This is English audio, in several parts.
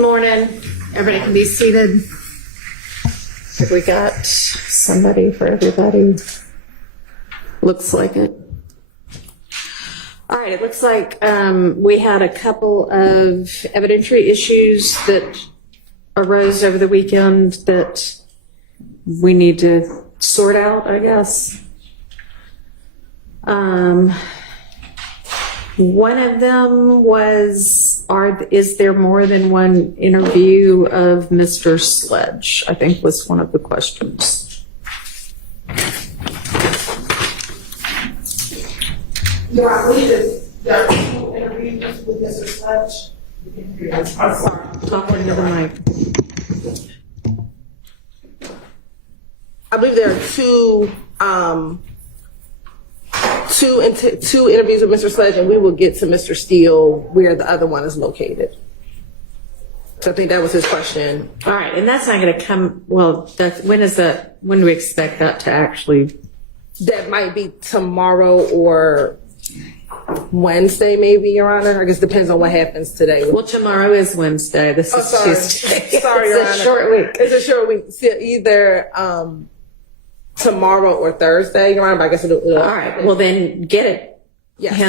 morning. Everybody can be seated. Have we got somebody for everybody? Looks like it. All right, it looks like we had a couple of evidentiary issues that arose over the weekend that we need to sort out, I guess. One of them was, is there more than one interview of Mr. Sledge? I think was one of the questions. Your Honor, there are 2 interviews with Mr. Sledge. I'm sorry, talking into the mic. I believe there are two interviews with Mr. Sledge, and we will get to Mr. Steele where the other one is located. So I think that was his question. All right, and that's not going to come. Well, when do we expect that to actually? That might be tomorrow or Wednesday, maybe, Your Honor. I guess it depends on what happens today. Well, tomorrow is Wednesday. This is Tuesday. Sorry, It's Your a Honor. short week. It's a short week. So either tomorrow or Thursday, Your Honor. But I guess it'll All right. Well, then get it. Yes.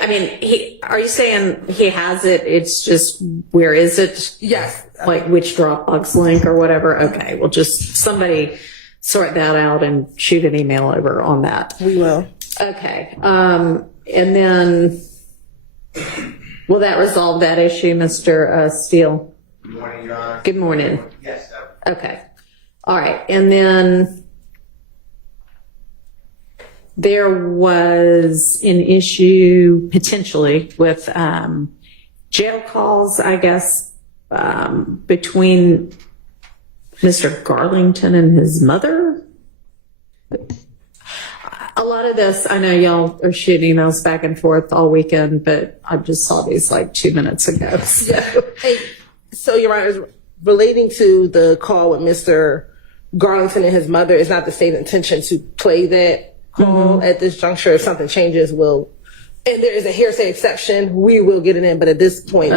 I mean, are you saying he has it? It's just, where is it? Yes. Like which Dropbox link or whatever? Okay. Well, just somebody sort that out and shoot an email over on that. We will. Okay. And then will that resolve that issue, Mr. Steele? Good morning, Your Honor. Good morning. Yes, sir. Okay. All right. And then there was an issue potentially with jail calls, I guess, between Mr. Garlington and his mother. A lot of this, I know y'all are shooting emails back and forth all weekend, but I just saw these like 2 minutes ago. So. Yeah. Hey, so Your Honor, relating to the call with Mr. Garlington and his mother, it's not the state's intention to play that call at this juncture. If something changes, and there is a hearsay exception, we will get it in. But at this point,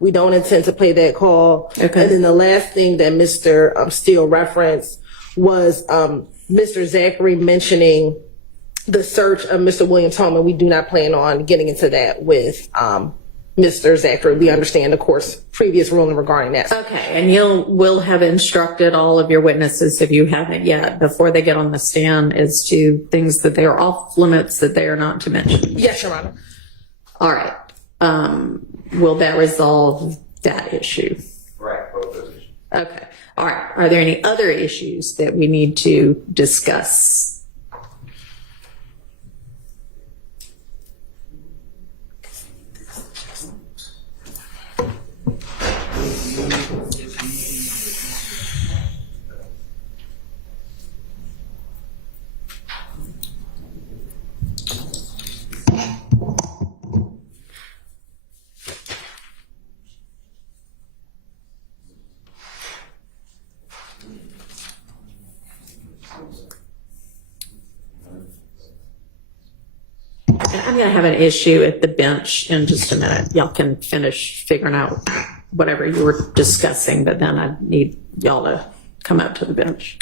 we don't intend to play that call. Okay. And then the last thing that Mr. Steele referenced was Mr. Zachary mentioning the search of Mr. William Tolman. We do not plan on getting into that with Mr. Zachary. We understand the court's previous ruling regarding that. Okay, and will have instructed all of your witnesses, if you haven't yet, before they get on the stand, as to things that they are off limits that they are not to mention. Yes, Your Honor. All right. Will that resolve that issue? Right, both those issues. Okay. All right. Are there any other issues that we need to discuss? I'm going to have an issue at the bench in just a minute. Y'all can finish figuring out whatever you were discussing, but then I need y'all to come up to the bench.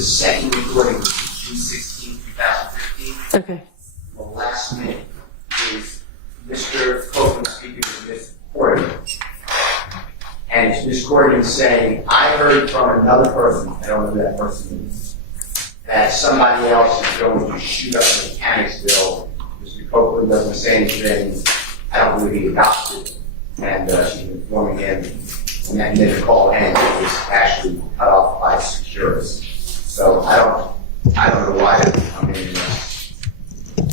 The second recording was June 16, 2015. Okay. The last minute is Mr. Copeland speaking with Ms. Corrigan. And it's Ms. Corrigan saying, I heard from another person, I don't know who that person is, that somebody else is going to shoot up in Mechanicsville. Mr. Copeland doesn't say anything. I don't believe he adopted it. And she's informing him when that minute call ended, it was actually cut off by securists. So I don't know why I'm in this.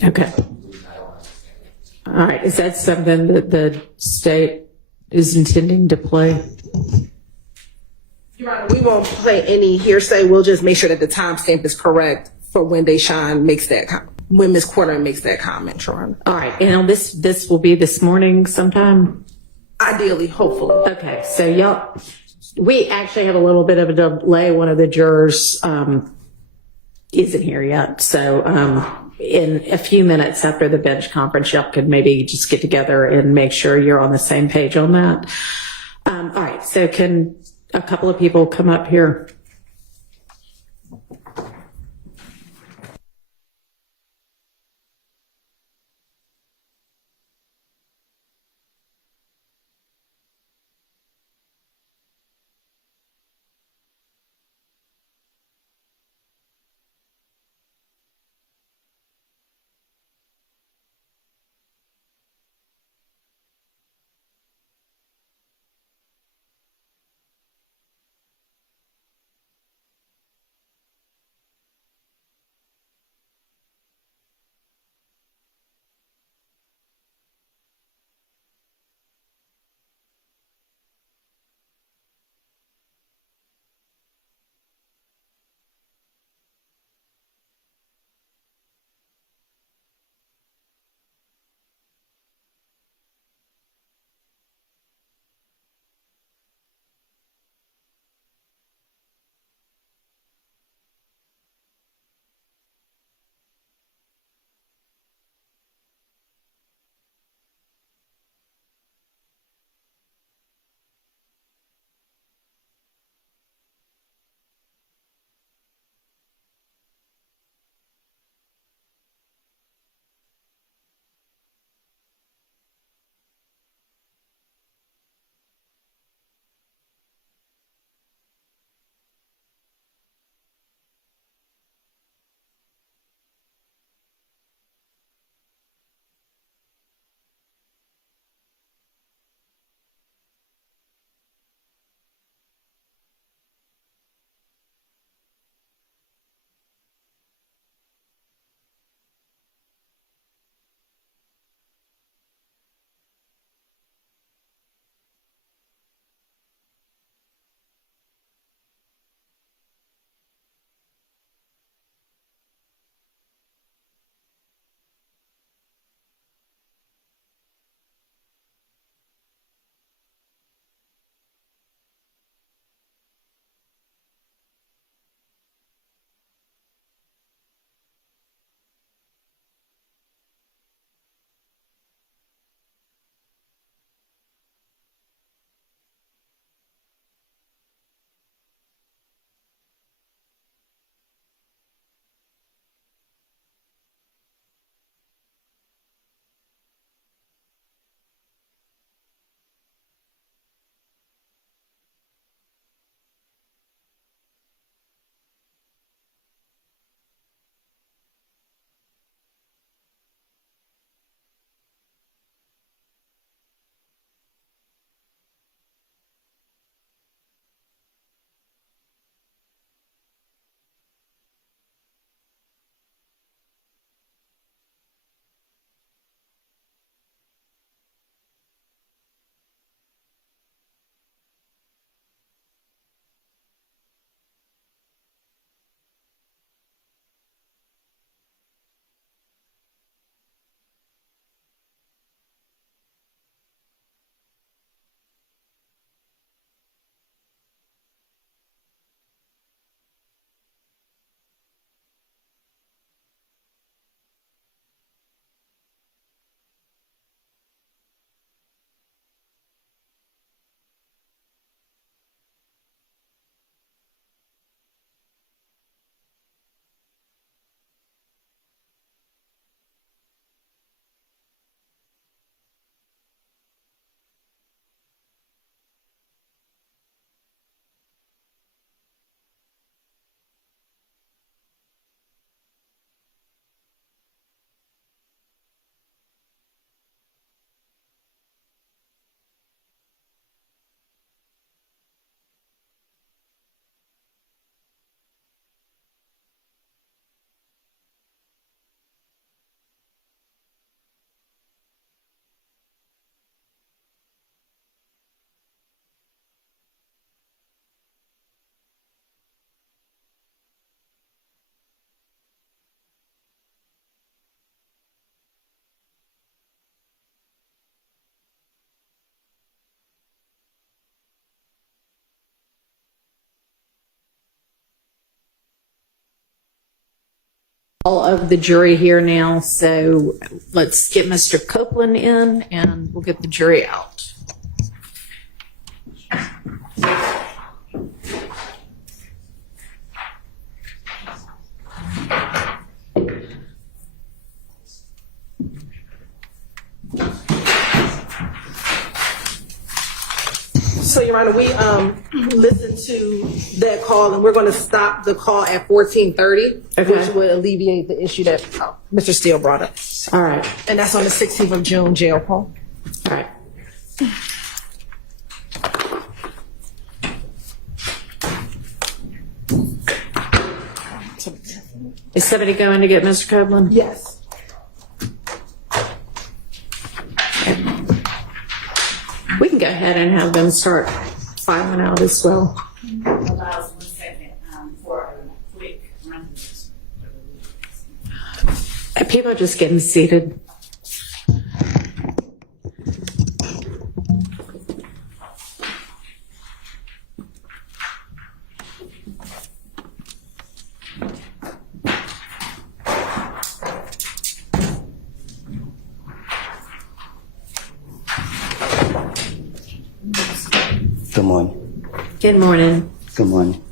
Okay. I don't understand it. All right. Is that something that the state is intending to play? Your Honor, we won't play any hearsay. We'll just make sure that the timestamp is correct for when Deshaun makes that when Ms. Quarter makes that comment, Your Honor. All right. And this will be this morning sometime? Ideally, hopefully. Okay. So we actually have a little bit of a delay. One of the jurors isn't here yet. So in a few minutes after the bench conference, y'all could maybe just get together and make sure you're on the same page on that. All right. So can a couple of people come up here? all of the jury here now, so let's get Mr. Copeland in and we'll get the jury out. So, Your Honor, we listened to that call, and we're going to stop the call at 14:30, Okay. which would alleviate the issue that Mr. Steele brought up. All right, And that's on the 16th of June jail call. all right. Is somebody going to get Mr. Copeland? Yes. We can go ahead and have them start filing out as well. Allows 1 second for a quick run. People are just getting seated. Good morning. Good morning. Good morning.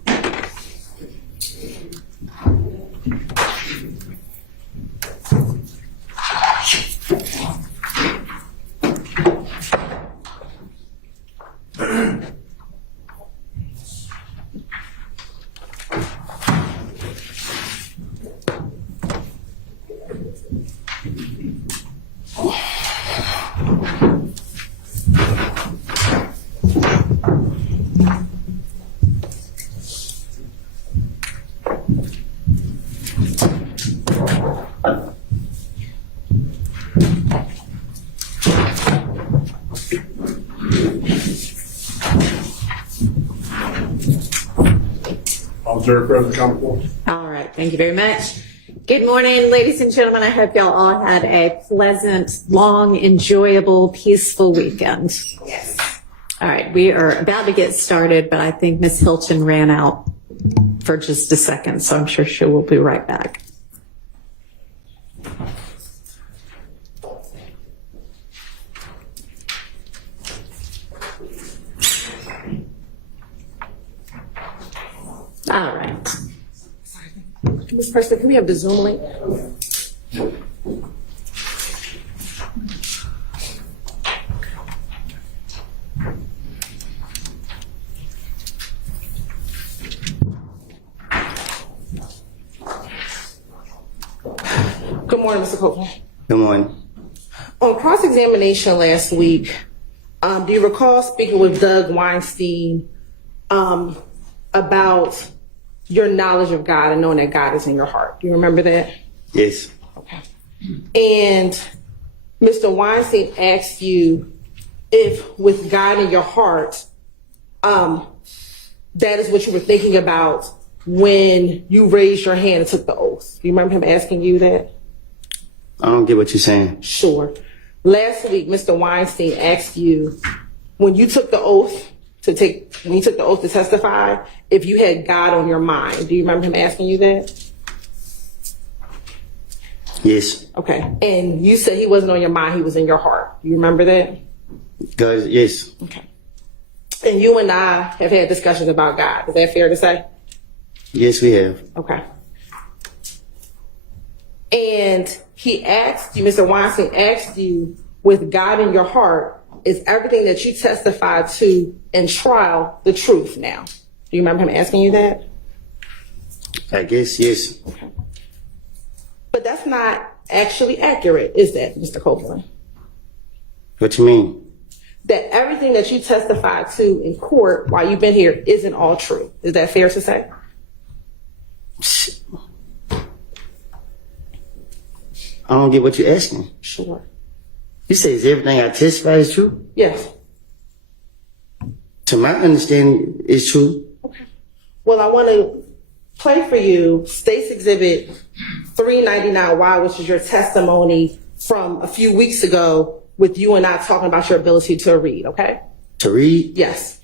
Observe present, come forward. All right, thank you very much. Good morning, ladies and gentlemen. I hope y'all all had a pleasant, long, enjoyable, peaceful weekend. Yes. All right, we are about to get started, but I think Miss Hilton ran out for just a second, so I'm sure she will be right back. All right. Ms. Preston, can we have the Zoom link? Good morning, Mr. Copeland. Good morning. On cross-examination last week, do you recall speaking with Doug Weinstein about your knowledge of God and knowing that God is in your heart? Do you remember that? Yes. Okay. And Mr. Weinstein asked you if with God in your heart, that is what you were thinking about when you raised your hand and took the oath. Do you remember him asking you that? I don't get what you're saying. Sure. Last week, Mr. Weinstein asked you when you took the oath to testify, if you had God on your mind. Do you remember him asking you that? Yes. Okay. And you said he wasn't on your mind, he was in your heart. You remember that? God, yes. Okay. And you and I have had discussions about God. Is that fair to say? Yes, we have. Okay. And he asked you, Mr. Weinstein asked you, with God in your heart, is everything that you testified to in trial the truth now? Do you remember him asking you that? I guess, yes. But that's not actually accurate, is that, Mr. Copeland? What you mean? That everything that you testified to in court while you've been here isn't all true. Is that fair to say? I don't get what you're asking. Sure. You say is everything I testify is true? Yes. To my understanding, it's true. Well, I want to play for you State's Exhibit 399Y, which is your testimony from a few weeks ago with you and I talking about your ability to read, okay? To read? Yes.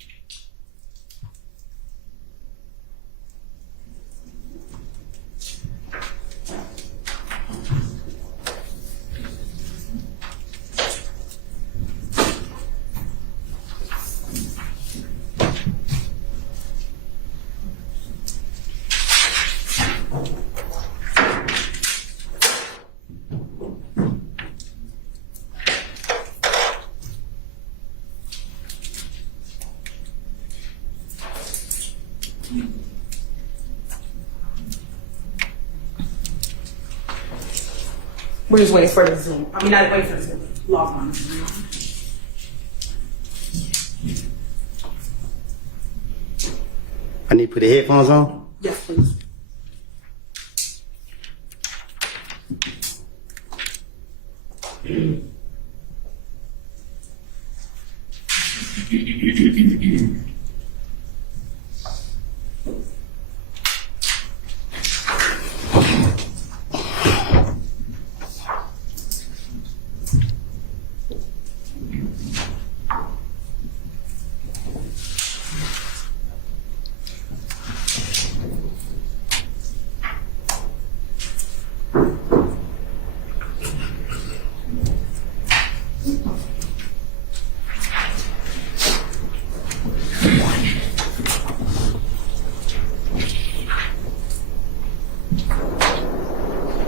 We're just waiting for the Zoom. I mean, not waiting for the Zoom. Log on. I need to put the headphones on. Yes, please.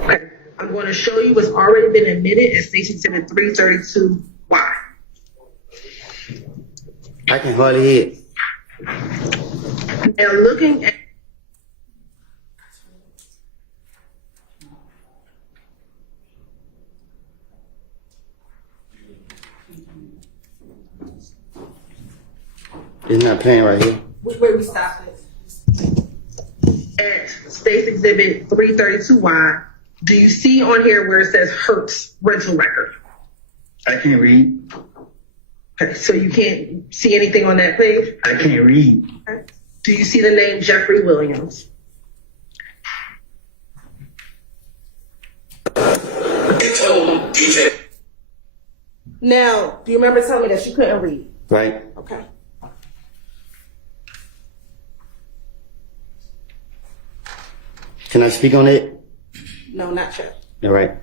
Okay, I'm going to show you what's already been admitted as Station Exhibit 332Y. I can hardly hear it. Now, looking at It's not playing right here. where we stopped it. At Space Exhibit 332Y, do you see on here where it says Hertz rental record? I can't read. Okay, so you can't see anything on that page? I can't read. Okay. Do you see the name Jeffrey Williams? Now, do you remember telling me that you couldn't read? Right? Okay. Can I speak on it? No, not yet. All right.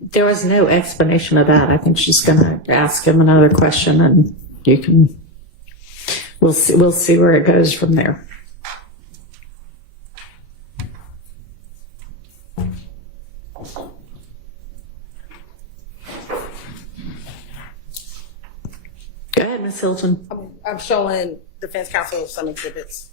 There was no explanation of that. I think she's going to ask him another question, and you can. We'll see. We'll see where it goes from there. Go ahead, Ms. Hilton. I'm showing defense counsel some exhibits.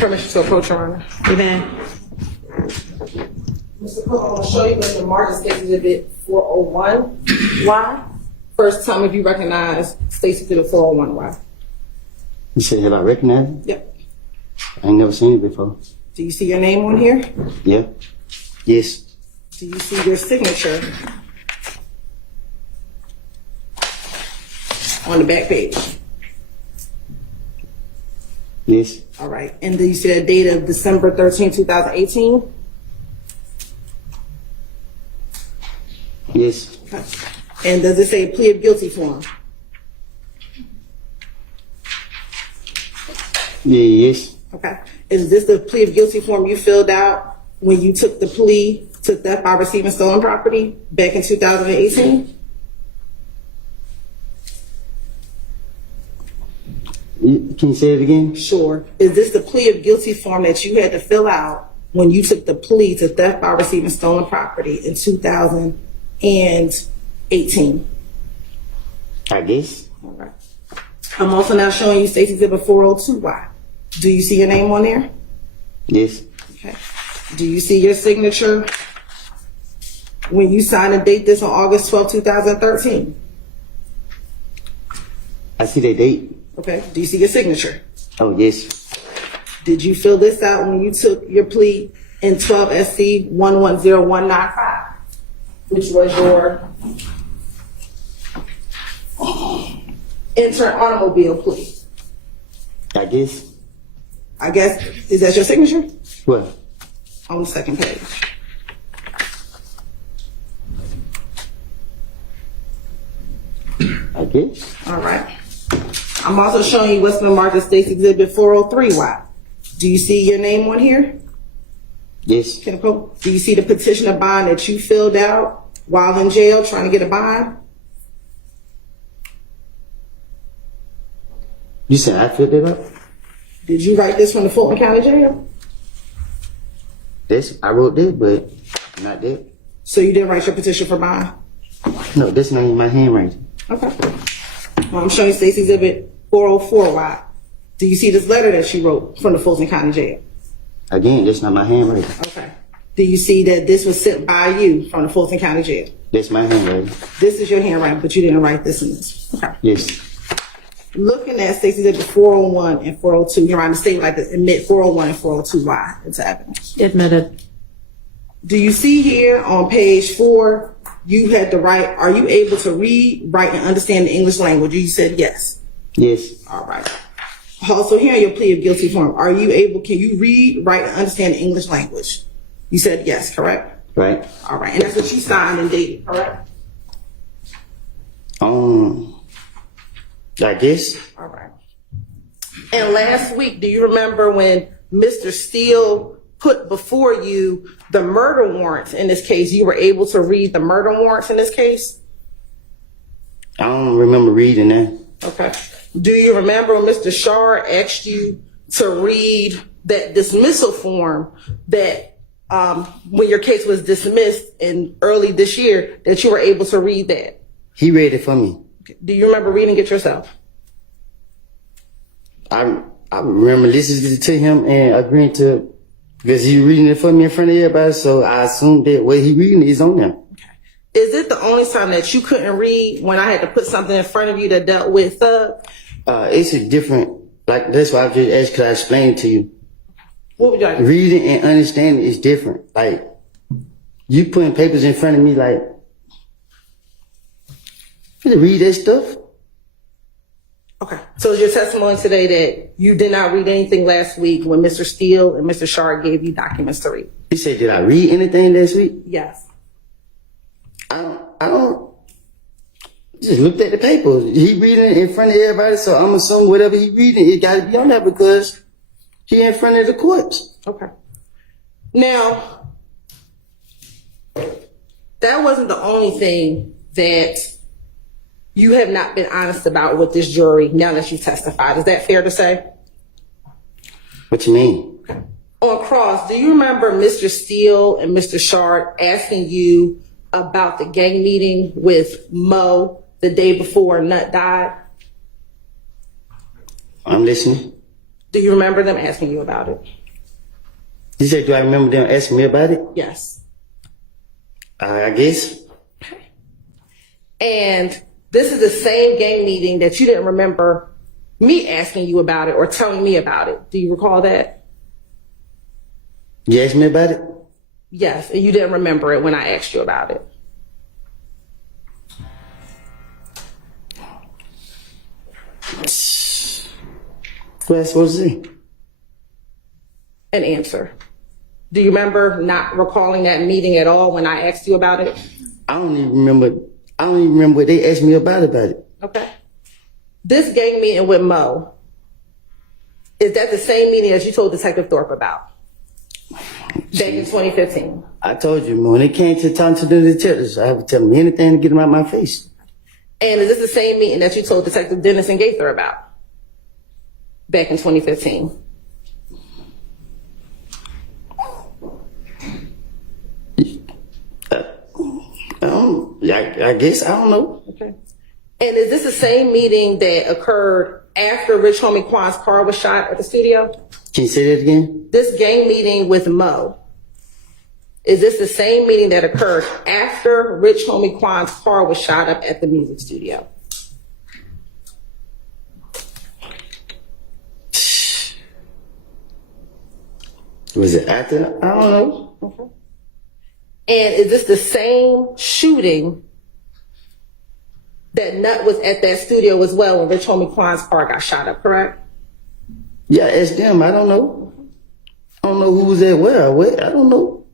Permission to approach, Your Honor. You may. Mr. Copeland, I'm going to show you Mr. Martin State Exhibit 401. Why? First, tell me if you recognize State Exhibit 401. Why? You said, have I recognized it? Yep. I ain't never seen it before. Do you see your name on here? Yeah. Yes. Do you see your signature on the back page? Yes. All right. And do you see the date of December 13, 2018? Yes. Okay. And does it say plea of guilty form? Yeah, yes. Okay. Is this the plea of guilty form you filled out when you took the plea to theft by receiving stolen property back in 2018? Can you say it again? Sure. Is this the plea of guilty form that you had to fill out when you took the plea to theft by receiving stolen property in 2018? I guess. All right. I'm also now showing you State's Exhibit 402Y. Do you see your name on there? Yes. Okay. Do you see your signature when you signed and date this on August 12, 2013? I see that date. Okay. Do you see your signature? Oh, yes. Did you fill this out when you took your plea in 12 SC 110195, which was your intern automobile plea? I guess. I guess, is that your signature? What? On the second page. I guess. All right. I'm also showing you what's been marked as State's Exhibit 403Y. Do you see your name on here? Yes. Do you see the petition of bond that you filled out while in jail trying to get a bond? You said I filled it up? Did you write this from the Fulton County Jail? This, I wrote that, but not that. So you didn't write your petition for bond? No, this not even my handwriting. Okay. Well, I'm showing you State's Exhibit 404Y. Do you see this letter that she wrote from the Fulton County Jail? Again, that's not my handwriting. Okay. Do you see that this was sent by you from the Fulton County Jail? That's my handwriting. This is your handwriting, but you didn't write this in this. Okay. Yes. Looking at State's Exhibit 401 and 402, Your Honor, the state would like to admit 401 and 402Y into evidence. Admitted. Do you see here on page 4, you had to write, are you able to read, write, and understand the English language? You said yes. Yes. All right. Also here on your plea of guilty form, are you able, can you read, write, and understand the English language? You said yes, correct? Right. All right. And that's what you signed and dated, correct? I guess. All right. And last week, do you remember when Mr. Steele put before you the murder warrants in this case? You were able to read the murder warrants in this case? I don't remember reading that. Okay. Do you remember when Mr. Shard asked you to read that dismissal form that when your case was dismissed in early this year, that you were able to read that? He read it for me. Do you remember reading it yourself? I remember listening to him and agreeing to, because he reading it for me in front of everybody, so I assumed that what he reading is on there. Is it the only time that you couldn't read when I had to put something in front of you that dealt with Thug? It's a different, like, that's why I just asked, because I explained to you. What would you like? Reading and understanding is different. Like, you putting papers in front of me, like, you read that stuff? Okay. So is your testimony today that you did not read anything last week when Mr. Steele and Mr. Shard gave you documents to read? He said, did I read anything last week? Yes. I don't, just looked at the paper. He reading it in front of everybody, so I'm assuming whatever he reading, it gotta be on there because he in front of the courts. Okay. Now, that wasn't the only thing that you have not been honest about with this jury now that you've testified. Is that fair to say? What you mean? On cross, do you remember Mr. Steele and Mr. Shard asking you about the gang meeting with Mo the day before Nut died? I'm listening. Do you remember them asking you about it? You say, do I remember them asking me about it? Yes. I guess. And this is the same gang meeting that you didn't remember me asking you about it or telling me about it. Do you recall that? You asked me about it? Yes, and you didn't remember it when I asked you about it. What am I supposed to say? An answer. Do you remember not recalling that meeting at all when I asked you about it? I don't even remember what they asked me about it. Okay. This gang meeting with Mo, is that the same meeting as you told Detective Thorpe about? Back in 2015. I told you, man, when it came to talking to the detectives, I would tell them anything to get them out of my face. And is this the same meeting that you told Detective Dennis and Gaither about? Back in 2015. I guess, I don't know. Okay. And is this the same meeting that occurred after Rich Homie Quan's car was shot at the studio? Can you say that again? This gang meeting with Mo, is this the same meeting that occurred after Rich Homie Quan's car was shot up at the music studio? Was it after? I don't know. Okay. And is this the same shooting that Nut was at that studio as well when Rich Homie Quan's car got shot up, correct? Yeah, ask them. I don't know. I don't know who was at where. I don't know.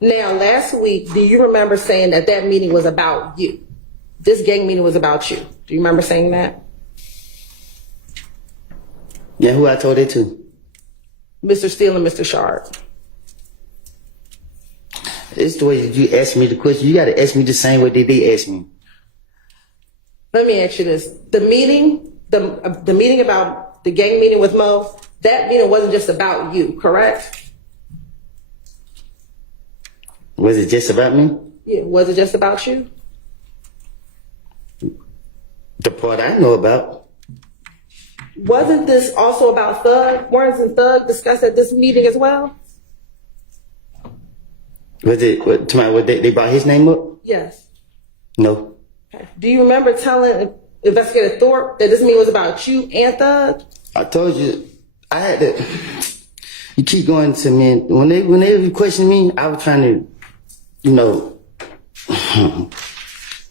Now, last week, do you remember saying that that meeting was about you? This gang meeting was about you. Do you remember saying that? Yeah, who I told it to? Mr. Steele and Mr. Shard. It's the way you ask me the question. You got to ask me the same way they ask me. Let me ask you this. The meeting about the gang meeting with Mo, that meeting wasn't just about you, correct? Was it just about me? Yeah, was it just about you? The part I know about. Wasn't this also about Thug? Weren't and Thug discussed at this meeting as well? Was it, they brought his name up? Yes. No. Okay. Do you remember telling Investigator Thorpe that this meeting was about you and Thug? I told you, I had to, you keep going to me, and when they questioned me, I was trying to,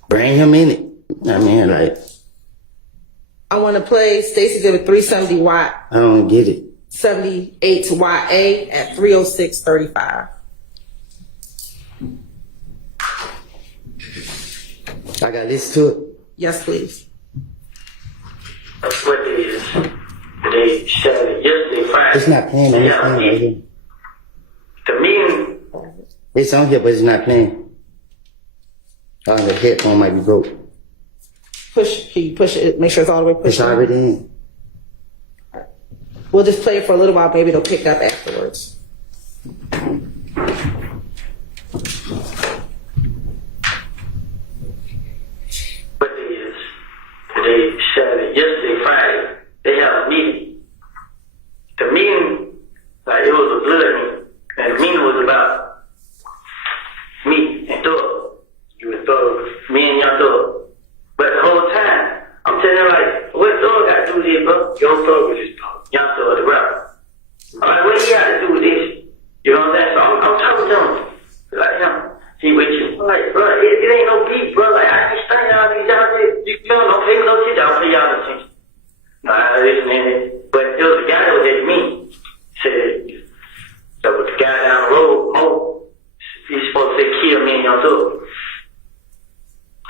bring him in it. I mean, like. I want to play Stacey did a 370 watt, I don't get it. 78 watt A at 306.35. I got to listen to it. Yes, please. That's what it is. They said yesterday, Friday. It's not playing on this thing right here. The meeting. It's on here, but it's not playing. The headphone might be broke. Can you push it? Make sure it's all the way pushed It's already in. We'll just play it for a little while. Maybe it'll pick up afterwards. What it is. They said yesterday, Friday. They have a meeting. The meeting, like it was a blood meeting. And the meeting was about me and Thug. You and Thug. Me and Young Thug. But the whole time, I'm telling them like, what Thug got to do with this, bro? Young Thug with his Thug. Young Thug, the rapper. I'm like, what he got to do with this? You know what I'm saying? So I'm talking to him. Like, he with you. I'm like, bro, it ain't no beef, bro. Like, I understand y'all niggas out there. You don't pay me no shit. I'll pay y'all attention. No, I listen in it. But there was a guy that was at me. Said, that was the guy down the road, Mo. He's supposed to say, kill me and Young Thug.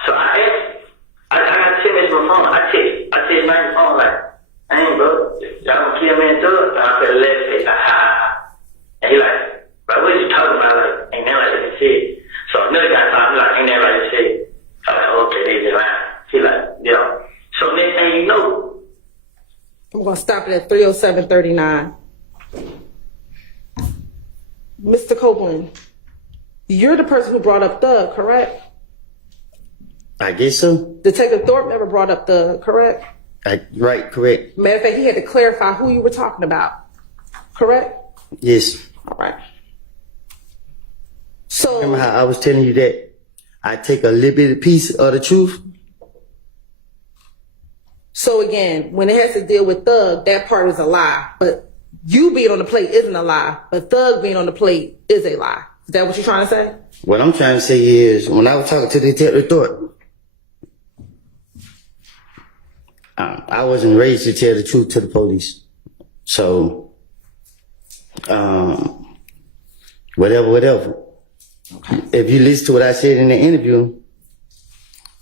So I got 10 minutes on my phone. I text my phone like, hey, bro, y'all gonna kill me and Thug? And I feel left say, and he like, bro, what are you talking about? Like, ain't that like they said? So another guy talking like, ain't that like they said? I'm like, okay, they just lying. He like, yeah. So next thing you know, I'm going to stop it at 307.39. Mr. Copeland, you're the person who brought up Thug, correct? I guess so. Detective Thorpe never brought up Thug, correct? Right, correct. Matter of fact, he had to clarify who you were talking about. Correct? Yes. All right. So, Remember how I was telling you that I take a little bit of piece of the truth? so again, when it has to deal with Thug, that part is a lie. But you being on the plate isn't a lie. But Thug being on the plate is a lie. Is that what you're trying to say? What I'm trying to say is, when I was talking to the detective Thornton, I wasn't raised to tell the truth to the police. So, whatever. If you listen to what I said in the interview,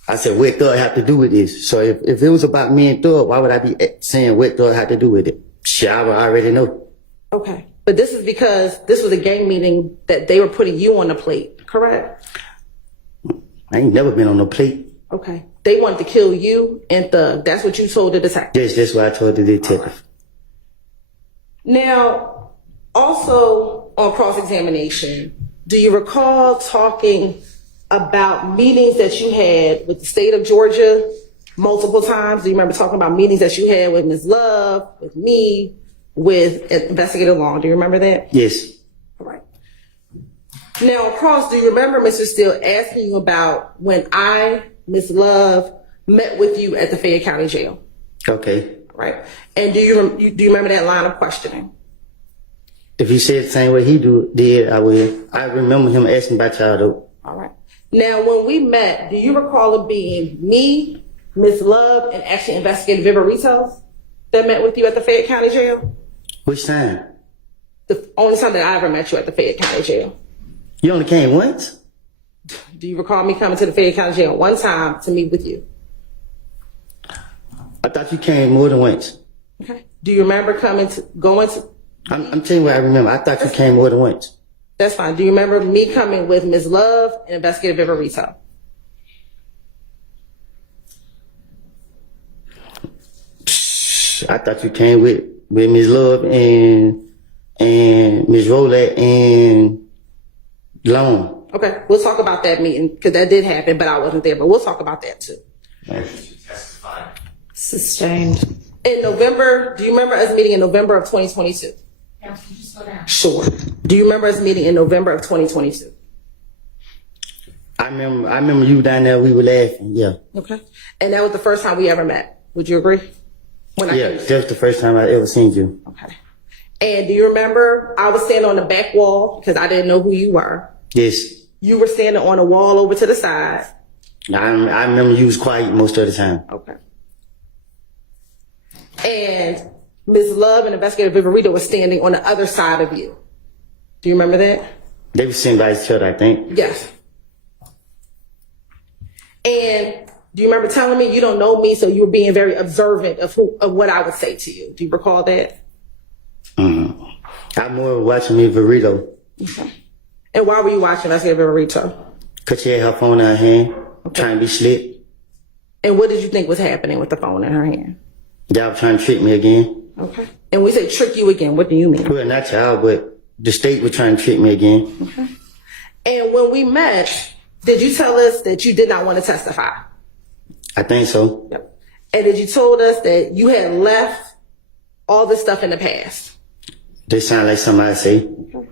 I said, what Thug have to do with this? So if it was about me and Thug, why would I be saying what Thug had to do with it? Shit, I would already know. Okay. But this is because this was a gang meeting that they were putting you on the plate, correct? I ain't never been on no plate. Okay. They wanted to kill you and Thug. That's what you told the detective. Yes, that's what I told the detective. Now, also on cross-examination, do you recall talking about meetings that you had with the state of Georgia multiple times? Do you remember talking about meetings that you had with Ms. Love, with me, with Investigator Long? Do you remember that? Yes. All right. Now, cross, do you remember Mr. Steele asking you about when I, Ms. Love, met with you at the Fayette County Jail? Okay. Right. And do you remember that line of questioning? If you said the same way he did, I will. I remember him asking about y'all though. All right. Now, when we met, do you recall it being me, Ms. Love, and actually Investigator Viverito that met with you at the Fayette County Jail? Which time? The only time that I ever met you at the Fayette County Jail. You only came once? Do you recall me coming to the Fayette County Jail one time to meet with you? I thought you came more than once. Okay. Do you remember going to? I'm telling you what I remember. I thought you came more than once. That's fine. Do you remember me coming with Ms. Love and Investigator Viverito? I thought you came with Ms. Love and Ms. Rolette and Long. Okay. We'll talk about that meeting because that did happen, but I wasn't there. But we'll talk about that too. Sustained. In November, do you remember us meeting in November of 2022? Counsel, can you slow down? Sure. Do you remember us meeting in November of 2022? I remember you down there. We were laughing. Yeah. Okay. And that was the first time we ever met. Would you agree? Yeah. That's the first time I ever seen you. Okay. And do you remember I was standing on the back wall because I didn't know who you were. Yes. You were standing on a wall over to the side. I remember you was quiet most of the time. Okay. And Ms. Love and Investigator Viverito was standing on the other side of you. Do you remember that? They were sitting by each other, I think. Yes. And do you remember telling me you don't know me, so you were being very observant of what I would say to you? Do you recall that? I'm more watching Ms. Verito. Okay. And why were you watching Investigator Viverito? Cause she had her phone in her hand, trying to be slick. And what did you think was happening with the phone in her hand? Y'all were trying to trick me again. Okay. And we say trick you again. What do you mean? Well, not y'all, but the state was trying to trick me again. Okay. And when we met, did you tell us that you did not want to testify? I think so. Yep. And did you told us that you had left all this stuff in the past? This sound like somebody say. Okay.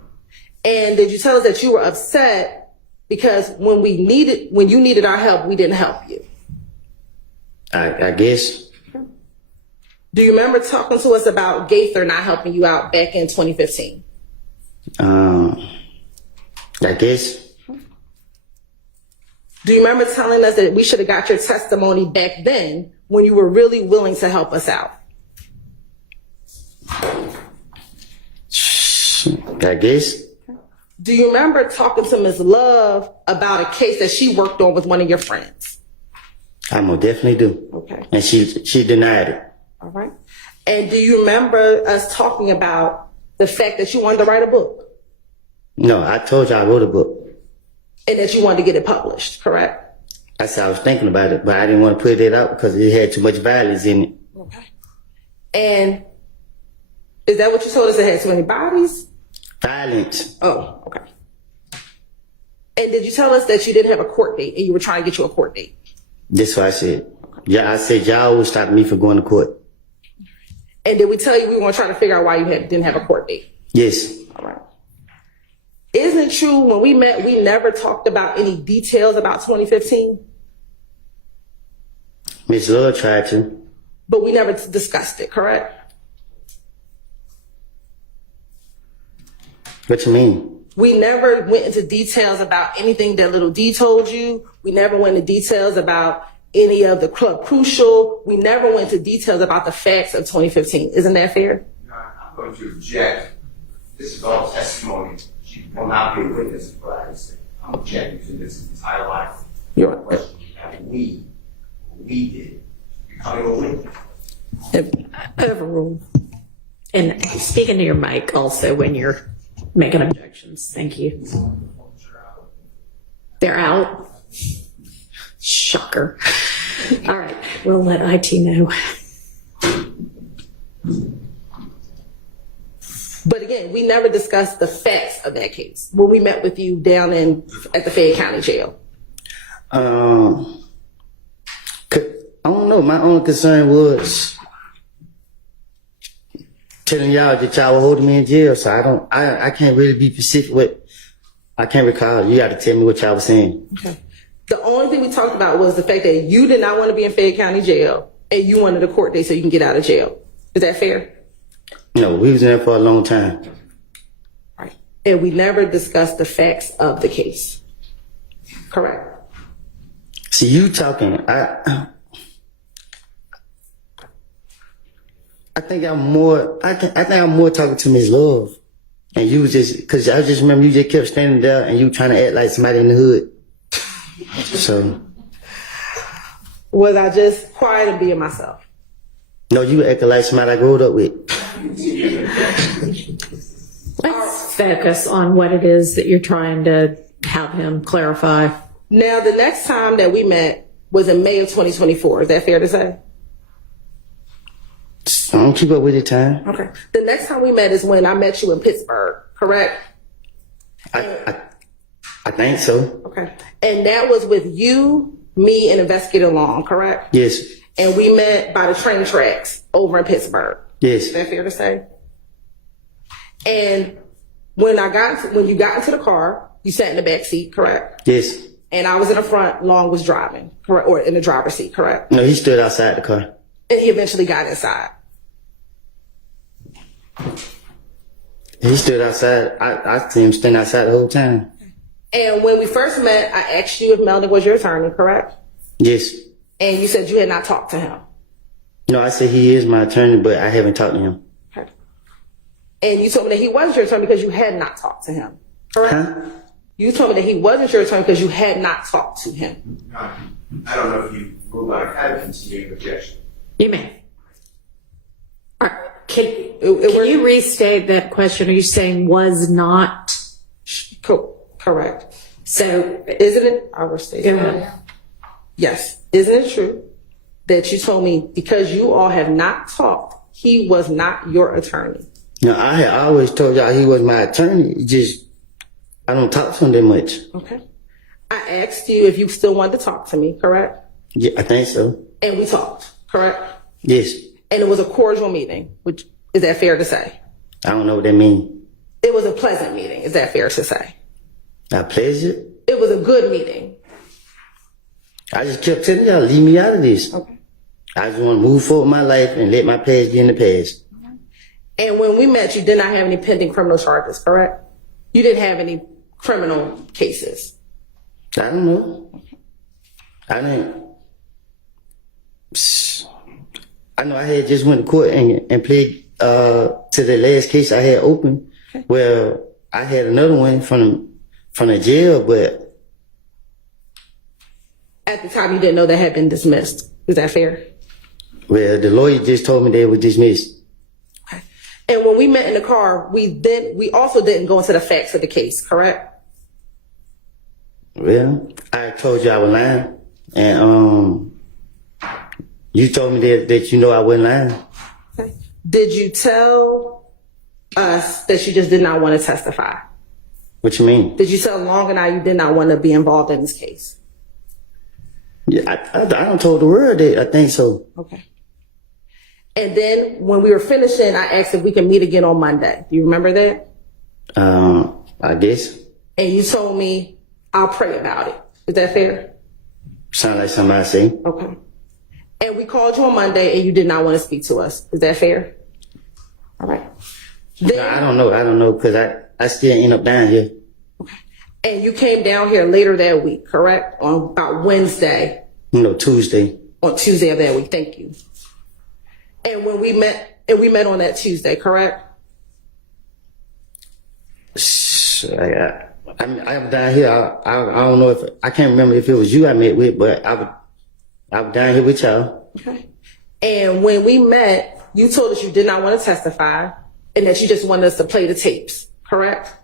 And did you tell us that you were upset because when you needed our help, we didn't help you? I guess. Do you remember talking to us about Gaither not helping you out back in 2015? I guess. Do you remember telling us that we should have got your testimony back then when you were really willing to help us out? I guess. Do you remember talking to Ms. Love about a case that she worked on with one of your friends? I most definitely do. Okay. And she denied it. All right. And do you remember us talking about the fact that you wanted to write a book No, I told you I wrote a book. and that you wanted to get it published, correct? I said I was thinking about it, but I didn't want to put it out because it had too much violence in it. Okay. And is that what you told us? It had too many bodies? Violence. Oh, okay. And did you tell us that you didn't have a court date and you were trying to get you a court date? That's what I said. Okay. Yeah, I said y'all would stop me from going to court. And did we tell you we were trying to figure out why you didn't have a court date? Yes. All right. Isn't it true when we met, we never talked about any details about 2015? Miss Love tried to. But we never discussed it, correct? What you mean? We never went into details about anything that Little D told you. We never went into details about any of the Club Crucial. We never went into details about the facts of 2015. Isn't that fair? I'm going to object. This is all testimony. She will not be a witness for what I say. I'm objecting to this entire life. You're The question that we did, becoming a witness. Overruled. And speaking to your mic also when you're making objections. Thank you. They're out. Shocker. All right, we'll let IT know. But again, we never discussed the facts of that case when we met with you down at the Fayette County Jail. I don't know. My only concern was telling y'all that y'all were holding me in jail. So I can't really be specific with. I can't recall. You got to tell me what y'all was saying. Okay. The only thing we talked about was the fact that you did not want to be in Fayette County Jail and you wanted a court date so you can get out of jail. Is that fair? No, we was in there for a long time. Right. And we never discussed the facts of the case. Correct. See, you talking. I think I'm more. I think I'm more talking to Miss Love, and you was just because I just remember you just kept standing there and you trying to act like somebody in the hood. So Was I just quiet and being myself? no, you acting like somebody I grew up with. Let's focus on what it is that you're trying to have him clarify. Now, the next time that we met was in May of 2024. Is that fair to say? I don't keep up with the time. Okay. The next time we met is when I met you in Pittsburgh, correct? I think so. Okay. And that was with you, me, and Investigator Long, correct? Yes. And we met by the train tracks over in Pittsburgh. Yes. Is that fair to say? And when you got into the car, you sat in the back seat, correct? Yes. And I was in the front, Long was driving, correct? Or in the driver's seat, correct? No, he stood outside the car. And he eventually got inside. He stood outside. I see him standing outside the whole time. And when we first met, I asked you if Melvin was your attorney, correct? Yes. And you said you had not talked to him. No, I said he is my attorney, but I haven't talked to him. Okay. And you told me that he was your attorney because you had not talked to him, correct? Huh? You told me that he wasn't your attorney because you had not talked to him. I don't know if you ruled out a continuing objection. You may. All right. Can you restate that question? Are you saying was not? Correct. So Isn't it? I will state go that. ahead. Yes. Isn't it true that you told me because you all have not talked, he was not your attorney? No, I had always told y'all he was my attorney. It just, I don't talk to him that much. Okay. I asked you if you still wanted to talk to me, correct? Yeah, I think so. And we talked, correct? Yes. And it was a cordial meeting, which is that fair to say? I don't know what that means. It was a pleasant meeting, is that fair to say? I pleasure. It was a good meeting. I just kept telling y'all, leave me out of this. Okay. I just want to move forward my life and let my past be in the past. And when we met, you did not have any pending criminal charges, correct? You didn't have any criminal cases. I don't know. I didn't. I know I had just went to court and played to the last case I had open, where I had another one from the jail, but At the time, you didn't know that had been dismissed. Is that fair? well, the lawyer just told me they were dismissed. Okay. And when we met in the car, we also didn't go into the facts of the case, correct? Well, I told you I was lying, and you told me that you know I wasn't lying. Okay. Did you tell us that you just did not want to testify? What you mean? Did you tell Long and I you did not want to be involved in this case? Yeah, I don't told the world that. I think so. Okay. And then when we were finishing, I asked if we can meet again on Monday. Do you remember that? I guess. And you told me, I'll pray about it. Is that fair? Sound like somebody say. Okay. And we called you on Monday and you did not want to speak to us. Is that fair? All right. Then, I don't know, because I still end up down here. and you came down here later that week, correct? On about Wednesday, Tuesday. on Tuesday of that week. Thank you. And when we met on that Tuesday, correct? I'm down here. I don't know if I can't remember if it was you I met with, but I was down here with y'all. Okay. And when we met, you told us you did not want to testify and that you just wanted us to play the tapes, correct?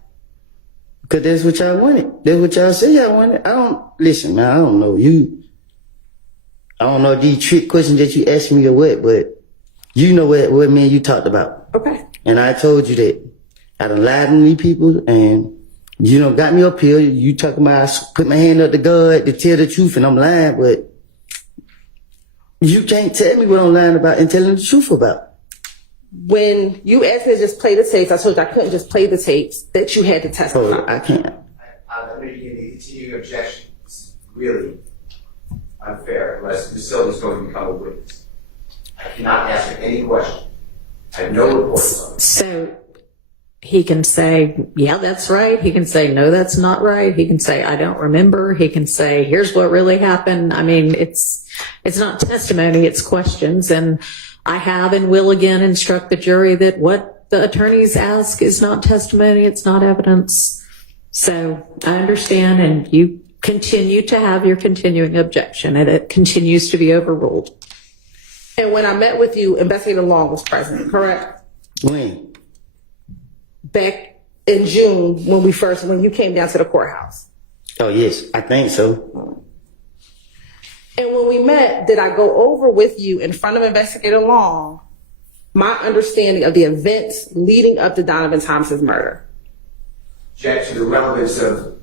Because that's what y'all wanted. That's what y'all say y'all wanted. Listen, man, I don't know. I don't know these trick questions that you asked me or what, but you know what me and you talked about. Okay. And I told you that I done lied to these people and got me up here. You talking about I put my hand up to God to tell the truth and I'm lying, but you can't tell me what I'm lying about and telling the truth about. When you asked me to just play the tapes, I told you I couldn't just play the tapes, that you had to testify. Oh, I can't. I'm going to begin the continuing objection. It's really unfair unless Ms. Silva's going to become a witness. I cannot ask her any question. I have no reports on it. So he can say, yeah, that's right. He can say, no, that's not right. He can say, I don't remember. He can say, here's what really happened. I mean, it's not testimony, it's questions. And I have and will again instruct the jury that what the attorneys ask is not testimony, it's not evidence. So I understand, and you continue to have your continuing objection, and it continues to be overruled. And when I met with you, Investigator Long was present, correct? When? Back in June when you came down to the courthouse. Oh, yes, I think so. And when we met, did I go over with you in front of Investigator Long my understanding of the events leading up to Donovan Thomas's murder? Object to the relevance of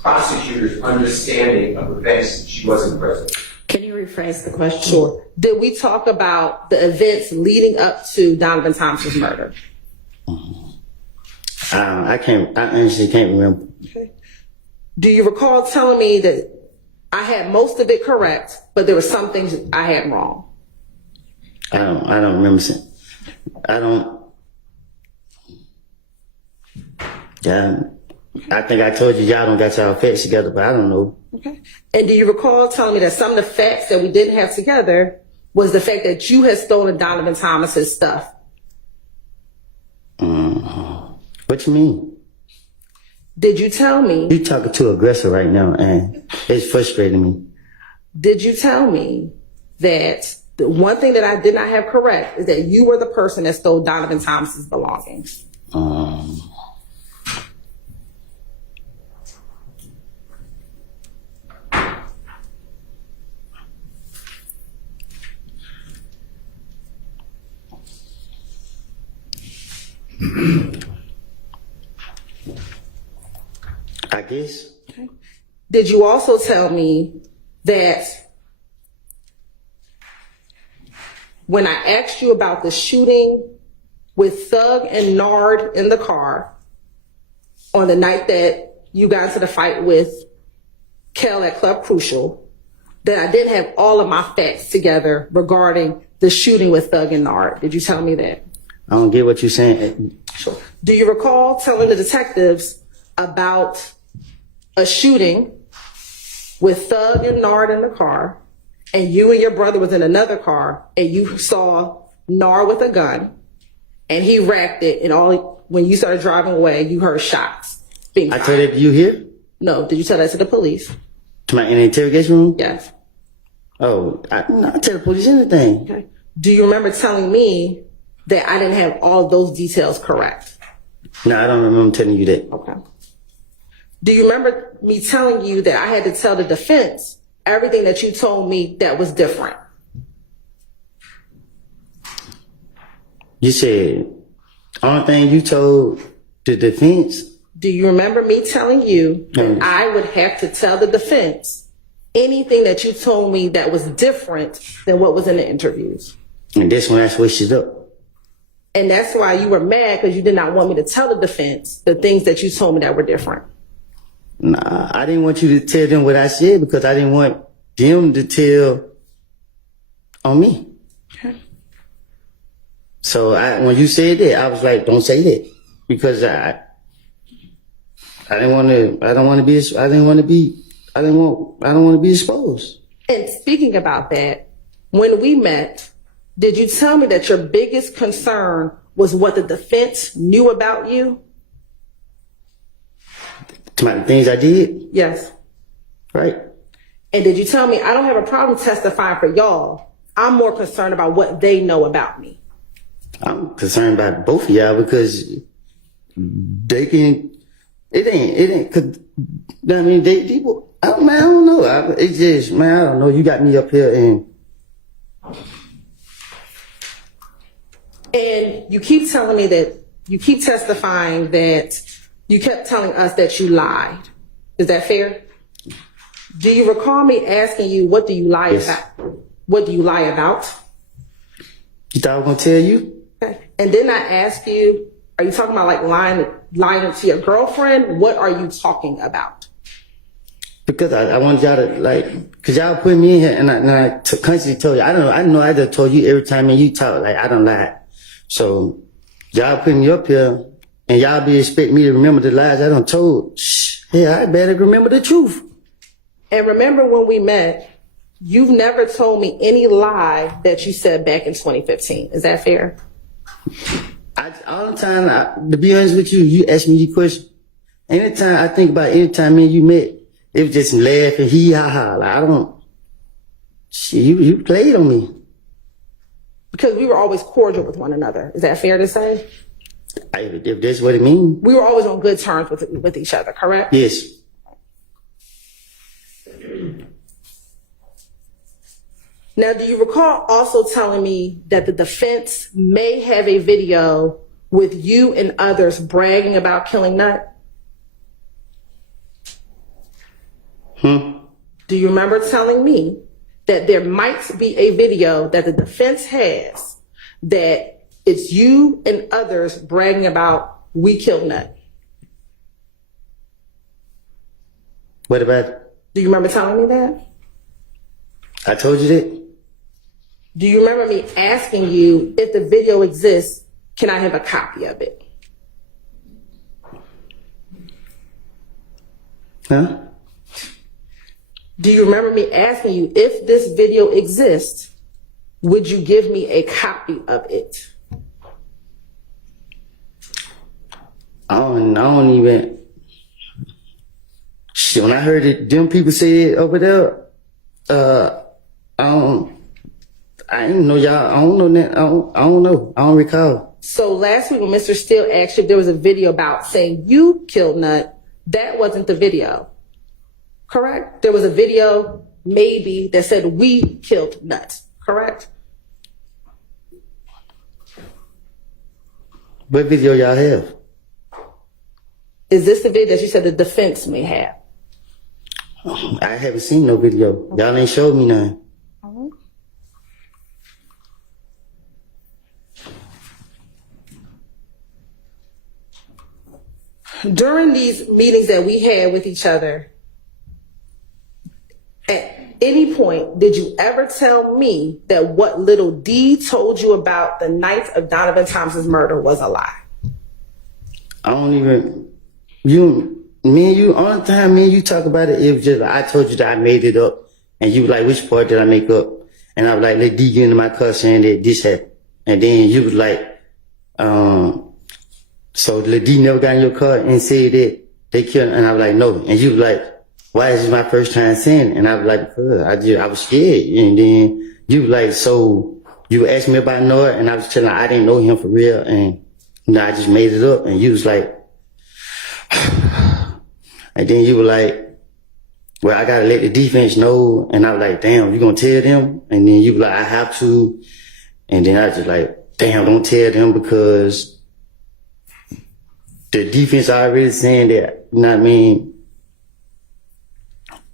prosecutor's understanding of events she wasn't present. Can you rephrase the question? Sure. Did we talk about the events leading up to Donovan Thomas's murder? I honestly can't remember. Okay. Do you recall telling me that I had most of it correct, but there were some things I had wrong? I don't remember. Yeah, I think I told you y'all don't got y'all facts together, but I don't know. Okay. And do you recall telling me that some of the facts that we didn't have together was the fact that you had stolen Donovan Thomas's stuff? What you mean? Did you tell me? You talking too aggressive right now, and it's frustrating me. Did you tell me that the one thing that I did not have correct is that you were the person that stole Donovan Thomas's belongings? I guess. Okay. Did you also tell me that when I asked you about the shooting with Thug and Nard in the car on the night that you got into the fight with Kel at Club Crucial, that I didn't have all of my facts together regarding the shooting with Thug and Nard? Did you tell me that? I don't get what you're saying. Sure. Do you recall telling the detectives about a shooting with Thug and Nard in the car, and you and your brother was in another car, and you saw Nard with a gun, and he racked it, and when you started driving away, you heard shots being fired? I told that to you here? No. Did you tell that to the police? In the interrogation room? Yes. Oh, I tell the police anything. Okay. Do you remember telling me that I didn't have all those details correct? No, I don't remember telling you that. Okay. Do you remember me telling you that I had to tell the defense everything that you told me that was different? You said, only thing you told the defense? Do you remember me telling you that I would have to tell the defense anything that you told me that was different than what was in the interviews. And that's when I switched it up. And that's why you were mad, because you did not want me to tell the defense the things that you told me that were different. Nah, I didn't want you to tell them what I said because I didn't want them to tell on me. Okay. So when you said that, I was like, don't say that, because I don't want to be exposed. And speaking about that, when we met, did you tell me that your biggest concern was what the defense knew about you? To my things I did, Yes. right? And did you tell me, I don't have a problem testifying for y'all. I'm more concerned about what they know about me. I'm concerned about both of y'all because they can. It ain't. Cause I mean, people. I don't know. It's just, man, I don't know. You got me up here and you keep telling me that you keep testifying that you kept telling us that you lied. Is that fair? Do you recall me asking you, what do you lie Yes. about? What do you lie about? you thought I was gonna tell you. Okay. And then I ask you, are you talking about like lying to your girlfriend? What are you talking about? Because I wanted y'all to cause y'all put me in here and I constantly told you, I don't know, I just told you every time you talk, I don't lie. So y'all putting me up here and y'all be expecting me to remember the lies I done told. I better remember the truth. And remember when we met, you've never told me any lie that you said back in 2015. Is that fair? All the time, to be honest with you, you ask me the question. Anytime I think about anytime me and you met, it was just laughing, ha. You played on me. Because we were always cordial with one another. Is that fair to say? If that's what it means. We were always on good terms with each other, correct? Yes. Now, do you recall also telling me that the defense may have a video with you and others bragging about killing Nut? Do you remember telling me that there might be a video that the defense has that it's you and others bragging about, we killed Nut? What about it? Do you remember telling me that? I told you that. Do you remember me asking you, if the video exists, can I have a copy of it? Huh? Do you remember me asking you, if this video exists, would you give me a copy of it? I don't even. Shit, when I heard it, them people say it over there, I didn't know y'all. I don't know that. I don't know. I don't recall. So last week when Mr. Steele asked you if there was a video about saying you killed Nut, that wasn't the video. Correct? There was a video maybe that said we killed Nut. Correct? What video y'all have? Is this the video that you said the defense may have? I haven't seen no video. Y'all ain't showed me none. During these meetings that we had with each other, at any point, did you ever tell me that what Little D told you about the night of Donovan Thompson's murder was a lie? I don't even. Only time me and you talk about it was just like, I told you that I made it up. And you were like, which part did I make up? And I was like, let D get into my car saying that this happened. And then you was like, so let D never got in your car and said that they killed, and I was like, no. And you was like, why is this my first time saying it? And I was like, because I was scared. And then you was like, so you asked me about Noah, and I was telling her I didn't know him for real, and I just made it up. And you was like, and then you were like, well, I gotta let the defense know. And I was like, damn, you gonna tell them? And then you were like, I have to. And then I was just like, damn, don't tell them, because the defense already saying that, you know what I mean?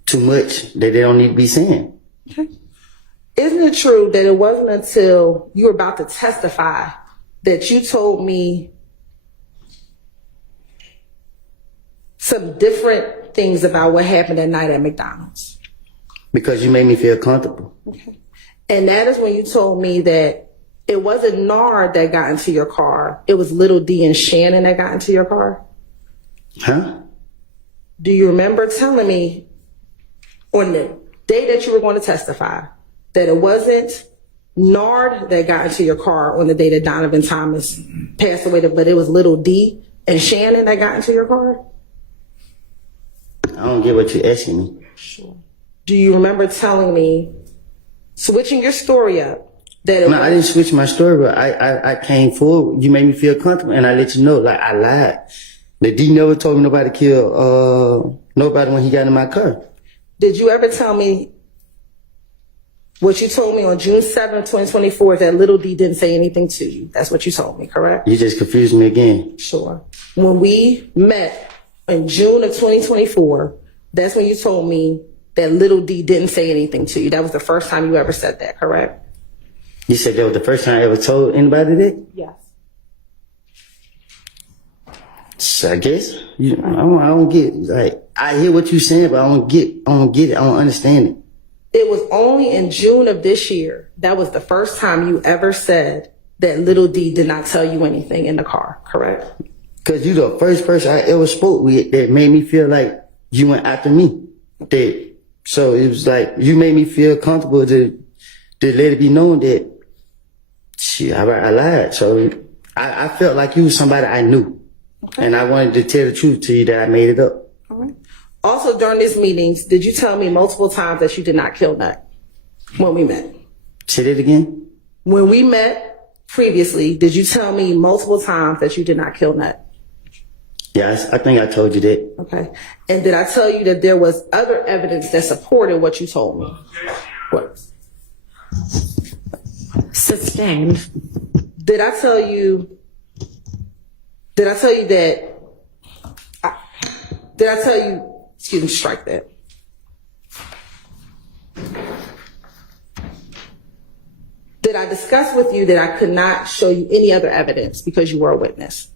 too much that they don't need to be saying. Isn't it true that it wasn't until you were about to testify that you told me some different things about what happened that night at McDonald's? Because you made me feel comfortable. And that is when you told me that it wasn't Nard that got into your car. It was Little D and Shannon that got into your car. Huh? Do you remember telling me on the day that you were going to testify that it wasn't Nard that got into your car on the day that Donovan Thomas passed away, but it was Little D and Shannon that got into your car? I don't get what you're asking me. Do you remember telling me, switching your story up, that it No, I didn't switch my story, but I came forward. You made me feel comfortable, and I let you know, like, I lied. The D never told me nobody killed nobody when he got in my car. Did you ever tell me what you told me on June 7th, 2024, that Little D didn't say anything to you? That's what you told me, correct? You just confused me again. Sure. When we met in June of 2024, that's when you told me that Little D didn't say anything to you. That was the first time you ever said that, correct? You said that was the first time I ever told anybody that? Yes. So I guess I don't get, like, I hear what you're saying, but I don't get it. I don't understand it. It was only in June of this year, that was the first time you ever said that Little D did not tell you anything in the car, correct? Cause you the first person I ever spoke with that made me feel like you went after me. So it was like, you made me feel comfortable to let it be known that, shit, I lied. So I felt like you was somebody I knew. Okay. And I wanted to tell the truth to you that I made it up. All right. Also, during these meetings, did you tell me multiple times that you did not kill Nut when we met? Say that again? When we met previously, did you tell me multiple times that you did not kill Nut? Yes, I think I told you that. Okay. And did I tell you that there was other evidence that supported what you told me? What? Sustained. Did I tell you that, excuse me, strike that. Did I discuss with you that I could not show you any other evidence because you were a witness?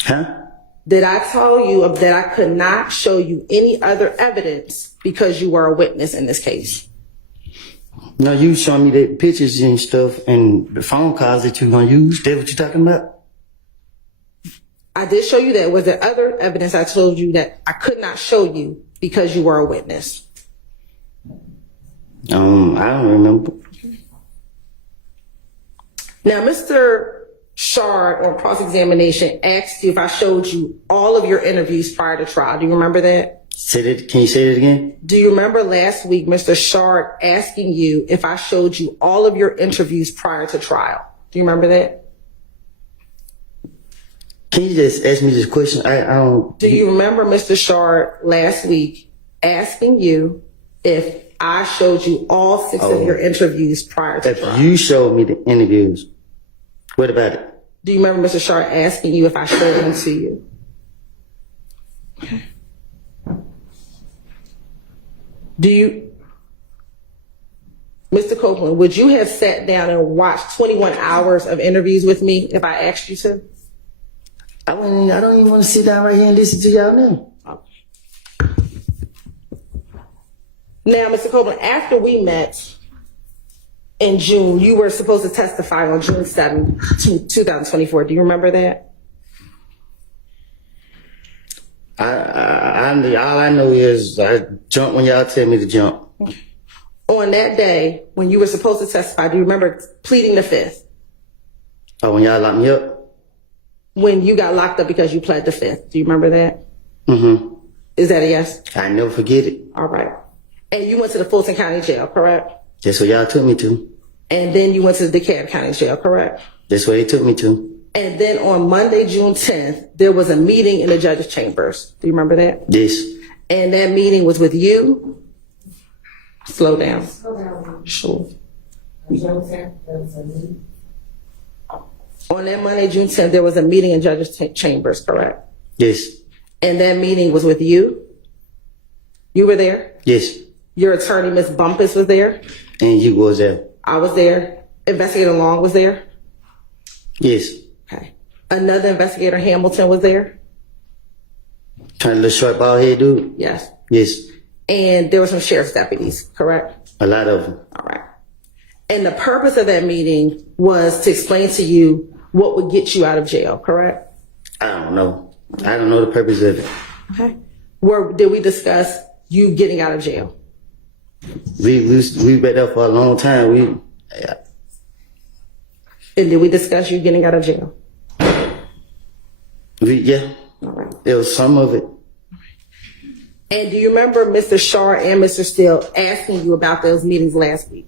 Huh? Did I tell you that I could not show you any other evidence because you were a witness in this case? No, you showing me the pictures and stuff and the phone calls that you're going to use. That's what you're talking about? I did show you that. Was there other evidence I told you that I could not show you because you were a witness? I don't remember. Now, Mr. Shard on cross-examination asked you if I showed you all of your interviews prior to trial. Do you remember that? Can you say that again? Do you remember last week Mr. Shard asking you if I showed you all of your interviews prior to trial? Do you remember that? Can you just ask me this question? I don't. Do you remember Mr. Shard last week asking you if I showed you all 6 of your interviews prior to trial? If you showed me the interviews, what about it? Do you remember Mr. Shard asking you if I showed them to you? Mr. Copeland, would you have sat down and watched 21 hours of interviews with me if I asked you to? I don't even want to sit down right here and listen to y'all now. Now, Mr. Copeland, after we met in June, you were supposed to testify on June 7th, 2024. Do you remember that? All I know is I jump when y'all tell me to jump. On that day, when you were supposed to testify, do you remember pleading the fifth? Oh, when y'all locked me up? When you got locked up because you pled the fifth. Do you remember that? Mm-hmm. Is that a yes? I never forget it. All right. And you went to the Fulton County Jail, correct? That's what y'all took me to. And then you went to the DeKalb County Jail, correct? That's what they took me to. And then on Monday, June 10th, there was a meeting in the judge's chambers. Do you remember that? Yes. And that meeting was with you? Slow down. Sure. On that Monday, June 10th, there was a meeting in judge's chambers, correct? Yes. And that meeting was with you? You were there? Yes. Your attorney, Miss Bumpus, was there? And you was there. I was there. Investigator Long was there? Yes. Okay. Another investigator, Hamilton, was there? Trying to little short bald head dude? Yes. Yes. And there were some sheriff's deputies, correct? A lot of them. All right. And the purpose of that meeting was to explain to you what would get you out of jail, correct? I don't know. I don't know the purpose of it. Okay. Did we discuss you getting out of jail? We been there for a long time. And did we discuss you getting out of jail? Yeah. All right. It was some of it. And do you remember Mr. Shaw and Mr. Steele asking you about those meetings last week?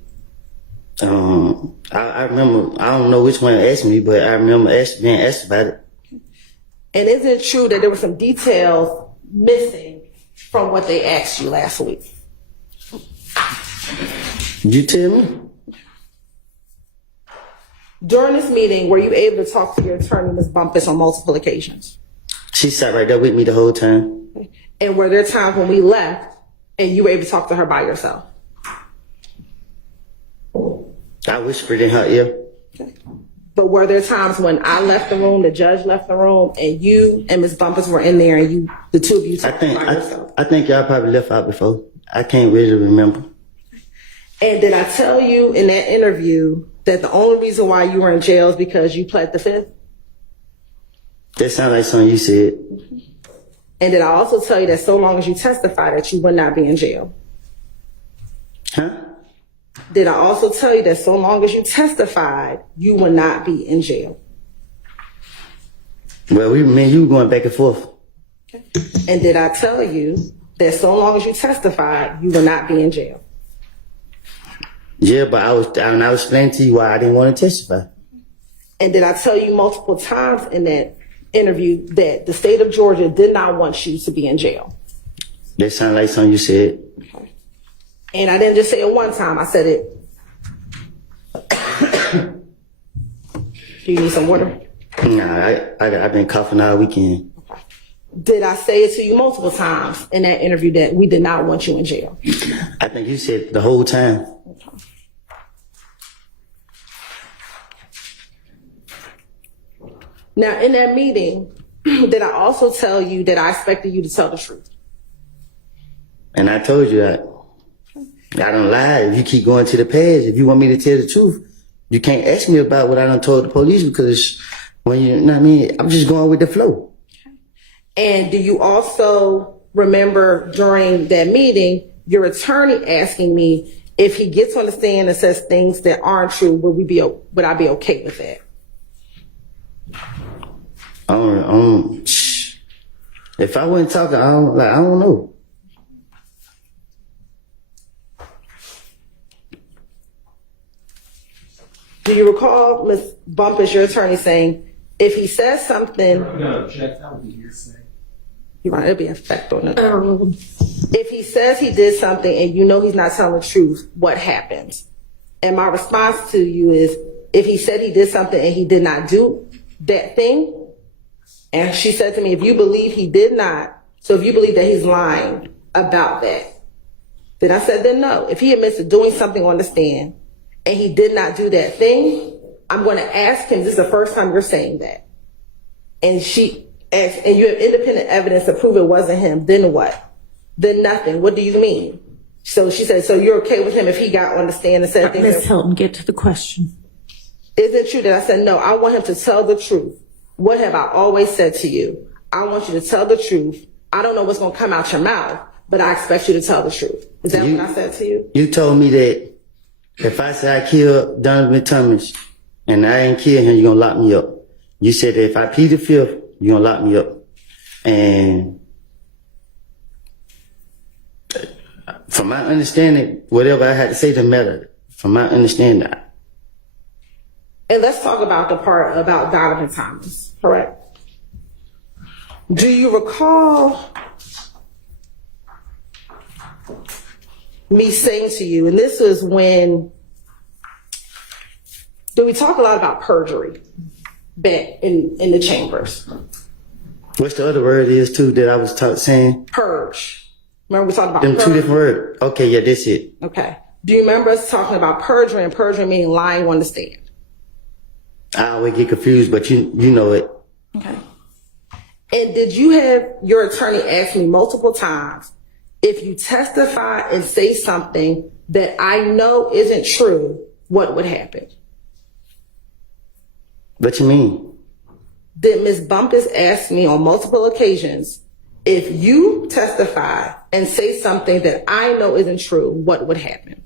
I remember, I don't know which one asked me, but I remember being asked about it. And is it true that there were some details missing from what they asked you last week? You tell me? During this meeting, were you able to talk to your attorney, Ms. Bumpus, on multiple occasions? She sat right there with me the whole time. And were there times when we left and you were able to talk to her by yourself? I whispered in her ear. Okay. But were there times when I left the room, the judge left the room, and you and Ms. Bumpus were in there and the two of you talked by yourself? I think y'all probably left out before. I can't really remember. And did I tell you in that interview that the only reason why you were in jail is because you pled the fifth? That sounds like something you said. And did I also tell you that so long as you testify that you would not be in jail? Huh? Did I also tell you that so long as you testified, you would not be in jail? Well, me and you going back and forth. Okay. And did I tell you that so long as you testified, you would not be in jail? Yeah, but I was explaining to you why I didn't want to testify. And did I tell you multiple times in that interview that the state of Georgia did not want you to be in jail? That sounds like something you said. Okay. And I didn't just say it one time, I said it. Do you need some water? Nah, I've been coughing all weekend. Okay. Did I say it to you multiple times in that interview that we did not want you in jail? I think you said it the whole time. Okay. Now, in that meeting, did I also tell you that I expected you to tell the truth? And I told you that. I don't lie. If you keep going to the past, if you want me to tell the truth, you can't ask me about what I done told the police because when you know what I mean, I'm just going with the flow. And do you also remember during that meeting, your attorney asking me if he gets on the stand and says things that aren't true, would I be okay with that? If I wasn't talking, I don't know. Do you recall Ms. Bumpus, your attorney, saying if he says something, No, Jack, that would be hearsay. you're right, it'll be an effect on it. If he says he did something and you know he's not telling the truth, what happens? And my response to you is, if he said he did something and he did not do that thing, and she said to me, if you believe he did not, so if you believe that he's lying about that, then I said, then no. If he admits to doing something on the stand and he did not do that thing, I'm going to ask him, this is the first time you're saying that. And she asked, and you have independent evidence to prove it wasn't him, then what? Then nothing. What do you mean? So she said, so you're okay with him if he got on the stand and said things? Ms. Hilton, get to the question. Is it true that I said, no, I want him to tell the truth. What have I always said to you? I want you to tell the truth. I don't know what's going to come out your mouth, but I expect you to tell the truth. Is that what I said to you? You told me that if I say I killed Donovan Thomas and I ain't kill him, you're going to lock me up. You said that if I plead the fifth, you're going to lock me up. And from my understanding, whatever I had to say to matter, from my understanding. And let's talk about the part about Donovan Thomas, correct? Do you recall me saying to you, and this is when, we talk a lot about perjury back in the chambers. What's the other word is too that I was saying? Purge. Remember we talked about Them two perjury? different words. Okay, yeah, that's it. Okay. Do you remember us talking about perjury and perjury meaning lying on the stand? I always get confused, but you know it. Okay. And did you have your attorney ask me multiple times if you testify and say something that I know isn't true, what would happen? What you mean? Did Ms. Bumpus ask me on multiple occasions if you testify and say something that I know isn't true, what would happen?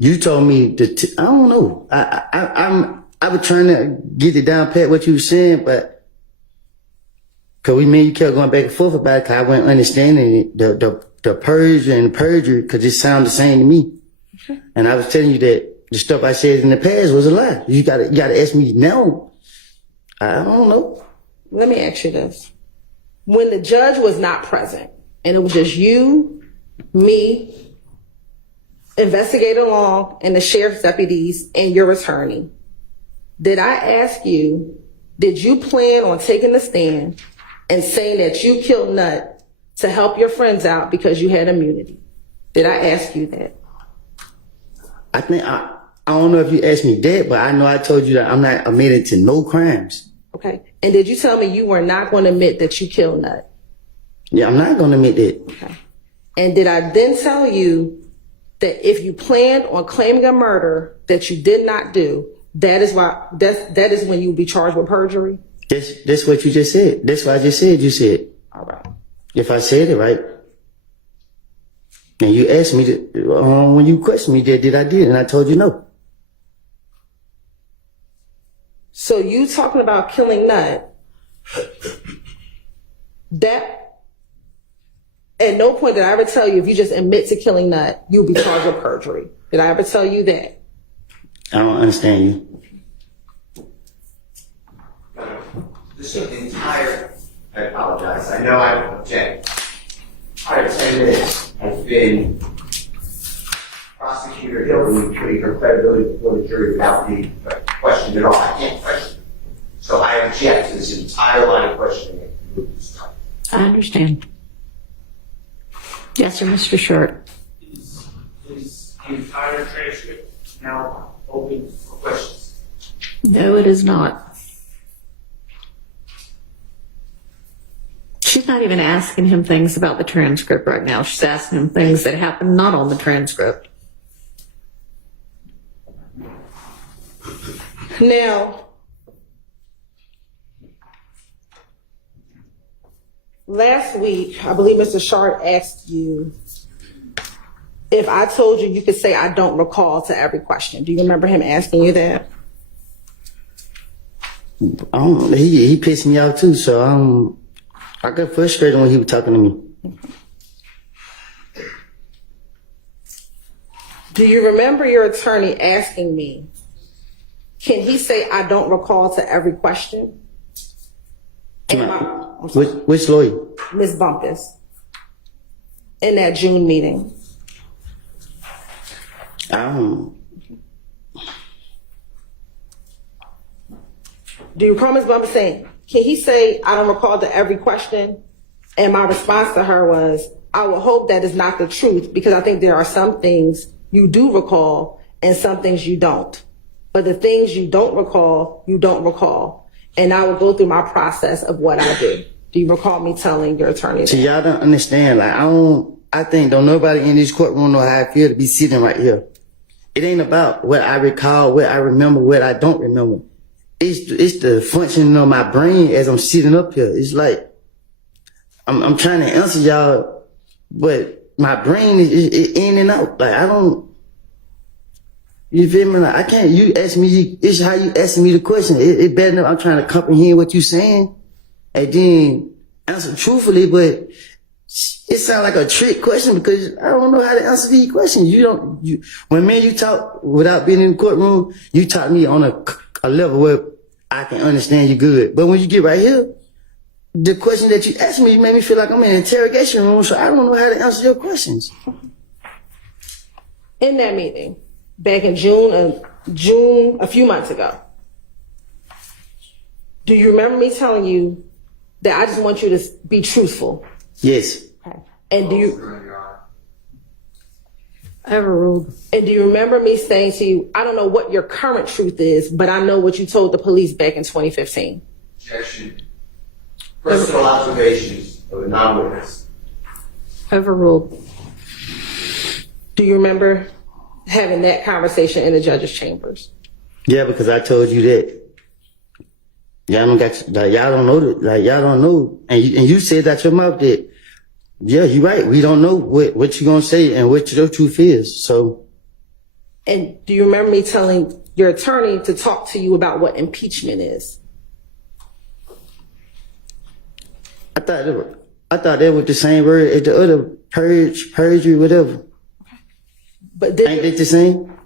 You told me I don't know. I was trying to get it down pat what you were saying, but cause you kept going back and forth about it, cause I wasn't understanding it, the purge and perjury, cause it sounded the same to me. Okay. And I was telling you that the stuff I said in the past was a lie. You gotta ask me now. I don't know. Let me ask you this. When the judge was not present and it was just you, me, investigator Long, and the sheriff's deputies and your attorney, did I ask you, did you plan on taking the stand and saying that you killed Nut to help your friends out because you had immunity? Did I ask you that? I think, I don't know if you asked me that, but I know I told you that I'm not admitting to no crimes. Okay. And did you tell me you were not going to admit that you killed Nut? Yeah, I'm not going to admit that. Okay. And did I then tell you that if you planned on claiming a murder that you did not do, that is when you would be charged with perjury? That's what you just said. That's what I just said. You said. All right. If I said it right, and you asked me when you questioned me, did I did, and I told you no. So you talking about killing Nut, that at no point did I ever tell you if you just admit to killing Nut, you'll be charged with perjury. Did I ever tell you that? I don't understand you. This entire, I apologize, I know I object. Entire 10 minutes has been prosecutor Hillary putting her credibility before the jury without being questioned at all. I can't question. So I object to this entire line of questioning. I understand. Yes, sir, Mr. Short. Is the entire transcript now open for questions? No, it is not. She's not even asking him things about the transcript right now. She's asking him things that happened not on the transcript. Now, last week, I believe Mr. Short asked you if I told you could say I don't recall to every question. Do you remember him asking you that? He pissed me off too, so I got frustrated when he was talking to me. Do you remember your attorney asking me, can he say I don't recall to every question? Which lawyer? Ms. Bumpus. In that June meeting. Do you recall Ms. Bumpus saying, can he say I don't recall to every question? And my response to her was, I will hope that is not the truth, because I think there are some things you do recall and some things you don't. But the things you don't recall, you don't recall. And I will go through my process of what I do. Do you recall me telling your attorney that? See, y'all don't understand. Like, I think don't nobody in this courtroom know how I feel to be sitting right here. It ain't about what I recall, what I remember, what I don't remember. It's the functioning of my brain as I'm sitting up here. It's like, I'm trying to answer y'all, but my brain is in and out. Like, I don't, you feel me? Like, I can't, you ask me, it's how you asking me the question. It better than I'm trying to comprehend what you saying and then answer truthfully, but it sounds like a trick question because I don't know how to answer these questions. When me and you talk without being in the courtroom, you talk to me on a level where I can understand you good. But when you get right here, the question that you asked me made me feel like I'm in an interrogation room, so I don't know how to answer your questions. In that meeting, back in June, a few months ago, do you remember me telling you That I just want you to be truthful. Yes. Okay. And do you Overruled. and do you remember me saying to you, I don't know what your current truth is, but I know what you told the police back in 2015? Objection. Personal observations of a non-witness. Overruled. Do you remember having that conversation in the judge's chambers? Yeah, because I told you that. Y'all don't got, like, y'all don't know that, like, y'all don't know. And you said that your mouth that, yeah, you're right. We don't know what you gonna say and what your truth is. So. And do you remember me telling your attorney to talk to you about what impeachment is? I thought that was the same word as the other perjury, whatever. But Ain't they the same?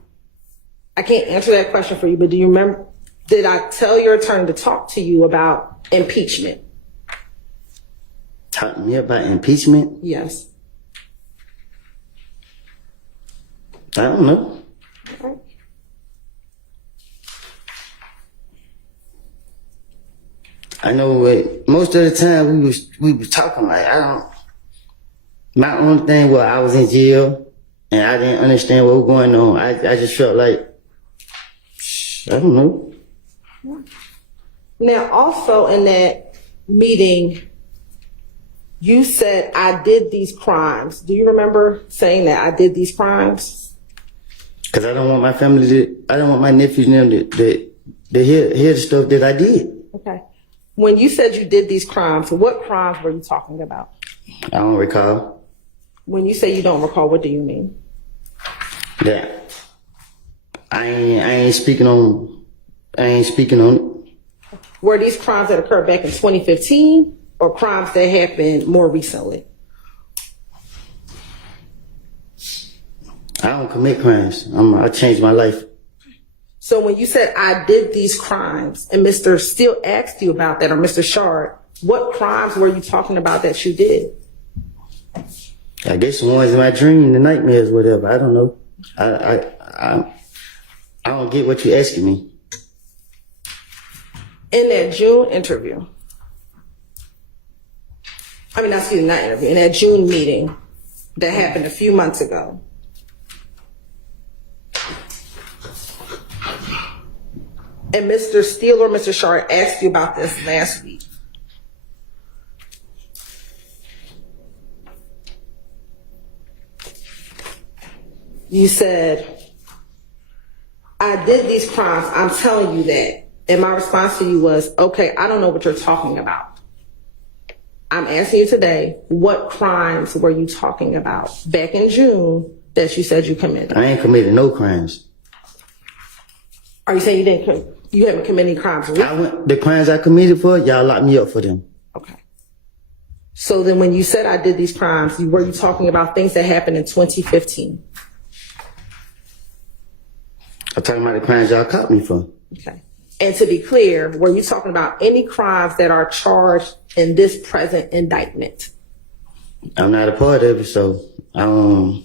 I can't answer that question for you, but do you remember, did I tell your attorney to talk to you about impeachment? Talk to me about impeachment? Yes. I don't know. Okay. I know most of the time we was talking like, my only thing was I was in jail and I didn't understand what was going on. I just felt like, I don't know. Now, also in that meeting, you said, I did these crimes. Do you remember saying that I did these crimes? Cause I don't want my family I don't want my nephews and them to hear the stuff that I did. Okay. When you said you did these crimes, what crimes were you talking about? I don't recall. When you say you don't recall, what do you mean? That I ain't speaking on it. Were these crimes that occurred back in 2015 or crimes that happened more recently? I don't commit crimes. I changed my life. So when you said I did these crimes and Mr. Steele asked you about that, or Mr. Shard, what crimes were you talking about that you did? I guess the ones in my dream, the nightmares, whatever. I don't know. I don't get what you're asking me. In that June interview, not interview, in that June meeting that happened a few months ago, and Mr. Steele or Mr. Shard asked you about this last week, you said, I did these crimes, I'm telling you that. And my response to you was, okay, I don't know what you're talking about. I'm asking you today, what crimes were you talking about back in June that you said you committed? I ain't committed no crimes. Are you saying you haven't committed any crimes? The crimes I committed for, y'all locked me up for them. Okay. So then when you said I did these crimes, were you talking about things that happened in 2015? I'm talking about the crimes y'all caught me for. Okay. And to be clear, were you talking about any crimes that are charged in this present indictment? I'm not a part of it, so I don't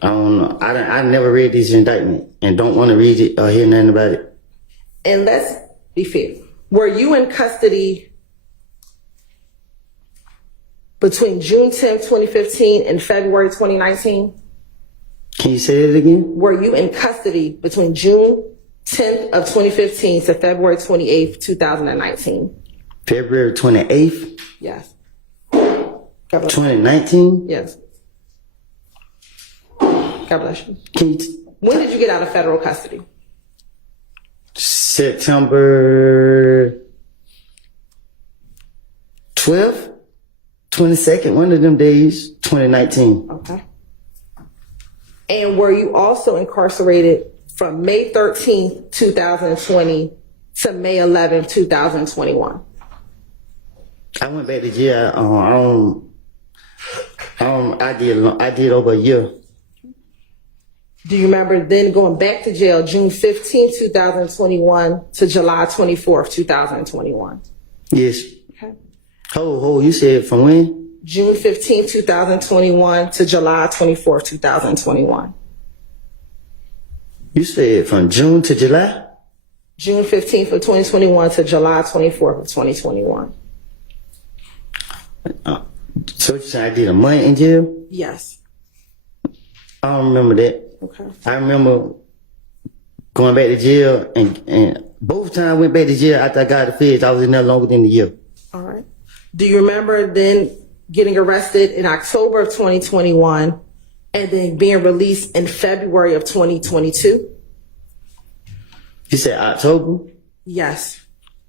know. I never read this indictment and don't want to read it or hear nothing about it. And let's be fair. Were you in custody between June 10th, 2015 and February 2019? Can you say that again? Were you in custody between June 10th of 2015 to February 28th, 2019? February 28th? Yes. 2019? Yes. God bless you. Can you When did you get out of federal custody? September 12th? 22nd, one of them days, 2019. Okay. And were you also incarcerated from May 13th, 2020 to May 11th, 2021? I went back to jail. I did over a year. Do you remember then going back to jail June 15th, 2021 to July 24th, 2021? Yes. Okay. You said from when? June 15th, 2021 to July 24th, 2021. You said from June to July? June 15th of 2021 to July 24th of 2021. So you said I did a month in jail? Yes. I don't remember that. Okay. I remember going back to jail, and both times I went back to jail after I got the feds, I was in there longer than a year. All right. Do you remember then getting arrested in October of 2021 and then being released in February of 2022? You said October, Yes.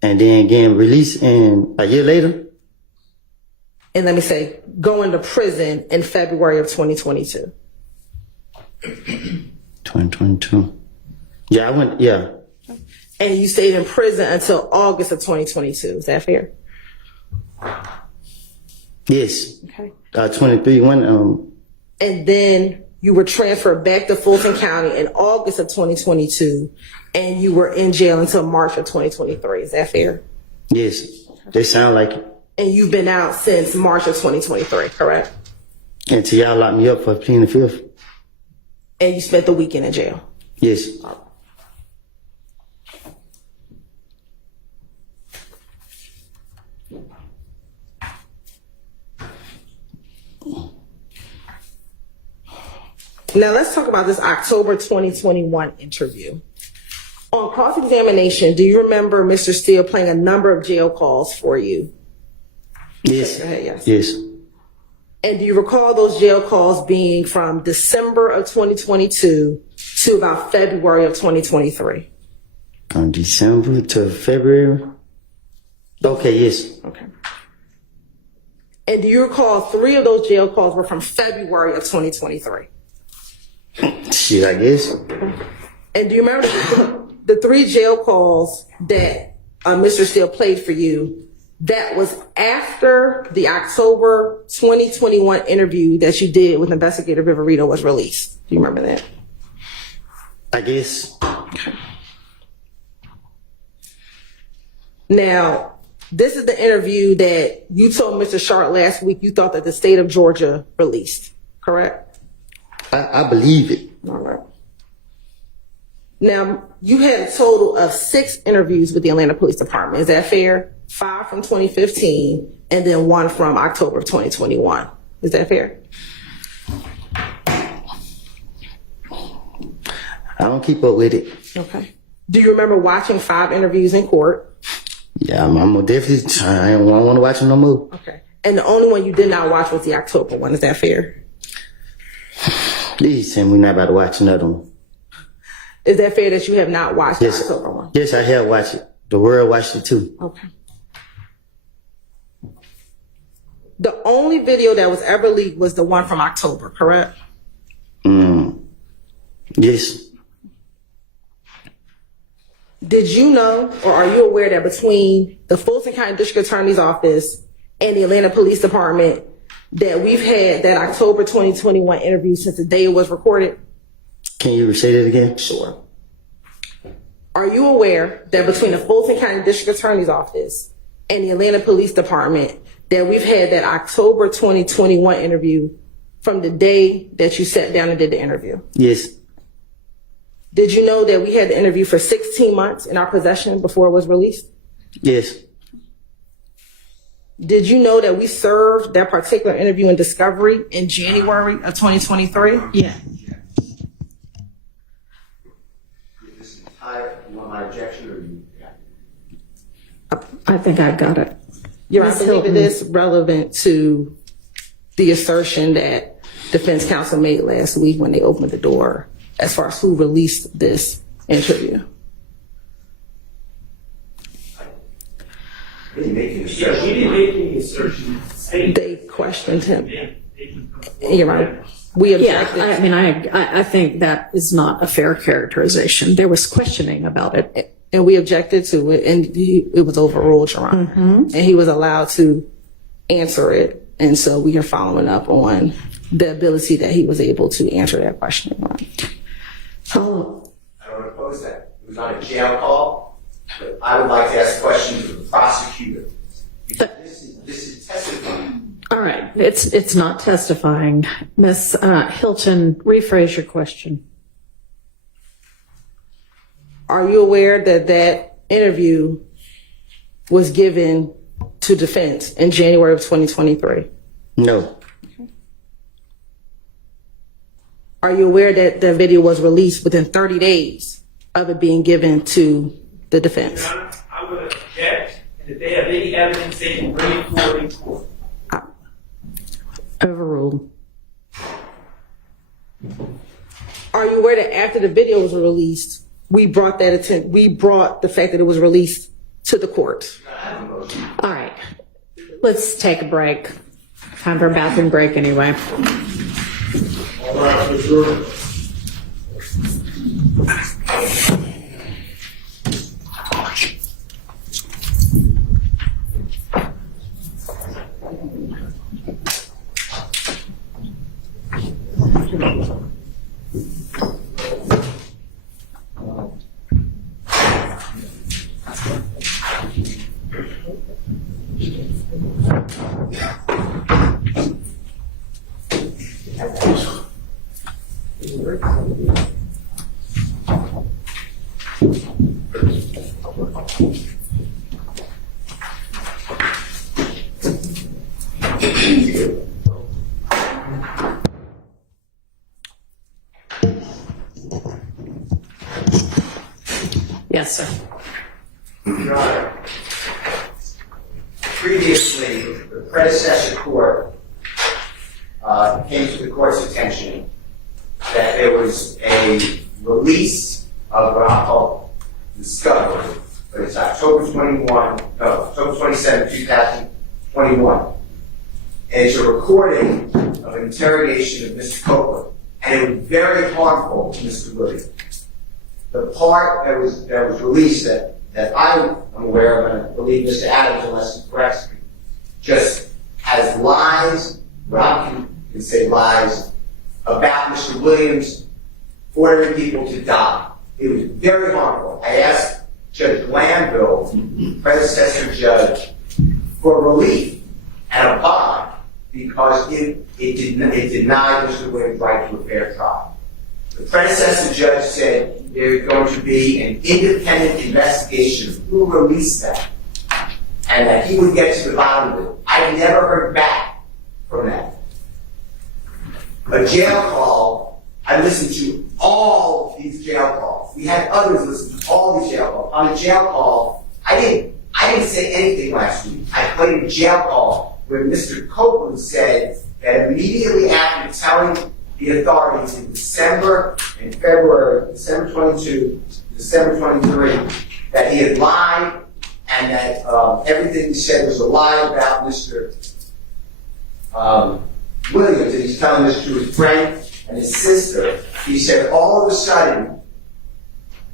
and then getting released in a year later? And let me say, going to prison in February of 2022. 2022. Yeah, I went, yeah. And you stayed in prison until August of 2022. Is that fair? Yes. Okay. 23, when, And then you were transferred back to Fulton County in August of 2022, and you were in jail until March of 2023. Is that fair? yes, they sound like it. And you've been out since March of 2023, correct? Until y'all locked me up for pleading the fifth. And you spent the weekend in jail. Yes. Now let's talk about this October 2021 interview. On cross-examination, do you remember Mr. Steele playing a number of jail calls for you? Yes. Go ahead, yes. Yes. And do you recall those jail calls being from December of 2022 to about February of 2023? From December to February? Okay, yes. Okay. And do you recall 3 of those jail calls were from February of 2023? Shit, I guess. And do you remember the 3 jail calls that Mr. Steele played for you? That was after the October 2021 interview that you did with Investigator Viverito was released. Do you remember that? I guess. Now, this is the interview that you told Mr. Sharp last week you thought that the state of Georgia released, correct? I believe it. All right. Now, you had a total of 6 interviews with the Atlanta Police Department. Is that fair? 5 from 2015 and then 1 from October of 2021. Is that fair? I don't keep up with it. Okay. Do you remember watching 5 interviews in court? Yeah, I'm gonna definitely. I don't want to watch them no more. Okay. And the only one you did not watch was the October one. Is that fair? Please tell me we're not about to watch another one. Is that fair that you have not watched Yes. the October one? Yes, I have watched it. The world watched it too. Okay. The only video that was ever leaked was the one from October, correct? Yes. Did you know, or are you aware that between the Fulton County District Attorney's Office and the Atlanta Police Department that we've had that October 2021 interview since the day it was recorded? Can you say that again? Sure. Are you aware that between the Fulton County District Attorney's Office and the Atlanta Police Department that we've had that October 2021 interview from the day that you sat down and did the interview? Yes. Did you know that we had the interview for 16 months in our possession before it was released? Yes. Did you know that we served that particular interview in discovery in January of 2023? Yeah. This entire, you want my objection or you? I think I got it. Yeah, I Ms. believe Hilton. it is relevant to the assertion that defense counsel made last week when they opened the door as far as who released this interview. Really making a Yeah, assertion. we didn't make any assertions. They questioned him. You're right. We Yeah, objected. I mean, I think that is not a fair characterization. There was questioning about it. And we objected to it, and it was overruled, Your Honor. And he was allowed to answer it. And so we are following up on the ability that he was able to answer that question, Your Honor. Oh, I don't oppose that. It was on a jail call, but I would like to ask questions of the prosecutor. Because this is testifying. all right. It's not testifying. Ms. Hilton, rephrase your question. Are you aware that that interview was given to defense in January of 2023? No. Are you aware that the video was released within 30 days of it being given to the defense? Your Honor, I would object, and if they have any evidence, they can bring it forward in court. Overruled. Are you aware that after the video was released, we brought the fact that it was released to the court? All right. Let's take a break. Time for a bathroom break anyway. All right, for sure. Yes, sir. Your Honor, previously, the predecessor court came to the court's attention that there was a release of what I call discovery, but it's October 27, 2021. And it's a recording of an interrogation of Mr. Copeland, and it was very harmful to Mr. Woody. The part that was released that I'm aware of, and I believe Mr. Adams, unless he corrects me, just has lies, what I can say lies, about Mr. Williams ordering people to die. It was very harmful. I asked Judge Glanville, predecessor judge, for relief and a bond because it denied Mr. Williams' right to a fair trial. The predecessor judge said there's going to be an independent investigation of who released that and that he would get to the bottom of it. I never heard back from that. A jail call, I listened to all these jail calls. We had others listen to all these jail calls. On a jail call, I didn't say anything last week. I played a jail call where Mr. Copeland said that immediately after telling the authorities in December and February, December 22, December 23, that he had lied and that everything he said was a lie about Mr. Williams, and he's telling this to his friend and his sister. He said all of a sudden,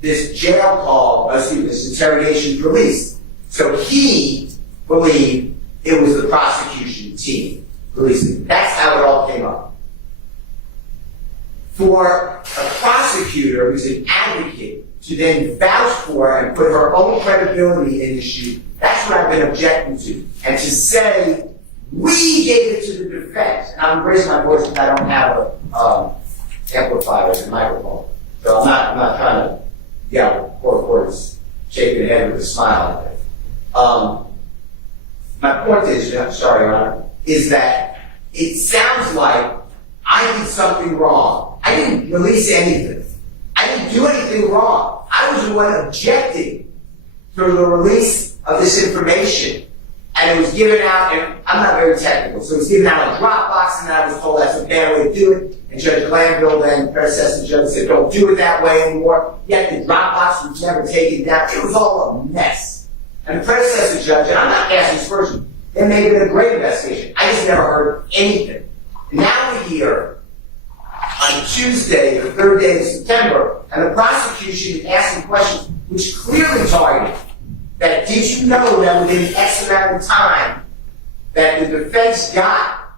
this jail call, this interrogation was released. So he believed it was the prosecution team releasing it. That's how it all came up. For a prosecutor who's an advocate to then vouch for and put her own credibility in issue, that's what I've been objecting to. And to say, we gave it to the defense, and I'm raising my voice because I don't have a amplifier and microphone. So I'm not trying to yell, or is shaking the head with a smile. My point is, sorry, Your Honor, is that it sounds like I did something wrong. I didn't release anything. I didn't do anything wrong. I was the one objecting to the release of this information. And it was given out, and I'm not very technical, so it was given out in Dropbox, and I was told that's a bad way to do it. And Judge Glanville, then predecessor judge, said, don't do it that way anymore. Yet the Dropbox was never taken down. It was all a mess. And the predecessor judge, and I'm not asking this person, they made it a great investigation. I just never heard anything. Now we're here on Tuesday, the third day of September, and the prosecution is asking questions which clearly target that did you know that within X amount of time that the defense got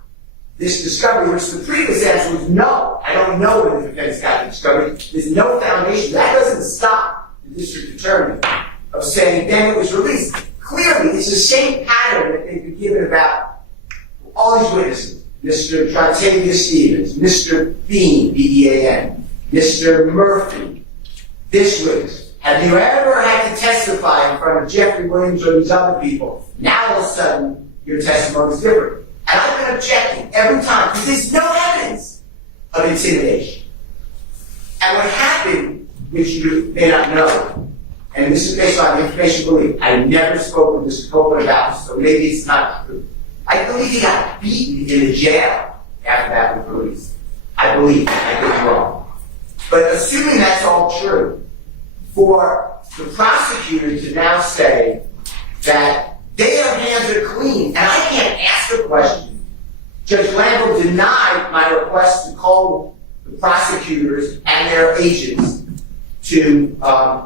this discovery, which the previous answer was no. I don't know when the defense got the discovery. There's no foundation. That doesn't stop the district attorney of saying then it was released. Clearly, it's the same pattern that they've been given about all these witnesses. Mr. Tritavia Stevens, Mr. Bean, B-E-A-N, Mr. Murphy, this witness. Have you ever had to testify in front of Jeffrey Williams or these other people? Now all of a sudden, your testimony is different. And I've been objecting every time because there's no evidence of intimidation. And what happened, which you may not know, and this is based on information belief, I never spoke with Mr. Copeland about this, so maybe it's not true. I believe he got beaten in the jail after that was released. I believe, I could be wrong. But assuming that's all true, for the prosecutor to now say that their hands are clean, and I can't ask a question. Judge Lambo denied my request to call the prosecutors and their agents to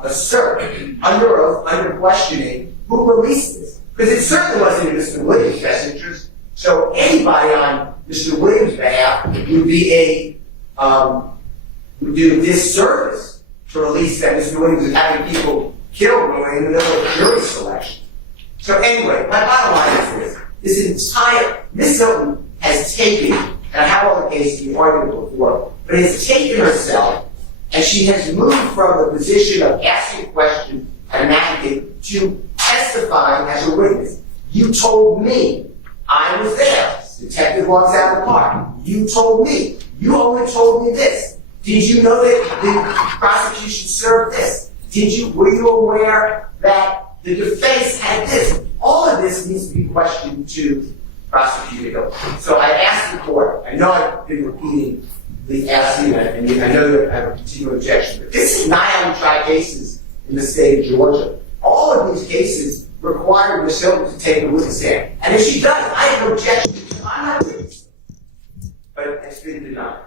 assert under oath, under questioning, who released this. Because it certainly wasn't in Mr. Williams' best interest. So anybody on Mr. Williams' behalf would be would do a disservice to release that Mr. Williams is having people killed in the middle of jury selection. So anyway, my bottom line is this entire, Ms. Hilton has taken, and I have all the cases, we argued before, but has taken herself, and she has moved from the position of asking questions and an advocate to testifying as a witness. You told me I was there. Detective walks out of the car. You told me. You only told me this. Did you know that the prosecution served this? Were you aware that the defense had this? All of this needs to be questioned to Prosecutor Hill. So I asked the court, I know I've been repeating the asking, and I know that I have a continual objection, but this is not untried cases in the state of Georgia. All of these cases require Ms. Hilton to take a witness stand. And if she does, I have no objection. I'm not witness. But it's been denied.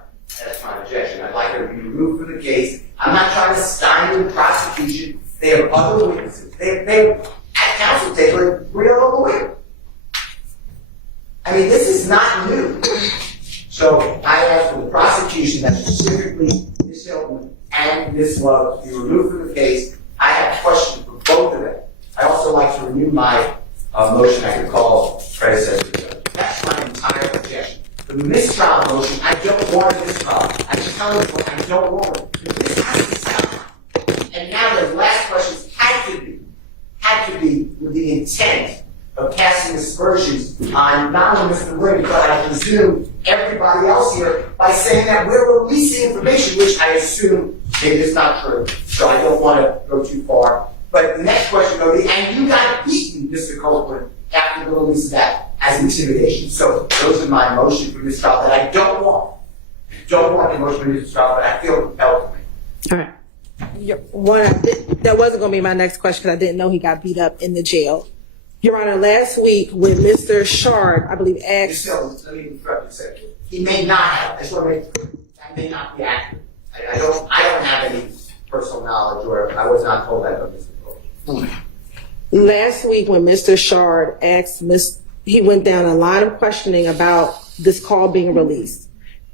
That's my objection. I'd like her to be removed from the case. I'm not trying to stymie the prosecution. They have other witnesses. They at counsel table, 3 other lawyers. I mean, this is not new. So I ask for the prosecution that specifically Ms. Hilton and Ms. Love be removed from the case. I have questions for both of them. I also like to renew my motion I could call predecessor. That's my entire objection. The mistrial motion, I don't want a mistrial. I'm telling you what I don't want it. This has to stop. And now the last questions had to be with the intent of casting aspersions on not only Mr. Williams, but I presume everybody else here by saying that we're releasing information, which I assume maybe it's not true. So I don't want to go too far. But the next question will be, and you got beaten, Mr. Copeland, after the release of that as intimidation. So those are my motions for mistrial that I don't want. I don't want the motion for mistrial, but I feel compelled to make. All right. That wasn't going to be my next question because I didn't know he got beat up in the jail. Your Honor, last week when Mr. Shard, I believe, asked... Let me interrupt you a second. He may not have. I just want to make it clear. That may not be accurate. I don't have any personal knowledge, or I was not told that by Mr. Copeland. Last week when Mr. Shard asked he went down a line of questioning about this call being released.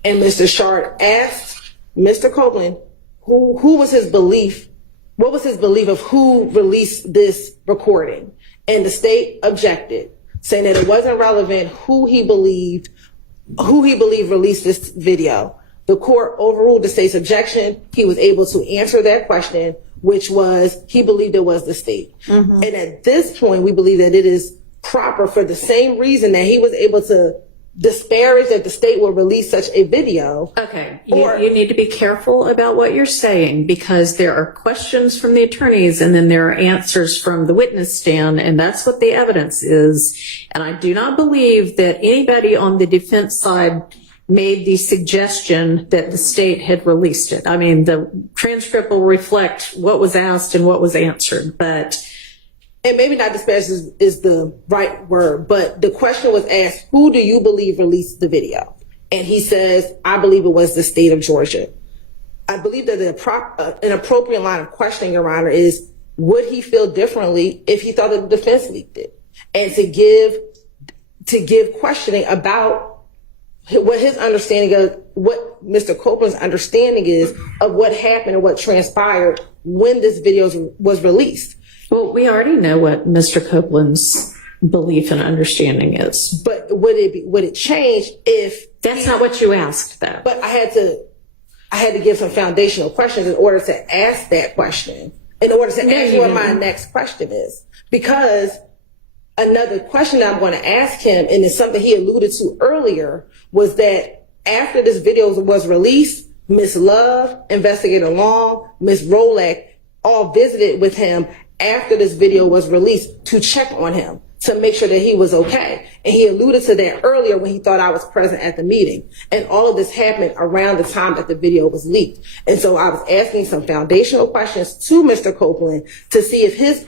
And Mr. Shard asked Mr. Copeland who was his belief, what was his belief of who released this recording? And the state objected, saying that it wasn't relevant who he believed released this video. The court overruled the state's objection. He was able to answer that question, which was he believed it was the state. Mm-hmm. And at this point, we believe that it is proper for the same reason that he was able to disparage that the state will release such a video. Okay, you need to be careful about what you're saying, because there are questions from the attorneys and then there are answers from the witness stand, and that's what the evidence is. And I do not believe that anybody on the defense side made the suggestion that the state had released it. I mean, the transcript will reflect what was asked and what was answered, but... And maybe not disparage is the right word, but the question was asked, who do you believe released the video? And he says, I believe it was the state of Georgia. I believe that an appropriate line of questioning, Your Honor, is would he feel differently if he thought that the defense leaked it? And to give questioning about what his understanding of, what Mr. Copeland's understanding is of what happened and what transpired when this video was released. Well, we already know what Mr. Copeland's belief and understanding is. But would it change if... That's not what you asked, though. But I had to give some foundational questions in order to ask that question. in order to answer what my next question is. Because another question that I'm going to ask him, and it's something he alluded to earlier, was that after this video was released, Miss Love, Investigator Long, Miss Rolak all visited with him after this video was released to check on him, to make sure that he was okay. And he alluded to that earlier when he thought I was present at the meeting. And all of this happened around the time that the video was leaked. And so I was asking some foundational questions to Mr. Copeland to see if his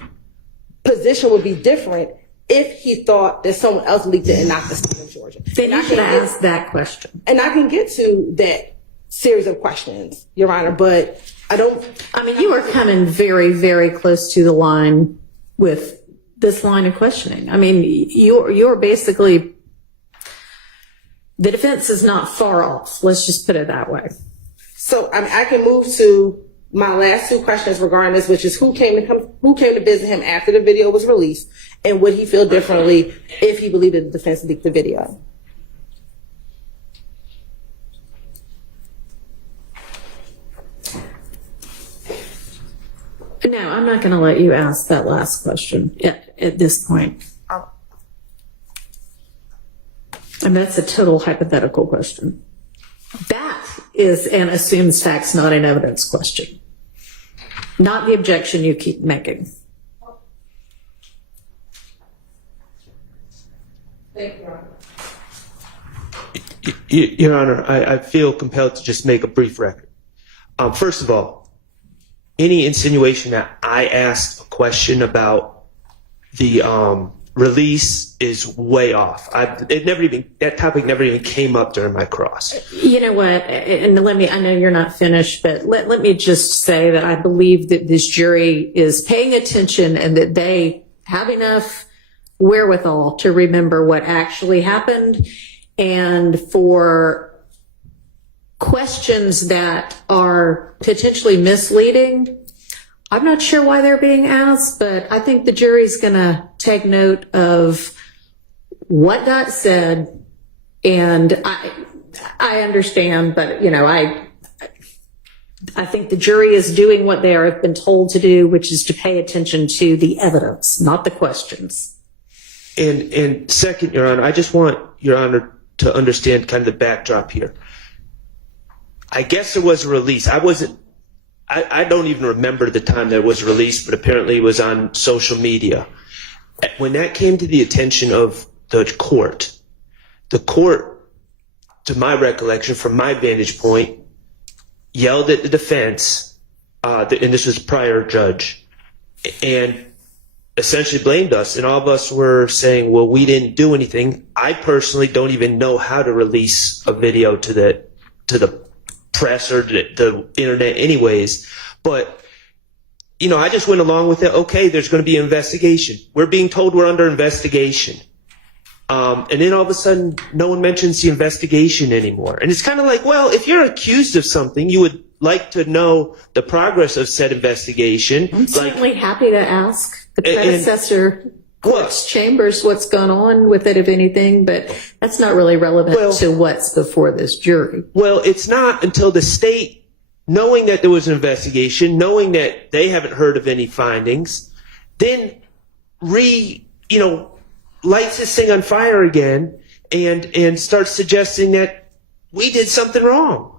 position would be different if he thought that someone else leaked it and not the state of Georgia. Then you should ask that question. And I can get to that series of questions, Your Honor, but I mean, you are coming very, very close to the line with this line of questioning. I mean, you're basically, the defense is not far off. Let's just put it that way. So I can move to my last two questions regarding this, which is who came to visit him after the video was released, and would he feel differently if he believed that the defense leaked the video? No, I'm not going to let you ask that last question at this point. I mean, that's a total hypothetical question. That is an assumes facts, not an evidence question. Not the objection you keep making. Thank you, Your Honor. Your Honor, I feel compelled to just make a brief record. First of all, any insinuation that I asked a question about the release is way off. That topic never even came up during my cross. You know what? And I know you're not finished, but let me just say that I believe that this jury is paying attention and that they have enough wherewithal to remember what actually happened, and for questions that are potentially misleading, I'm not sure why they're being asked, but I think the jury's going to take note of what got said. And I understand, but I think the jury is doing what they have been told to do, which is to pay attention to the evidence, not the questions. And second, Your Honor, I just want Your Honor to understand kind of the backdrop here. I guess there was a release. I don't even remember the time that it was released, but apparently it was on social media. When that came to the attention of the court, to my recollection, from my vantage point, yelled at the defense, and this was prior judge, and essentially blamed us. And all of us were saying, well, we didn't do anything. I personally don't even know how to release a video to the press or the internet anyways. But, I just went along with it. Okay, there's going to be an investigation. We're being told we're under investigation. And then all of a sudden, no one mentions the investigation anymore. And it's kind of like, well, if you're accused of something, you would like to know the progress of said investigation. I'm certainly happy to ask the predecessor court's chambers what's gone on with it, if anything, but that's not really relevant to what's before this jury. Well, it's not until the state, knowing that there was an investigation, knowing that they haven't heard of any findings, then lights this thing on fire again and starts suggesting that we did something wrong.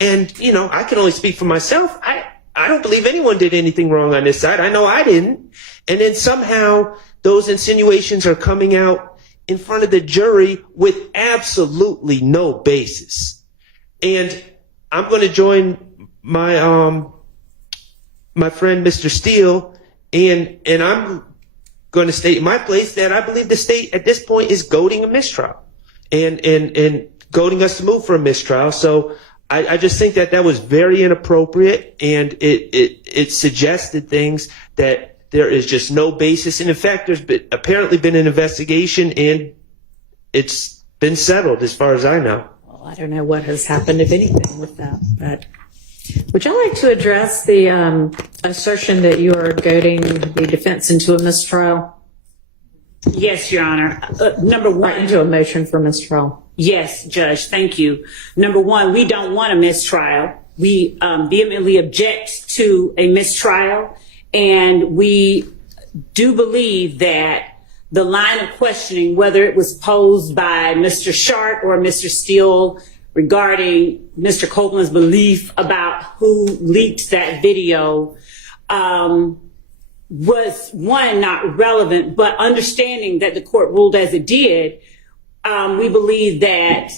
And, I can only speak for myself. I don't believe anyone did anything wrong on this side. I know I didn't. And then somehow those insinuations are coming out in front of the jury with absolutely no basis. And I'm going to join my my friend Mr. Steele, and I'm going to state in my place that I believe the state at this point is goading a mistrial and goading us to move for a mistrial. So I just think that was very inappropriate, and it suggested things that there is just no basis. And in fact, there's apparently been an investigation, and it's been settled as far as I know. Well, I don't know what has happened, if anything, with that. But would you like to address the assertion that you are goading the defense into a mistrial? Yes, Your Honor. Number one. Right into a motion for mistrial. Yes, Judge. Thank you. Number one, we don't want a mistrial. We vehemently object to a mistrial. And we do believe that the line of questioning, whether it was posed by Mr. Sharp or Mr. Steele regarding Mr. Copeland's belief about who leaked that video, was one, not relevant, but understanding that the court ruled as it did, we believe that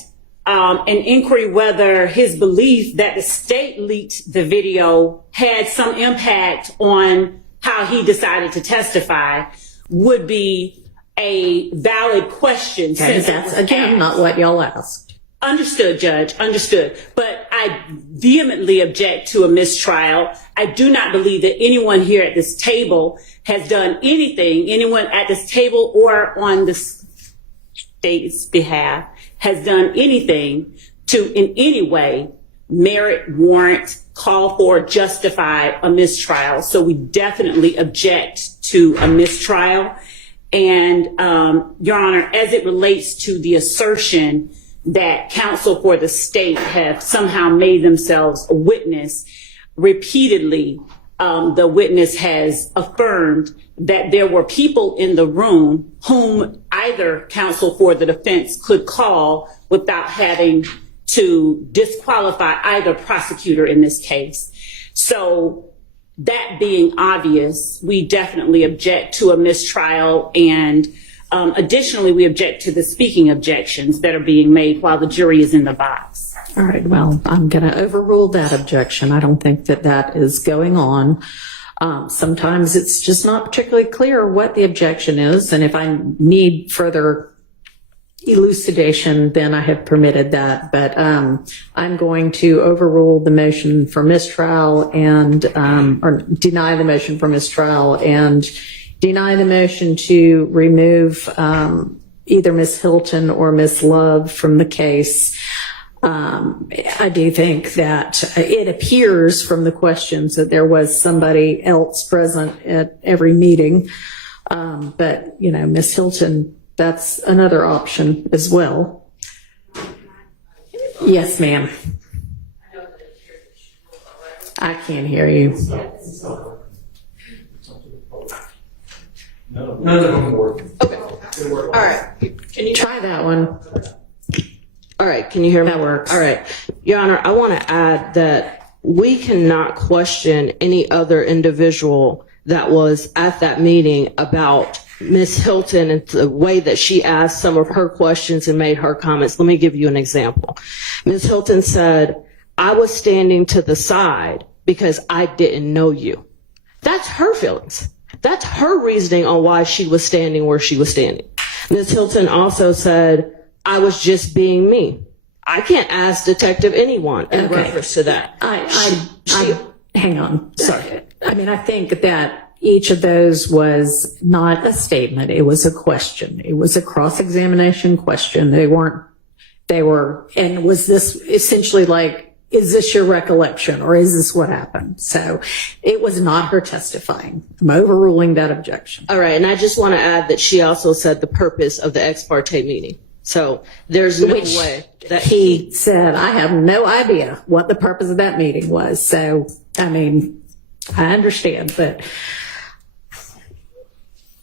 an inquiry whether his belief that the state leaked the video had some impact on how he decided to testify would be a valid question. Okay, that's again not what y'all asked. Understood, Judge, understood. But I vehemently object to a mistrial. I do not believe that anyone here at this table has done anything, anyone at this table or on the state's behalf has done anything to in any way merit, warrant, call for, justify a mistrial. So we definitely object to a mistrial. And, Your Honor, as it relates to the assertion that counsel for the state have somehow made themselves a witness, repeatedly, the witness has affirmed that there were people in the room whom either counsel for the defense could call without having to disqualify either prosecutor in this case. So that being obvious, we definitely object to a mistrial, and additionally, we object to the speaking objections that are being made while the jury is in the box. All right, well, I'm going to overrule that objection. I don't think that that is going on. Sometimes it's just not particularly clear what the objection is, and if I need further elucidation, then I have permitted that. But I'm going to overrule the motion for mistrial and or deny the motion for mistrial and deny the motion to remove either Ms. Hilton or Ms. Love from the case. I do think that it appears from the questions that there was somebody else present at every meeting. But, you know, Ms. Hilton, that's another option as well. Yes, ma'am. I can't hear you. None of them work. Okay. All right. Can you Try that one. All right. Can you hear me? That works. All right. Your Honor, I want to add that we cannot question any other individual that was at that meeting about Ms. Hilton and the way that she asked some of her questions and made her comments. Let me give you an example. Ms. Hilton said, "I was standing to the side because I didn't know you." That's her feelings. That's her reasoning on why she was standing where she was standing. Ms. Hilton also said, "I was just being me." I can't ask Detective anyone in reference to that. Hang on. Sorry. I mean, I think that each of those was not a statement. It was a question. It was a cross-examination question. They were, and was this essentially like, is this your recollection or is this what happened? So it was not her testifying. I'm overruling that objection. All right. And I just want to add that she also said the purpose of the ex parte meeting. So there's no way that he said, I have no idea what the purpose of that meeting was. So, I mean, I understand, but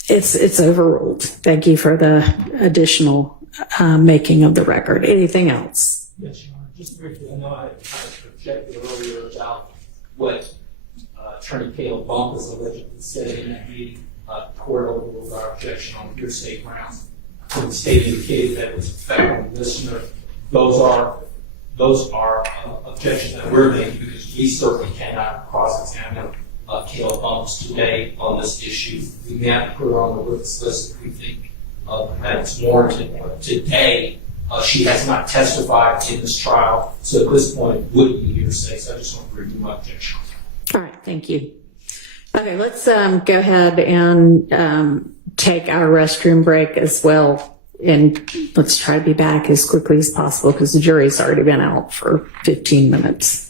it's overruled. Thank you for the additional making of the record. Anything else? Yes, Your Honor. Just briefly, I know I objected earlier about what Attorney Caleb Bumpus allegedly said in that meeting. The court overruled our objection on hearsay grounds. When the state indicated that it was affecting the listener, those are objections that we're making because we certainly cannot cross-examine Caleb Bumpus today on this issue. We may have to put her on the witness list if we think that it's warranted. But today, she has not testified in this trial, so at this point, it would be hearsay. So I just want to bring my objection. All right, thank you. Okay, let's go ahead and take our restroom break as well, and let's try to be back as quickly as possible because the jury's already been out for 15 minutes.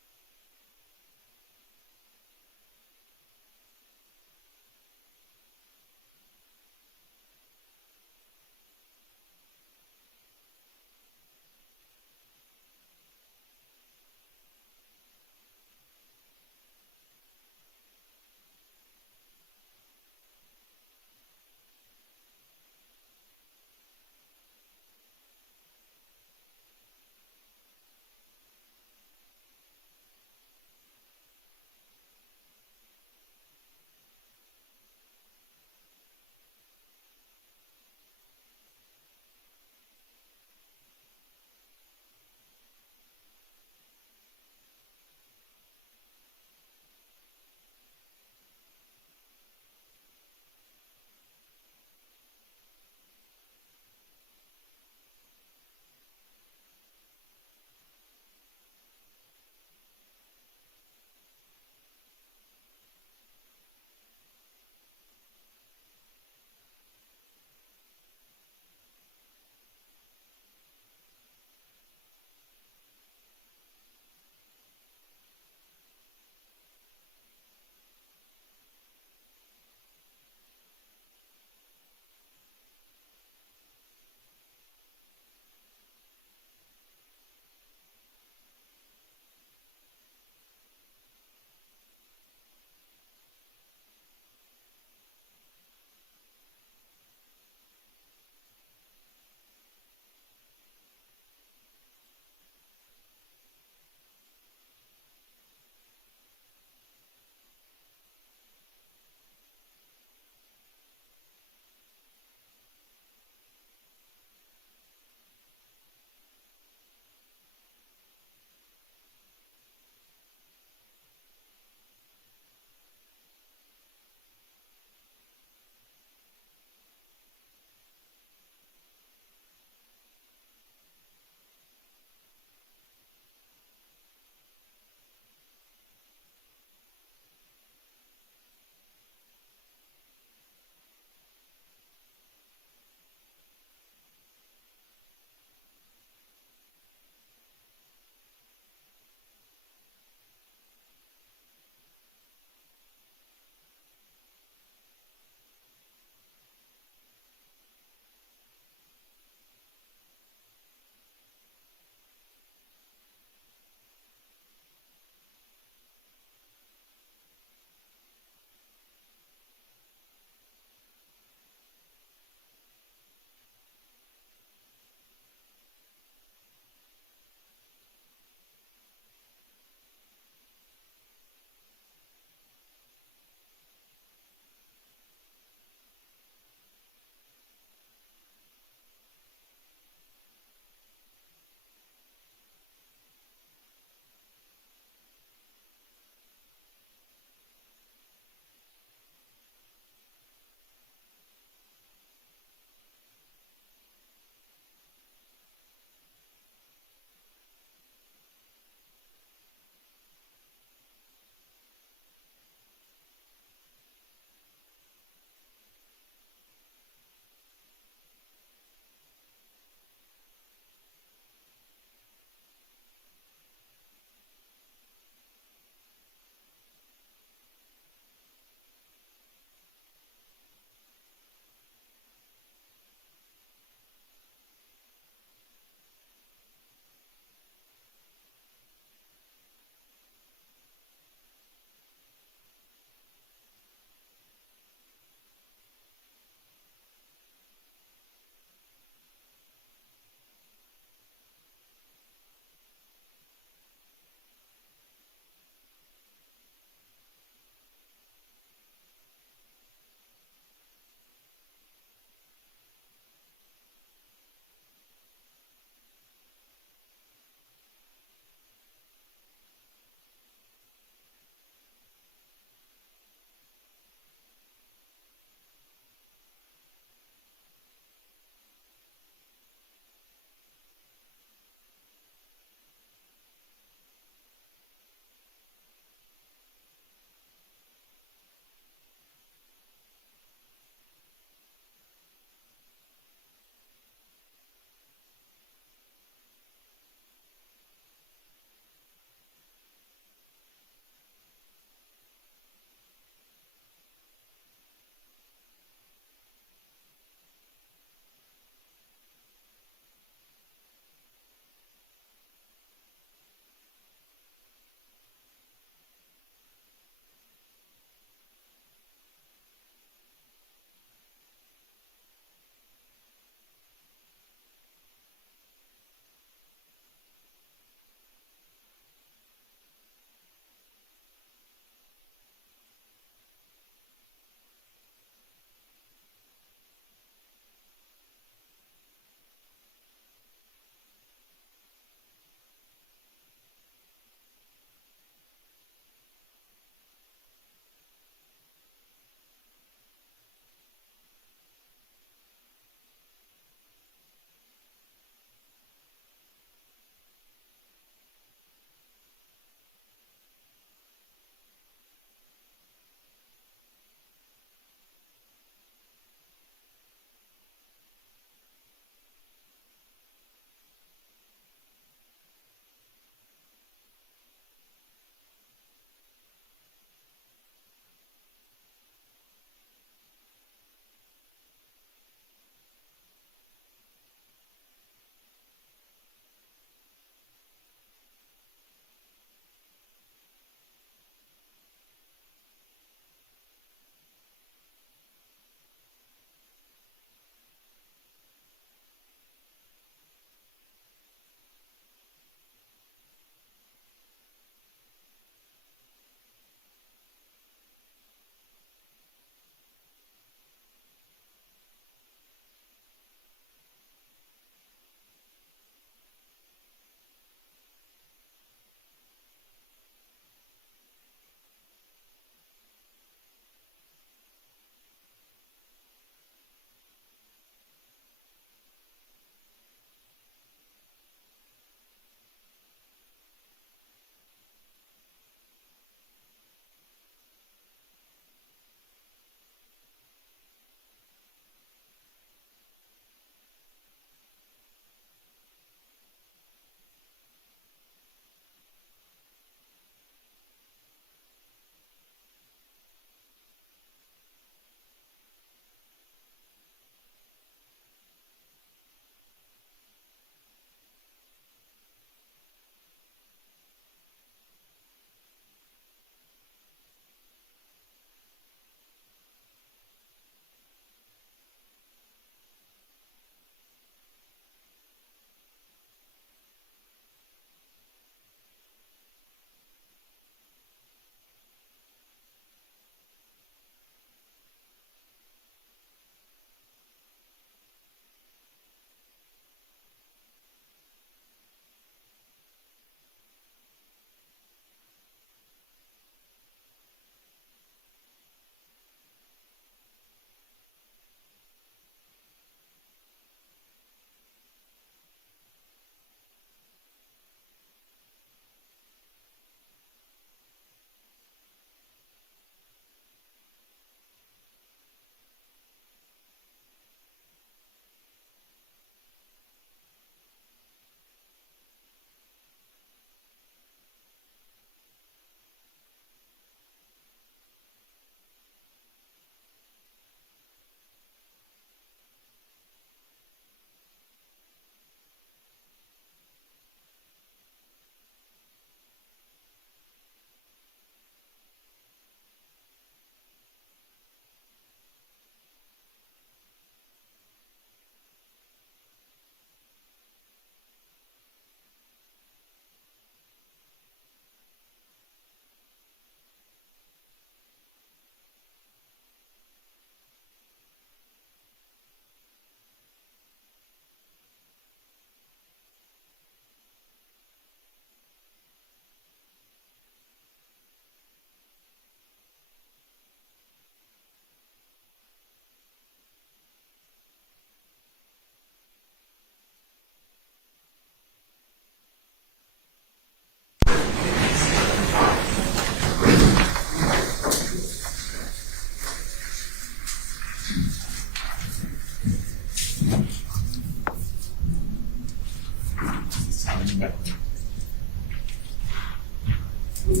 Officers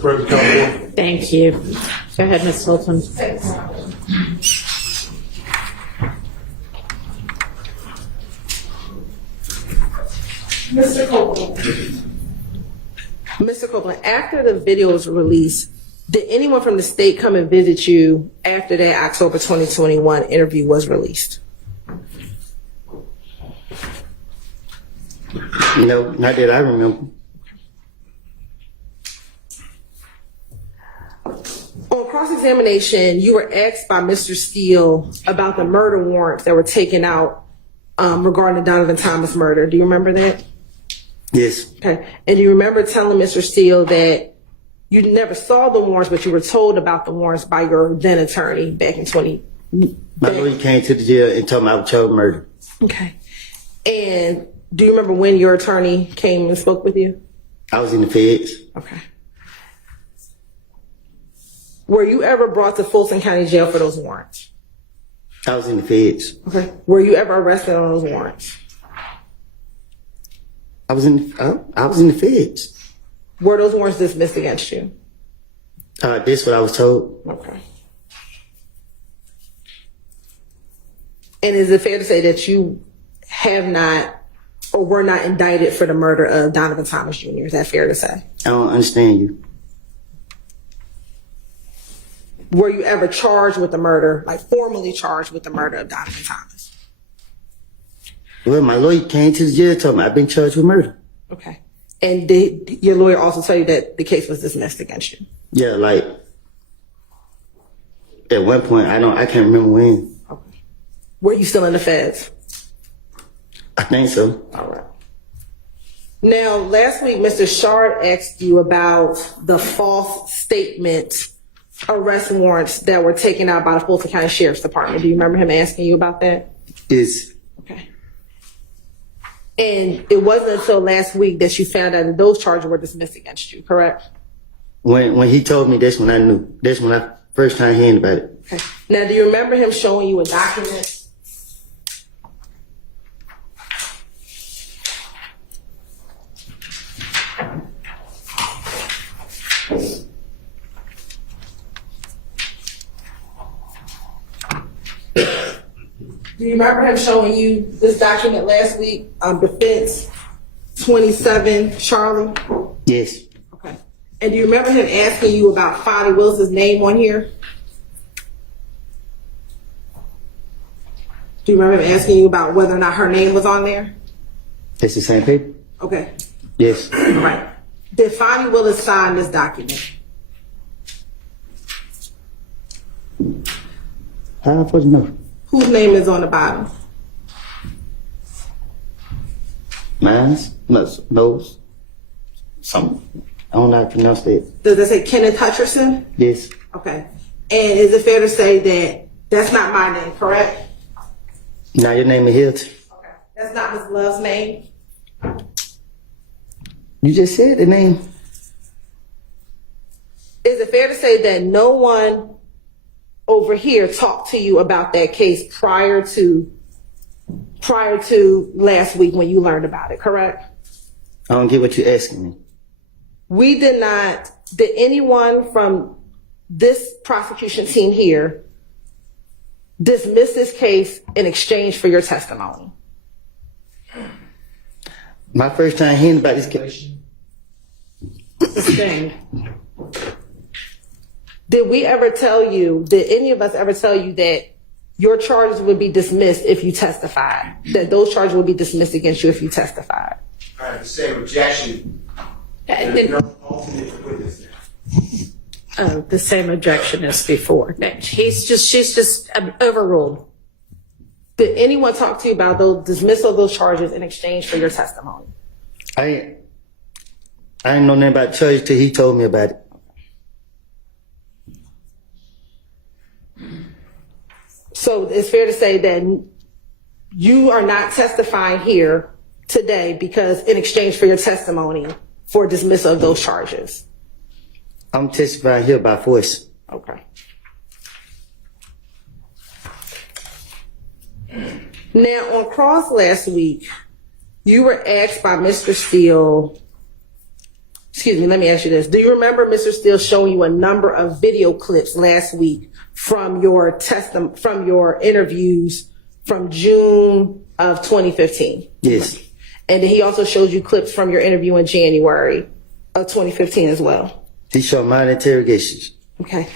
present, count Thank you. Go ahead, Ms. Hilton. Mr. Copeland. Mr. Copeland, after the video was released, did anyone from the state come and visit you after that October 2021 interview was released? No, not that I remember. On cross-examination, you were asked by Mr. Steele about the murder warrants that were taken out regarding the Donovan Thomas murder. Do you remember that? Yes. Okay. And do you remember telling Mr. Steele that you never saw the warrants, but you were told about the warrants by your then attorney back in 20? My lawyer came to the jail and told me I was child murder. Okay. And do you remember when your attorney came and spoke with you? I was in the feds. Okay. Were you ever brought to Fulton County Jail for those warrants? I was in the feds. Okay. Were you ever arrested on those warrants? I was in the feds. Were those warrants dismissed against you? That's what I was told. Okay. And is it fair to say that you have not or were not indicted for the murder of Donovan Thomas Jr.? Is that fair to say? I don't understand you. Were you ever charged with the murder, like formally charged with the murder of Donovan Thomas? Well, my lawyer came to the jail and told me I've been charged with murder. Okay. And did your lawyer also tell you that the case was dismissed against you? Yeah, like at one point, I can't remember when. Okay. Were you still in the feds? I think so. All right. Now, last week, Mr. Shard asked you about the false statement arrest warrants that were taken out by the Fulton County Sheriff's Department. Do you remember him asking you about that? Yes. Okay. And it wasn't until last week that you found out that those charges were dismissed against you, correct? When he told me, that's when I knew. That's when I first time hearing about it. Okay. Now, do you remember him showing you a document? Do you remember him showing you this document last week, Defense 27, Charlie? Yes. Okay. And do you remember him asking you about Fonnie Wilson's name on here? Do you remember him asking you about whether or not her name was on there? It's the same paper? Okay. Yes. Right. Did Fonnie Willis sign this document? How am I supposed to know? Whose name is on the bottom? Mine's? No. Some. I don't know how to pronounce that. Does it say Kenneth Hutcherson? Yes. Okay. And is it fair to say that that's not my name, correct? Now your name is Hilton. Okay. That's not Ms. Love's name? You just said the name. Is it fair to say that no one over here talked to you about that case prior to last week when you learned about it, correct? I don't get what you're asking me. We did not, did anyone from this prosecution team here dismiss this case in exchange for your testimony? My first time hearing about this case. Sustained. Did we ever tell you, did any of us ever tell you that your charges would be dismissed if you testified? That those charges would be dismissed against you if you testified? All right, the same objection. There's no alternate witness now. The same objection as before. She's just overruled. Did anyone talk to you about those dismissal of those charges in exchange for your testimony? I didn't know nothing about charges till he told me about it. So it's fair to say that you are not testifying here today because in exchange for your testimony for dismissal of those charges. I'm testifying here by force. Okay. Now, on cross last week, you were asked by Mr. Steele, excuse me, let me ask you this. Do you remember Mr. Steele showing you a number of video clips last week from your from your interviews from June of 2015? Yes. And then he also showed you clips from your interview in January of 2015 as well. He showed my interrogations. Okay.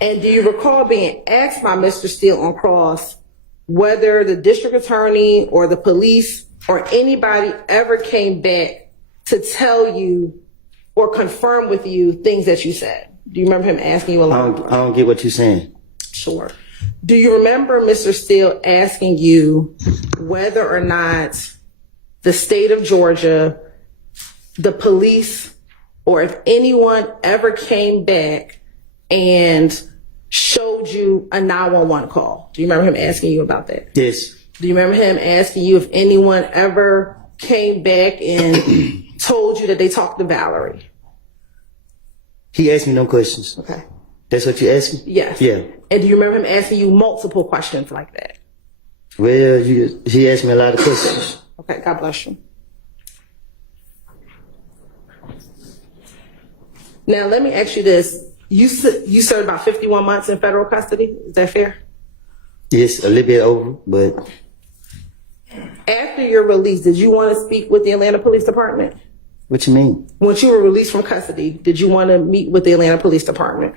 And do you recall being asked by Mr. Steele on cross whether the district attorney or the police or anybody ever came back to tell you or confirm with you things that you said? Do you remember him asking you a lot? I don't get what you're saying. Sure. Do you remember Mr. Steele asking you whether or not the state of Georgia, the police, or if anyone ever came back and showed you a 911 call? Do you remember him asking you about that? Yes. Do you remember him asking you if anyone ever came back and told you that they talked to Valerie? He asked me no questions. Okay. That's what you asked me? Yes. Yeah. And do you remember him asking you multiple questions like that? Well, he asked me a lot of questions. Okay, God bless you. Now, let me ask you this. You served about 51 months in federal custody. Is that fair? Yes, a little bit over, but... After your release, did you want to speak with the Atlanta Police Department? What you mean? Once you were released from custody, did you want to meet with the Atlanta Police Department?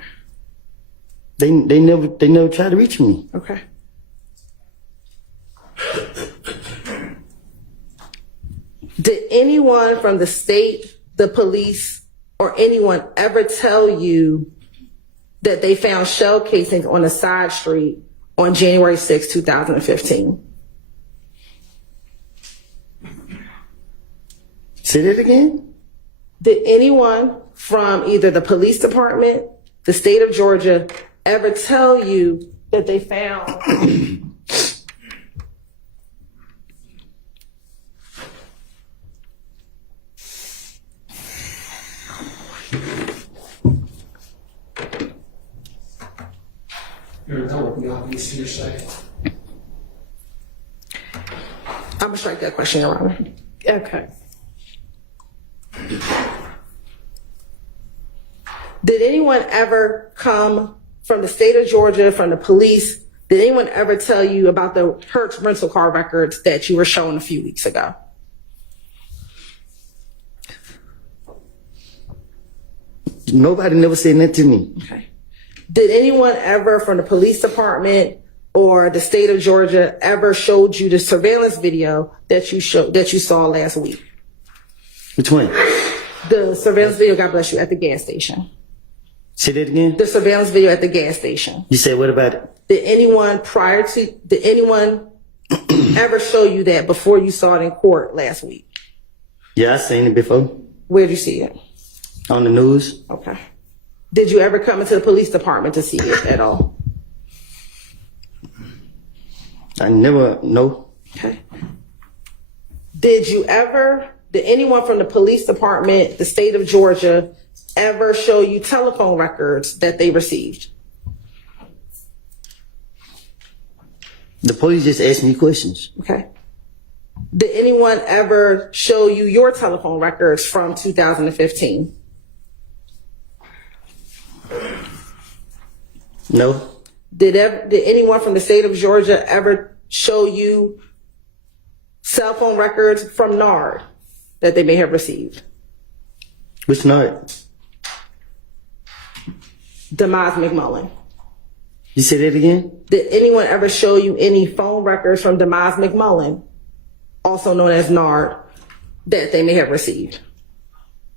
They never tried to reach me. Okay. Did anyone from the state, the police, or anyone ever tell you that they found shell casings on a side street on January 6, 2015? Say that again? Did anyone from either the police department, the state of Georgia, ever tell you that they found You're done with the obvious hearsay. I'm gonna strike that question around. Okay. Did anyone ever come from the state of Georgia, from the police? Did anyone ever tell you about the Hertz rental car records that you were shown a few weeks ago? Nobody never said nothing to me. Okay. Did anyone ever from the police department or the state of Georgia ever showed you the surveillance video that you saw last week? Which one? The surveillance video, God bless you, at the gas station. Say that again? The surveillance video at the gas station. You said what about it? Did anyone ever show you that before you saw it in court last week? Yeah, I seen it before. Where'd you see it? On the news. Okay. Did you ever come into the police department to see it at all? I never, no. Okay. Did anyone from the police department, the state of Georgia, ever show you telephone records that they received? The police just asked me questions. Okay. Did anyone ever show you your telephone records from 2015? No. Did anyone from the state of Georgia ever show you cell phone records from NARD that they may have received? Which night? Demise McMullen. You say that again? Did anyone ever show you any phone records from Demise McMullen, also known as NARD, that they may have received?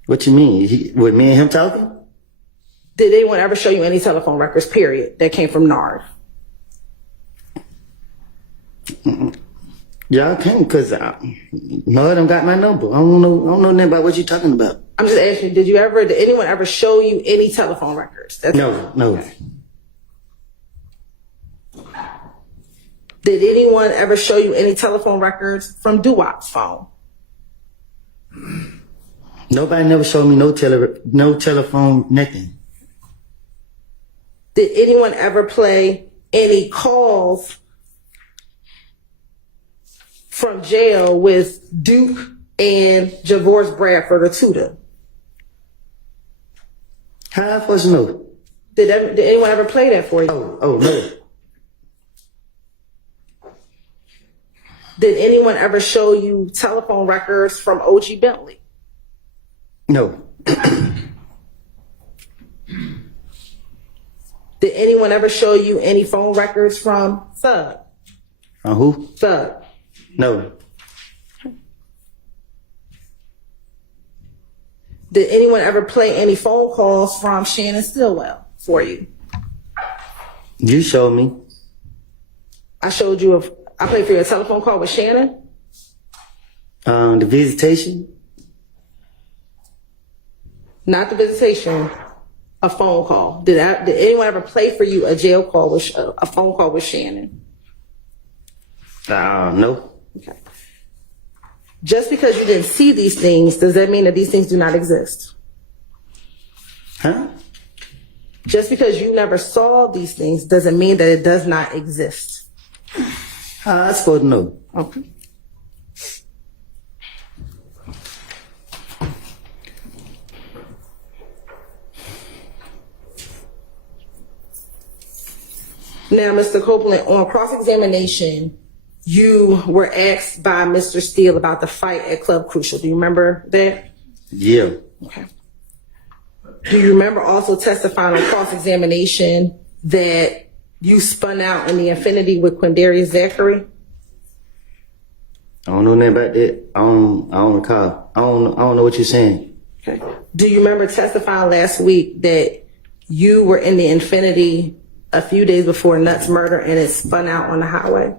What you mean? With me and him talking? Did anyone ever show you any telephone records, period, that came from NARD? Y'all can't, because none of them got my number. I don't know nothing about what you're talking about. I'm just asking, did anyone ever show you any telephone records? No. Did anyone ever show you any telephone records from Duwop's phone? Nobody never showed me no telephone, nothing. Did anyone ever play any calls from jail with Duke and Javorce Bradford or Tuda? How am I supposed to know? Did anyone ever play that for you? Oh, no. Did anyone ever show you telephone records from OG Bentley? No. Did anyone ever show you any phone records from Thug? From who? Thug. No. Did anyone ever play any phone calls from Shannon Stillwell for you? You showed me. I showed you I played for you a telephone call with Shannon. The visitation. Not the visitation, a phone call. Did anyone ever play for you a jail call with a phone call with Shannon? No. Okay. Just because you didn't see these things, does that mean that these things do not exist? Huh? Just because you never saw these things doesn't mean that it does not exist. How am I supposed to know? Okay. Now, Mr. Copeland, on cross-examination, you were asked by Mr. Steele about the fight at Club Crucial. Do you remember that? Yeah. Okay. Do you remember also testifying on cross-examination that you spun out in the Infinity with Quindarius Zachary? I don't know nothing about that. I don't recall. I don't know what you're saying. Okay. Do you remember testifying last week that you were in the Infinity a few days before Nuts' murder and it spun out on the highway?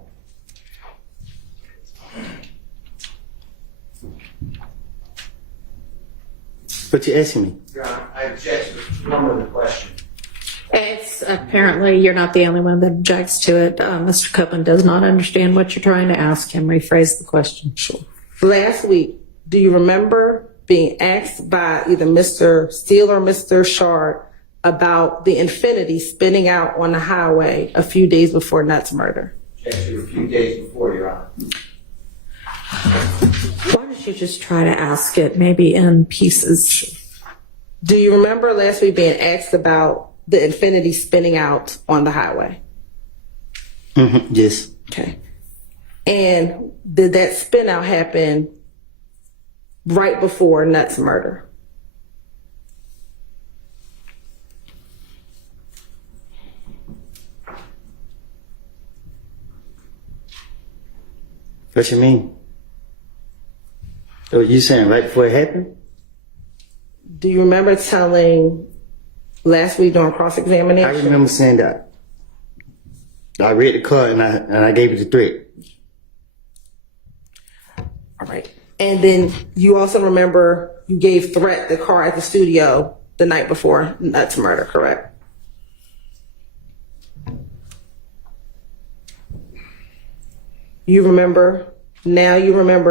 What you asking me? Your Honor, I object to the number of the question. It's apparently you're not the only one that objects to it. Mr. Copeland does not understand what you're trying to ask him. Rephrase the question. Sure. Last week, do you remember being asked by either Mr. Steele or Mr. Shard about the Infinity spinning out on the highway a few days before Nuts' murder? Object to a few days before, Your Honor. Why don't you just try to ask it maybe in pieces? Do you remember last week being asked about the Infinity spinning out on the highway? Mm-hmm. Yes. Okay. And did that spin out happen right before Nuts' murder? What you mean? So you saying right before it happened? Do you remember telling last week during cross-examination? I remember saying that. I read the card and I gave it the threat. All right. And then you also remember you gave Threat the car at the studio the night before Nuts' murder, correct? You remember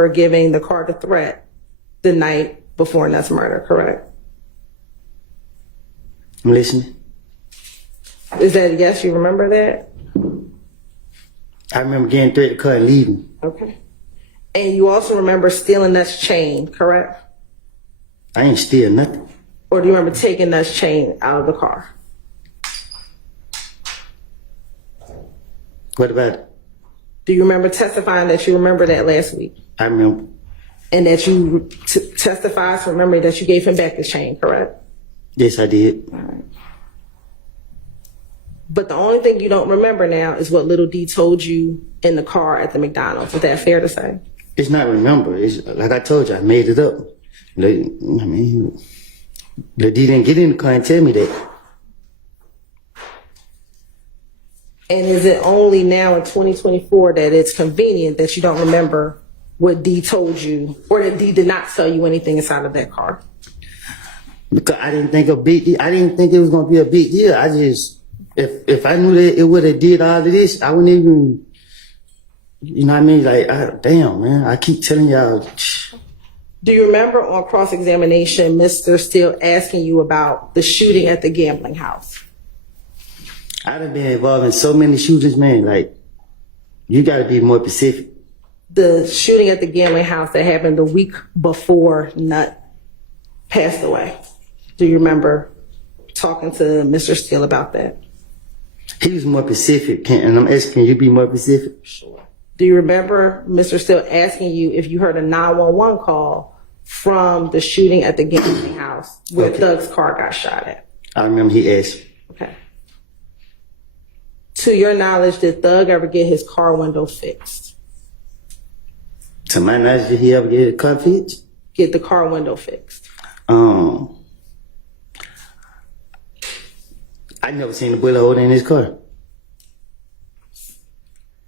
giving the car to Threat the night before Nuts' murder, correct? I'm listening. Is that a yes? You remember that? I remember getting threat the car and leaving. Okay. And you also remember stealing Nuts' chain, correct? I ain't steal nothing. Or do you remember taking Nuts' chain out of the car? What about it? Do you remember testifying that you remember that last week? I remember. And that you testified from memory that you gave him back the chain, correct? Yes, I did. All right. But the only thing you don't remember now is what Little D told you in the car at the McDonald's. Is that fair to say? It's not remember. It's like I told you, I made it up. Lil D didn't get in the car and tell me that. And is it only now in 2024 that it's convenient that you don't remember what D told you, or that D did not tell you anything inside of that car? Because I didn't think I didn't think it was gonna be a big deal. I just if I knew that it would have did all of this, I wouldn't even You know what I mean? Like, damn, man. I keep telling y'all. Do you remember on cross-examination, Mr. Steele asking you about the shooting at the gambling house? I done been involved in so many shootings, man. Like, you got to be more specific. The shooting at the gambling house that happened the week before Nut passed away. Do you remember talking to Mr. Steele about that? He was more specific, and I'm asking, can you be more specific? Sure. Do you remember Mr. Steele asking you if you heard a 911 call from the shooting at the gambling house where Thug's car got shot at? I remember he asked. Okay. To your knowledge, did Thug ever get his car window fixed? To my knowledge, did he ever get a car fixed? Get the car window fixed. I never seen a bullet hole in his car.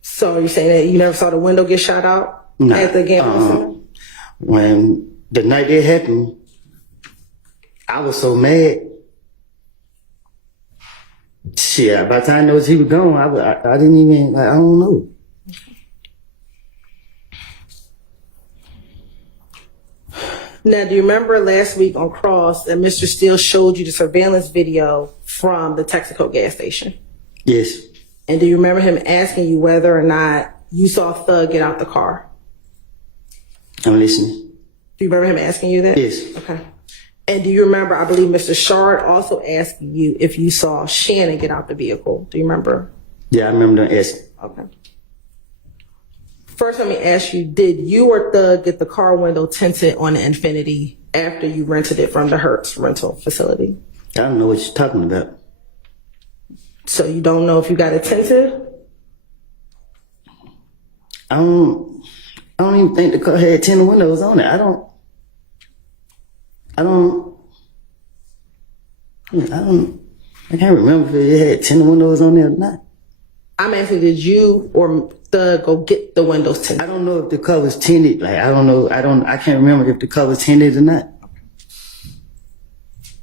So you're saying that you never saw the window get shot out at the gambling center? When the night it happened, I was so mad. Shit, by the time I noticed he was gone, I didn't even, like, I don't know. Now, do you remember last week on Cross that Mr. Steele showed you the surveillance video from the Texaco gas station? Yes. And do you remember him asking you whether or not you saw Thug get out the car? I'm listening. Do you remember him asking you that? Yes. Okay. And do you remember, I believe Mr. Shard also asking you if you saw Shannon get out the vehicle? Do you remember? Yeah, I remember them asking. Okay. First, let me ask you, did you or Thug get the car window tinted on the Infiniti after you rented it from the Hertz rental facility? I don't know what you're talking about. So you don't know if you got it tinted? I don't even think the car had tinted windows on it. I can't remember if it had tinted windows on there or not. I'm asking, did you or Thug go get the windows tinted? I don't know if the car was tinted. Like, I don't know. I can't remember if the car was tinted or not.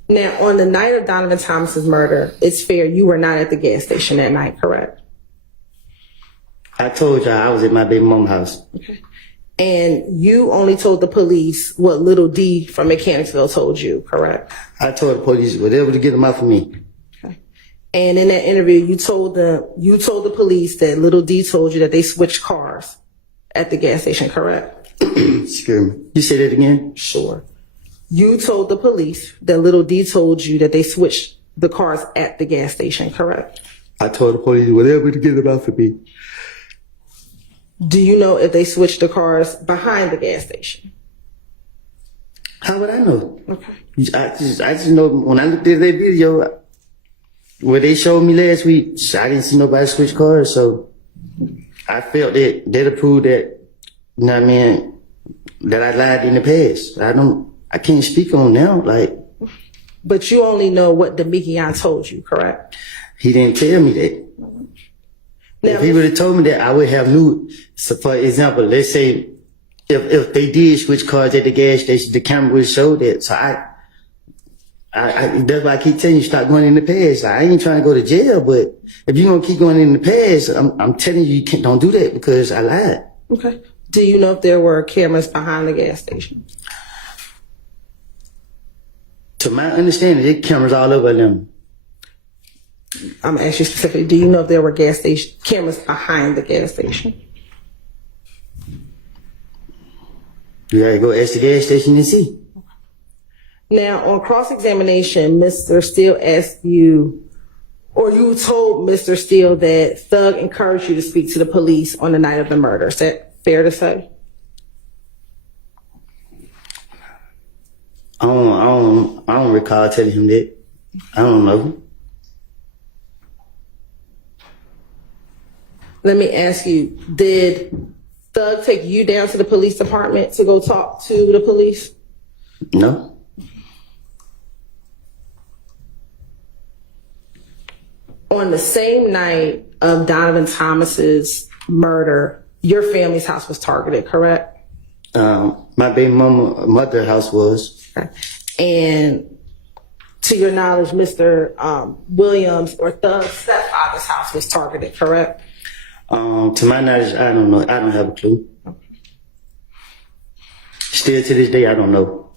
Now, on the night of Donovan Thomas's murder, it's fair you were not at the gas station that night, correct? I told y'all I was at my baby mama's house. Okay. And you only told the police what Little D from Mechanicsville told you, correct? I told the police whatever to get them out for me. Okay. And in that interview, you told the police that Little D told you that they switched cars at the gas station, correct? Excuse me. You say that again? Sure. You told the police that Little D told you that they switched the cars at the gas station, correct? I told the police whatever to get them out for me. Do you know if they switched the cars behind the gas station? How would I know? Okay. I just know when I looked at that video where they showed me last week, I didn't see nobody switch cars, so I felt that that'll prove that, you know what I mean, that I lied in the past. I can't speak on now, like. But you only know what Demekion told you, correct? He didn't tell me that. Now, if he would have told me that, I would have knew. So for example, let's say if they did switch cars at the gas station, the camera would show that. So I that's why I keep telling you, stop going in the past. I ain't trying to go to jail, but if you're gonna keep going in the past, I'm telling you, don't do that because I lied. Okay. Do you know if there were cameras behind the gas station? To my understanding, there cameras all over them. I'm asking you specifically, do you know if there were cameras behind the gas station? You gotta go ask the gas station and see. Now, on cross-examination, Mr. Steele asked you, or you told Mr. Steele that Thug encouraged you to speak to the police on the night of the murder. Is that fair to say? I don't recall telling him that. I don't know. Let me ask you, did Thug take you down to the police department to go talk to the police? No. On the same night of Donovan Thomas's murder, your family's house was targeted, correct? My baby mother's house was. Okay. And to your knowledge, Mr. Williams or Thug's stepfather's house was targeted, correct? To my knowledge, I don't know. I don't have a clue. Still to this day, I don't know.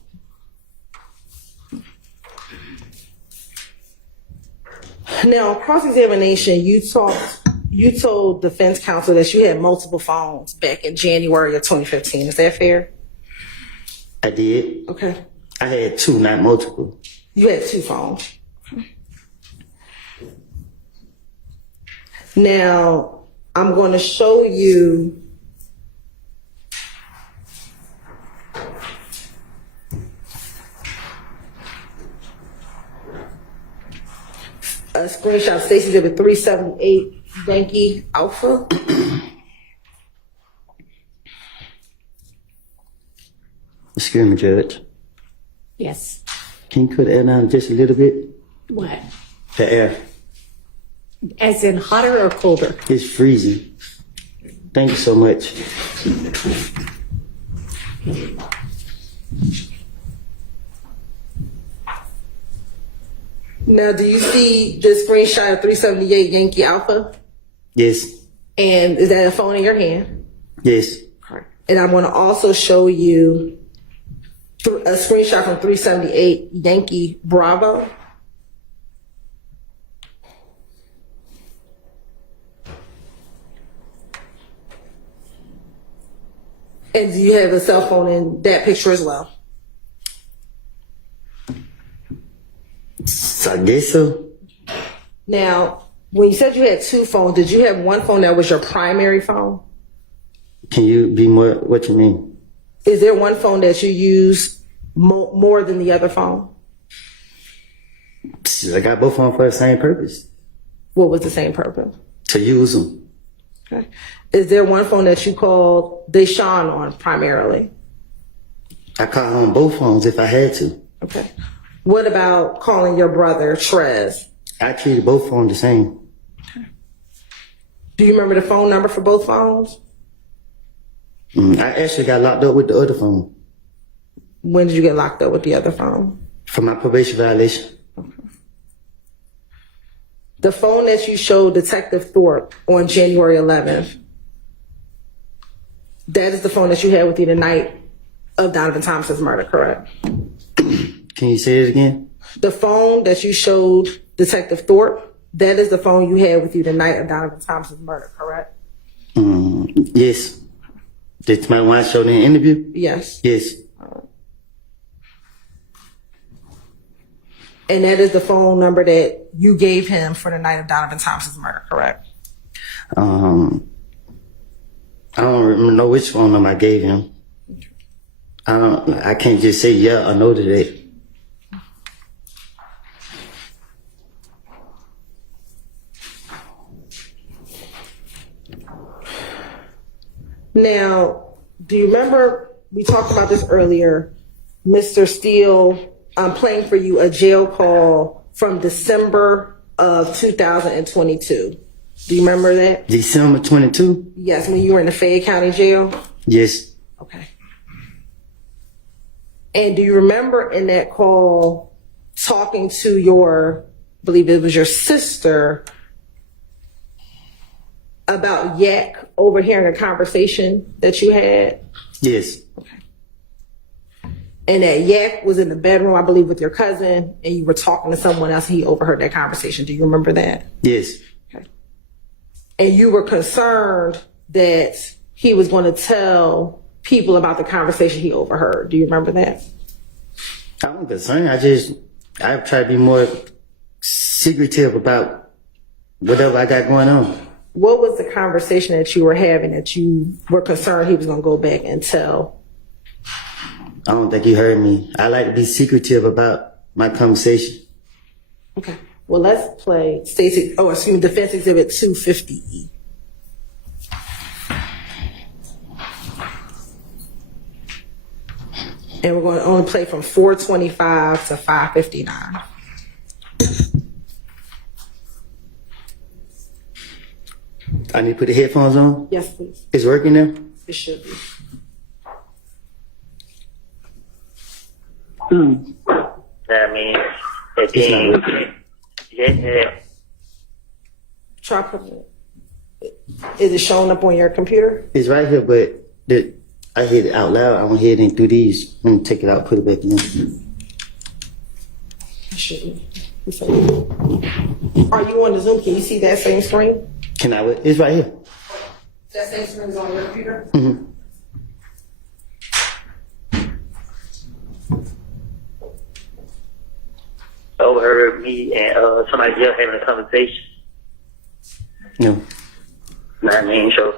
Now, cross-examination, you told defense counsel that you had multiple phones back in January of 2015. Is that fair? I did. Okay. I had 2, not multiple. You had 2 phones. Now, I'm going to show you a screenshot of Stacey Exhibit 378 Yankee Alpha. Excuse me, Judge. Yes. Can you cut the air down just a little bit? What? The air. As in hotter or colder? It's freezing. Thank you so much. Now, do you see the screenshot of 378 Yankee Alpha? Yes. And is that a phone in your hand? Yes. And I'm going to also show you a screenshot from 378 Yankee Bravo. And do you have a cell phone in that picture as well? I guess so. Now, when you said you had 2 phones, did you have one phone that was your primary phone? Can you be more, what you mean? Is there one phone that you use more than the other phone? I got both of them for the same purpose. What was the same purpose? To use them. Okay. Is there one phone that you called Deshaun on primarily? I call on both phones if I had to. Okay. What about calling your brother Trez? I treated both phones the same. Do you remember the phone number for both phones? I actually got locked up with the other phone. When did you get locked up with the other phone? For my probation violation. The phone that you showed Detective Thorpe on January 11th, that is the phone that you had with you the night of Donovan Thompson's murder, correct? Can you say it again? The phone that you showed Detective Thorpe, that is the phone you had with you the night of Donovan Thompson's murder, correct? Yes. That's my one I showed in the interview? Yes. Yes. And that is the phone number that you gave him for the night of Donovan Thompson's murder, correct? I don't know which phone number I gave him. I can't just say yeah or no to that. Now, do you remember we talked about this earlier, Mr. Steele playing for you a jail call from December of 2022. Do you remember that? December 22? Yes, when you were in the Fayette County Jail? Yes. Okay. And do you remember in that call talking to your, I believe it was your sister, about Yak overhearing a conversation that you had? Yes. And that Yak was in the bedroom, I believe, with your cousin, and you were talking to someone else, and he overheard that conversation. Do you remember that? Yes. Okay. And you were concerned that he was going to tell people about the conversation he overheard. Do you remember that? I wasn't concerned. I try to be more secretive about whatever I got going on. What was the conversation that you were having that you were concerned he was going to go back and tell? I don't think you heard me. I like to be secretive about my conversation. Okay. Well, let's play Defense Exhibit 250E. And we're going to only play from 425 to 559. I need to put the headphones on? Yes, please. It's working now? It should be. I mean, It's not working. Try putting it. Is it showing up on your computer? It's right here, but I hit it out loud. I went ahead and through these. Let me take it out, put it back in. Are you on the Zoom? Can you see that same screen? Can I? It's right here. That same screen is on your computer? Mm-hmm. Overheard me and somebody else having a conversation. No. Know what I mean? So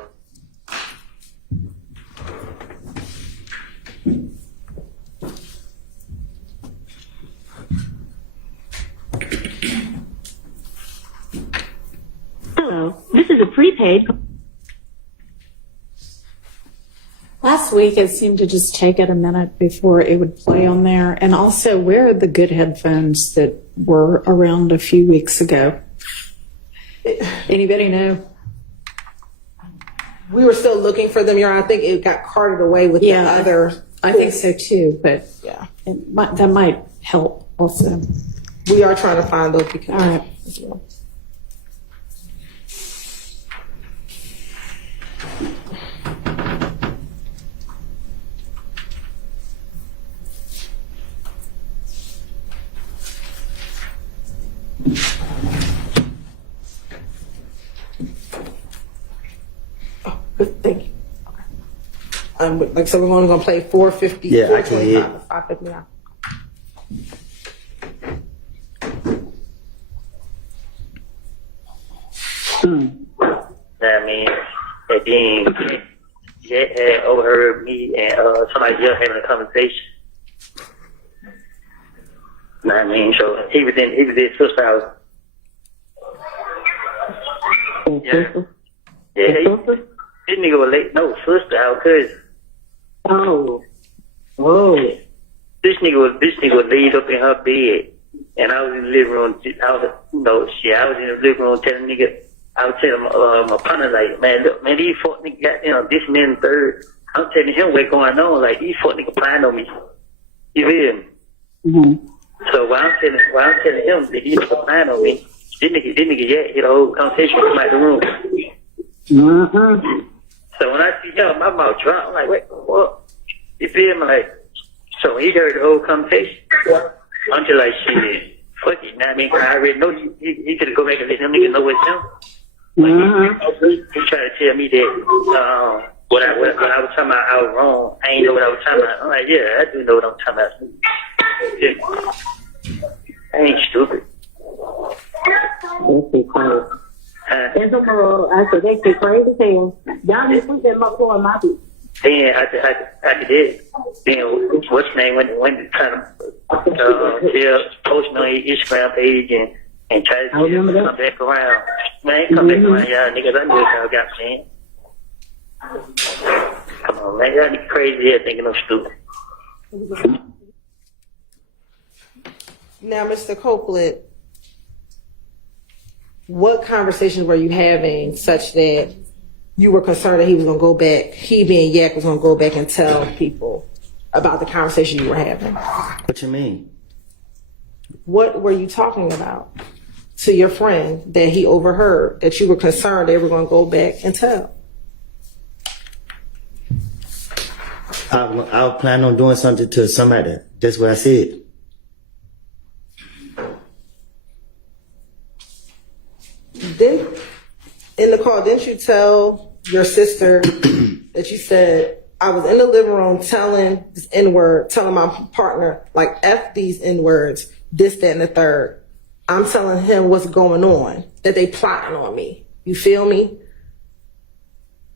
Hello, this is a prepaid. Last week, it seemed to just take it a minute before it would play on there. And also, where are the good headphones that were around a few weeks ago? Anybody know? We were still looking for them, Your Honor. I think it got carted away with the other. I think so too, but Yeah. that might help also. We are trying to find those because. All right. As well. Oh, good. Thank you. Like so, we're only gonna play 450. Yeah, I can hear. 550 now. I mean, and then Jet had overheard me and somebody else having a conversation. Know what I mean? So he was in his sister's house. Yeah. Yeah, this nigga was late. No, sister house, cousin. Oh, whoa. This nigga was laid up in her bed, and I was in the living room. I was in the living room telling nigga. I was telling my partner, like, man, look, man, these fuck niggas got, this man third. I'm telling him what's going on. Like, these fuck niggas playing on me. You feel me? Mm-hmm. So while I'm telling him that he's playing on me, this nigga hit the whole conversation from out the room. Mm-hmm. So when I see him, my mouth dropped. I'm like, wait, what? You feel me? Like, so when he heard the whole conversation, I'm just like, shit, fuck it. You know what I mean? 'Cause I already know he could go back and let them niggas know it's him. Mm-hmm. He tried to tell me that what I was talking about, I was wrong. I ain't know what I was talking about. I'm like, yeah, I do know what I'm talking about. Yeah. I ain't stupid. That's it, crazy. As a girl, I said, they get crazy as hell. Y'all need to put them up for my bitch. Then after that, then what's his name went trying to post on his Instagram page and try to come back around. Man, come back around, y'all niggas. I knew y'all got saying. Come on, man, y'all niggas crazy here thinking I'm stupid. Now, Mr. Copeland, what conversations were you having such that you were concerned that he was going to go back, he being Yak was going to go back and tell people about the conversation you were having? What you mean? What were you talking about to your friend that he overheard that you were concerned they were going to go back and tell? I plan on doing something to somebody. That's what I said. Then, in the call, didn't you tell your sister that you said, I was in the living room telling this N-word, telling my partner, like, F these N-words, this, that, and the third. I'm telling him what's going on, that they plotting on me. You feel me?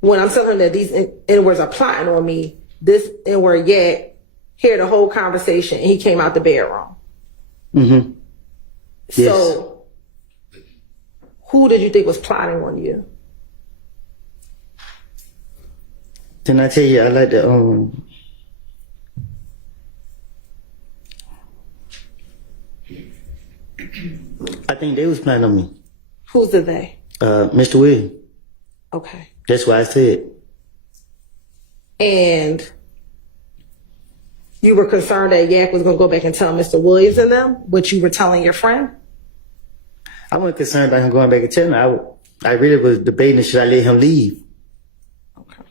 When I'm telling him that these N-words are plotting on me, this N-word, Yak, hear the whole conversation, and he came out the bedroom. Mm-hmm. Yes. So, who did you think was plotting on you? Didn't I tell you I like to I think they was planning on me. Who's the they? Mr. Williams. Okay. That's what I said. And you were concerned that Yak was going to go back and tell Mr. Williams and them what you were telling your friend? I wasn't concerned about him going back and telling her. I really was debating, should I let him leave? Okay.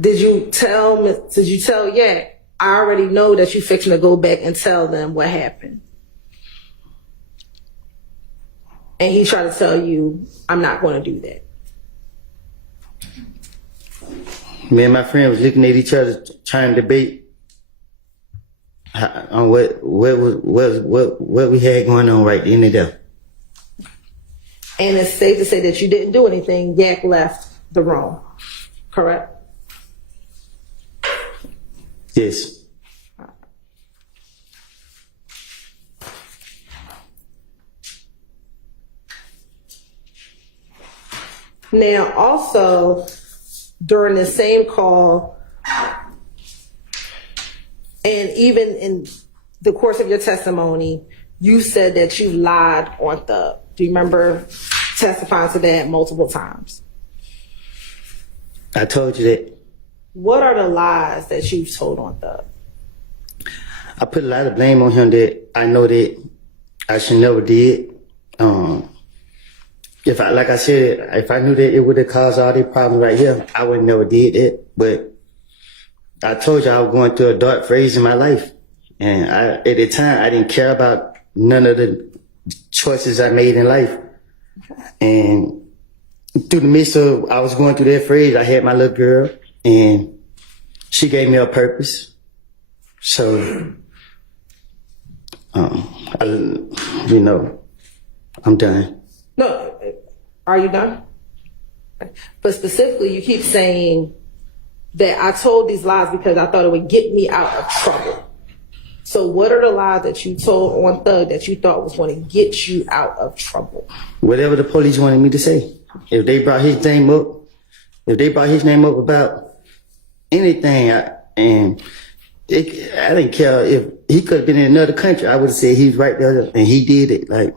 Did you tell Yak, I already know that you fixing to go back and tell them what happened? And he tried to tell you, I'm not going to do that. Me and my friend was looking at each other, trying to debate on what we had going on right then and there. And it's safe to say that you didn't do anything. Yak left the room, correct? Yes. Now, also, during the same call, and even in the course of your testimony, you said that you lied on Thug. Do you remember testifying to that multiple times? I told you that. What are the lies that you've told on Thug? I put a lot of blame on him that I know that I should never did. If I knew that it would have caused all these problems right here, I would never did it. But I told you I was going through a dark phase in my life. And at the time, I didn't care about none of the choices I made in life. And through the midst of, I was going through that phase, I had my little girl, and she gave me a purpose. So, I'm done. No, are you done? But specifically, you keep saying that I told these lies because I thought it would get me out of trouble. So what are the lies that you told on Thug that you thought was going to get you out of trouble? Whatever the police wanted me to say. If they brought his name up about anything, I didn't care if he could have been in another country. I would have said he's right there, and he did it. Like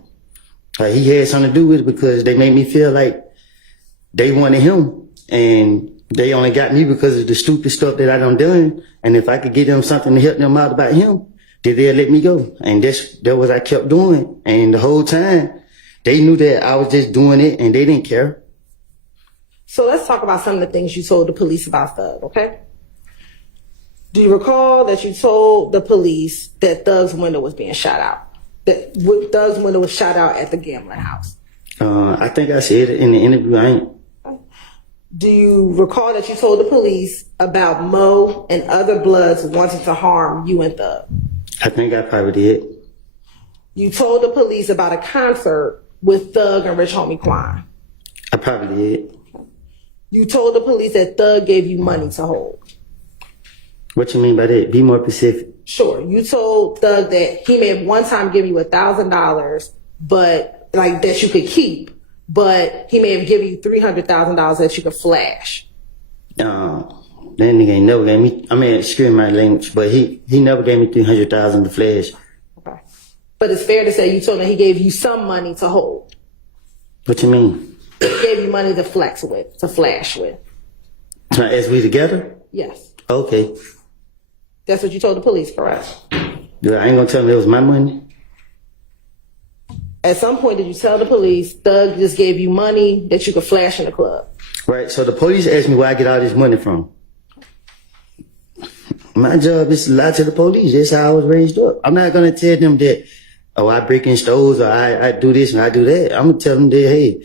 he had something to do with it because they made me feel like they wanted him, and they only got me because of the stupid stuff that I done. And if I could give them something to help them out about him, then they'll let me go. And that's what I kept doing. And the whole time, they knew that I was just doing it, and they didn't care. So let's talk about some of the things you told the police about Thug, okay? Do you recall that you told the police that Thug's window was being shot out? That Thug's window was shot out at the gambling house? I think I said it in the interview. Do you recall that you told the police about Mo and other Bloods wanting to harm you and Thug? I think I probably did. You told the police about a concert with Thug and Rich Homie Quan? I probably did. You told the police that Thug gave you money to hold? What you mean by that? Be more specific. Sure. You told Thug that he may have one time given you $1,000, but like that you could keep, but he may have given you $300,000 that you could flash. That nigga ain't never gave me, excuse my language, but he never gave me $300,000 to flash. Okay. But it's fair to say you told him he gave you some money to hold. What you mean? He gave you money to flash with. As we together? Yes. Okay. That's what you told the police, correct? Yeah, I ain't gonna tell them it was my money. At some point, did you tell the police Thug just gave you money that you could flash in the club? Right, so the police asked me where I get all this money from. My job is to lie to the police. That's how I was raised up. I'm not gonna tell them that, I break in stores or I do this and I do that. I'm gonna tell them that, hey,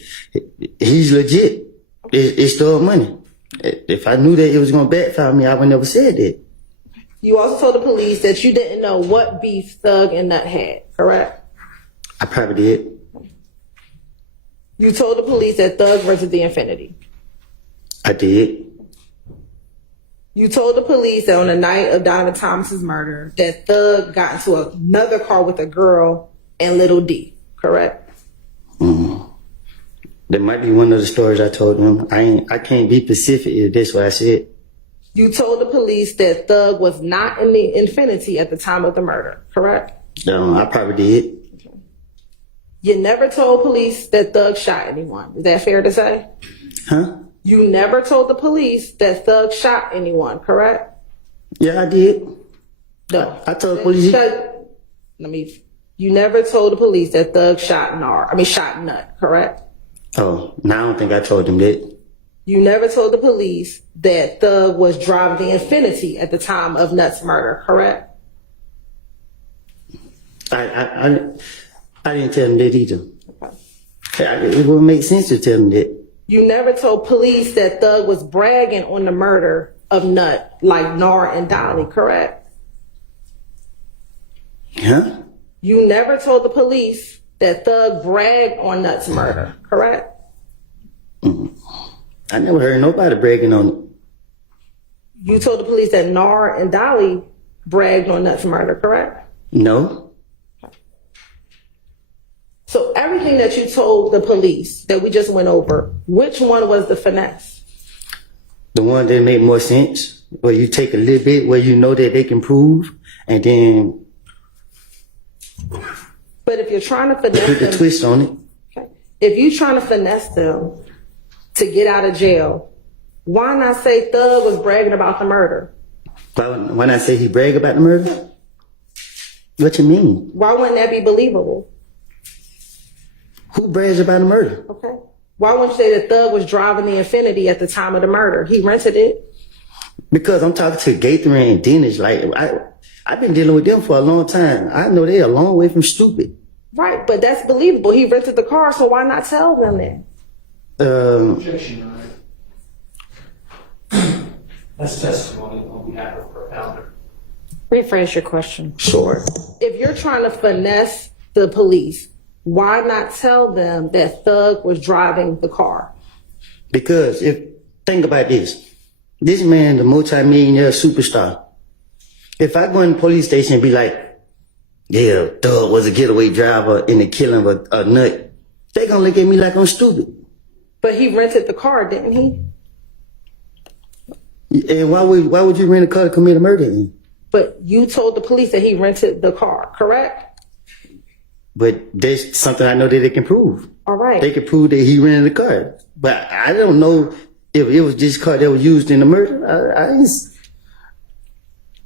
he's legit. It's still money. If I knew that it was gonna backfire me, I would never said that. You also told the police that you didn't know what beef Thug and Nut had, correct? I probably did. You told the police that Thug versus the Infinity. I did. You told the police that on the night of Donovan Thomas's murder that Thug got into another car with a girl and Little D, correct? Mm-hmm. That might be one of the stories I told them. I can't be specific if that's what I said. You told the police that Thug was not in the Infinity at the time of the murder, correct? I probably did. You never told police that Thug shot anyone. Is that fair to say? Huh? You never told the police that Thug shot anyone, correct? Yeah, I did. No. I told the police. You never told the police that Thug shot Nut, correct? Oh, now I don't think I told them that. You never told the police that Thug was driving the Infiniti at the time of Nut's murder, correct? I didn't tell them that either. It wouldn't make sense to tell them that. You never told police that Thug was bragging on the murder of Nut, like Nora and Dolly, correct? Huh? You never told the police that Thug bragged on Nut's murder, correct? I never heard nobody bragging on it. You told the police that Nora and Dolly bragged on Nut's murder, correct? No. So everything that you told the police that we just went over, which one was the finesse? The one that make more sense, where you take a little bit where you know that they can prove, and then But if you're trying to finesse put the them, twist on it. okay, if you're trying to finesse them to get out of jail, why not say Thug was bragging about the murder? When I say he brag about the murder, what you mean? Why wouldn't that be believable? Who brags about the murder? Okay. Why wouldn't you say that Thug was driving the Infiniti at the time of the murder? He rented it. Because I'm talking to Gaither and Dennis. Like I've been dealing with them for a long time. I know they're a long way from stupid. Right, but that's believable. He rented the car, so why not tell them then? Objection, Your Honor. That's testimony on behalf of her founder. Rephrase your question. Sure. If you're trying to finesse the police, why not tell them that Thug was driving the car? Because think about this. This man, the multi-millionaire superstar. If I go in the police station and be like, yeah, Thug was a getaway driver in the killing of a Nut, they gonna look at me like I'm stupid. But he rented the car, didn't he? And why would you rent a car to commit a murder in? But you told the police that he rented the car, correct? But there's something I know that they can prove. All right. They can prove that he rented the car. But I don't know if it was this car that was used in the murder.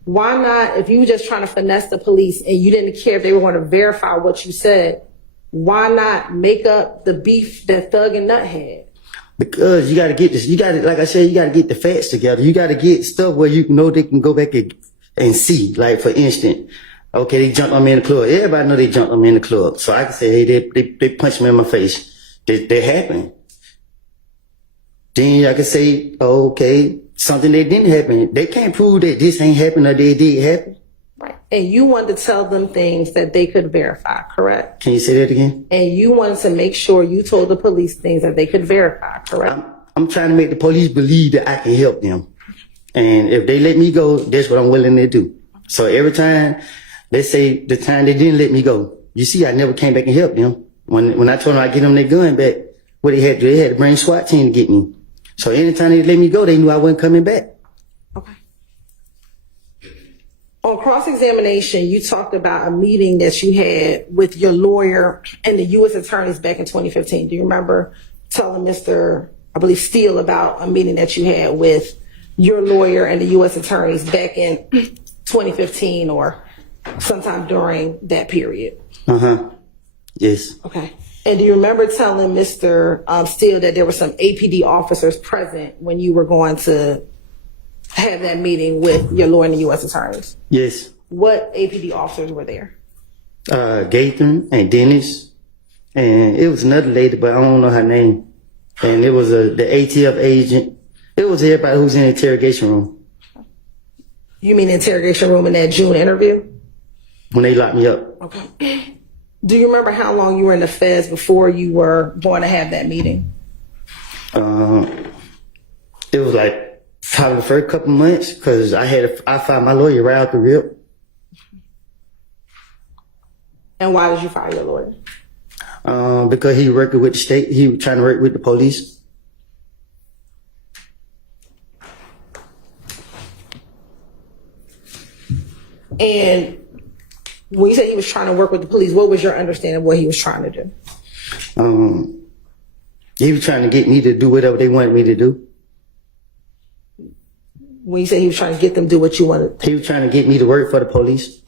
Why not, if you were just trying to finesse the police and you didn't care if they were going to verify what you said, why not make up the beef that Thug and Nut had? Because you got to get this. You got to, like I said, you got to get the facts together. You got to get stuff where you know they can go back and see. Like, for instance, okay, they jumped on me in the club. Everybody know they jumped on me in the club. So I can say, hey, they punched me in my face. That happened. Then I can say, oh, okay, something that didn't happen. They can't prove that this ain't happened or they did happen. Right. And you wanted to tell them things that they could verify, correct? Can you say that again? And you wanted to make sure you told the police things that they could verify, correct? I'm trying to make the police believe that I can help them. And if they let me go, that's what I'm willing to do. So every time, let's say the time they didn't let me go, you see, I never came back and helped them. When I told them I'd get them their gun back, what they had to bring a SWAT team to get me. So anytime they let me go, they knew I wasn't coming back. Okay. On cross-examination, you talked about a meeting that you had with your lawyer and the U.S. attorneys back in 2015. Do you remember telling Mr. I believe Steele about a meeting that you had with your lawyer and the U.S. attorneys back in 2015 or sometime during that period? Yes. Okay. And do you remember telling Mr. Steele that there were some APD officers present when you were going to have that meeting with your lawyer and the U.S. attorneys? Yes. What APD officers were there? Gaither and Dennis. And it was another lady, but I don't know her name. And it was the ATF agent. It was everybody who was in the interrogation room. You mean interrogation room in that June interview? When they locked me up. Okay. Do you remember how long you were in the feds before you were going to have that meeting? It was like probably the first couple months because I found my lawyer right out the rip. And why did you fire your lawyer? Because he worked with the state. He was trying to work with the police. And when you said he was trying to work with the police, what was your understanding of what he was trying to do? He was trying to get me to do whatever they wanted me to do. When you said he was trying to get them to do what you wanted? He was trying to get me to work for the police.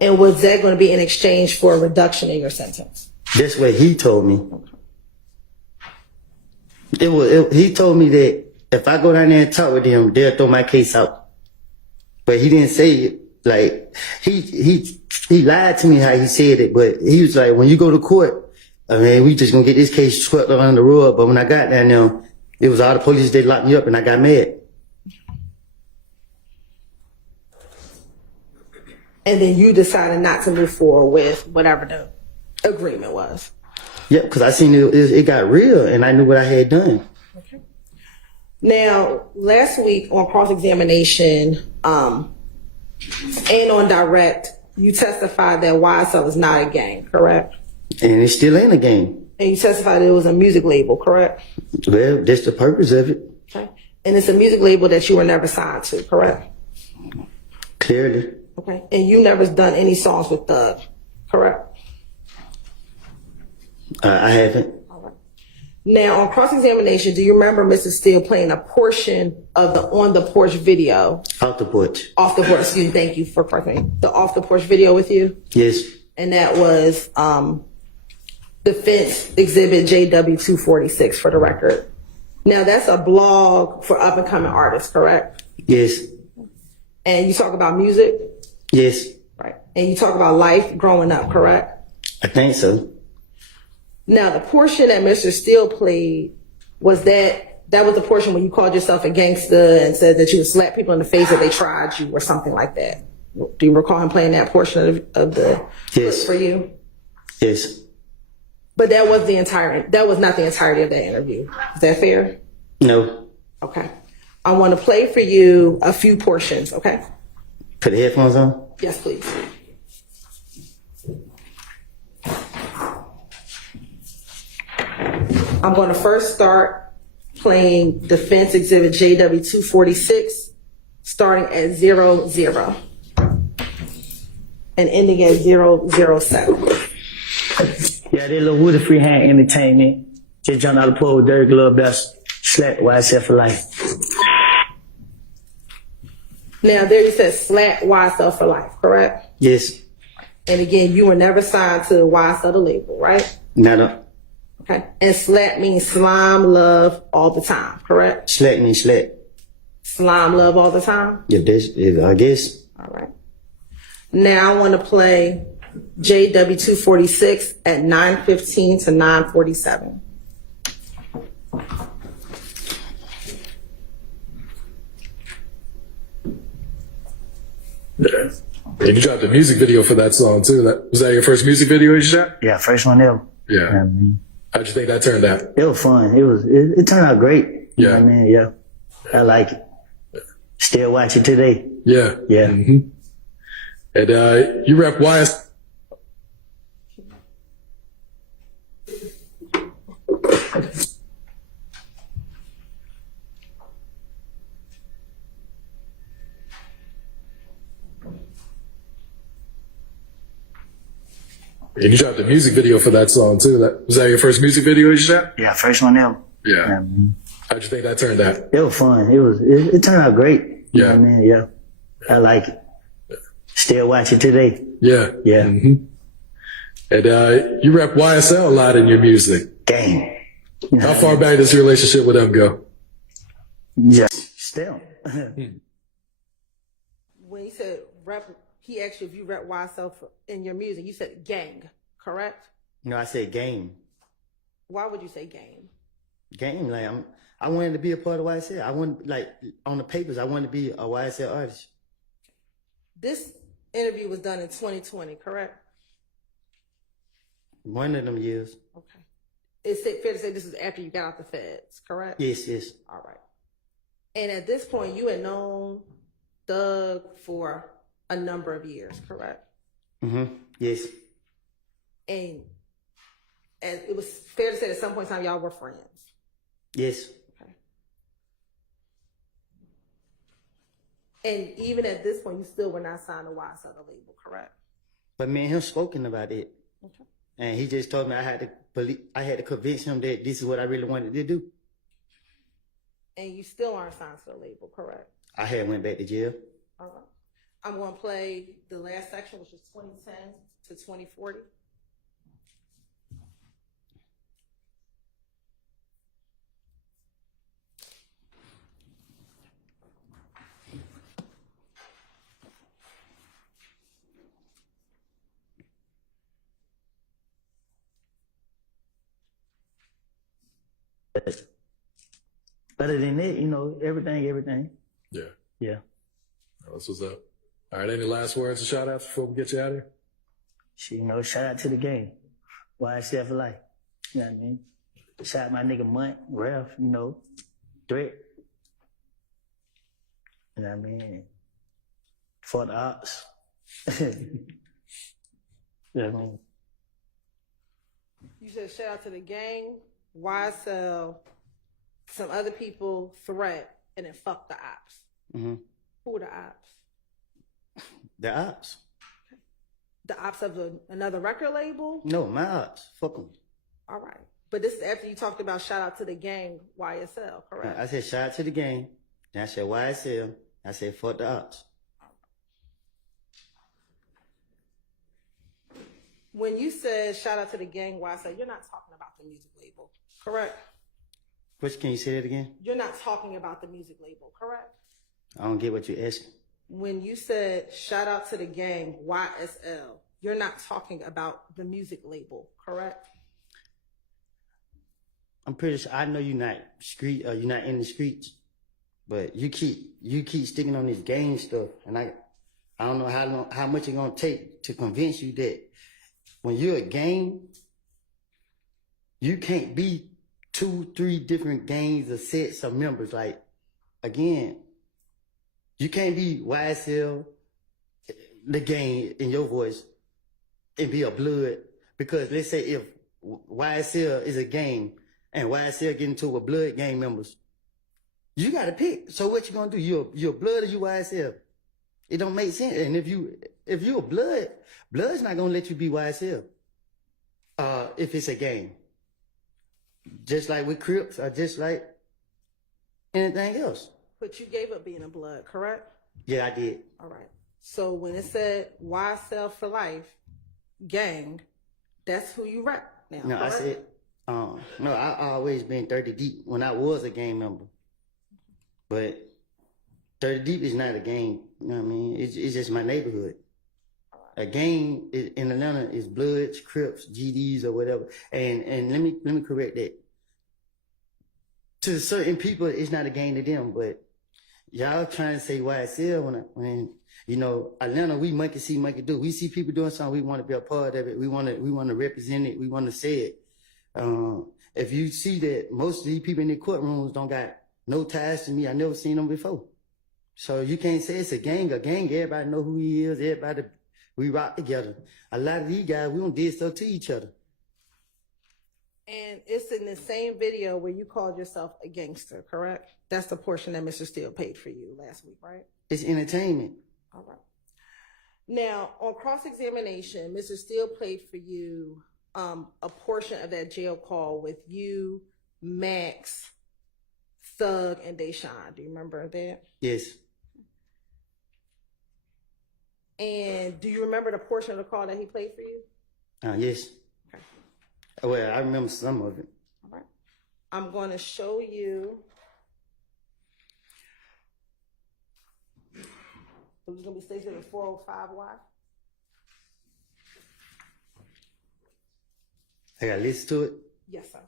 And was that going to be in exchange for a reduction in your sentence? That's what he told me. He told me that if I go down there and talk with him, they'll throw my case out. But he didn't say it. Like, he lied to me how he said it, but he was like, when you go to court, I mean, we just gonna get this case swept under the rug. But when I got down there, it was all the police, they locked me up and I got mad. And then you decided not to move forward with whatever the agreement was. Yep, because I seen it got real and I knew what I had done. Okay. Now, last week on cross-examination and on direct, you testified that YSL is not a gang, correct? And it still ain't a game. And you testified it was a music label, correct? Well, that's the purpose of it. Okay. And it's a music label that you were never signed to, correct? Clearly. Okay. And you never done any songs with Thug, correct? I haven't. All right. Now, on cross-examination, do you remember Mrs. Steele playing a portion of the On the Porch video? Off the porch. Off the porch, excuse me, thank you for correcting. The Off the Porch video with you? Yes. And that was Defense Exhibit JW246 for the record. Now, that's a blog for up-and-coming artists, correct? Yes. And you talk about music? Yes. Right. And you talk about life growing up, correct? I think so. Now, the portion that Mr. Steele played, was that was the portion when you called yourself a gangster and said that you would slap people in the face if they tried you or something like that. Do you recall him playing that portion of the clip for you? Yes. But that was not the entirety of that interview. Is that fair? No. Okay. I want to play for you a few portions, okay? Put the headphones on? Yes, please. I'm going to first start playing Defense Exhibit JW246, starting at 00 and ending at 007. Yeah, they Lil Woody freehand entertainment. Just jumped out of the pool with Dirty Glove Best. Slap YSL for life. Now, there you said slap YSL for life, correct? Yes. And again, you were never signed to YSL the label, right? No. Okay. And slap means slime love all the time, correct? Slap means slap. Slime love all the time? I guess. All right. Now I want to play JW246 at 9:15 to 9:47. Yeah. And you dropped a music video for that song too. Was that your first music video you shot? Yeah, first one ever. Yeah. How'd you think that turned out? It was fun. It turned out great. You know what I mean? Yeah. I like it. Still watch it today. Yeah. Yeah. Mm-hmm. And you rep YS. And you dropped a music video for that song too. Was that your first music video you shot? Yeah, first one ever. Yeah. How'd you think that turned out? It was fun. It turned out great. You know what I mean? Yeah. I like it. Still watch it today. Yeah. Yeah. Mm-hmm. And you rep YSL a lot in your music. Gang. How far back does your relationship with them go? Yeah. Still. When you said rep, he asked you if you rep YSL in your music. You said gang, correct? No, I said game. Why would you say game? Game, like I wanted to be a part of YSL. I wanted, like, on the papers, I wanted to be a YSL artist. This interview was done in 2020, correct? One of them years. Okay. Is it fair to say this is after you got out the feds, correct? Yes. All right. And at this point, you had known Thug for a number of years, correct? Mm-hmm. Yes. And it was fair to say at some point in time y'all were friends. Yes. Okay. And even at this point, you still were not signed to YSL the label, correct? But me and him spoken about it. Okay. And he just told me I had to convince him that this is what I really wanted to do. And you still aren't signed to the label, correct? I had went back to jail. All right. I'm going to play the last section, which is 2010 to 2040. Other than that, everything. Yeah. Yeah. That's what's up. All right. Any last words or shout outs before we get you out of here? Shit, shout out to the game. YSL for life. You know what I mean? Shout out my nigga Munt, Ralph, Threat. You know what I mean? For the ops. You know what I mean? You said shout out to the gang, YSL, some other people, Threat, and then fuck the ops. Mm-hmm. Who are the ops? The ops. The ops of another record label? No, my ops. Fuck them. All right. But this is after you talked about shout out to the gang, YSL, correct? I said shout out to the gang. Then I said YSL. I said fuck the ops. When you said shout out to the gang, YSL, you're not talking about the music label, correct? Which, can you say that again? You're not talking about the music label, correct? I don't get what you're asking. When you said shout out to the gang, YSL, you're not talking about the music label, correct? I'm pretty sure I know you're not you're not in the streets, but you keep sticking on this gang stuff, and I don't know how much it's gonna take to convince you that when you're a gang, you can't be 2-3 different gangs or sets of members. Like, again, you can't be YSL, the gang in your voice, and be a blood. Because let's say if YSL is a gang and YSL get into a blood gang members, you gotta pick. So what you gonna do? You're blood or you YSL? It don't make sense. And if you're a blood's not gonna let you be YSL. If it's a gang. Just like with Crips or just like anything else. But you gave up being a blood, correct? Yeah, I did. All right. So when it said YSL for life, gang, that's who you rep now. No, correct? I said, no, I always been 30 deep when I was a gang member. But 30 deep is not a gang. You know what I mean? It's just my neighborhood. A gang in Atlanta is Bloods, Crips, GDs, or whatever. And let me correct that. To certain people, it's not a gang to them, but y'all trying to say YSL when Atlanta, we monkey see, monkey do. We see people doing something, we want to be a part of it. We want to represent it. We want to say it. If you see that most of these people in the courtrooms don't got no ties to me, I never seen them before. So you can't say it's a gang. A gang, everybody know who he is. Everybody, we rock together. A lot of these guys, we don't did stuff to each other. And it's in the same video where you called yourself a gangster, correct? That's the portion that Mr. Steele paid for you last week, right? It's entertainment. All right. Now, on cross-examination, Mr. Steele played for you a portion of that jail call with you, Max, Thug, and Deshaun. Do you remember that? Yes. And do you remember the portion of the call that he played for you? Yes. Okay. Well, I remember some of it. All right. I'm going to show you. It's going to be stationed at 405Y. I got to listen to it. Yes, sir.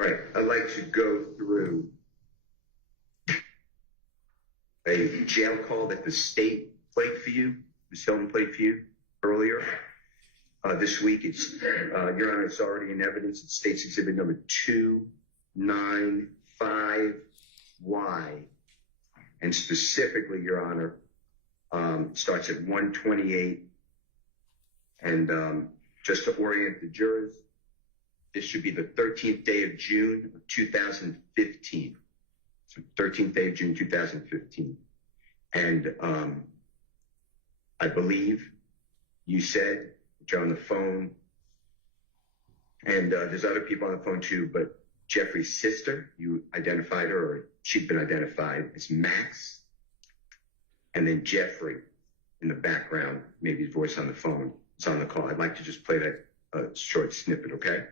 All right, I'd like to go through a jail call that the state played for you, Ms. Hilton played for you earlier. This week, it's, Your Honor, it's already in evidence. It's State's Exhibit number 295Y. And specifically, Your Honor, starts at 128. And just to orient the jurors, this should be the 13th day of June of 2015. So 13th day of June 2015. And I believe you said that you're on the phone, and there's other people on the phone too, but Jeffrey's sister. You identified her, or she'd been identified as Max. And then Jeffrey in the background, maybe his voice on the phone. It's on the call. I'd like to just play that short snippet, okay?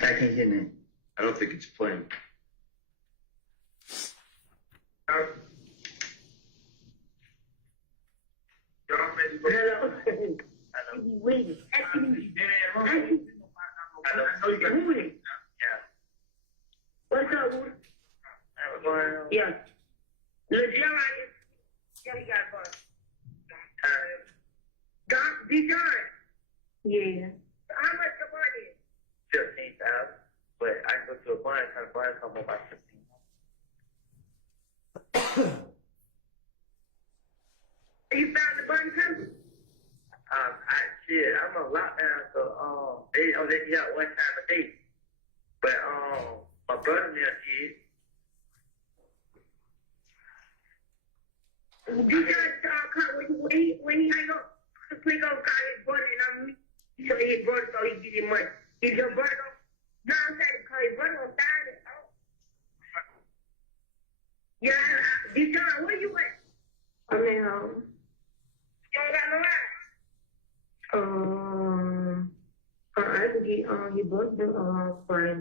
I can't hear me. I don't think it's playing. Hello. You waiting. Actually, Woody. What's up, Woody? Yeah. Lil John, yeah, he got fun. Don, Dijon. Yeah. How much the money? 15,000. But I go to a bar and kind of buy something about 15. You found the button too? I'm on lockdown, so they let me out one time a day. But my brother there did. Dijon when he hang up, click on call his brother and so his brother so he get his money. Is your brother? No, I'm saying call his brother on Saturday. Yeah, Dijon, where you at? I'm at home. You don't got no ride? I can get your brother friend.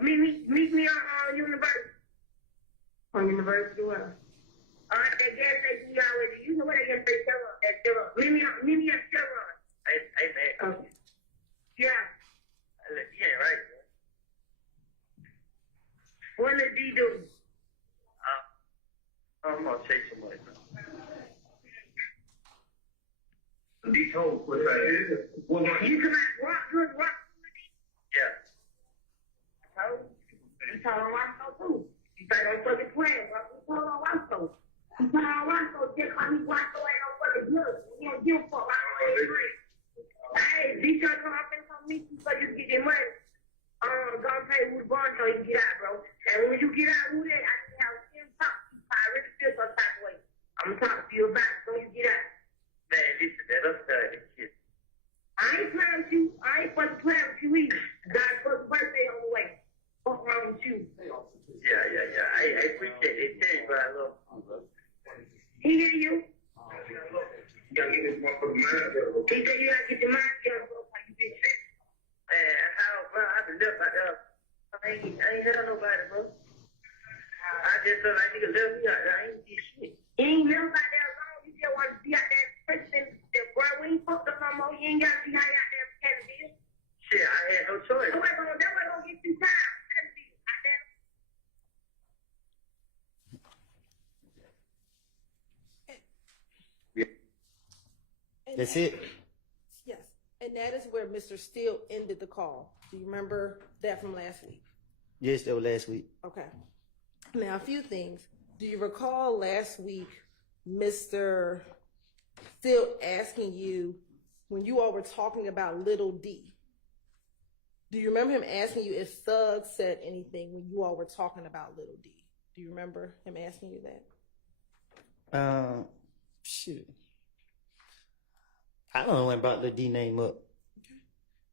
Meet me on University. On University where? That gas station you already. You know what I gas station at Chevron. Meet me at Chevron. Hey, man. Okay. Yeah. You ain't right, man. What did D do? I'm gonna take some money, man. D told what I did. You come out rock. Yeah. So, you told on Roscoe too. You say don't fucking play, bro. You told on Roscoe. You told on Roscoe, just call me Roscoe ain't no fucking good. You don't give a fuck. Roscoe ain't free. Hey, D come up and come meet you so you get your money. Go pay with bond so you can get out, bro. And when you get out with it, I can have him talk to you. I really feel some type of way. I'm gonna talk to you about it so you get out. Man, listen, man, I'm tired of this shit. I ain't playing with you. I ain't fucking playing with you either. God's first birthday on the way. What's wrong with you? Yeah. I appreciate it. Tell you, but I love. He hear you? You gotta get this motherfucker mind. He said you gotta get your mind together, bro. Like you been sick. Man, bro, I've been left out there. I ain't had nobody, bro. I just feel like nigga left me out there. I ain't did shit. You ain't never out there alone. You just want to be out there president. Bro, we ain't fucked up no more. You ain't got to be out there for Kenneth. Shit, I had no choice. That way gonna get you time. That's it. Yes. And that is where Mr. Steele ended the call. Do you remember that from last week? Yes, that was last week. Okay. Now, a few things. Do you recall last week Mr. Steele asking you when you all were talking about Little D? Do you remember him asking you if Thug said anything when you all were talking about Little D? Do you remember him asking you that? Shoot. I don't know when I brought the D name up. Okay.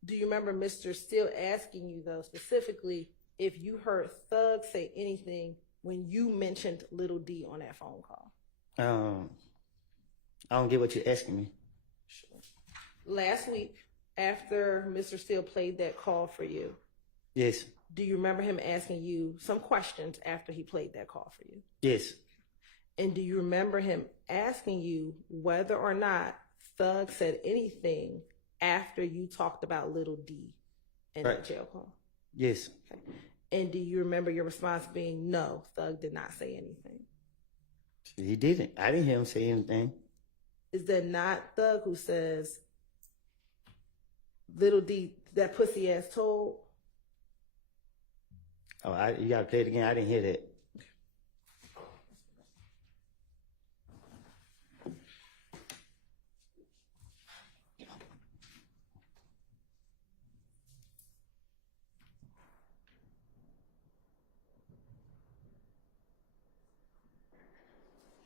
Do you remember Mr. Steele asking you, though, specifically, if you heard Thug say anything when you mentioned Little D on that phone call? I don't get what you're asking me. Sure. Last week, after Mr. Steele played that call for you, Yes. do you remember him asking you some questions after he played that call for you? Yes. And do you remember him asking you whether or not Thug said anything after you talked about Little D in the jail call? Yes. Okay. And do you remember your response being, no, Thug did not say anything? He didn't. I didn't hear him say anything. Is that not Thug who says, Little D, that pussy ass told? Oh, you gotta play it again. I didn't hear that.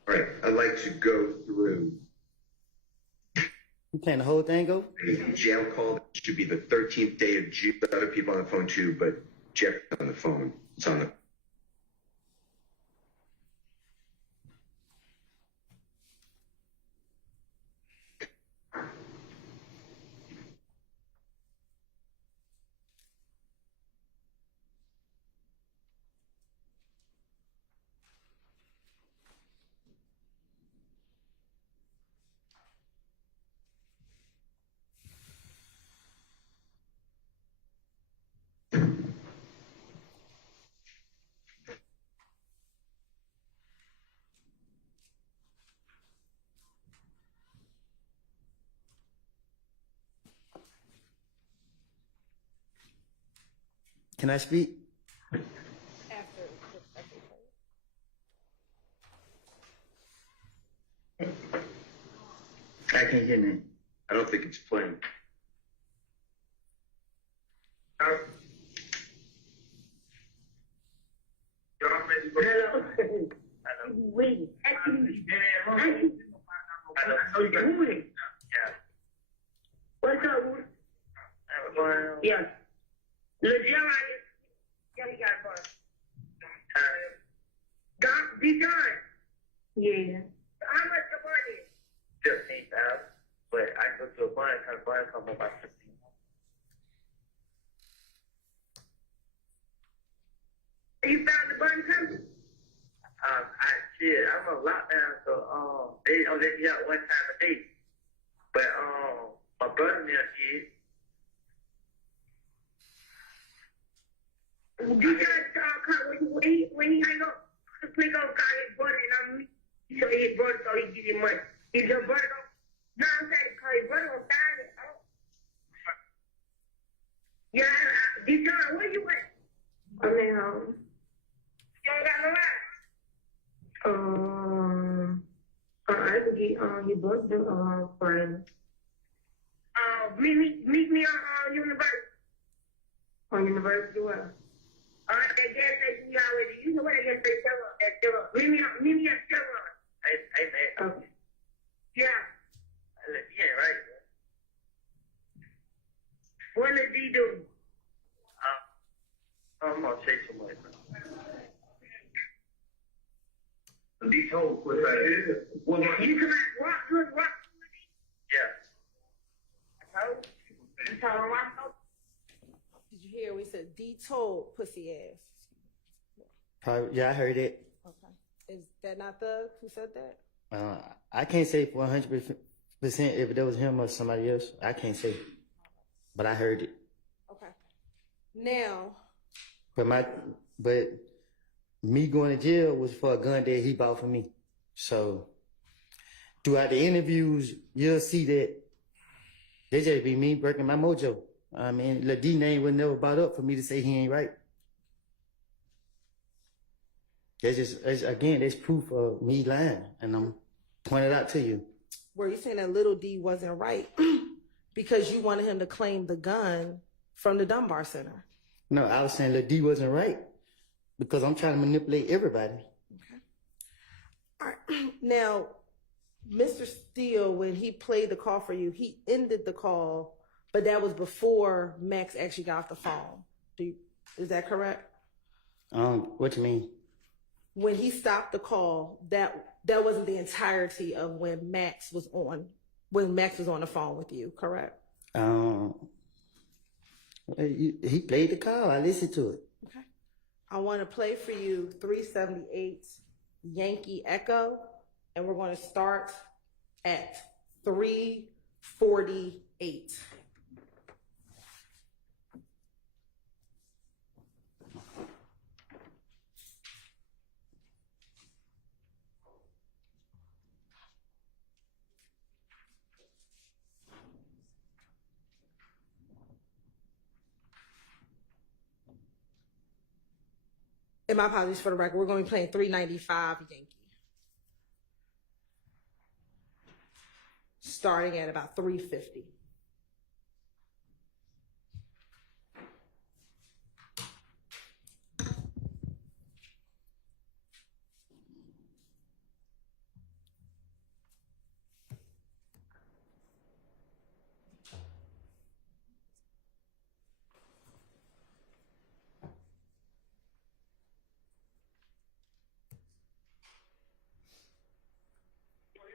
All right, I'd like to go through You playing the whole thing, go? a jail call. That should be the 13th day of June. Other people on the phone too, but Jeff on the phone. It's on the. Can I speak? After I can't hear me. I don't think it's playing. Wait. I know you got Woody. Yeah. What's up, Woody? Yeah. Look, John, yeah, he got fun. Don, be done. Yeah. How much the money is? 15,000. But I go to a bar and come about 15. You found the button company? I'm on lockdown, so they don't let me out one time a day. But my brother there did. You just when he hang up, the police gonna call his brother and so his brother so he give you money. If your brother don't, no, I'm saying call his brother gonna sign it. Yeah, Dijon, where you at? I'm at home. You ain't got no ride? I could get your brother friend. Meet me on University. On University what? That gas station you already. You know what that gas station at Chevron. Meet me at Chevron. Hey, man. Okay. Yeah. Yeah, right. What did he do? I'm gonna say too much. These hoes, what that is? Well, You come out, rock with me? Yeah. You told him rock. Did you hear we said D told pussy ass? Probably, yeah, I heard it. Okay. Is that not Thug who said that? I can't say 100% if that was him or somebody else. I can't say, but I heard it. Okay. Now. But me going to jail was for a gun that he bought for me. So throughout the interviews, you'll see that they just be me breaking my mojo. I mean, Lil D name was never brought up for me to say he ain't right. That's proof of me lying, and I'm pointing it out to you. Were you saying that Little D wasn't right because you wanted him to claim the gun from the Dunbar Center? No, I was saying Lil D wasn't right because I'm trying to manipulate everybody. Okay. All right. Now, Mr. Steele, when he played the call for you, he ended the call, but that was before Max actually got off the phone. Is that correct? What you mean? When he stopped the call, that wasn't the entirety of when Max was on the phone with you, correct? He played the call. I listened to it. Okay. I want to play for you 378 Yankee Echo, and we're going to start at 348. And my apologies for the record. We're going to be playing 395 Yankee. Starting at about 350.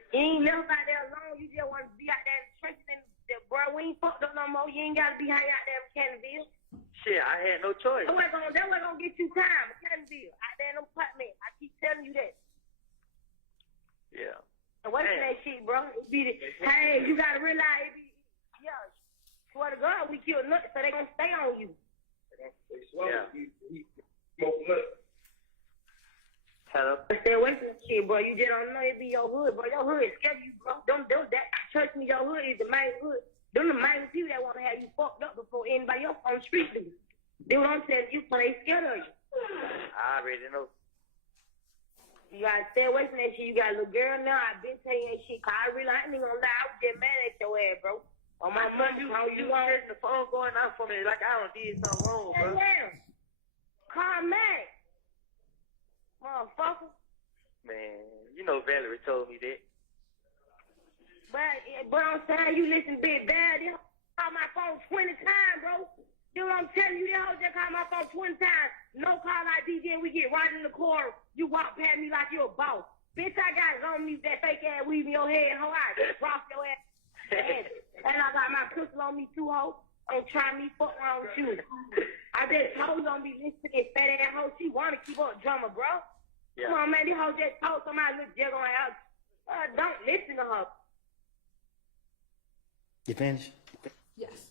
You ain't never out there alone. You just want to be out there in the churches and bro, we ain't fucked up no more. You ain't got to be hanging out there in Kennethville. Shit, I had no choice. That wasn't gonna get you time, Kennethville. Out there in them apartments. I keep telling you that. Yeah. And wait for that shit, bro. It be the, hey, you got to realize it be, yeah, swear to God, we killed nuts, so they gonna stay on you. Yeah. Smoke nuts. Hello? Stay away from that shit, bro. You just don't know it be your hood, bro. Your hood is scared of you, bro. That church in your hood is the main hood. Them the main people that want to have you fucked up before anybody else on the street do. They what I'm telling you, so they scared of you. I already know. You gotta stay away from that shit. You got a little girl now. I've been telling you that shit, cause I really ain't gonna lie. I was just mad at your ass, bro. On my money, You how you getting the phone going out for me like I don't did something wrong, bro. Yeah. Call Mac. Motherfucker. Man, you know Valerie told me that. But I'm saying you listen big bad. They call my phone 20 times, bro. You know what I'm telling you? They all just call my phone 20 times. No call ID, then we get right in the car. You walk past me like you're a boss. Bitch, I got it on me, that fake ass weave in your head, hoe. I just drop your ass. And I got my pistol on me too, hoe. Don't try me, fuck wrong with you. I just told you don't be listening to this fat ass hoe. She wanna keep up drama, bro. Yeah. Come on, man. This hoe just told somebody look just on her house. Don't listen to her. You finished? Yes.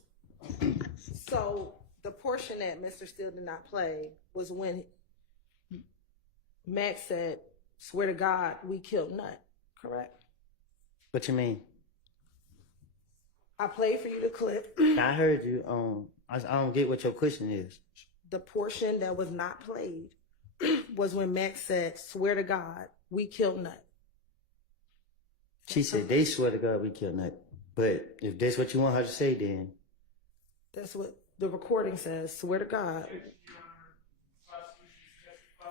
So the portion that Mr. Steele did not play was when Max said, "Swear to God, we killed Nut." Correct? What you mean? I played for you the clip. I heard you. I don't get what your question is. The portion that was not played was when Max said, "Swear to God, we killed Nut." She said they swear to God we killed Nut. But if that's what you want her to say, then That's what the recording says. Swear to God.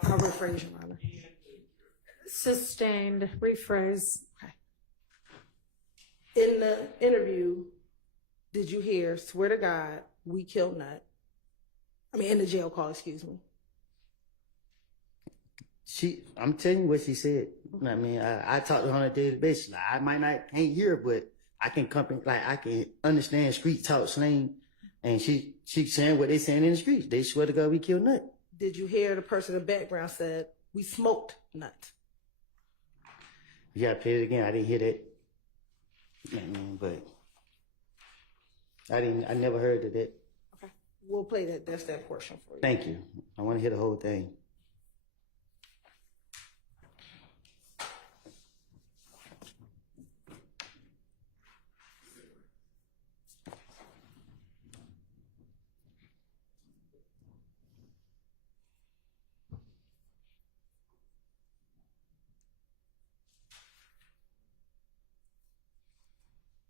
I'll rephrase, Your Honor. Sustained. Rephrase. In the interview, did you hear, "Swear to God, we killed Nut"? I mean, in the jail call, excuse me. I'm telling you what she said. I mean, I talk to her on a daily basis. I might not can't hear, but I can I can understand street talk slang, and she's saying what they saying in the streets. They swear to God we killed Nut. Did you hear the person in the background said, "We smoked Nut"? You gotta play it again. I didn't hear that. But I never heard of that. Okay. We'll play that. That's that portion for you. Thank you. I want to hear the whole thing.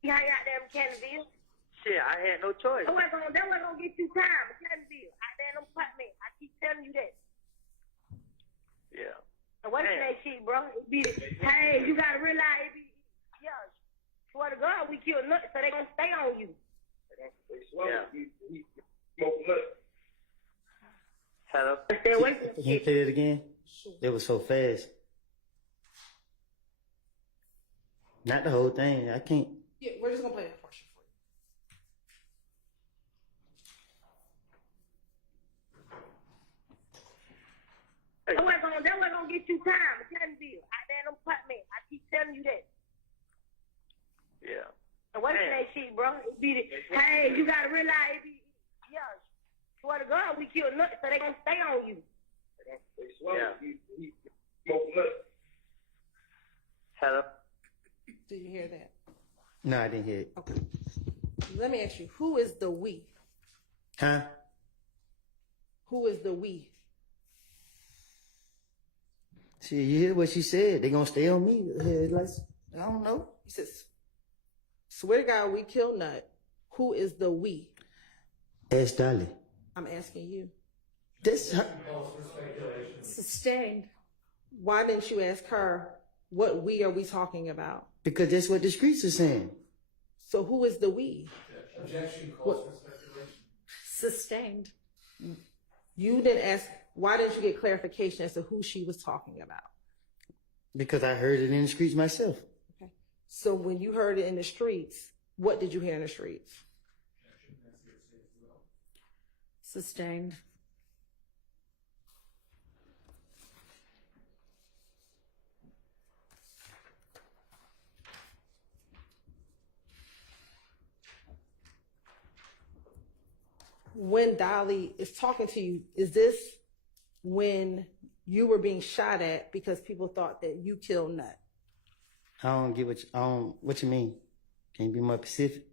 You hang out there in Kennethville. Shit, I had no choice. That wasn't gonna get you time, Kennethville. Out there in them apartments. I keep telling you that. Yeah. And wait for that shit, bro. It be the, hey, you gotta realize it be, yeah, swear to God, we killed nuts, so they gonna stay on you. Yeah. Smoke nuts. Hello? Stay away from that Can you shit. play it again? It was so fast. Not the whole thing. I can't. Yeah, we're just gonna play that portion for you. get you time. I'm telling you, out there in them apartment. I keep telling you that. Yeah. And what's that shit, bro? It be the, hey, you gotta realize it be, yeah. Swear to God, we kill nothing, so they gonna stay on you. Yeah. Hello. Did you hear that? No, I didn't hear it. Okay. Let me ask you, who is the we? Huh? Who is the we? See, you hear what she said? They gonna stay on me. Like, I don't know. He says, swear to God, we kill Nut. Who is the we? Ask Dolly. I'm asking you. This her. Sustained. Why didn't you ask her, what we are we talking about? Because that's what the streets are saying. So who is the we? Objection calls for speculation. Sustained. You didn't ask, why didn't you get clarification as to who she was talking about? Because I heard it in the streets myself. Okay. So when you heard it in the streets, what did you hear in the streets? Sustained. When Dolly is talking to you, is this when you were being shot at because people thought that you killed Nut? I don't get what you mean. Can you be more specific?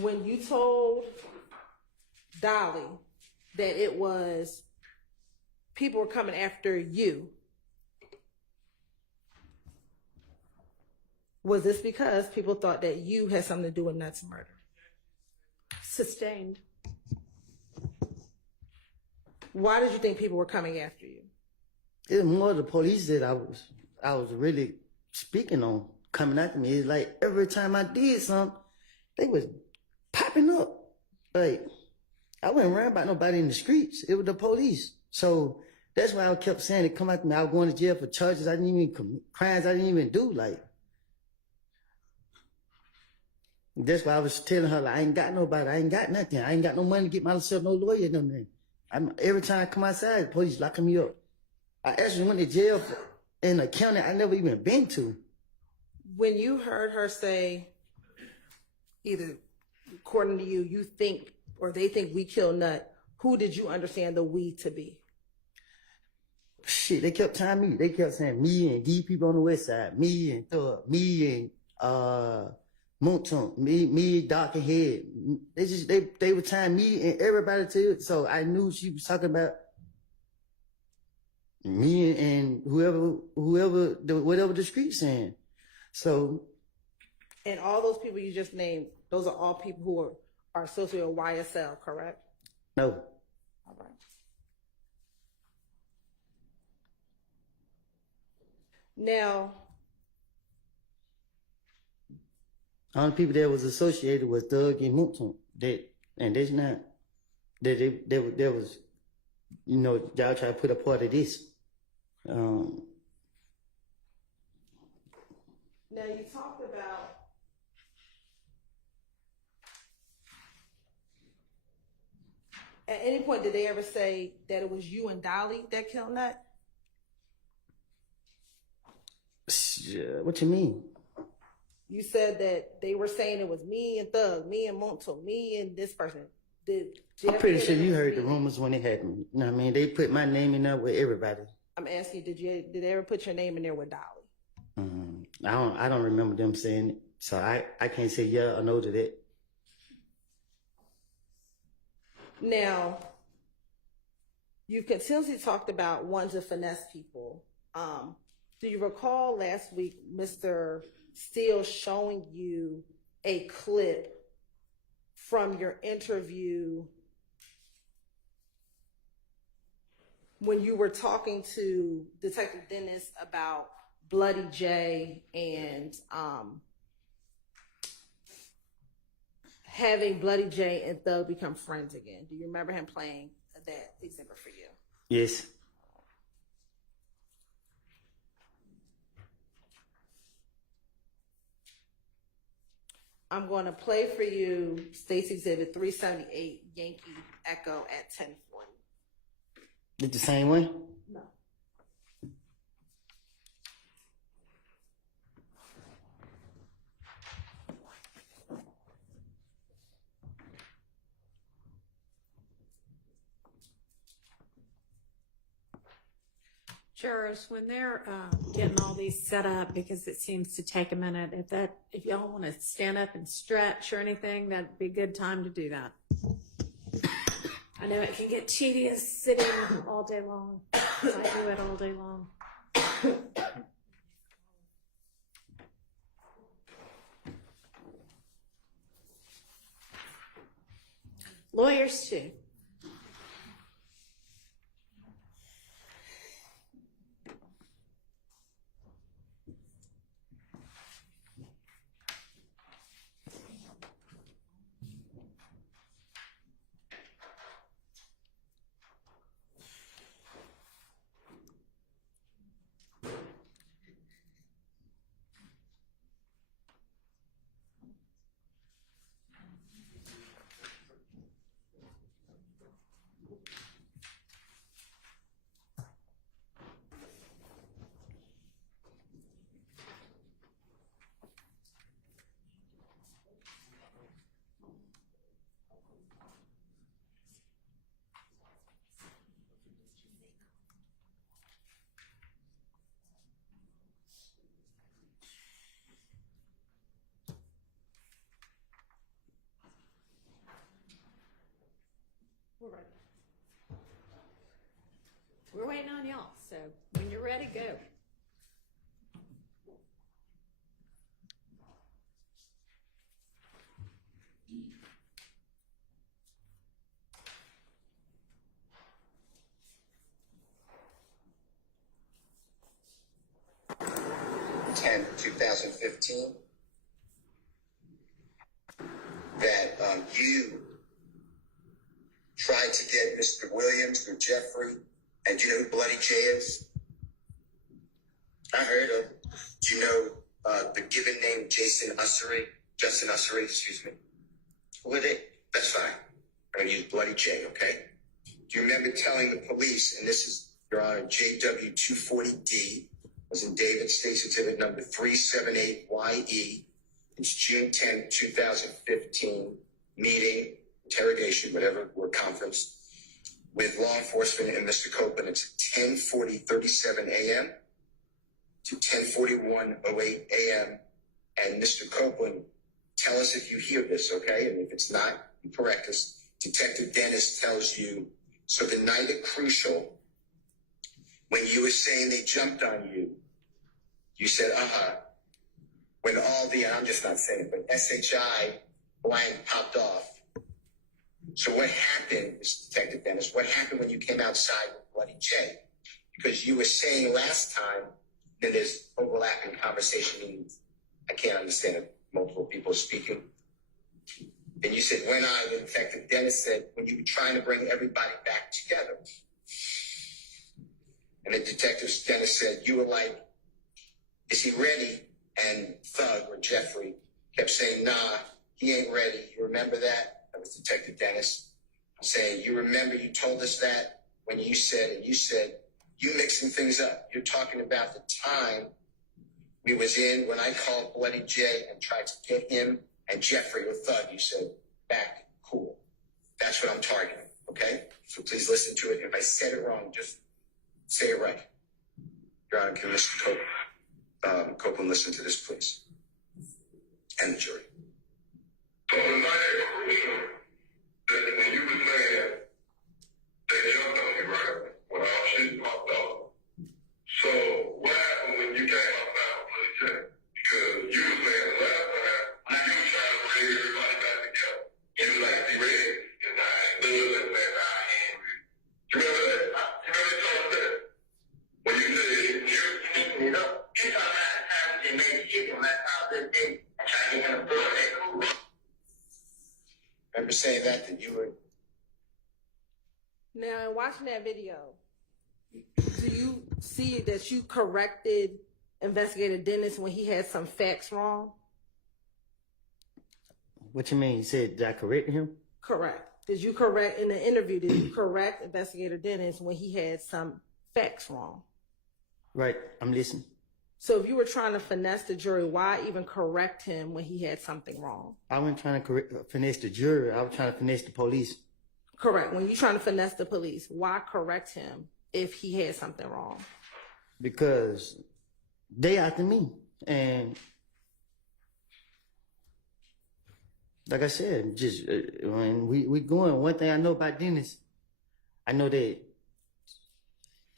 When you told Dolly that it was people were coming after you, was this because people thought that you had something to do with Nut's murder? Sustained. Why did you think people were coming after you? It's more the police that I was really speaking on coming after me. It's like every time I did something, they was popping up. Like I wasn't worrying about nobody in the streets. It was the police. So that's why I kept saying they come after me. I was going to jail for charges I didn't even commit, crimes I didn't even do. Like that's why I was telling her, like, I ain't got nobody. I ain't got nothing. I ain't got no money to get myself no lawyer. Nothing. Every time I come outside, the police locking me up. I actually went to jail in a county I never even been to. When you heard her say, either according to you, you think or they think we killed Nut, who did you understand the we to be? Shit, they kept telling me. They kept saying me and these people on the west side, me and Thug, me and Moonton, me, Doc and Head. They were tying me and everybody to it. So I knew she was talking about me and whatever the street's saying. So. And all those people you just named, those are all people who are associated with YSL, correct? No. All right. Now, only people that was associated with Thug and Moonton. That's not that was, you know, y'all try to put a part of this. now you talked about at any point did they ever say that it was you and Dolly that killed Nut? What you mean? You said that they were saying it was me and Thug, me and Monto, me and this person. I'm pretty sure you heard the rumors when it happened. You know what I mean? They put my name in there with everybody. I'm asking you, did they ever put your name in there with Dolly? I don't remember them saying it, so I can't say yeah or no to that. Now, you've continuously talked about wanting to finesse people. Do you recall last week Mr. Steele showing you a clip from your interview when you were talking to Detective Dennis about Bloody J and having Bloody J and Thug become friends again? Do you remember him playing that exhibit for you? Yes. I'm going to play for you State's Exhibit 378, Yankee Echo at 10:40. Did the same way? No. Jurors, when they're getting all these set up, because it seems to take a minute, if y'all want to stand up and stretch or anything, that'd be a good time to do that. I know it can get tedious sitting all day long. I do it all day long. Lawyers too. We're ready. We're waiting on y'all, so when you're ready, go. Ten, 2015, that you tried to get Mr. Williams or Jeffrey, and do you know who Bloody J is? I heard of. Do you know the given name Justin Ussery, excuse me? Who are they? That's fine. I'm going to use Bloody J, okay? Do you remember telling the police, and this is, Your Honor, JW240D, was in David State Certificate number 378YE. It's June 10, 2015, meeting, interrogation, whatever, or conference, with law enforcement and Mr. Copeland. It's 10:40:37 a.m. to 10:41:08 a.m. And Mr. Copeland, tell us if you hear this, okay? And if it's not, you correct us. Detective Dennis tells you, so the night at Crucial, when you were saying they jumped on you, you said, when all the, I'm just not saying it, but SHI blank popped off. So what happened, Mr. Detective Dennis, what happened when you came outside with Bloody J? Because you were saying last time that there's overlapping conversation, meaning I can't understand multiple people speaking. And you said, when the Detective Dennis said, when you were trying to bring everybody back together. And the Detective Dennis said, you were like, is he ready? And Thug or Jeffrey kept saying, nah, he ain't ready. You remember that? That was Detective Dennis saying, you remember you told us that when you said, and you said, you mixing things up. You're talking about the time we was in when I called Bloody J and tried to get him and Jeffrey or Thug. You said, back, cool. That's what I'm targeting, okay? So please listen to it. If I said it wrong, just say it right. Your Honor, can Mr. Copeland listen to this, please? And the jury. So the night at Crucial, that when you were saying they jumped on me, right? When all shit popped off. So what happened when you came outside of Bloody J? Because you were saying the last time you were trying to bring everybody back together. You was like, be ready. And I ain't good and that I ain't ready. You remember that? You remember they told us that? When you said you know, you talking about the time they made shit and that's how they did. I tried to get him to pull that cool. Remember saying that you were. Now, in watching that video, do you see that you corrected Investigator Dennis when he had some facts wrong? What you mean? You said, did I correct him? Correct. Did you correct, in the interview, did you correct Investigator Dennis when he had some facts wrong? Right, I'm listening. So if you were trying to finesse the jury, why even correct him when he had something wrong? I wasn't trying to finesse the jury. I was trying to finesse the police. Correct. When you're trying to finesse the police, why correct him if he had something wrong? Because they after me. And like I said, just when we going, one thing I know about Dennis, I know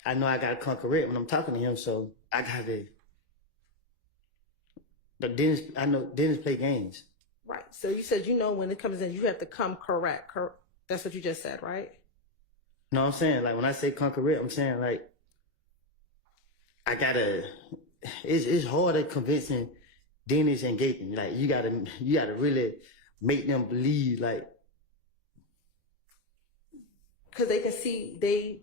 I gotta come correct when I'm talking to him, so I gotta. But Dennis, I know Dennis play games. Right. So you said, when it comes in, you have to come correct. That's what you just said, right? No, I'm saying, like, when I say come correct, I'm saying, like, I gotta. It's hard at convincing Dennis and Gaten. Like, you gotta really make them believe, like. Because they can see,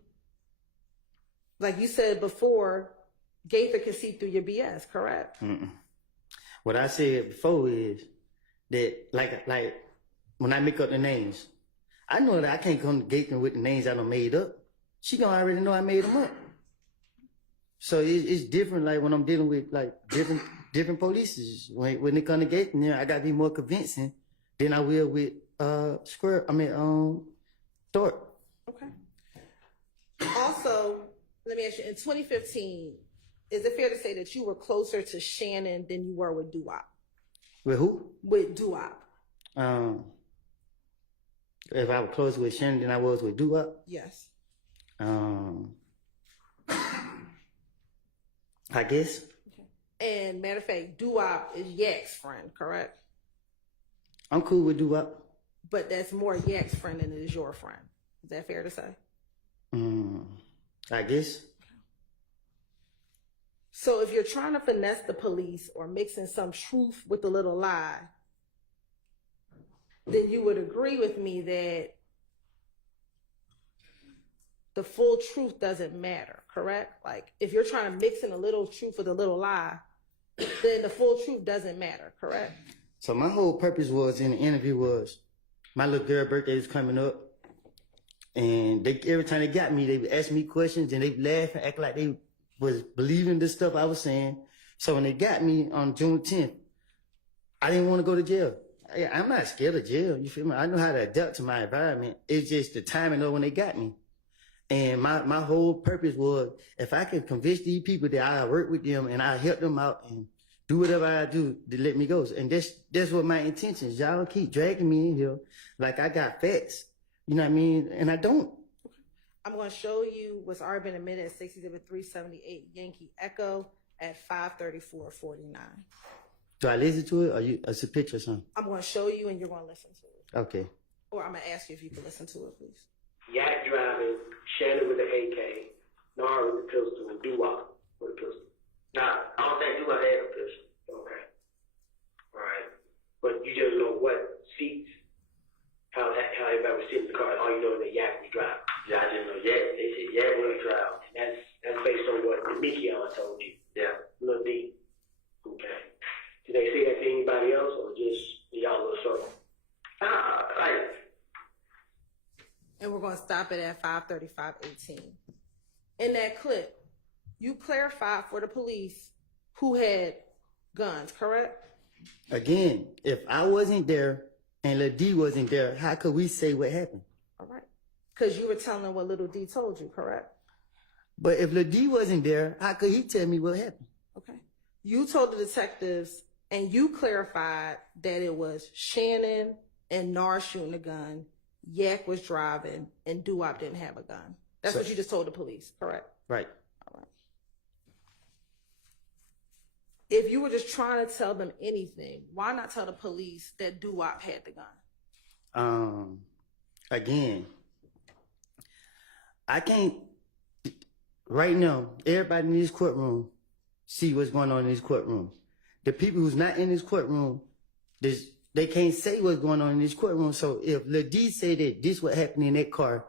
like you said before, Gaither can see through your BS, correct? Mm-mm. What I said before is that, like when I make up the names, I know that I can't come to Gaten with the names I done made up. She gonna already know I made them up. So it's different, like when I'm dealing with like different polices. When it come to Gaten, I gotta be more convincing than I will with Thorpe. Okay. Also, let me ask you, in 2015, is it fair to say that you were closer to Shannon than you were with Doo-Wop? With who? With Doo-Wop. If I was closer with Shannon than I was with Doo-Wop? Yes. I guess. Okay. And matter of fact, Doo-Wop is Yak's friend, correct? I'm cool with Doo-Wop. But that's more Yak's friend than it is your friend. Is that fair to say? I guess. So if you're trying to finesse the police or mixing some truth with a little lie, then you would agree with me that the full truth doesn't matter, correct? Like if you're trying to mix in a little truth with a little lie, then the full truth doesn't matter, correct? So my whole purpose was in the interview was my little girl birthday was coming up. And every time they got me, they would ask me questions and they would laugh and act like they was believing the stuff I was saying. So when they got me on June 10th, I didn't want to go to jail. I'm not scared of jail. You feel me? I know how to adapt to my environment. It's just the timing of when they got me. And my whole purpose was if I could convince these people that I work with them and I help them out and do whatever I do to let me go. And that's what my intentions. Y'all keep dragging me in here like I got facts. You know what I mean? And I don't. I'm going to show you what's already been admitted at 67-378 Yankee Echo at 534-49. Do I listen to it or it's a picture or something? I'm going to show you and you're going to listen to it. Okay. Or I'm going to ask you if you can listen to it, please. Yak driving, Shannon with the AK, Nara with the pistol, and Doo-Wop with the pistol. Now, I don't think Doo-Wop had a pistol. Okay. All right. But you just know what seats, how everybody was sitting in the car. All you know is that Yak was driving. Yeah, I didn't know Yak. They said Yak was driving. And that's based on what Mikion told you. Yeah. Lil D. Okay. Did they say that to anybody else or just y'all little circle? And we're going to stop it at 535-18. In that clip, you clarified for the police who had guns, correct? Again, if I wasn't there and Lil D wasn't there, how could we say what happened? All right. Because you were telling them what Little D told you, correct? But if Lil D wasn't there, how could he tell me what happened? Okay. You told the detectives and you clarified that it was Shannon and Nar shooting a gun, Yak was driving, and Doo-Wop didn't have a gun. That's what you just told the police, correct? Right. All right. If you were just trying to tell them anything, why not tell the police that Doo-Wop had the gun? Again, I can't, right now, everybody in this courtroom see what's going on in this courtroom. The people who's not in this courtroom, they can't say what's going on in this courtroom. So if Lil D said that this what happened in that car,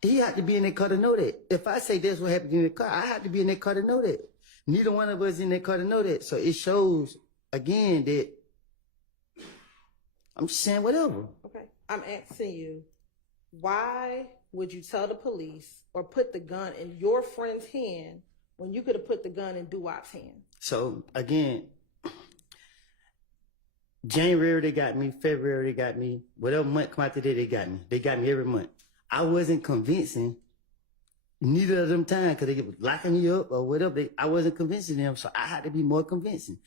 he had to be in that car to know that. If I say this what happened in the car, I had to be in that car to know that. Neither one of us in that car to know that. So it shows, again, that I'm just saying whatever. Okay. I'm asking you, why would you tell the police or put the gun in your friend's hand when you could have put the gun in Doo-Wop's hand? So again, January they got me, February they got me, whatever month come out today they got me. They got me every month. I wasn't convincing neither of them times because they were locking me up or whatever. I wasn't convincing them, so I had to be more convincing.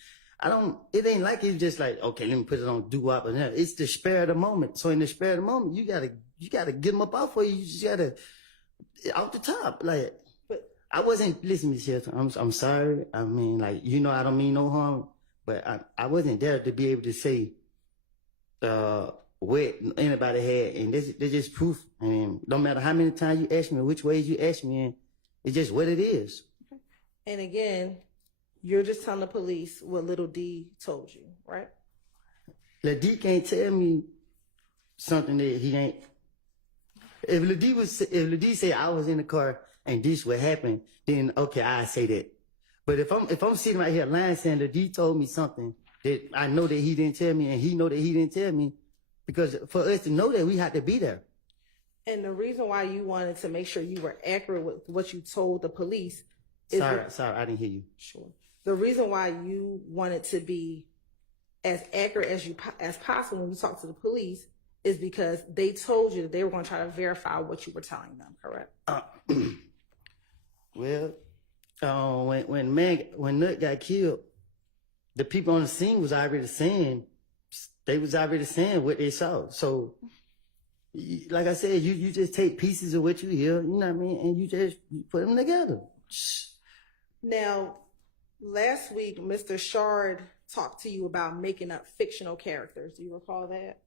It ain't like it's just like, okay, let me put it on doo-wop and that. It's the spare of the moment. So in the spare of the moment, you gotta get them up off for you. You just gotta, off the top. Like, but I wasn't, listen, Miss Shelton, I'm sorry. I mean, like, I don't mean no harm, but I wasn't there to be able to say, what anybody had. And there's just proof. And no matter how many times you ask me, which ways you ask me, and it's just what it is. And again, you're just telling the police what Little D told you, right? Lil D can't tell me something that he ain't. If Lil D say I was in the car and this would happen, then okay, I say that. But if I'm sitting right here lying saying Lil D told me something that I know that he didn't tell me and he know that he didn't tell me, because for us to know that, we had to be there. And the reason why you wanted to make sure you were accurate with what you told the police is... Sorry, I didn't hear you. Sure. The reason why you wanted to be as accurate as possible when you talk to the police is because they told you that they were going to try to verify what you were telling them, correct? Well, when Nut got killed, the people on the scene was already saying what they saw. So, like I said, you just take pieces of what you hear, you know what I mean, and you put them together. Now, last week, Mr. Shard talked to you about making up fictional characters. Do you recall that?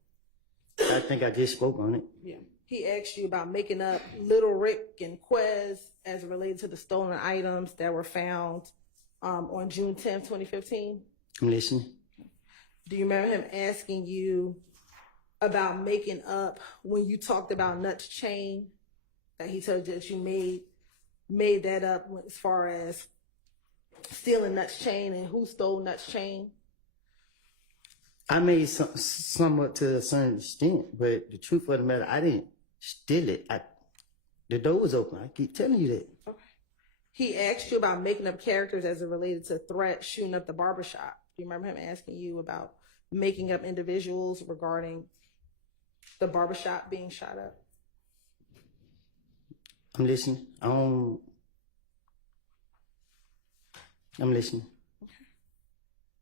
I think I just spoke on it. Yeah. He asked you about making up Little Rick and Quez as related to the stolen items that were found on June 10th, 2015. I'm listening. Do you remember him asking you about making up when you talked about Nut's chain, that he told you that you made that up as far as stealing Nut's chain and who stole Nut's chain? I made somewhat to a certain extent, but the truth of the matter, I didn't steal it. The door was open. I keep telling you that. Okay. He asked you about making up characters as it related to threats shooting up the barbershop. Do you remember him asking you about making up individuals regarding the barbershop being shot up? I'm listening. I'm listening. Okay.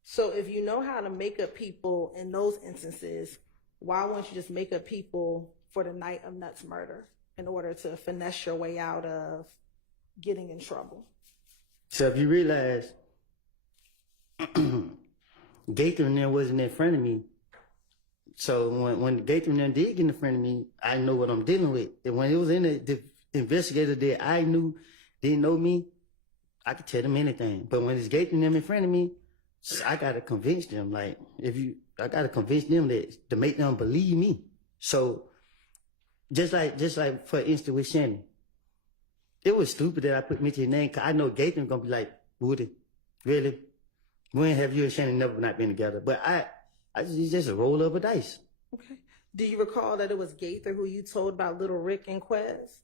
So if you know how to make up people in those instances, why won't you just make up people for the night of Nut's murder in order to finesse your way out of getting in trouble? So if you realize Gaither and them wasn't in front of me, so when Gaither and them did get in front of me, I know what I'm dealing with. And when it was in the investigator that I knew didn't know me, I could tell them anything. But when it's Gaither and them in front of me, I gotta convince them. Like I gotta convince them that to make them believe me. So just like for instance with Shannon, it was stupid that I put Mitch's name because I know Gaither gonna be like, Woody, really? When have you and Shannon never not been together? But it's just a roll of a dice. Okay. Do you recall that it was Gaither who you told about Little Rick and Quez?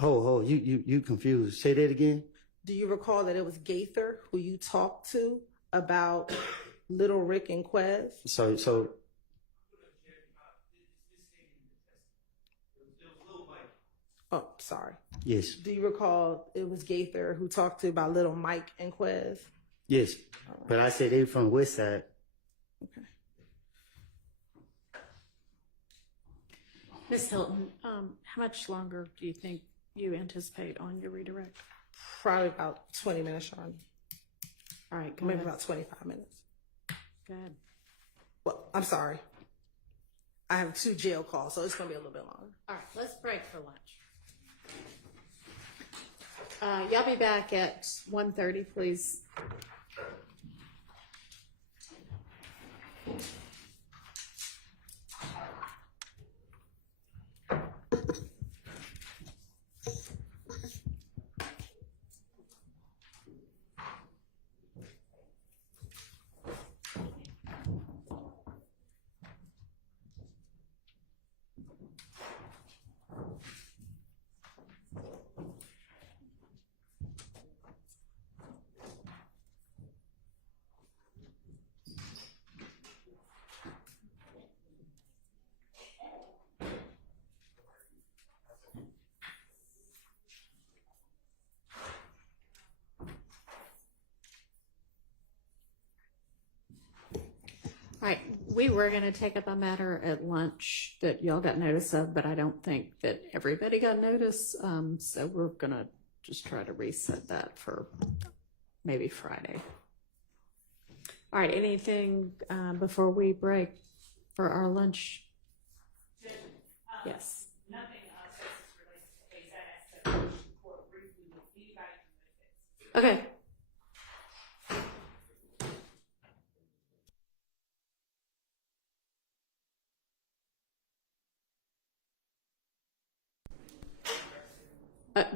You confused. Say that again. Do you recall that it was Gaither who you talked to about Little Rick and Quez? So. Oh, sorry. Yes. Do you recall it was Gaither who talked to you about Little Mike and Quez? Yes. Right. But I said they from the West Side. Okay. Ms. Hilton, how much longer do you think you anticipate on your redirect? Probably about 20 minutes, Sean. All right. Maybe about 25 minutes. Go ahead. Well, I'm sorry. I have 2 jail calls, so it's going to be a little bit longer. All right. Let's break for lunch. Y'all be back at 1:30, please. Right, we were going to take up a matter at lunch that y'all got notice of, but I don't think that everybody got notice. So we're going to just try to reset that for maybe Friday. All right, anything before we break for our lunch? Yes. Nothing else is related to case. I asked the court briefly with anybody who Okay.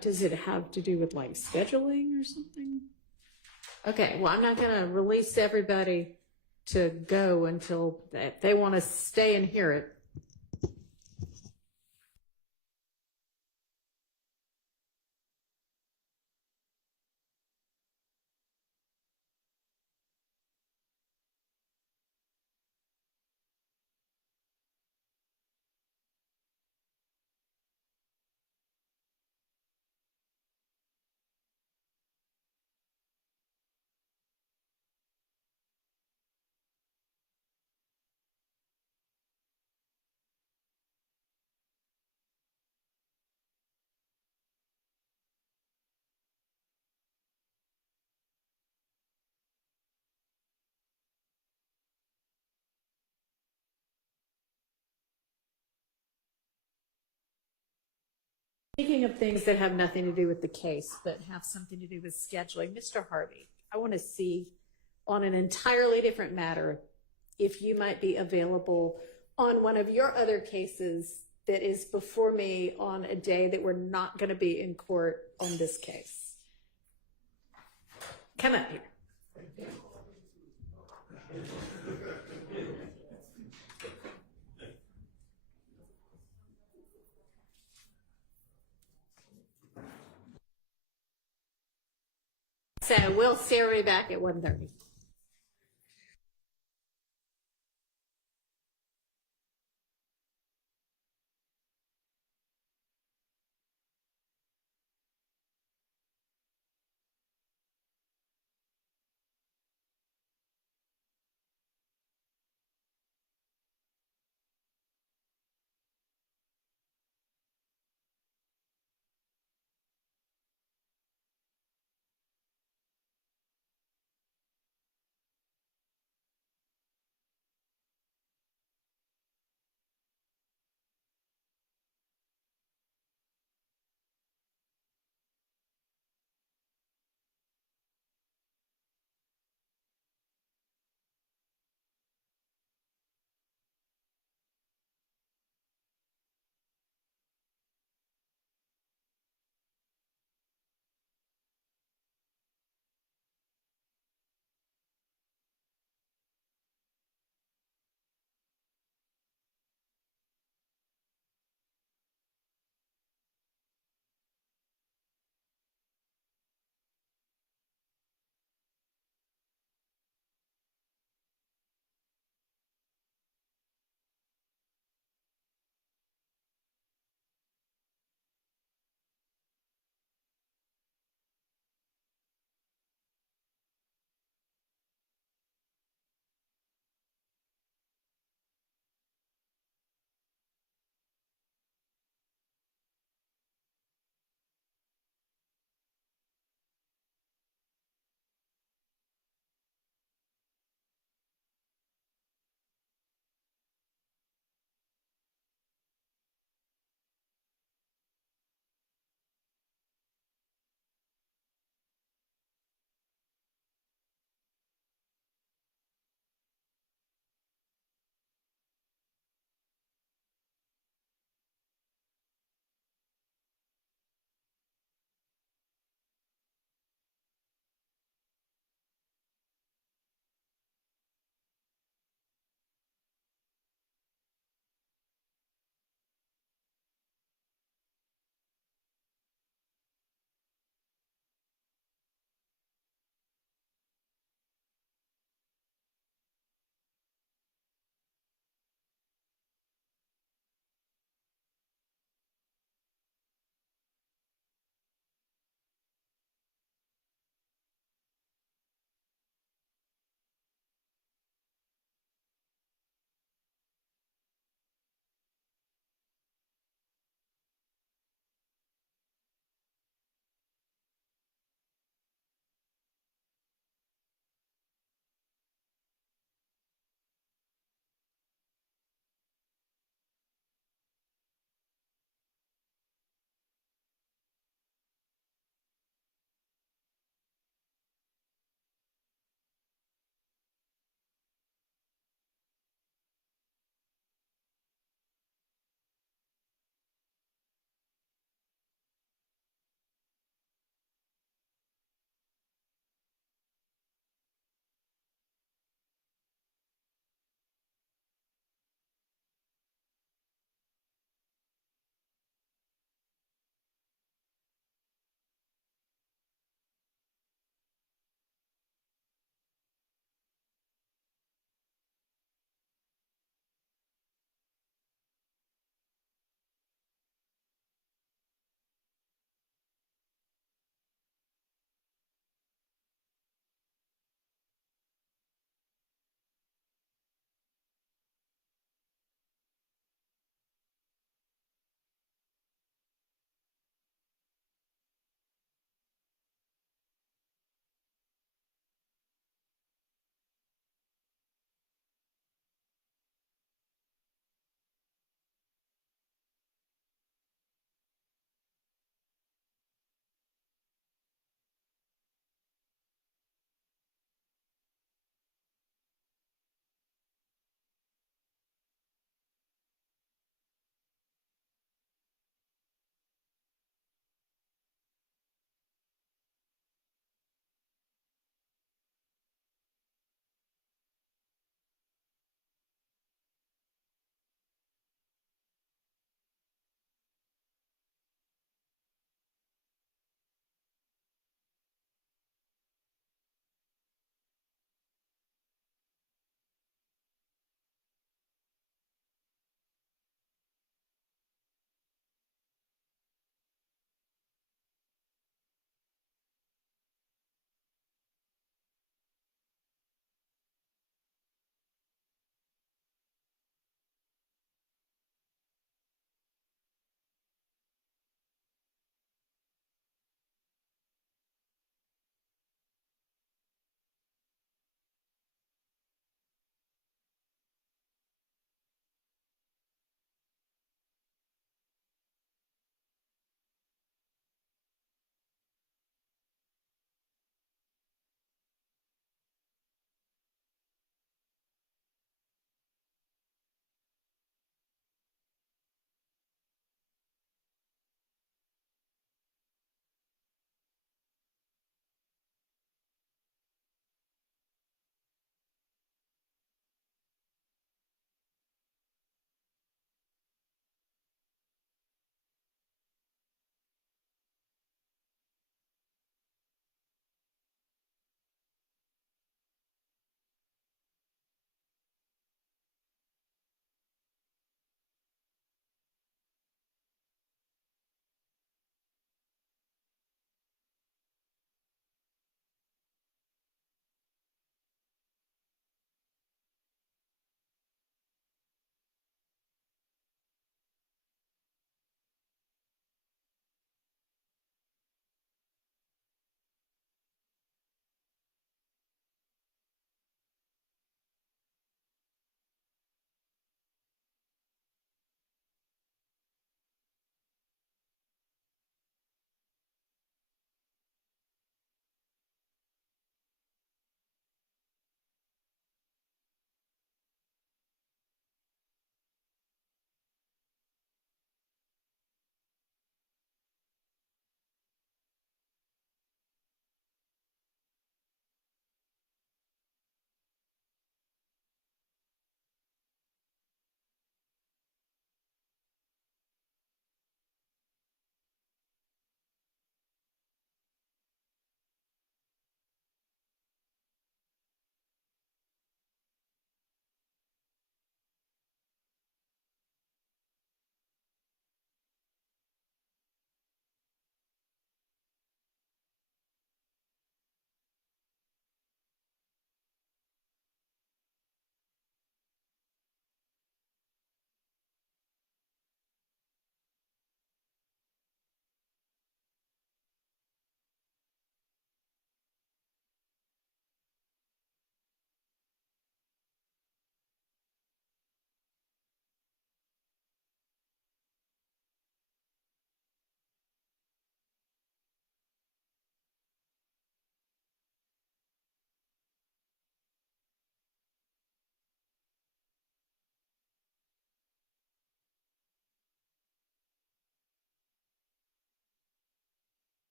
Does it have to do with like scheduling or something? Okay, well, I'm not going to release everybody to go until they want to stay and hear it. Speaking of things that have nothing to do with the case, but have something to do with scheduling, Mr. Harvey, I want to see on an entirely different matter if you might be available on one of your other cases that is before me on a day that we're not going to be in court on this case. Come up here. So we'll see everybody back at 1:30.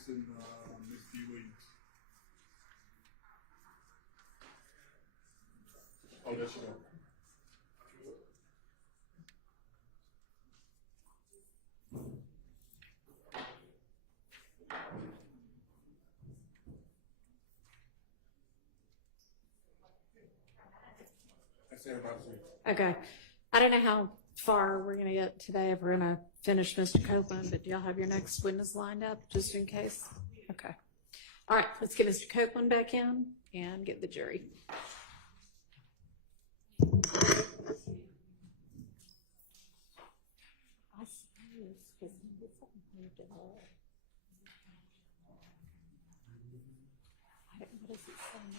facing Ms. D. Williams. Oh, there she go. That's everybody. Okay. I don't know how far we're going to get today, if we're going to finish Mr. Copeland, but do y'all have your next witness lined up just in case? Okay. All right, let's get Mr. Copeland back in and get the jury. I suppose, because something moved it all. What does it say now?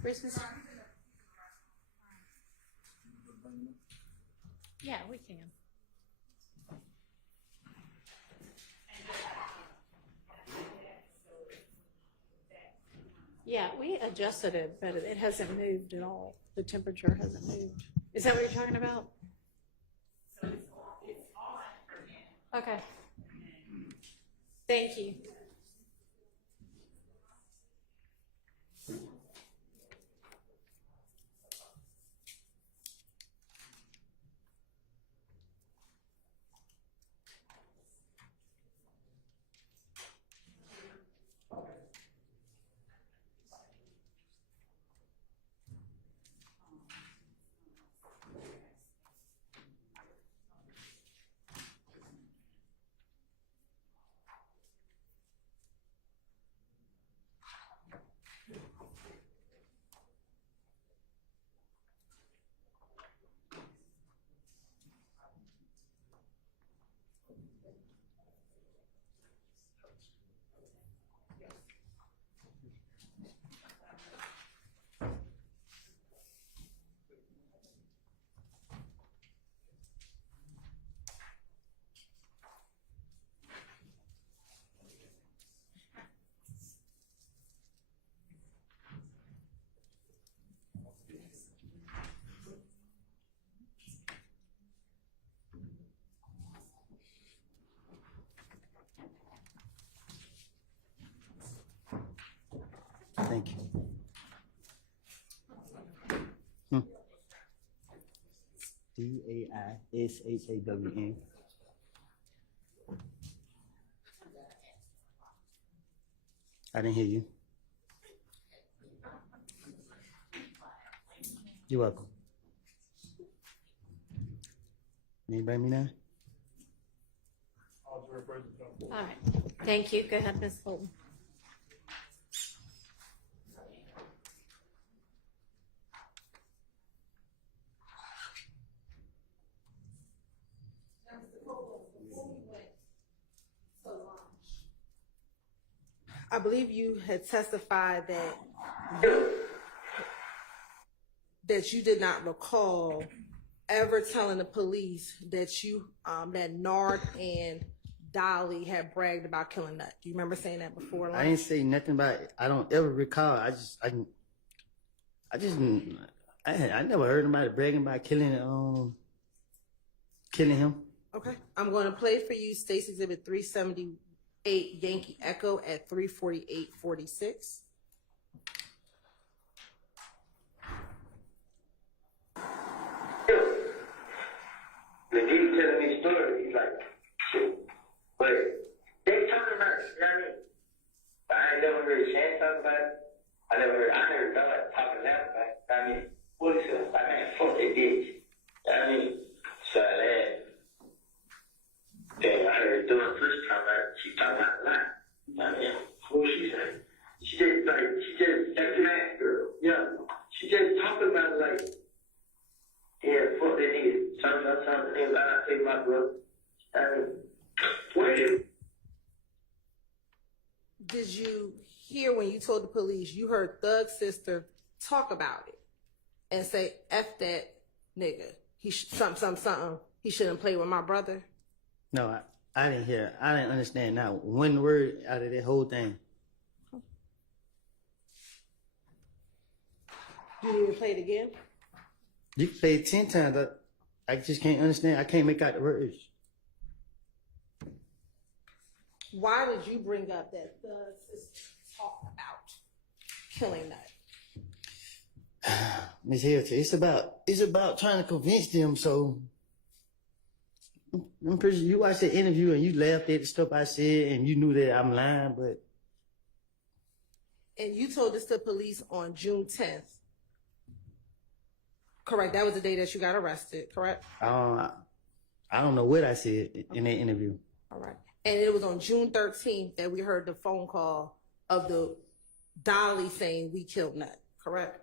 Where's this? Yeah, we can. Yeah, we adjusted it, but it hasn't moved at all. The temperature hasn't moved. Is that what you're talking about? Okay. Thank you. Thank you. DAISHAWN. I didn't hear you. You're welcome. Anybody me now? All right. Thank you. Go ahead, Ms. Fulton. I believe you had testified that you did not recall ever telling the police that you that Nard and Dolly had bragged about killing Nut. Do you remember saying that before lunch? I ain't say nothing about it. I don't ever recall. I never heard anybody bragging about killing him. Okay. I'm going to play for you Stacy Exhibit 378 Yankee Echo at 3:48:46. The dude telling me story, he's like, shit. But they talking about it, you know what I mean? But I ain't never heard Shan talk about it. I heard God talking loud about it. I mean, what is it? Like, man, fuck they did. You know what I mean? So I laughed. Then I heard doing the first time, she talking about a lot. You know what I mean? What she saying? She just that girl. Yeah. She just talking about it like, yeah, fuck they did. Something I take my brother. I mean, Did you hear when you told the police you heard Thug's sister talk about it and say, F that nigga. He something. He shouldn't play with my brother? No, I didn't hear. I didn't understand not one word out of that whole thing. You need to play it again? You can play it 10 times. I just can't understand. I can't make out the words. Why did you bring up that the sister talked about killing Nut? Miss Hilton, it's about trying to convince them. So I'm pretty sure you watched the interview and you laughed at the stuff I said and you knew that I'm lying, but. And you told this to police on June 10th. Correct. That was the day that you got arrested, correct? I don't know what I said in that interview. All right. And it was on June 13th that we heard the phone call of the Dolly saying we killed Nut, correct?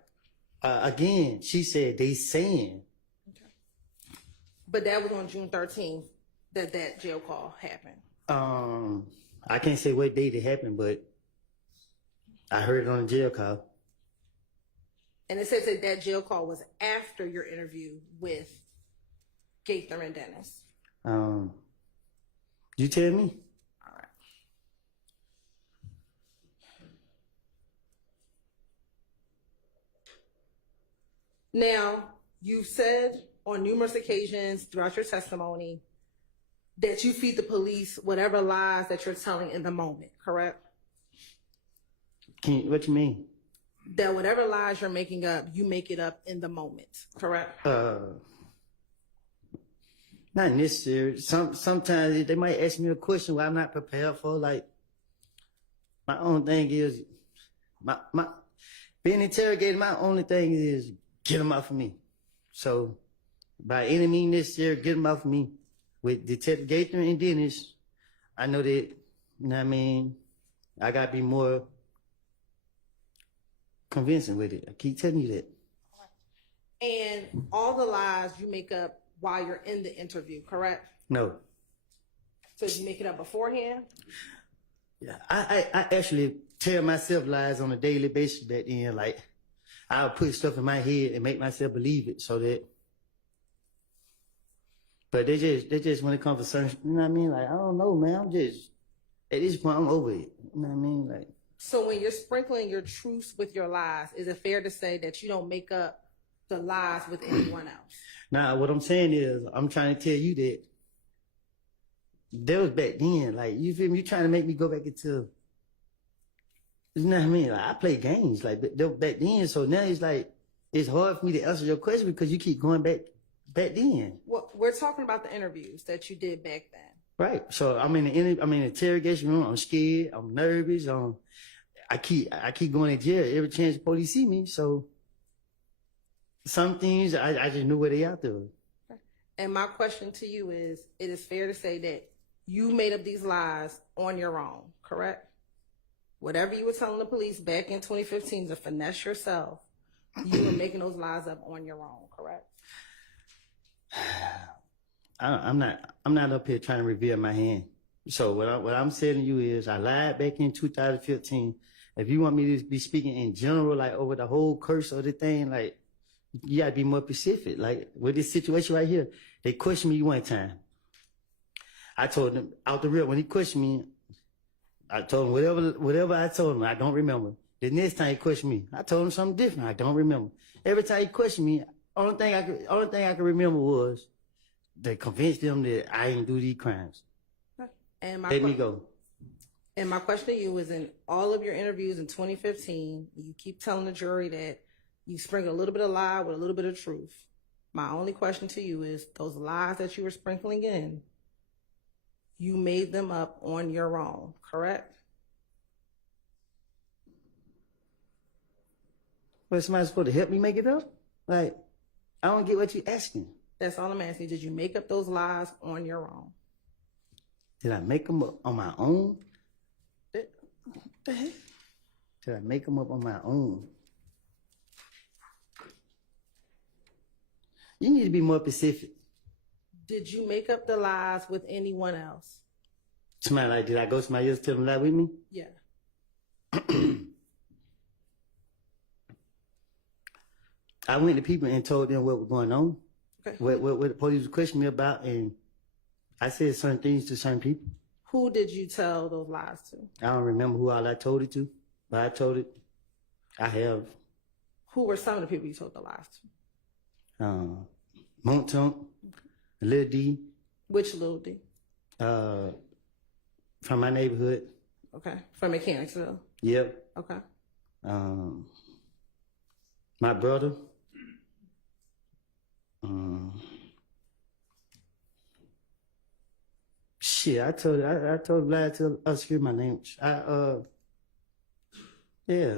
Again, she said they saying. Okay. But that was on June 13th that jail call happened. I can't say what date it happened, but I heard it on the jail call. And it says that jail call was after your interview with Gaither and Dennis. You tell me. All right. Now, you've said on numerous occasions throughout your testimony that you feed the police whatever lies that you're telling in the moment, correct? What you mean? That whatever lies you're making up, you make it up in the moment, correct? Not necessarily. Sometimes they might ask me a question where I'm not prepared for. Like, my own thing is, my being interrogated, my only thing is get them off of me. So, by any means necessary, get them off of me. With Detective Gaither and Dennis, I know that, you know what I mean, I gotta be more convincing with it. I keep telling you that. And all the lies you make up while you're in the interview, correct? No. So you make it up beforehand? Yeah, I actually tell myself lies on a daily basis back then. Like, I'll put stuff in my head and make myself believe it so that. But they just when it comes to certain, you know what I mean? Like, I don't know, man. I'm just, at this point, I'm over it. You know what I mean? Like. So when you're sprinkling your truths with your lies, is it fair to say that you don't make up the lies with anyone else? Nah, what I'm saying is, I'm trying to tell you that was back then. Like, you feel me? You trying to make me go back into, you know what I mean? Like, I play games like that was back then. So now it's like, it's hard for me to answer your question because you keep going back then. Well, we're talking about the interviews that you did back then. Right. So I'm in the interrogation room. I'm scared. I'm nervous. I keep going to jail every chance the police see me. So some things I just knew where they out there. And my question to you is, it is fair to say that you made up these lies on your own, correct? Whatever you were telling the police back in 2015 to finesse yourself, you were making those lies up on your own, correct? I'm not up here trying to reveal my hand. So what I'm saying to you is, I lied back in 2015. If you want me to be speaking in general, like over the whole curse of the thing, like, you gotta be more specific. Like, with this situation right here, they questioned me one time. I told them out the real, when he questioned me, I told him whatever I told him, I don't remember. The next time he questioned me, I told him something different. I don't remember. Every time he questioned me, only thing I could remember was to convince them that I didn't do these crimes. And Let me go. And my question to you is, in all of your interviews in 2015, you keep telling the jury that you sprinkle a little bit of lie with a little bit of truth. My only question to you is, those lies that you were sprinkling in, you made them up on your own, correct? Well, somebody's supposed to help me make it up? Like, I don't get what you're asking. That's all I'm asking. Did you make up those lies on your own? Did I make them up on my own? What the heck? Did I make them up on my own? You need to be more specific. Did you make up the lies with anyone else? Somebody like, did I go to somebody else tell them lie with me? Yeah. I went to people and told them what was going on, Okay. what the police was questioning me about, and I said certain things to certain people. Who did you tell those lies to? I don't remember who all I told it to, but I told it. I have. Who were some of the people you told the lies to? Montunk, Lil D, Which Lil D? from my neighborhood. Okay. From Mechanicsville. Yep. Okay. My brother. Shit, I told Vlad to obscure my name. Yeah.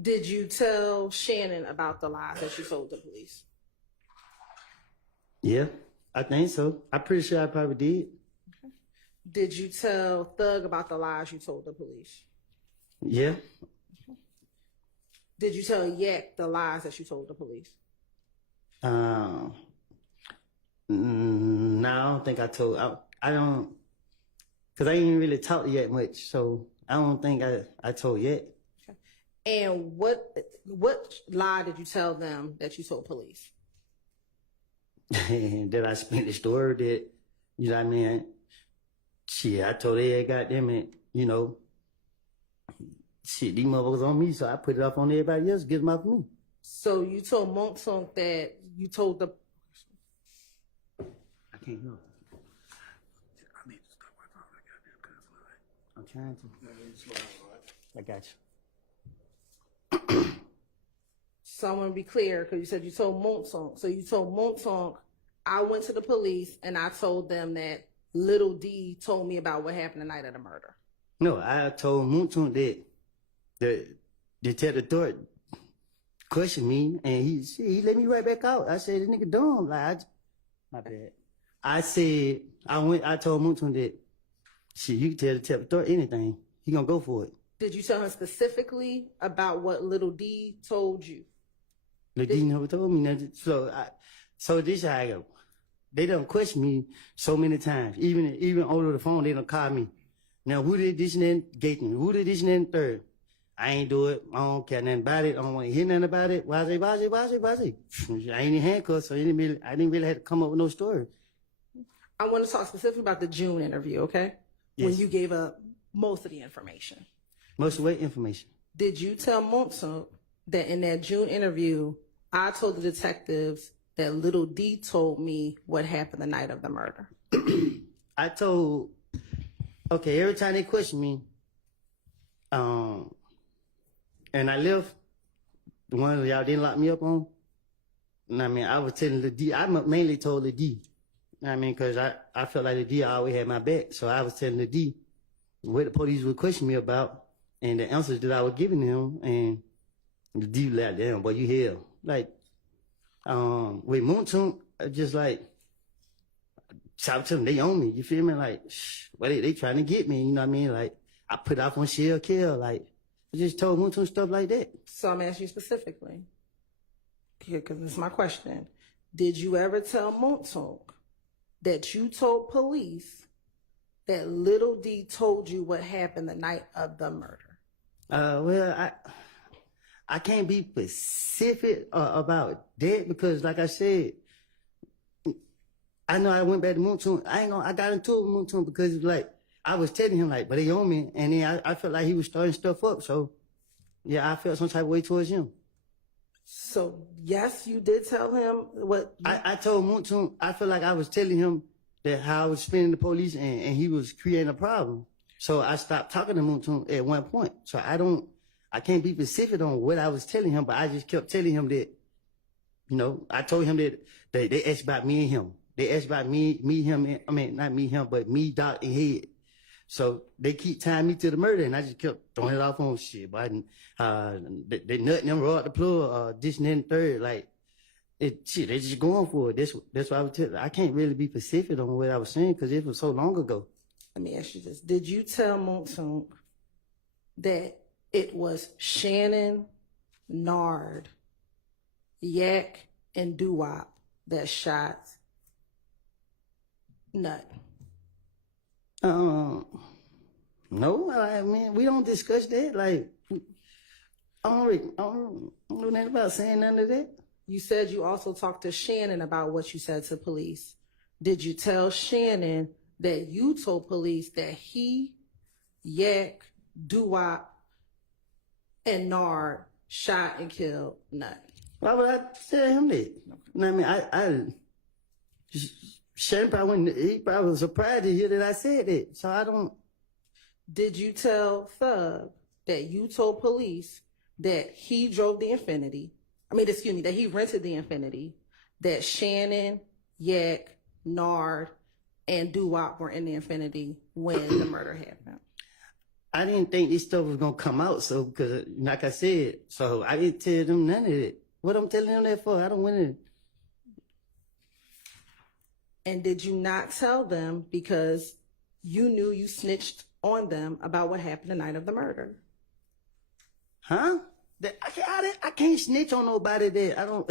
Did you tell Shannon about the lies that you told the police? Yeah, I think so. I'm pretty sure I probably did. Did you tell Thug about the lies you told the police? Yeah. Did you tell Yak the lies that you told the police? No, I don't think I told. I don't, cause I ain't really talked yet much, so I don't think I told yet. Okay. And what lie did you tell them that you told police? That I spent the story that, you know what I mean? Shit, I told they goddamn it, you know. Shit, these motherfuckers on me, so I put it up on everybody else, get them off me. So you told Montunk that you told the... I can't hear. I need to stop my phone. I'm trying to. I got you. So I want to be clear, because you said you told Montunk. So you told Montunk, I went to the police and I told them that Little D told me about what happened the night of the murder. No, I told Montunk that the detective thought questioned me, and he let me right back out. I said, this nigga dumb. Like, my bad. I said, I told Montunk that, shit, you can tell the detective thought anything. He gonna go for it. Did you tell him specifically about what Little D told you? Little D never told me nothing. So this how I go. They done question me so many times. Even over the phone, they done call me. Now, who did this and that gate me? Who did this and that third? I ain't do it. I don't care nothing about it. I don't want to hear nothing about it. Why is it? I ain't in handcuffs, so I didn't really have to come up with no story. I want to talk specifically about the June interview, okay? Yes. When you gave up most of the information. Most of what information? Did you tell Montunk that in that June interview, I told the detectives that Little D told me what happened the night of the murder? Okay, every time they question me, and I left, the one y'all didn't lock me up on, and I mean, I was telling the D, I mainly told the D, I mean, cause I felt like the D always had my back, so I was telling the D what the police would question me about, and the answers that I was giving him, and the D was like, damn, boy, you hell. Like, with Montunk, just like, shout to them, they own me, you feel me? Like, well, they trying to get me, you know what I mean? Like, I put off on shell kill, like, I just told Montunk stuff like that. So I'm asking you specifically, because this is my question. Did you ever tell Montunk that you told police that Little D told you what happened the night of the murder? Well, I can't be specific about that because, like I said, I know I went back to Montunk. I got into it with Montunk because like I was telling him like, but they own me, and then I felt like he was starting stuff up. So yeah, I felt some type of way towards him. So yes, you did tell him what I told Montunk. I feel like I was telling him that how I was spending the police, and he was creating a problem. So I stopped talking to Montunk at one point. So I can't be specific on what I was telling him, but I just kept telling him that, you know, I told him that they asked about me and him. They asked about me, him, and, I mean, not me, him, but me, Doc, and Head. So they keep tying me to the murder, and I just kept throwing it off on shit. But they nutting them right the plug, this and then third. Like, they just going for it. That's why I was telling. I can't really be specific on what I was saying because it was so long ago. Let me ask you this. Did you tell Montunk that it was Shannon, Nard, Yak, and Doo-Wop that shot Nut? No, No, I mean, we don't discuss that. Like, I don't know nothing about saying none of that. You said you also talked to Shannon about what you said to police. Did you tell Shannon that you told police that he, Yak, Doo-Wop, and Nard shot and killed Nut? Why would I tell him that? You know what I mean? Shannon he probably was surprised to hear that I said that. So I don't. Did you tell Thug that you told police that he drove the Infiniti? That he rented the Infiniti, that Shannon, Yak, Nard, and Doo-Wop were in the Infiniti when the murder happened? I didn't think this stuff was gonna come out, so because like I said, so I didn't tell them none of it. What I'm telling them that for? I don't want to. And did you not tell them because you knew you snitched on them about what happened the night of the murder? Huh? I can't snitch on nobody that I don't.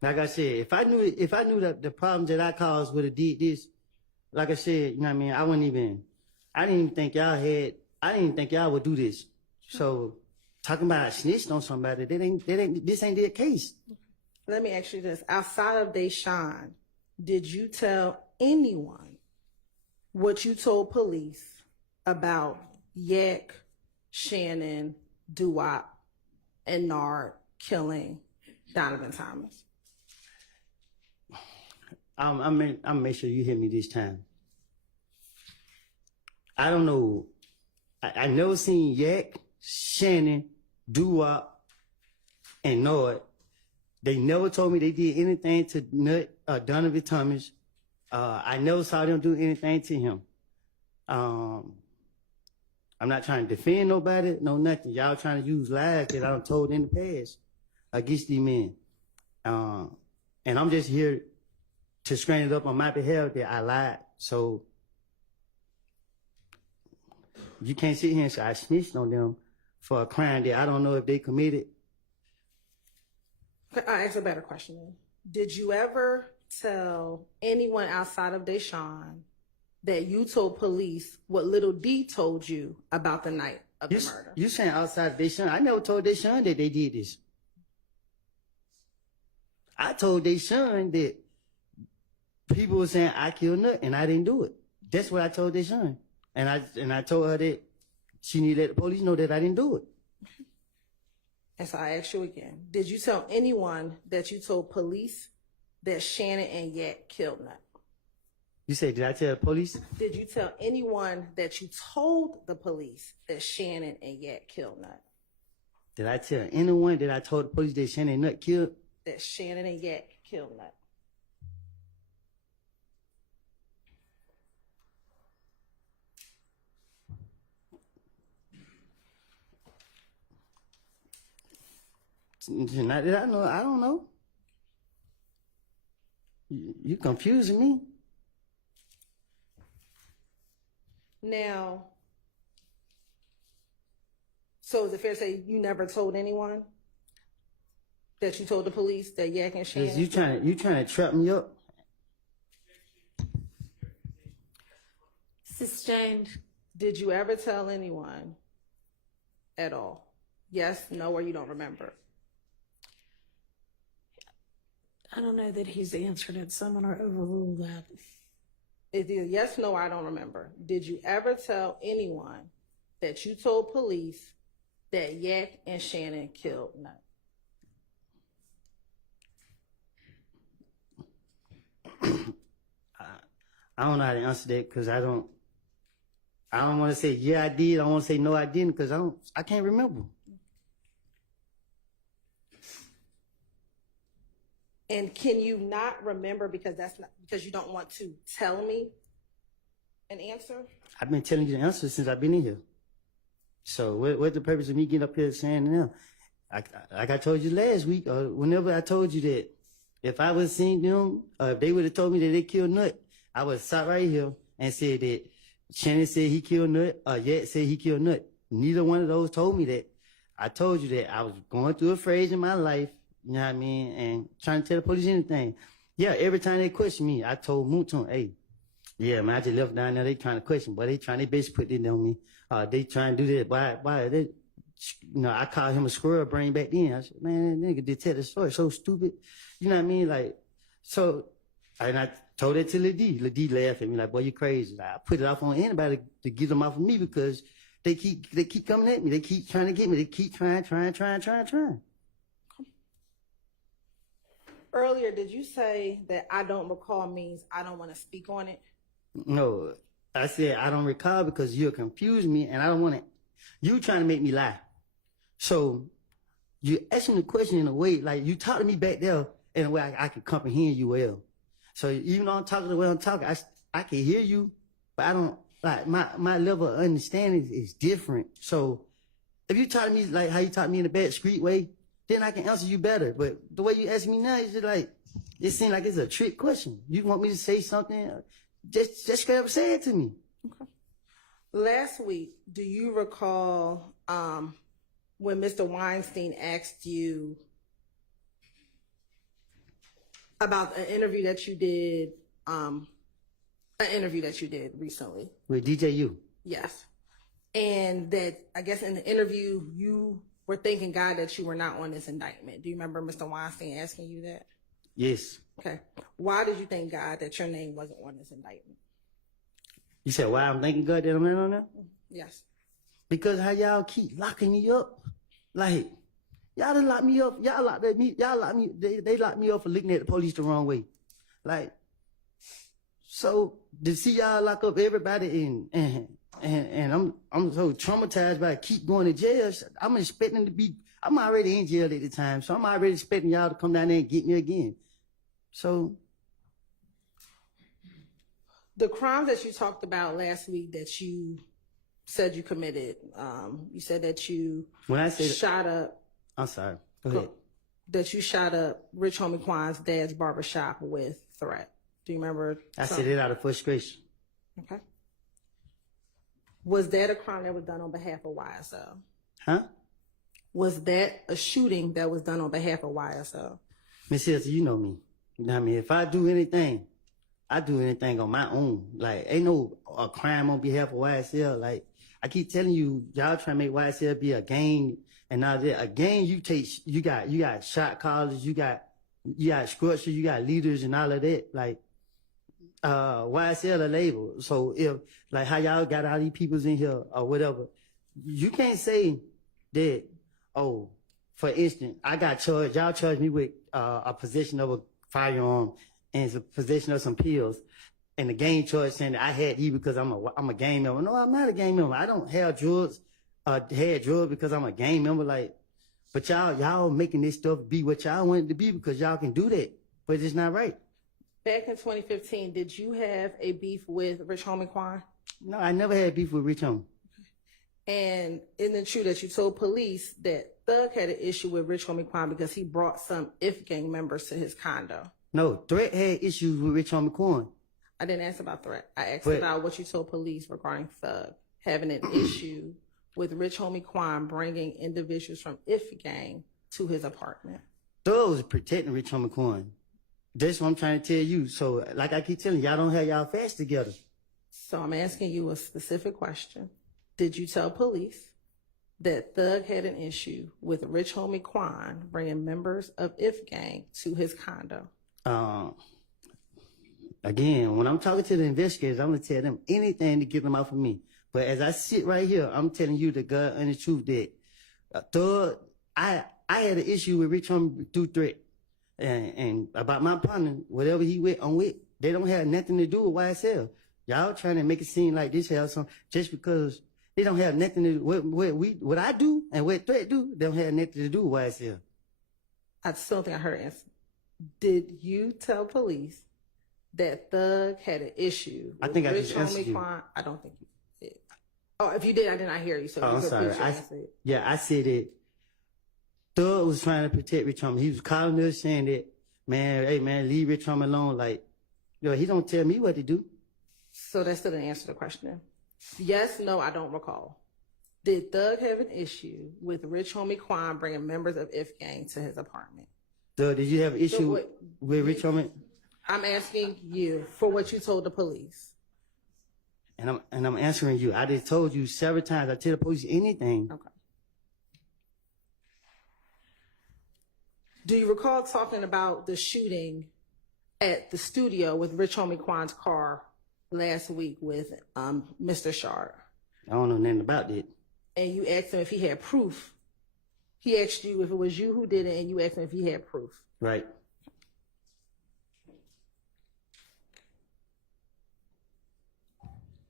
Like I said, if I knew that the problems that I caused would have did this, like I said, you know what I mean, I didn't even think y'all would do this. So talking about I snitched on somebody, this ain't their case. Let me ask you this. Outside of Deshaun, did you tell anyone what you told police about Yak, Shannon, Doo-Wop, and Nard killing Donovan Thomas? I'm make sure you hear me this time. I don't know. I never seen Yak, Shannon, Doo-Wop, and Nard. They never told me they did anything to Nut or Donovan Thomas. I never saw them do anything to him. I'm not trying to defend nobody, no nothing. Y'all trying to use lies that I told in the past against these men. And I'm just here to straighten it up on my behalf that I lied. So you can't sit here and say I snitched on them for a crime that I don't know if they committed. I ask a better question then. Did you ever tell anyone outside of Deshaun that you told police what Little D told you about the night of the murder? You saying outside of Deshaun? I never told Deshaun that they did this. I told Deshaun that people were saying I killed Nut and I didn't do it. That's what I told Deshaun. And I told her that she needed to let the police know that I didn't do it. And so I ask you again, did you tell anyone that you told police that Shannon and Yak killed Nut? You say, did I tell the police? Did you tell anyone that you told the police that Shannon and Yak killed Nut? Did I tell anyone that I told the police that Shannon and Nut killed? That Shannon and Yak killed Nut. Not that I know. I don't know. You confusing me. Now, so is it fair to say you never told anyone that you told the police that Yak and Shannon? You trying to trap me up? Sustained. Did you ever tell anyone at all? Yes, no, or you don't remember? I don't know that he's answered it, so I'm going to overrule that. It's either yes, no, I don't remember. Did you ever tell anyone that you told police that Yak and Shannon killed Nut? I don't know how to answer that because I don't want to say yeah I did. I don't want to say no I didn't because I can't remember. And can you not remember because you don't want to tell me an answer? I've been telling you the answer since I've been in here. So what's the purpose of me getting up here saying now? Like I told you last week or whenever I told you that if I was seeing them, if they would have told me that they killed Nut, I would sat right here and said that Shannon said he killed Nut or Yet said he killed Nut. Neither one of those told me that. I told you that I was going through a phase in my life, you know what I mean, and trying to tell the police anything. Yeah, every time they question me, I told Mouton, hey, Yeah, man, I just left down there. They trying to question, but they trying, they basically put it on me. They trying to do that. Why they, I called him a squirrel brain back then. I said, man, that nigga detective story so stupid. You know what I mean? Like, so, and I told that to Lil D. Lil D laughed at me like, boy, you crazy. Like, I put it off on anybody to get them off of me because they keep coming at me. They keep trying to get me. They keep trying. Earlier, did you say that I don't recall means I don't want to speak on it? No, I said I don't recall because you're confusing me and I don't want to, you trying to make me lie. So you asking the question in a way, like you talk to me back there in a way I can comprehend you well. So even though I'm talking the way I'm talking, I can hear you, but I don't, like my level of understanding is different. So if you talk to me like how you talk to me in a bad street way, then I can answer you better. But the way you ask me now is just like, it seems like it's a trick question. You want me to say something? Just straight up say it to me. Okay. Last week, do you recall when Mr. Weinstein asked you about an interview that you did recently? With DJU? Yes. And that, I guess in the interview, you were thanking God that you were not on this indictment. Do you remember Mr. Weinstein asking you that? Yes. Okay. Why did you thank God that your name wasn't on this indictment? You said why I'm thanking God that I'm not on there? Yes. Because how y'all keep locking me up. Like, y'all done locked me up. Y'all locked me, they locked me up for looking at the police the wrong way. Like, so to see y'all lock up everybody and I'm so traumatized by keep going to jail. I'm expecting to be, I'm already in jail at the time. So I'm already expecting y'all to come down there and get me again. So. The crimes that you talked about last week that you said you committed, you said that you shot up. I'm sorry. Go ahead. That you shot up Rich Homie Quan's dad's barbershop with threat. Do you remember? I said it out of frustration. Okay. Was that a crime that was done on behalf of YSL? Huh? Was that a shooting that was done on behalf of YSL? Miss Hilton, you know me. You know what I mean? If I do anything, I do anything on my own. Like, ain't no a crime on behalf of YSL. Like, I keep telling you, y'all trying to make YSL be a gang and all that. A gang, you got shot callers, you got structure, you got leaders and all of that. Like, YSL a label. So if, like how y'all got all these peoples in here or whatever, you can't say that, oh, for instance, I got charged, y'all charged me with, a possession of a firearm and a possession of some pills. And the gang charge saying that I had these because I'm a gang member. No, I'm not a gang member. I don't have drugs, had drugs because I'm a gang member. Like, but y'all making this stuff be what y'all want it to be because y'all can do that. But it's not right. Back in 2015, did you have a beef with Rich Homie Quan? No, I never had beef with Rich Homie. And isn't it true that you told police that Thug had an issue with Rich Homie Quan because he brought some IF gang members to his condo? No, Threat had issues with Rich Homie Quan. I didn't ask about Threat. I asked about what you told police regarding Thug having an issue with Rich Homie Quan bringing individuals from IF gang to his apartment. Thug was protecting Rich Homie Quan. That's what I'm trying to tell you. So, like I keep telling you, y'all don't have y'all facts together. So I'm asking you a specific question. Did you tell police that Thug had an issue with Rich Homie Quan bringing members of IF gang to his condo? Again, when I'm talking to the investigators, I'm going to tell them anything to get them out of me. But as I sit right here, I'm telling you the God and the truth that Thug, I had an issue with Rich Homie through Threat. And about my partner, whatever he went on with, they don't have nothing to do with YSL. Y'all trying to make it seem like this has some, just because they don't have nothing to do what I do and what Threat do, they don't have nothing to do with YSL. I still don't think I heard an answer. Did you tell police that Thug had an issue with Rich Homie Quan? I don't think you did. Oh, if you did, I did not hear you. So I'm sorry. I said it. Thug was trying to protect Rich Homie. He was calling us saying that, man, hey man, leave Rich Homie alone. Like, he don't tell me what to do. So that still didn't answer the question. Yes, no, I don't recall. Did Thug have an issue with Rich Homie Quan bringing members of IF gang to his apartment? Thug, did you have an issue with Rich Homie? I'm asking you for what you told the police. And I'm answering you. I just told you several times. I tell the police anything. Okay. Do you recall talking about the shooting at the studio with Rich Homie Quan's car last week with Mr. Shard? I don't know nothing about that. And you asked him if he had proof. He asked you if it was you who did it, and you asked him if he had proof. Right.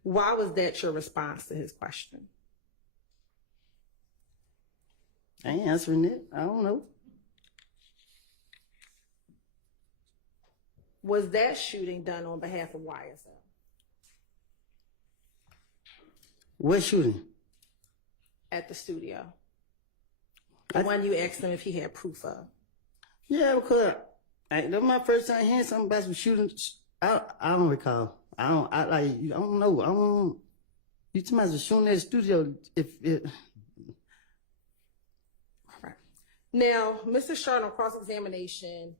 Why was that your response to his question? I ain't answering it. I don't know. Was that shooting done on behalf of YSL? What shooting? At the studio. The one you asked him if he had proof of. Yeah, because that was my first time hearing something about some shootings. I don't recall. I don't know. You talking about shooting at the studio? All right. Now, Mr. Shard, on cross-examination,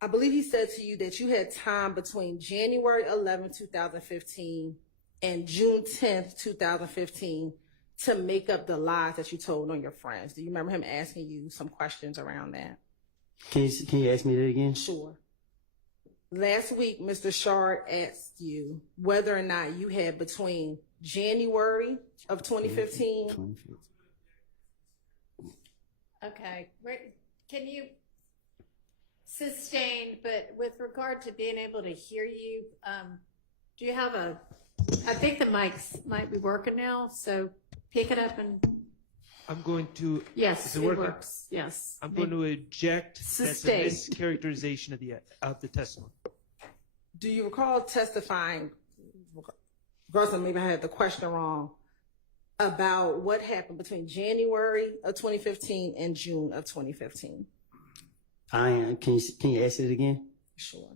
I believe he said to you that you had time between January 11, 2015 and June 10th, 2015 to make up the lies that you told on your friends. Do you remember him asking you some questions around that? Can you ask me that again? Sure. Last week, Mr. Shard asked you whether or not you had between January of 2015. Okay. Can you sustain, but with regard to being able to hear you, do you have I think the mics might be working now, so pick it up and. I'm going to. Yes, is it it working? works. Yes. I'm going to eject. Sustain. That's a mischaracterization of the testimony. Do you recall testifying, Garson, maybe I had the question wrong, about what happened between January of 2015 and June of 2015? Can you ask it again? Sure.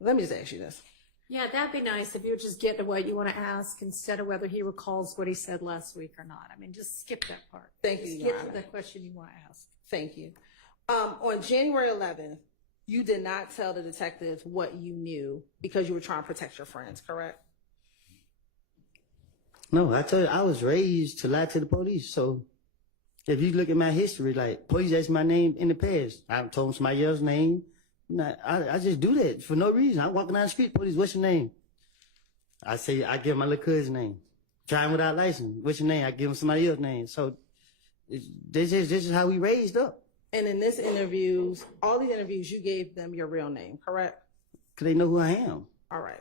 Let me just ask you this. Yeah, that'd be nice if you would just get to what you want to ask instead of whether he recalls what he said last week or not. I mean, just skip that part. Thank you, Just Your get to Honor. the question you want to ask. Thank you. On January 11th, you did not tell the detectives what you knew because you were trying to protect your friends, correct? No, I told you I was raised to lie to the police. So if you look at my history, like police asked my name in the past, I told them somebody else's name. I just do that for no reason. I'm walking down the street, police, what's your name? I say, I give my little cousin's name. Driving without license, what's your name? I give him somebody else's name. So this is how we raised up. And in this interviews, all these interviews, you gave them your real name, correct? Cause they know who I am. All right.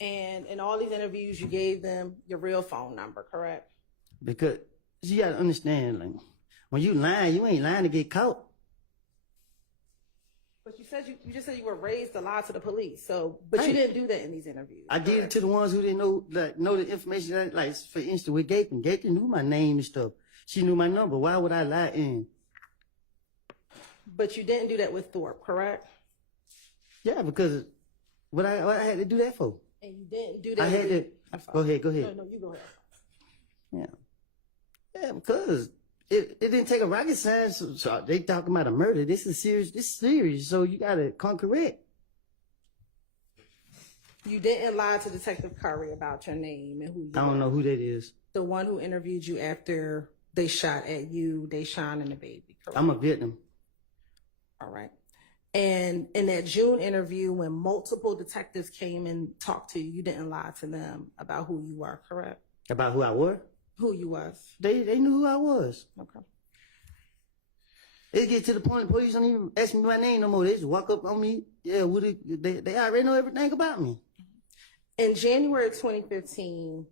And in all these interviews, you gave them your real phone number, correct? Because you gotta understand, like, when you lying, you ain't lying to get caught. But you said you just said you were raised to lie to the police. So, but you didn't do that in these interviews. I did it to the ones who didn't know the information. Like, for instance, with Gaping. Gaping knew my name and stuff. She knew my number. Why would I lie in? But you didn't do that with Thorpe, correct? Yeah, because what I had to do that for? And you didn't do that. I had to. Go ahead. No, you go ahead. Yeah, because it didn't take a rocket science. So they talking about a murder. This is serious. This is serious. So you gotta come correct. You didn't lie to Detective Curry about your name and who you I don't are. know who that is. The one who interviewed you after they shot at you, Deshaun and the baby, correct? I'm a victim. All right. And in that June interview, when multiple detectives came and talked to you, you didn't lie to them about who you were, correct? About who I were? Who you was. They knew who I was. Okay. It get to the point the police don't even ask me my name no more. They just walk up on me. Yeah, they already know everything about me. In January of 2015,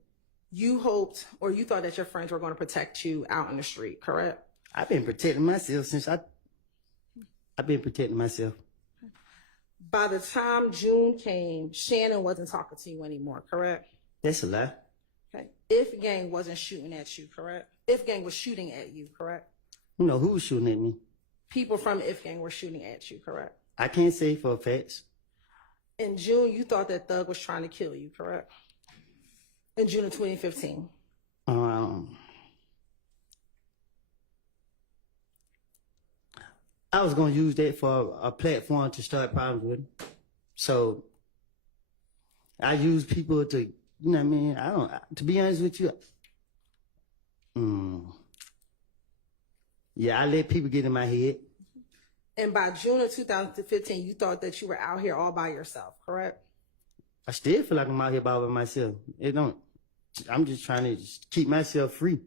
you hoped or you thought that your friends were going to protect you out in the street, correct? I've been protecting myself since I've been protecting myself. By the time June came, Shannon wasn't talking to you anymore, correct? That's a lie. Okay. If Gang wasn't shooting at you, correct? If Gang was shooting at you, correct? You know who was shooting at me? People from If Gang were shooting at you, correct? I can't say for a fact. In June, you thought that Thug was trying to kill you, correct? In June of 2015. I was going to use that for a platform to start problems with. So I use people to, you know what I mean? To be honest with you, yeah, I let people get in my head. And by June of 2015, you thought that you were out here all by yourself, correct? I still feel like I'm out here by myself. I'm just trying to just keep myself free.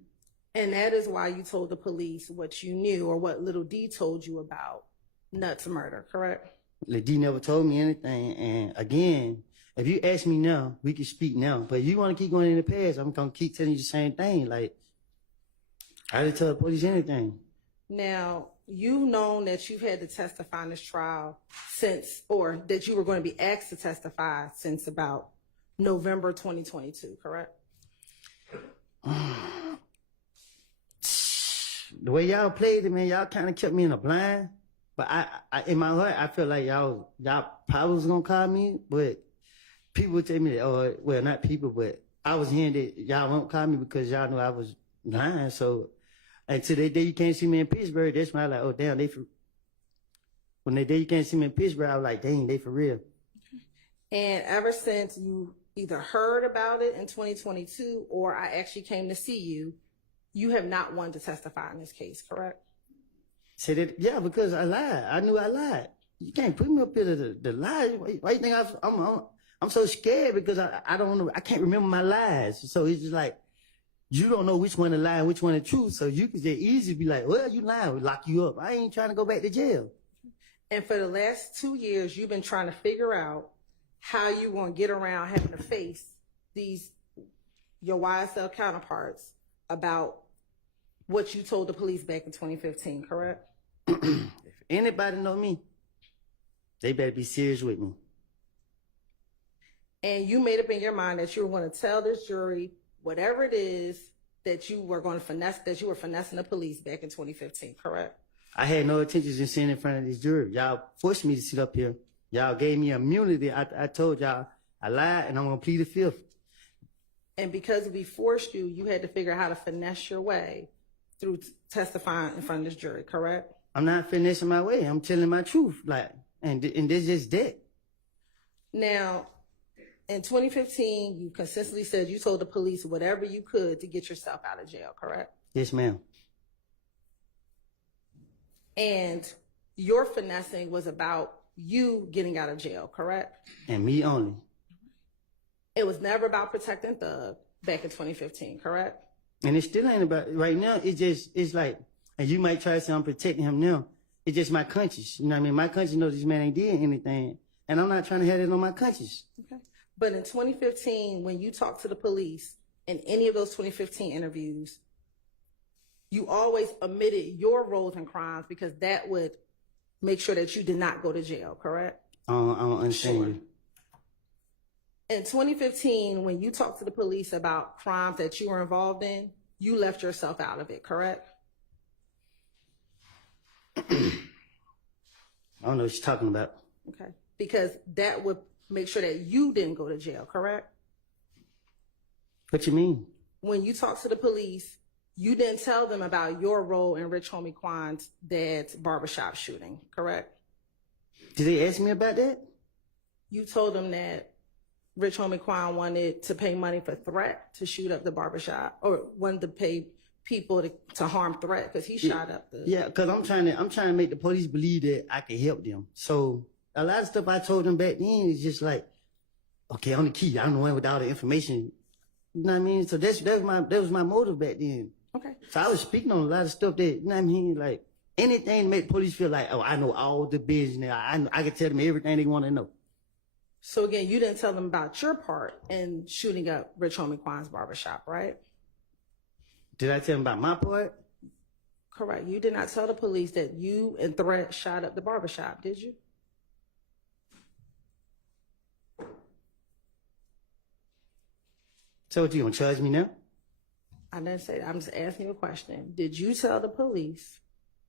And that is why you told the police what you knew or what Little D told you about Nuts murder, correct? Lil D never told me anything. And again, if you ask me now, we can speak now. But if you want to keep going in the past, I'm going to keep telling you the same thing. Like, I didn't tell the police anything. Now, you've known that you've had to testify in this trial since, or that you were going to be asked to testify since about November 2022, correct? The way y'all played it, man, y'all kind of kept me in a blind. But I in my heart, I felt like y'all probably was gonna call me. But people would tell me that, well, not people, but I was hearing that y'all won't call me because y'all knew I was lying. So until that day you can't see me in Pittsburgh, that's when I was like, oh damn, when that day you can't see me in Pittsburgh, I was like, dang, they for real. And ever since you either heard about it in 2022 or I actually came to see you, you have not wanted to testify in this case, correct? Say that, yeah, because I lied. I knew I lied. You can't put me up here to lie. Why you think I'm so scared because I don't know, I can't remember my lies. So it's just like, you don't know which one to lie and which one to truth. So you can just easily be like, well, you lying, we'll lock you up. I ain't trying to go back to jail. And for the last 2 years, you've been trying to figure out how you want to get around having to face your YSL counterparts about what you told the police back in 2015, correct? If anybody know me, they better be serious with me. And you made up in your mind that you were going to tell this jury whatever it is that you were going to finesse, that you were finessing the police back in 2015, correct? I had no intentions in sitting in front of this jury. Y'all forced me to sit up here. Y'all gave me immunity. I told y'all I lied and I'm going to plead the fifth. And because we forced you, you had to figure out how to finesse your way through testifying in front of this jury, correct? I'm not finessing my way. I'm telling my truth. And this is that. Now, in 2015, you consistently said you told the police whatever you could to get yourself out of jail, correct? Yes, ma'am. And your finessing was about you getting out of jail, correct? And me only. It was never about protecting Thug back in 2015, correct? And it still ain't about, right now, it's like, and you might try to say I'm protecting him now. It's just my conscience. You know what I mean? My conscience knows this man ain't did anything. And I'm not trying to have it on my conscience. Okay. But in 2015, when you talked to the police in any of those 2015 interviews, you always omitted your roles in crimes because that would make sure that you did not go to jail, correct? I don't understand you. In 2015, when you talked to the police about crimes that you were involved in, you left yourself out of it, correct? I don't know what you're talking about. Okay. Because that would make sure that you didn't go to jail, correct? What you mean? When you talked to the police, you didn't tell them about your role in Rich Homie Quan's dad's barbershop shooting, correct? Did they ask me about that? You told them that Rich Homie Quan wanted to pay money for Threat to shoot up the barbershop, or wanted to pay people to harm Threat because he shot up the... Yeah, because I'm trying to make the police believe that I can help them. So a lot of stuff I told them back then is just like, okay, I'm the key. I'm the one with all the information. You know what I mean? So that was my motive back then. Okay. So I was speaking on a lot of stuff that, you know what I mean? Like anything to make the police feel like, oh, I know all the business. I can tell them everything they want to know. So again, you didn't tell them about your part in shooting up Rich Homie Quan's barbershop, right? Did I tell them about my part? Correct. You did not tell the police that you and Threat shot up the barbershop, did you? So what, you gonna charge me now? I didn't say that. I'm just asking you a question. Did you tell the police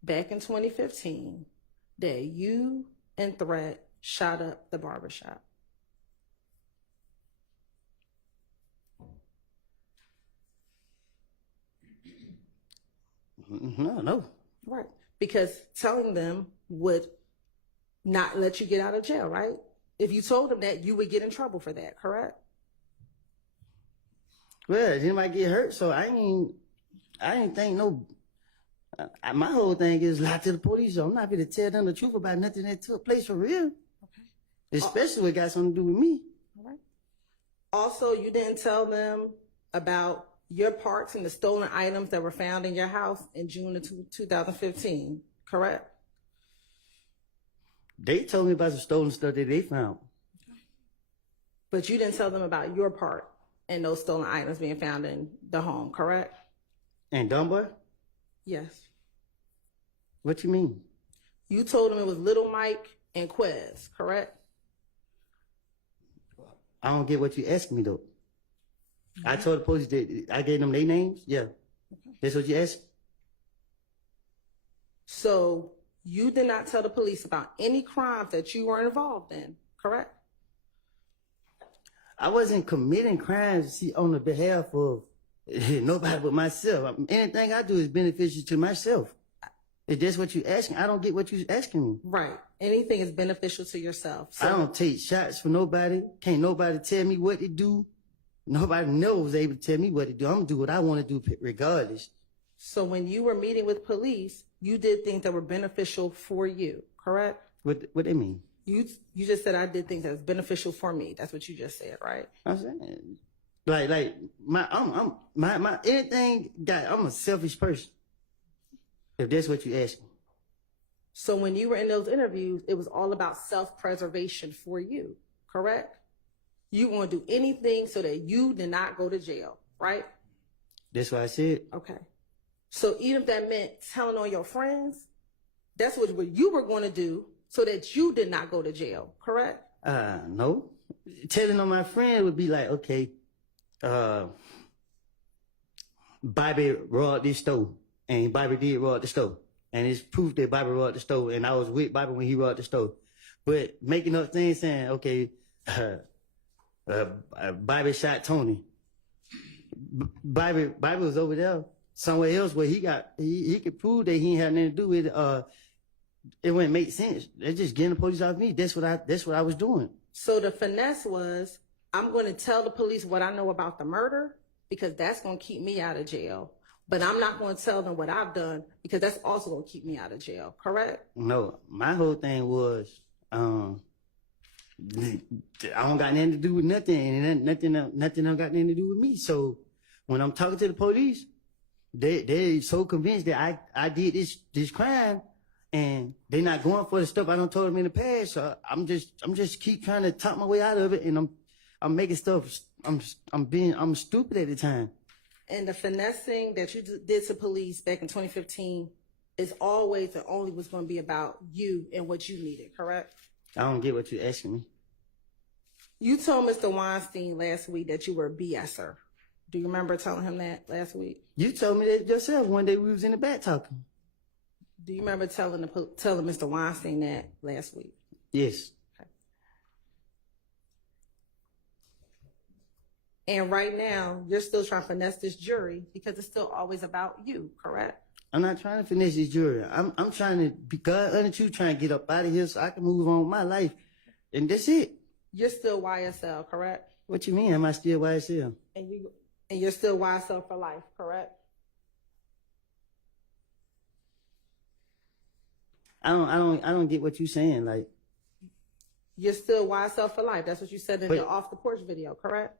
back in 2015 that you and Threat shot up the barbershop? No. Right. Because telling them would not let you get out of jail, right? If you told him that, you would get in trouble for that, correct? Well, anybody get hurt, so I ain't think no. My whole thing is lie to the police. So I'm not going to tell them the truth about nothing that took place for real. Okay. Especially what got something to do with me. All right. Also, you didn't tell them about your parts and the stolen items that were found in your house in June of 2015, correct? They told me about the stolen stuff that they found. But you didn't tell them about your part and those stolen items being found in the home, correct? And Dunbar? Yes. What you mean? You told them it was Little Mike and Quez, correct? I don't get what you asked me though. I told the police that I gave them their names. Yeah. That's what you asked? So you did not tell the police about any crimes that you were involved in, correct? I wasn't committing crimes on the behalf of nobody but myself. Anything I do is beneficial to myself. If that's what you asking, I don't get what you asking me. Right. Anything is beneficial to yourself. So I don't take shots from nobody. Can't nobody tell me what to do. Nobody knows able to tell me what to do. I'm gonna do what I want to do regardless. So when you were meeting with police, you did things that were beneficial for you, correct? What they mean? You just said I did things that was beneficial for me. That's what you just said, right? I'm saying, like my anything. I'm a selfish person. If that's what you ask me. So when you were in those interviews, it was all about self-preservation for you, correct? You want to do anything so that you did not go to jail, right? That's what I said. Okay. So even if that meant telling on your friends, that's what you were going to do so that you did not go to jail, correct? No. Telling on my friend would be like, okay, Bobby robbed this store. And Bobby did rob the store. And it's proof that Bobby robbed the store. And I was with Bobby when he robbed the store. But making up things saying, okay, Bobby shot Tony. Bobby was over there somewhere else where he could prove that he ain't had nothing to do with it. It wouldn't make sense. They're just getting the police off me. That's what I was doing. So the finesse was, I'm going to tell the police what I know about the murder because that's going to keep me out of jail. But I'm not going to tell them what I've done because that's also going to keep me out of jail, correct? No, my whole thing was, I don't got nothing to do with nothing, and nothing don't got nothing to do with me. So when I'm talking to the police, they're so convinced that I did this crime, and they're not going for the stuff I done told them in the past. So I'm just keep trying to talk my way out of it, and I'm making stuff. I'm stupid at the time. And the finessing that you did to police back in 2015 is always and only was going to be about you and what you needed, correct? I don't get what you're asking me. You told Mr. Weinstein last week that you were a BSer. Do you remember telling him that last week? You told me that yourself one day we was in the back talking. Do you remember telling Mr. Weinstein that last week? Yes. And right now, you're still trying to finesse this jury because it's still always about you, correct? I'm not trying to finesse this jury. I'm trying to be God under you, trying to get up out of here so I can move on with my life. And that's it. You're still YSL, correct? What you mean? Am I still YSL? And you're still YSL for life, correct? I don't get what you're saying. Like, you're still YSL for life. That's what you said in the off the porch video, correct?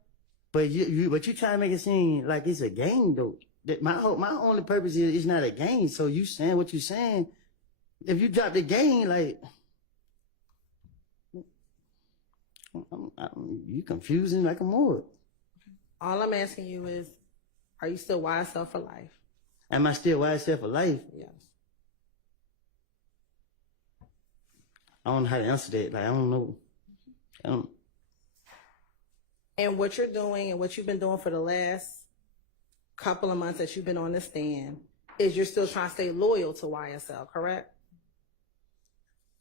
But you trying to make it seem like it's a game though. That my only purpose is it's not a game. So you saying what you saying? If you drop the game, like you confusing like a more. All I'm asking you is, are you still YSL for life? Am I still YSL for life? Yes. I don't know how to answer that. Like I don't know. And what you're doing and what you've been doing for the last couple of months that you've been on the stand is you're still trying to stay loyal to YSL, correct?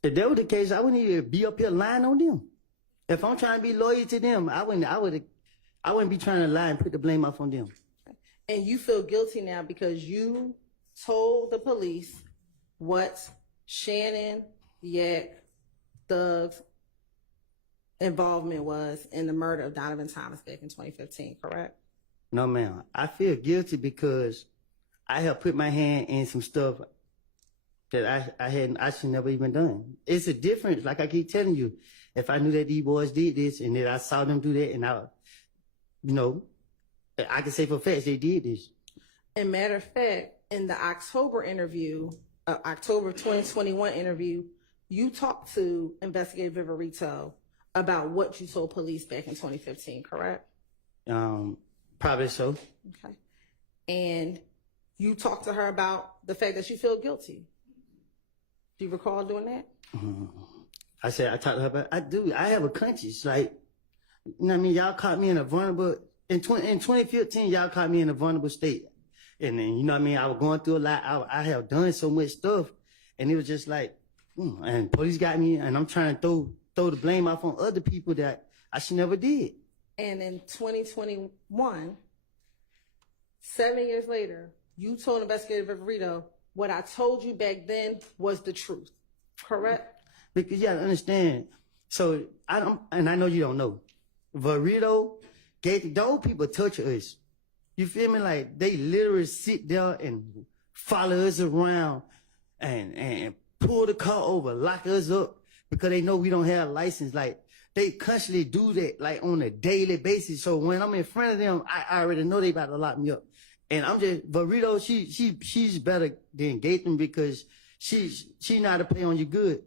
If that was the case, I wouldn't even be up here lying on them. If I'm trying to be loyal to them, I wouldn't be trying to lie and put the blame off on them. And you feel guilty now because you told the police what Shannon, Yak, Thugs, involvement was in the murder of Donovan Thomas back in 2015, correct? No, ma'am. I feel guilty because I have put my hand in some stuff that I should never even done. It's a difference. Like I keep telling you, if I knew that these boys did this and that I saw them do that and I can say for facts they did this. And matter of fact, in the October 2021 interview, you talked to Investigator Viverito about what you told police back in 2015, correct? Probably so. Okay. And you talked to her about the fact that you feel guilty. Do you recall doing that? I talked to her about, I have a conscience. Like, you know what I mean? Y'all caught me in a vulnerable, in 2015, y'all caught me in a vulnerable state. And then, you know what I mean? I was going through a lot. I have done so much stuff. And it was just like, and police got me and I'm trying to throw the blame off on other people that I should never did. And in 2021, 7 years later, you told Investigator Viverito what I told you back then was the truth, correct? Because you gotta understand. So I know you don't know. Viverito those people touch us. You feel me? Like they literally sit there and follow us around and pull the car over, lock us up because they know we don't have a license. Like they constantly do that like on a daily basis. So when I'm in front of them, I already know they about to lock me up. And I'm just Burrito, she's better than Gaten because she know how to play on you good.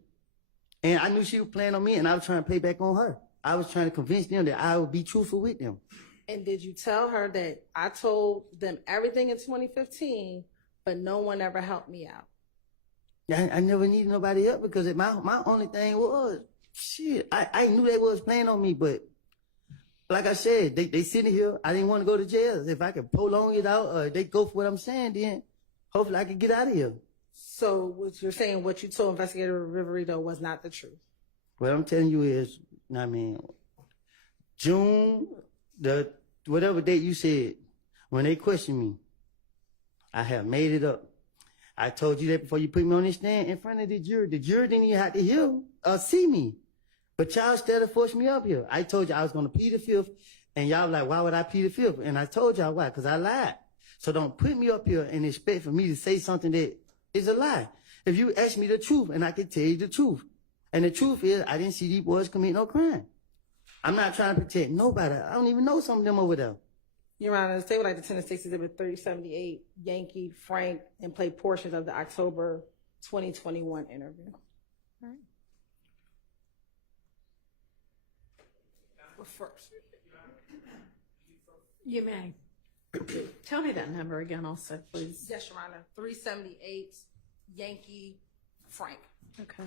And I knew she was playing on me and I was trying to play back on her. I was trying to convince them that I would be truthful with them. And did you tell her that I told them everything in 2015, but no one ever helped me out? I never needed nobody else because my only thing was, I knew they was playing on me, but like I said, they sitting here. I didn't want to go to jail. If I could prolong it out or they go for what I'm saying, then hopefully I could get out of here. So what you're saying, what you told Investigator Viverito was not the truth? What I'm telling you is, I mean, June, whatever date you said, when they questioned me, I have made it up. I told you that before you put me on this stand in front of the jury. The jury didn't even have to hear or see me. But y'all still forced me up here. I told you I was going to plead the fifth, and y'all like, why would I plead the fifth? And I told y'all why, because I lied. So don't put me up here and expect for me to say something that is a lie. If you ask me the truth, and I can tell you the truth. And the truth is, I didn't see these boys commit no crime. I'm not trying to protect nobody. I don't even know some of them over there. Your Honor, the state would like to attend the State's Exhibit 3078, Yankee, Frank, and play portions of the October 2021 interview. All right. Well, first, you may. Tell me that number again also, please. Yes, Your Honor. 378, Yankee, Frank. Okay.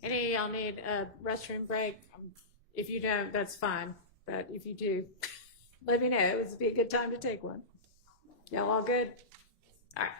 Any of y'all need a restroom break? If you don't, that's fine. But if you do, let me know. It would be a good time to take one. Y'all all good? All right.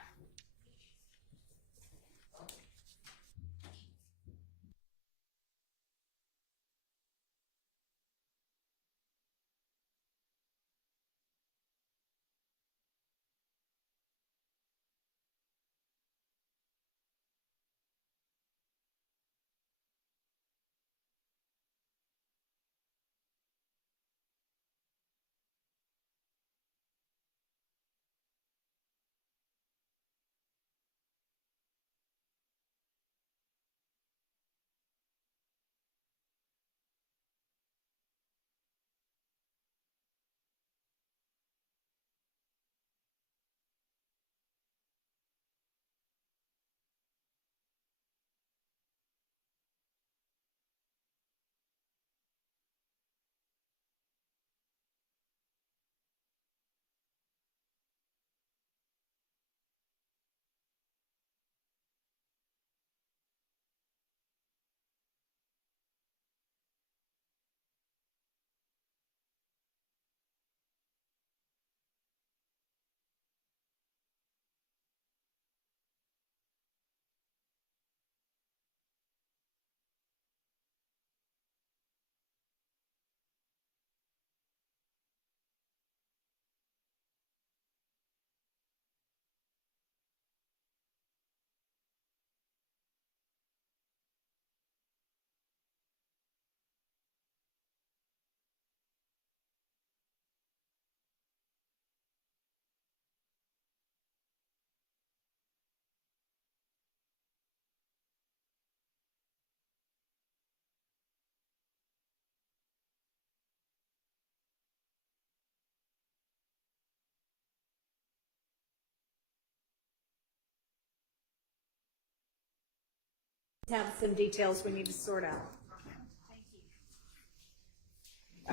have some details we need to sort out.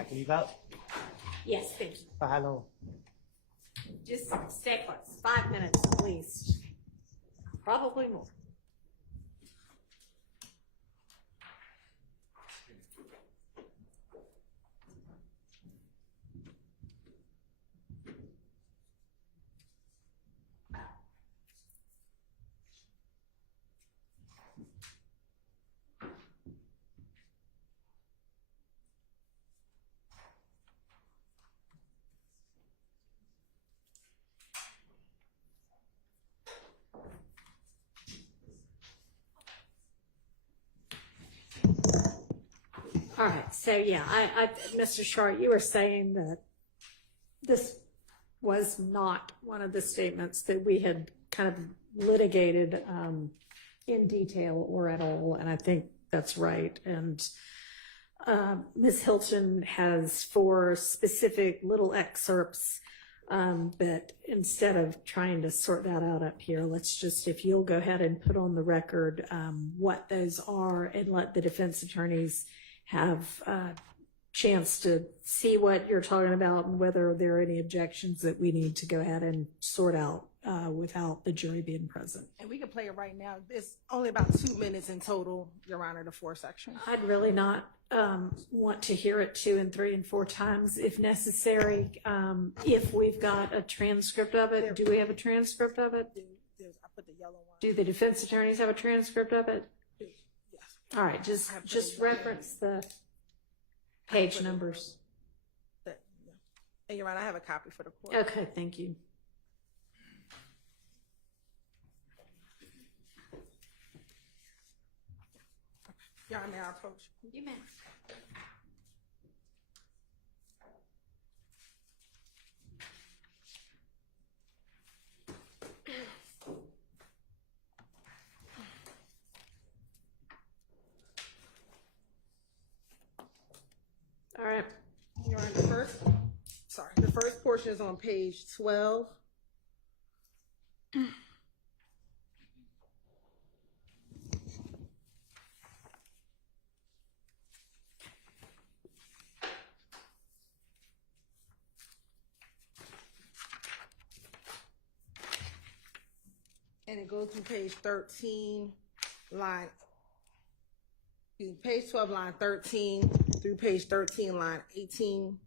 Can you vote? Yes, thank you. For how long? Just stay close. 5 minutes at least. Probably more. All right, so yeah, Mr. Short, you were saying that this was not one of the statements that we had kind of litigated in detail or at all, and I think that's right. And Ms. Hilton has 4 specific little excerpts, but instead of trying to sort that out up here, let's just, if you'll go ahead and put on the record what those are and let the defense attorneys have a chance to see what you're talking about and whether there are any objections that we need to go ahead and sort out without the jury being present. And we can play it right now. It's only about 2 minutes in total, Your Honor, the 4 sections. I'd really not want to hear it 2 and 3 and 4 times if necessary. If we've got a transcript of it, do we have a transcript of it? I put the yellow one. Do the defense attorneys have a transcript of it? Yes. All right, just reference the page numbers. And Your Honor, I have a copy for the court. Okay, thank you. Your Honor, may I approach? You may. All right. Your Honor, the first portion is on page 12. And it goes through page 13, page 12, line 13, through page 13, line 18.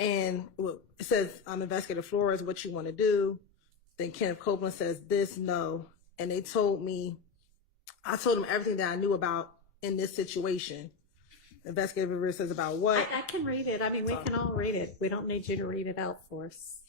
And it says, Investigator Flores, what you want to do. Then Kenneth Copeland says this, no. And I told them everything that I knew about in this situation. Investigator Flores says about what? I can read it. I mean, we can all read it. We don't need you to read it out for us.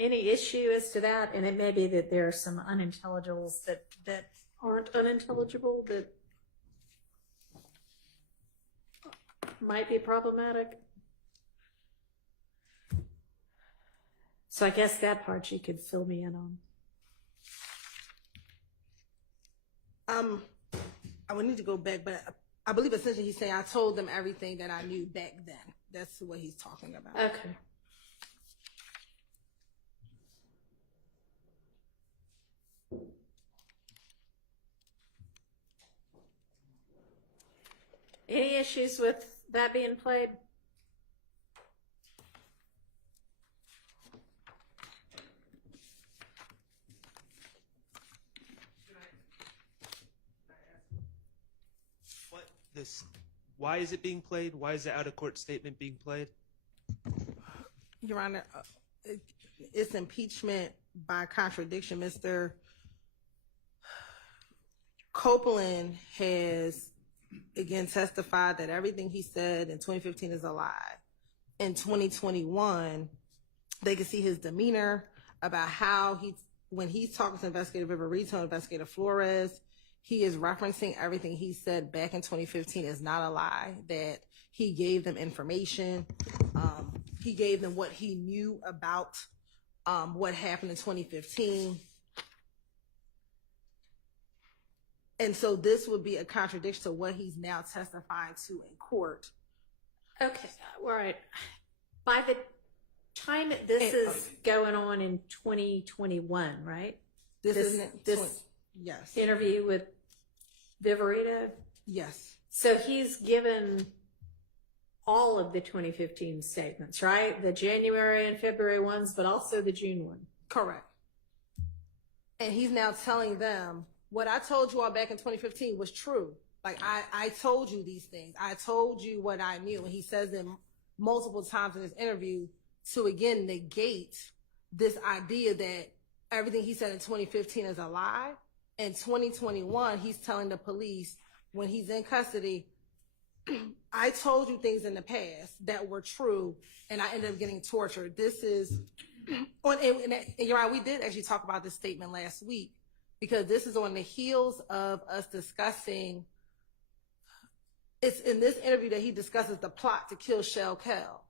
Any issue as to that? And it may be that there are some unintelligibles that aren't unintelligible that might be problematic. So I guess that part you could fill me in on. I would need to go back, but I believe essentially he's saying I told them everything that I knew back then. That's what he's talking about. Okay. Any issues with that being played? Why is it being played? Why is the out of court statement being played? Your Honor, it's impeachment by contradiction. Mr. Copeland has again testified that everything he said in 2015 is a lie. In 2021, they can see his demeanor about how when he's talking to Investigator Viverito, Investigator Flores, he is referencing everything he said back in 2015 is not a lie, that he gave them information. He gave them what he knew about what happened in 2015. And so this would be a contradiction to what he's now testifying to in court. Okay, all right. By the time this is going on in 2021, right? This yes. interview with Viverito? Yes. So he's given all of the 2015 statements, right? The January and February ones, but also the June one. Correct. And he's now telling them, what I told you all back in 2015 was true. Like, I told you these things. I told you what I knew. And he says them multiple times in this interview to, again, negate this idea that everything he said in 2015 is a lie. In 2021, he's telling the police when he's in custody, I told you things in the past that were true, and I ended up getting tortured. This is, and you're right, we did actually talk about this statement last week, because this is on the heels of us discussing, it's in this interview that he discusses the plot to kill Shell Kell.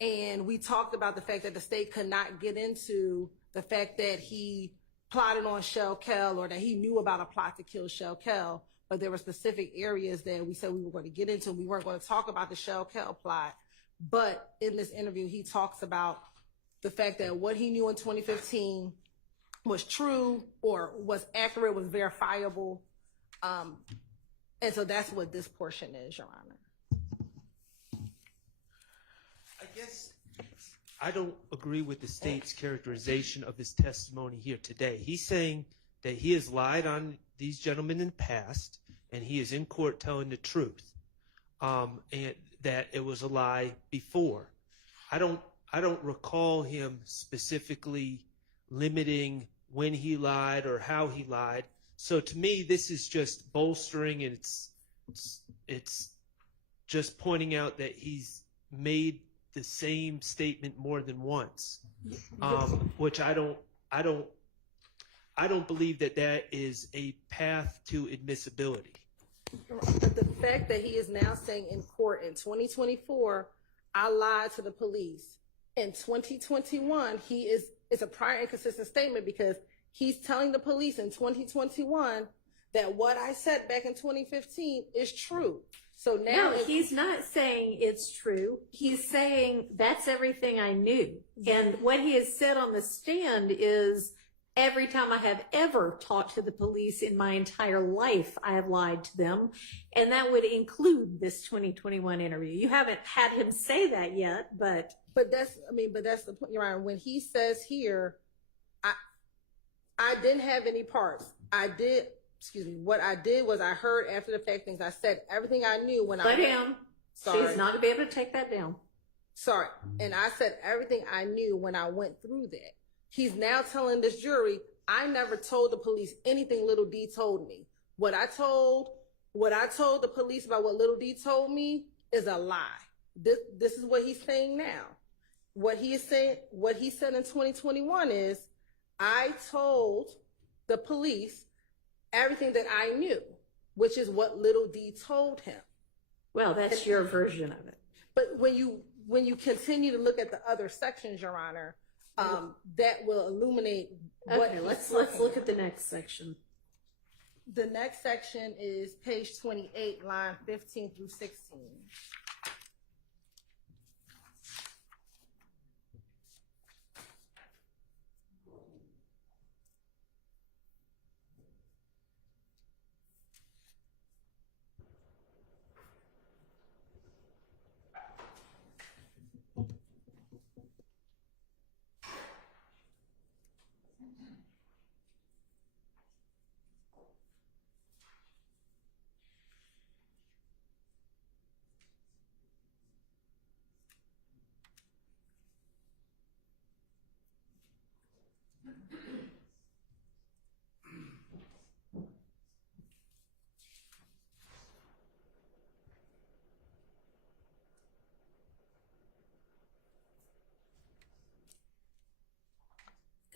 And we talked about the fact that the state could not get into the fact that he plotted on Shell Kell or that he knew about a plot to kill Shell Kell, but there were specific areas that we said we were going to get into. We weren't going to talk about the Shell Kell plot. But in this interview, he talks about the fact that what he knew in 2015 was true or was accurate, was verifiable. And so that's what this portion is, Your Honor. I guess I don't agree with the state's characterization of his testimony here today. He's saying that he has lied on these gentlemen in the past, and he is in court telling the truth, and that it was a lie before. I don't recall him specifically limiting when he lied or how he lied. So to me, this is just bolstering, and it's just pointing out that he's made the same statement more than once, which I don't believe that is a path to admissibility. The fact that he is now saying in court in 2024, I lied to the police. In 2021, it's a prior inconsistent statement because he's telling the police in 2021 that what I said back in 2015 is true. So now he's not saying it's true. He's saying that's everything I knew. And what he has said on the stand is every time I have ever talked to the police in my entire life, I have lied to them. And that would include this 2021 interview. You haven't had him say that yet, but that's the point, Your Honor. When he says here, I didn't have any parts. What I did was I heard after the fact things. I said everything I knew when Let him. Sorry. She's not going to be able to take that down. Sorry. And I said everything I knew when I went through that. He's now telling this jury, I never told the police anything Little D told me. What I told the police about what Little D told me is a lie. This is what he's saying now. What he said in 2021 is, I told the police everything that I knew, which is what Little D told him. Well, that's your version of it. But when you continue to look at the other sections, Your Honor, that will illuminate what. Okay, let's look at the next section. The next section is page 28, line 15 through 16.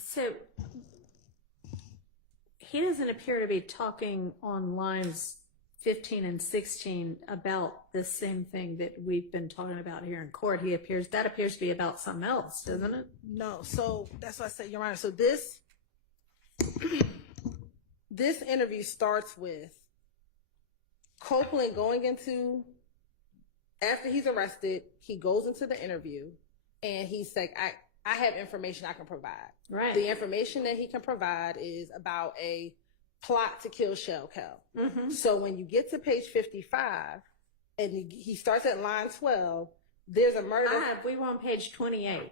So he doesn't appear to be talking on lines 15 and 16 about the same thing that we've been talking about here in court. That appears to be about something else, doesn't it? No. So that's why I said, Your Honor. So this interview starts with Copeland going into, after he's arrested, he goes into the interview and he's like, I have information I can provide. Right. The information that he can provide is about a plot to kill Shell Kel. Mm-hmm. So when you get to page 55 and he starts at line 12, there's a murder. We were on page 28.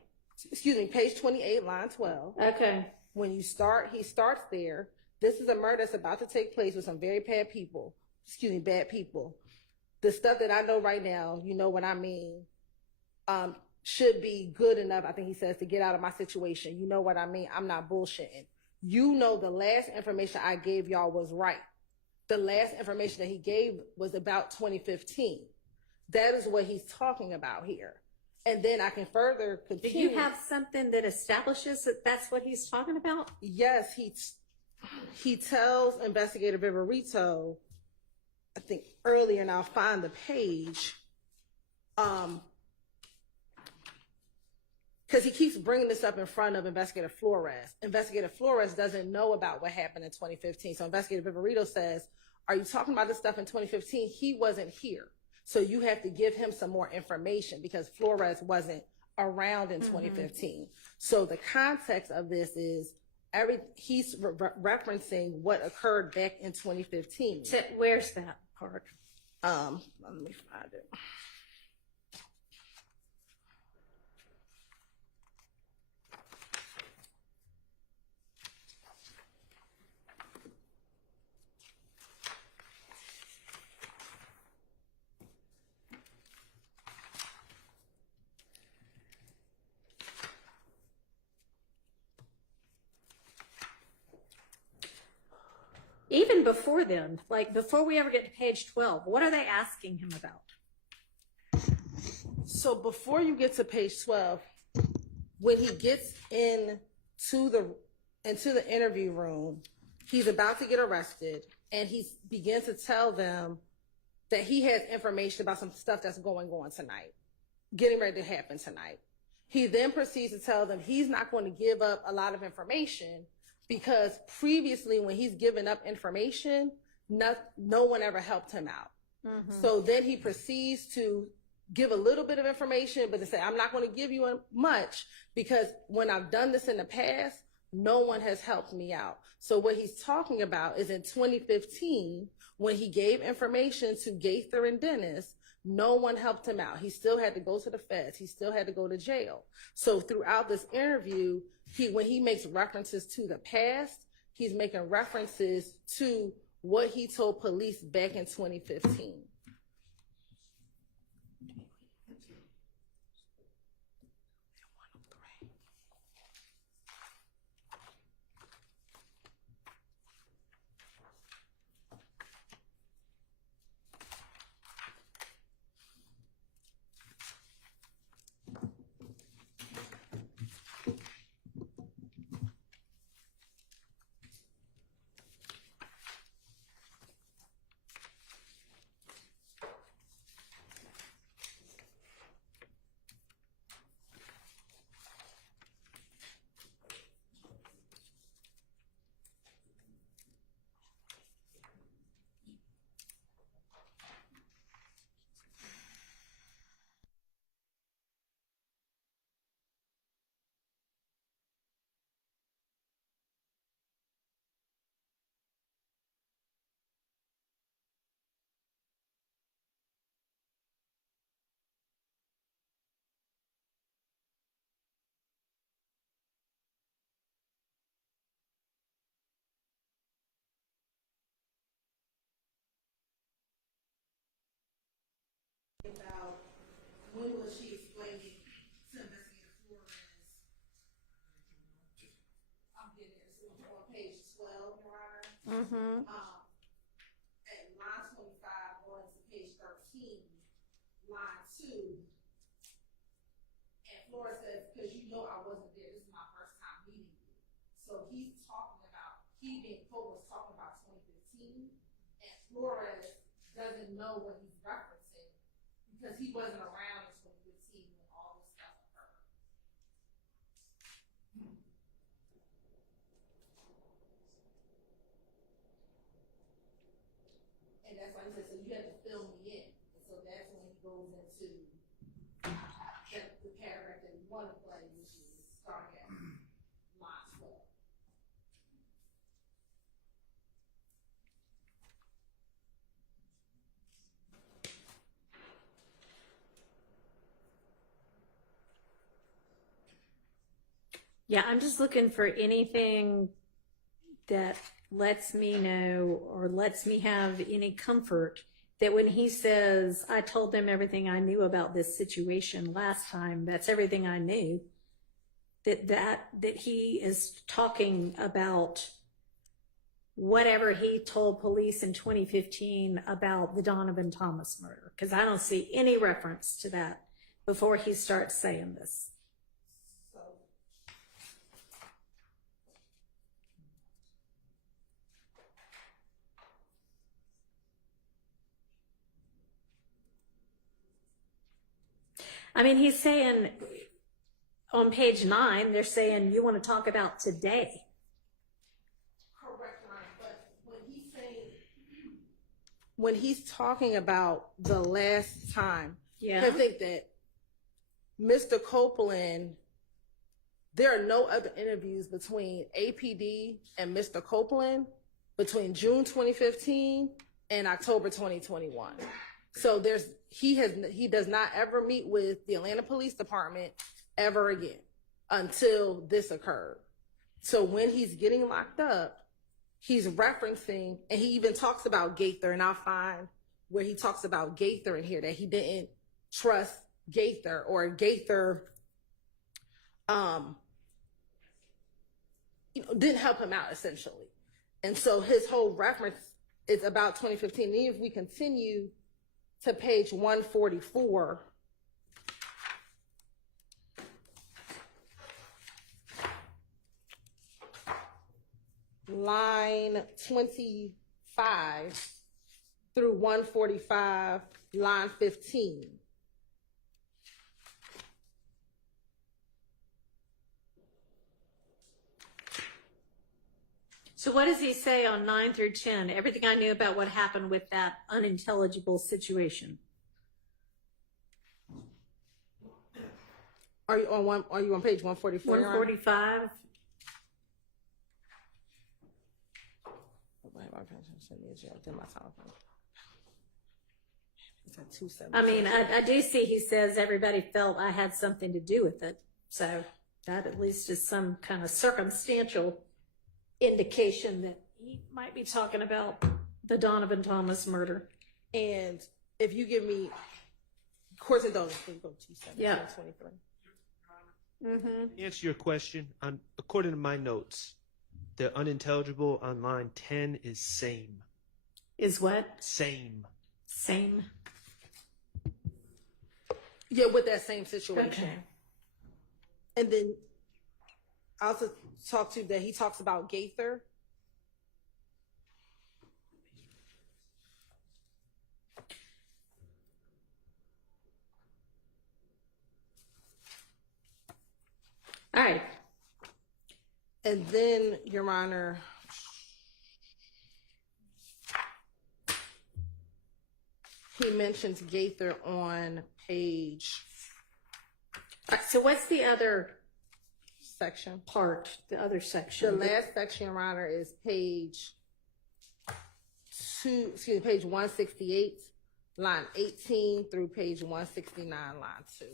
Excuse me, page 28, line 12. Okay. When he starts there. This is a murder that's about to take place with some very bad people. Bad people. The stuff that I know right now, you know what I mean, should be good enough, I think he says, to get out of my situation. You know what I mean? I'm not bullshitting. You know the last information I gave y'all was right. The last information that he gave was about 2015. That is what he's talking about here. And then I can further continue. Do you have something that establishes that that's what he's talking about? Yes, he tells Investigator Viverito, I think earlier, and I'll find the page, because he keeps bringing this up in front of Investigator Flores. Investigator Flores doesn't know about what happened in 2015. So Investigator Viverito says, are you talking about this stuff in 2015? He wasn't here. So you have to give him some more information because Flores wasn't around in 2015. So the context of this is he's referencing what occurred back in 2015. So where's that part? Let me find it. Even before then, like before we ever get to page 12, what are they asking him about? So before you get to page 12, when he gets into the interview room, he's about to get arrested, and he begins to tell them that he has information about some stuff that's going on tonight, getting ready to happen tonight. He then proceeds to tell them he's not going to give up a lot of information because previously when he's given up information, no one ever helped him out. Mm-hmm. So then he proceeds to give a little bit of information, but to say, I'm not going to give you much because when I've done this in the past, no one has helped me out. So what he's talking about is in 2015, when he gave information to Gaither and Dennis, no one helped him out. He still had to go to the feds. He still had to go to jail. So throughout this interview, when he makes references to the past, he's making references to what he told police back in 2015. About when was she explaining to Investigator Flores? I'm getting it. So on page 12, Your Honor. Mm-hmm. At line 25, going to page 13, line 2. And Flores says, because you know I wasn't there, this is my first time meeting you. So he's talking about, was talking about 2015, and Flores doesn't know what he's referencing because he wasn't around in 2015 when all this stuff occurred. And that's why he said, so you have to fill me in. And so that's when he goes into the paragraph that we want to play, which is starting at line 12. Yeah, I'm just looking for anything that lets me know or lets me have any comfort that when he says, I told them everything I knew about this situation last time, that's everything I knew, that he is talking about whatever he told police in 2015 about the Donovan Thomas murder. Because I don't see any reference to that before he starts saying this. I mean, he's saying on page 9, they're saying you want to talk about today. Correct, Ryan, but when he's talking about the last time, Yeah. I think that Mr. Copeland, there are no other interviews between APD and Mr. Copeland between June 2015 and October 2021. So he does not ever meet with the Atlanta Police Department ever again until this occurred. So when he's getting locked up, he's referencing, and he even talks about Gaither, and I'll find where he talks about Gaither in here, that he didn't trust Gaither, or Gaither didn't help him out, essentially. And so his whole reference is about 2015. And even if we continue to page 144, line 25 through 145, line 15. So what does he say on 9 through 10? Everything I knew about what happened with that unintelligible situation. Are you on page 144? 145. I mean, I do see he says everybody felt I had something to do with it. So that at least is some kind of circumstantial indication that he might be talking about the Donovan Thomas murder. And if you give me course indulgence, please go to 23. Mm-hmm. To answer your question, according to my notes, the unintelligible on line 10 is same. Is what? Same. Yeah, with that same situation. Okay. And then I also talked to that he talks about Gaither. All right. And then, Your Honor, he mentions Gaither on page. All right, so what's the other section? Part, the other section. The last section, Your Honor, is page 168, line 18 through page 169, line 2.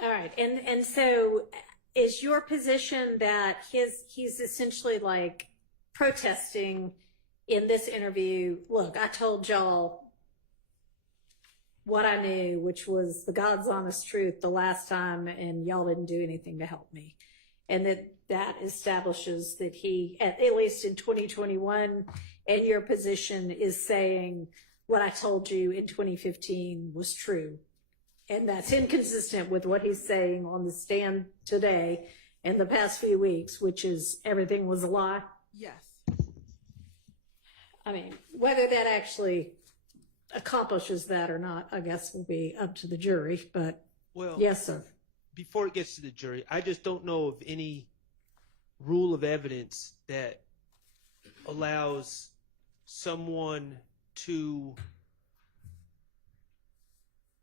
All right, and so is your position that he's essentially like protesting in this interview? Look, I told y'all what I knew, which was the God's honest truth the last time, and y'all didn't do anything to help me. and that establishes that he, at least in 2021, and your position is saying what I told you in 2015 was true. And that's inconsistent with what he's saying on the stand today and the past few weeks, which is everything was a lie. Yes. I mean, whether that actually accomplishes that or not, I guess will be up to the jury, but Well, yes, sir. Before it gets to the jury, I just don't know of any rule of evidence that allows someone to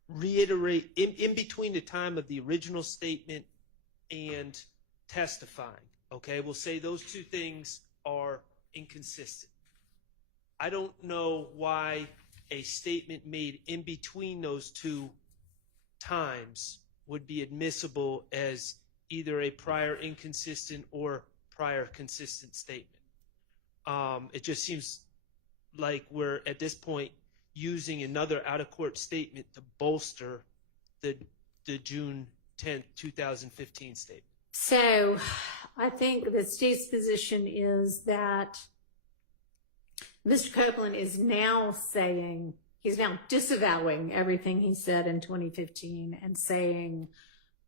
reiterate in between the time of the original statement and testifying. Okay, we'll say those two things are inconsistent. I don't know why a statement made in between those two times would be admissible as either a prior inconsistent or prior consistent statement. It just seems like we're at this point using another out-of-court statement to bolster the June 10th, 2015 statement. So I think the state's position is that Mr. Copeland is now saying, he's now disavowing everything he said in 2015 and saying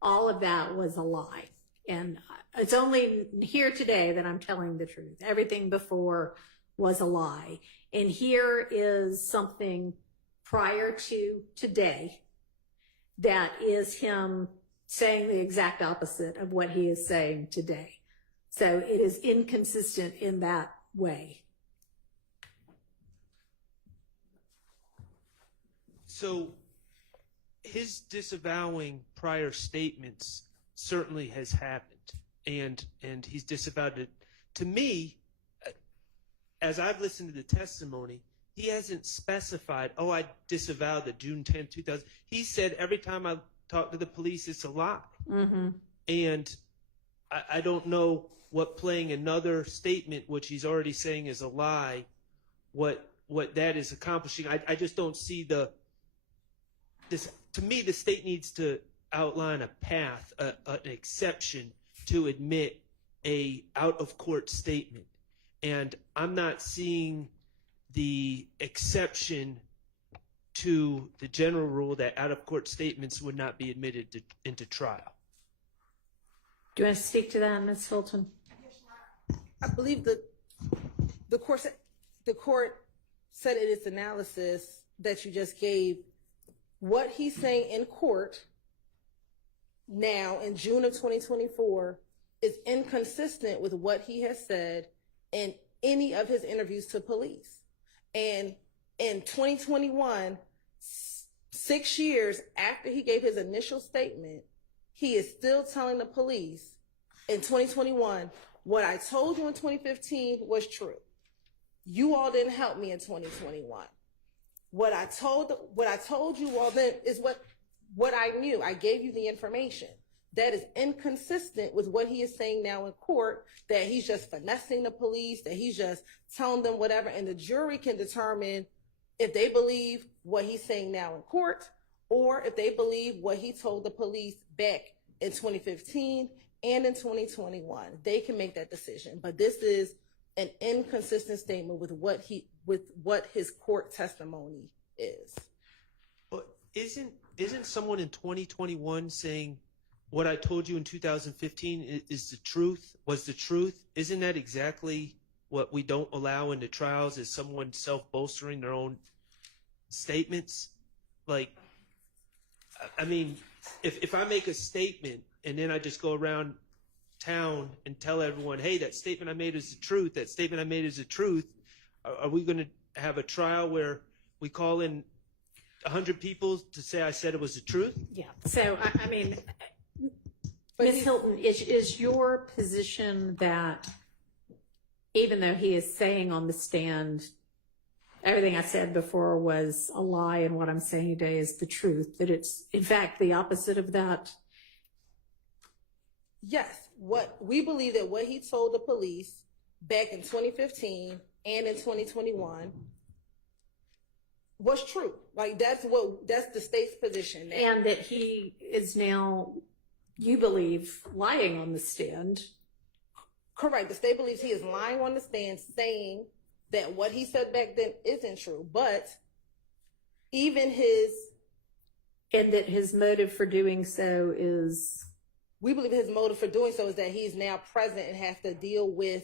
all of that was a lie. And it's only here today that I'm telling the truth. Everything before was a lie. And here is something prior to today that is him saying the exact opposite of what he is saying today. So it is inconsistent in that way. So his disavowing prior statements certainly has happened, and he's disavowed it. To me, as I've listened to the testimony, he hasn't specified, oh, I disavowed the June 10, 2000. He said every time I talk to the police, it's a lie. Mm-hmm. And I don't know what playing another statement, which he's already saying is a lie, what that is accomplishing. I just don't see this. To me, the state needs to outline a path, an exception to admit a out-of-court statement. And I'm not seeing the exception to the general rule that out-of-court statements would not be admitted into trial. Do you want to speak to that, Ms. Hilton? I believe the court said in its analysis that you just gave, what he's saying in court now in June of 2024 is inconsistent with what he has said in any of his interviews to police. And in 2021, 6 years after he gave his initial statement, he is still telling the police in 2021, what I told you in 2015 was true. You all didn't help me in 2021. What I told you all then is what I knew. I gave you the information. That is inconsistent with what he is saying now in court, that he's just finessing the police, that he's just telling them whatever, and the jury can determine if they believe what he's saying now in court or if they believe what he told the police back in 2015 and in 2021. They can make that decision. But this is an inconsistent statement with what his court testimony is. But isn't someone in 2021 saying what I told you in 2015 is the truth, was the truth? Isn't that exactly what we don't allow in the trials, is someone self-bolstering their own statements? Like, I mean, if I make a statement and then I just go around town and tell everyone, hey, that statement I made is the truth, that statement I made is the truth, are we going to have a trial where we call in 100 people to say I said it was the truth? Yeah. So, I mean, Ms. Hilton, is your position that even though he is saying on the stand, everything I said before was a lie and what I'm saying today is the truth, that it's in fact the opposite of that? Yes. What we believe that what he told the police back in 2015 and in 2021 was true. Like that's the state's position. And that he is now you believe, lying on the stand. Correct. The state believes he is lying on the stand, saying that what he said back then isn't true. But even and that his motive for doing so is, we believe his motive for doing so is that he's now present and has to deal with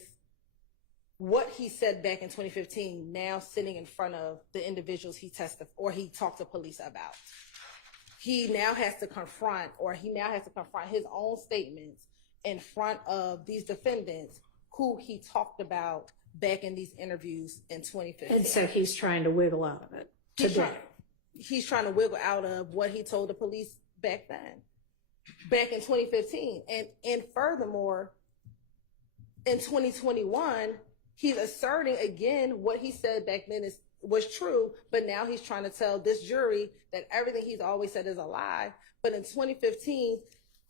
what he said back in 2015, now sitting in front of the individuals he tested or he talked to police about. He now has to confront his own statements in front of these defendants who he talked about back in these interviews in 2015. and so he's trying to wiggle out of it today. He's trying to wiggle out of what he told the police back then, back in 2015. And furthermore, in 2021, he's asserting again what he said back then was true, but now he's trying to tell this jury that everything he's always said is a lie. But in 2015,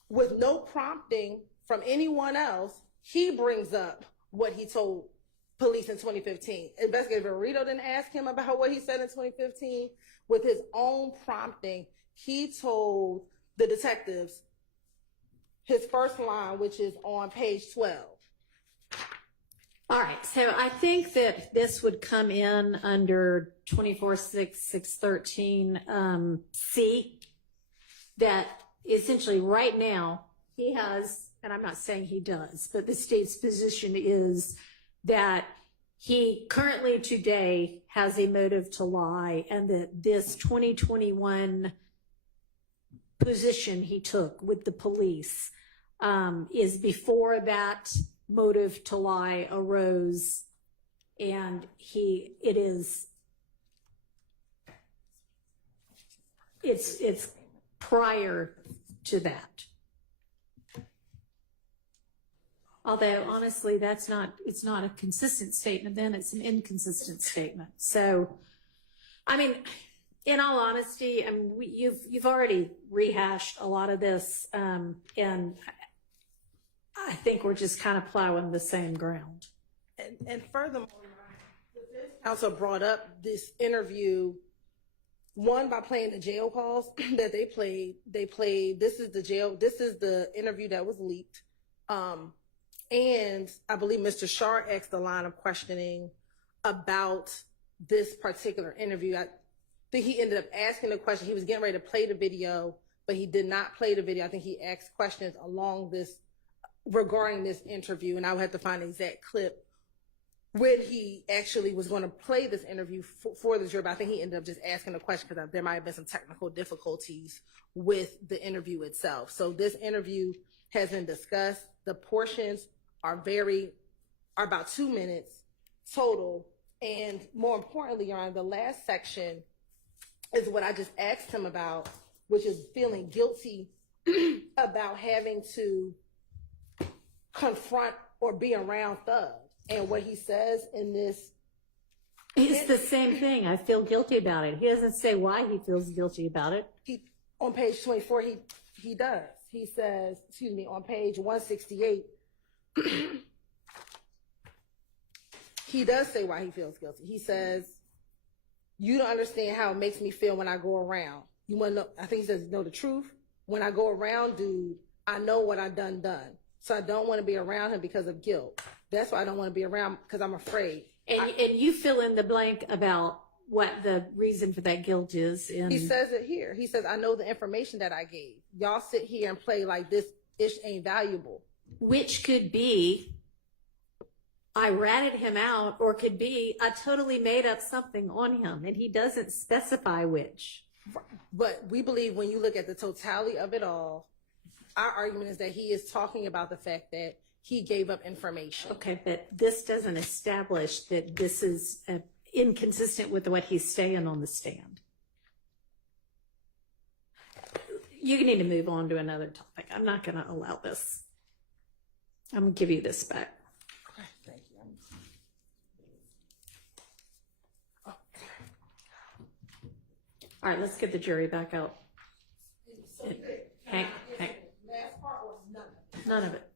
with no prompting from anyone else, he brings up what he told police in 2015. Investigator Burrito didn't ask him about what he said in 2015. With his own prompting, he told the detectives his first line, which is on page 12. All right, so I think that this would come in under 24-6-613 C, that essentially right now he has, and I'm not saying he does, but the state's position is that he currently today has a motive to lie, and that this 2021 position he took with the police is before that motive to lie arose, and it's prior to that. Although honestly, it's not a consistent statement, then it's an inconsistent statement. So, I mean, in all honesty, I mean, you've already rehashed a lot of this, and I think we're just kind of plowing the same ground. And furthermore, the defense counsel brought up this interview, one, by playing the jail calls that they played. They played, this is the interview that was leaked. And I believe Mr. Shar asked the line of questioning about this particular interview. I think he ended up asking the question. He was getting ready to play the video, but he did not play the video. I think he asked questions regarding this interview, and I would have to find the exact clip when he actually was going to play this interview for the jury. But I think he ended up just asking a question because there might have been some technical difficulties with the interview itself. So this interview has been discussed. The portions are about 2 minutes total. And more importantly, Your Honor, the last section is what I just asked him about, which is feeling guilty about having to confront or be around Thug. And what he says in this, it's the same thing. I feel guilty about it. He doesn't say why he feels guilty about it. On page 24, he does. He says, on page 168, he does say why he feels guilty. He says, you don't understand how it makes me feel when I go around. You want to know, I think he says, know the truth. When I go around, dude, I know what I done. So I don't want to be around him because of guilt. That's why I don't want to be around, because I'm afraid. And you fill in the blank about what the reason for that guilt is. He says it here. He says, I know the information that I gave. Y'all sit here and play like this ish ain't valuable. Which could be, I ratted him out, or could be, I totally made up something on him, and he doesn't specify which. But we believe when you look at the totality of it all, our argument is that he is talking about the fact that he gave up information. Okay, but this doesn't establish that this is inconsistent with what he's saying on the stand. You need to move on to another topic. I'm not going to allow this. I'm going to give you this back. Okay, thank you. All right, let's get the jury back out. Hank. Last part was none of it. None of it.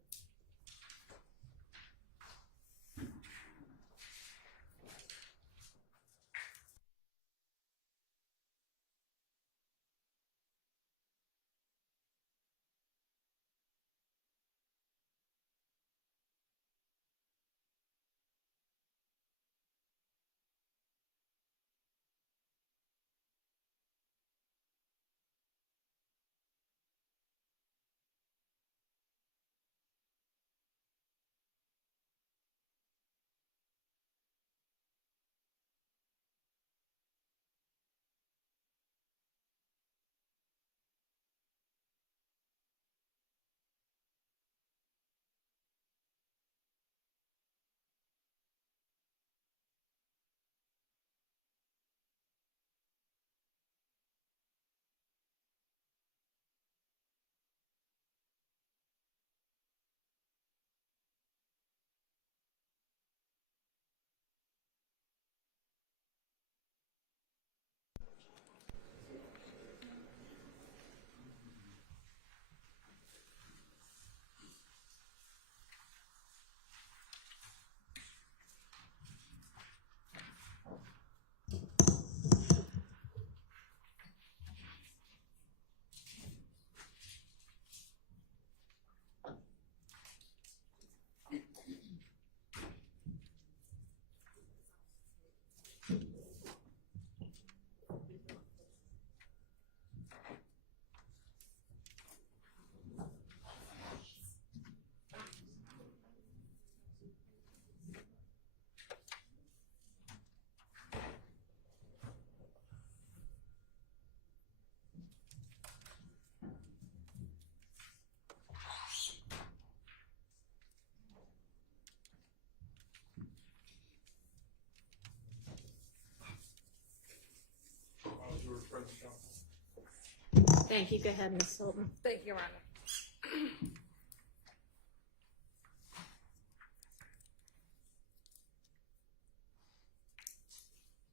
Thank you. Go ahead, Ms. Hilton. Thank you, Your Honor.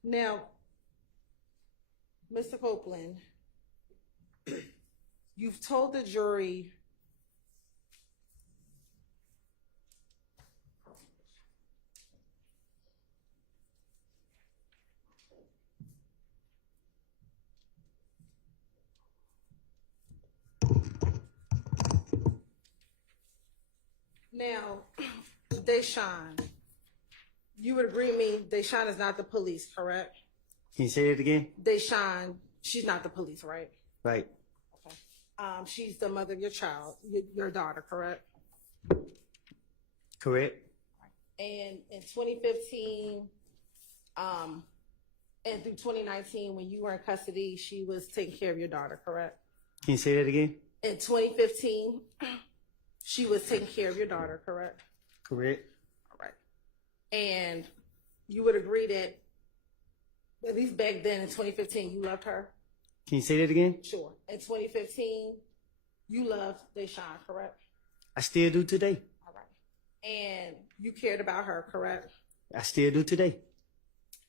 Now, Mr. Copeland, you've told the jury now, Deshaun, you would agree with me, Deshaun is not the police, correct? Can you say it again? Deshaun, she's not the police, right? Right. She's the mother of your child, your daughter, correct? Correct. And in 2015, and through 2019, when you were in custody, she was taking care of your daughter, correct? Can you say that again? In 2015, she was taking care of your daughter, correct? Correct. All right. And you would agree that, at least back then in 2015, you loved her? Can you say that again? Sure. In 2015, you loved Deshaun, correct? I still do today. All right. And you cared about her, correct? I still do today.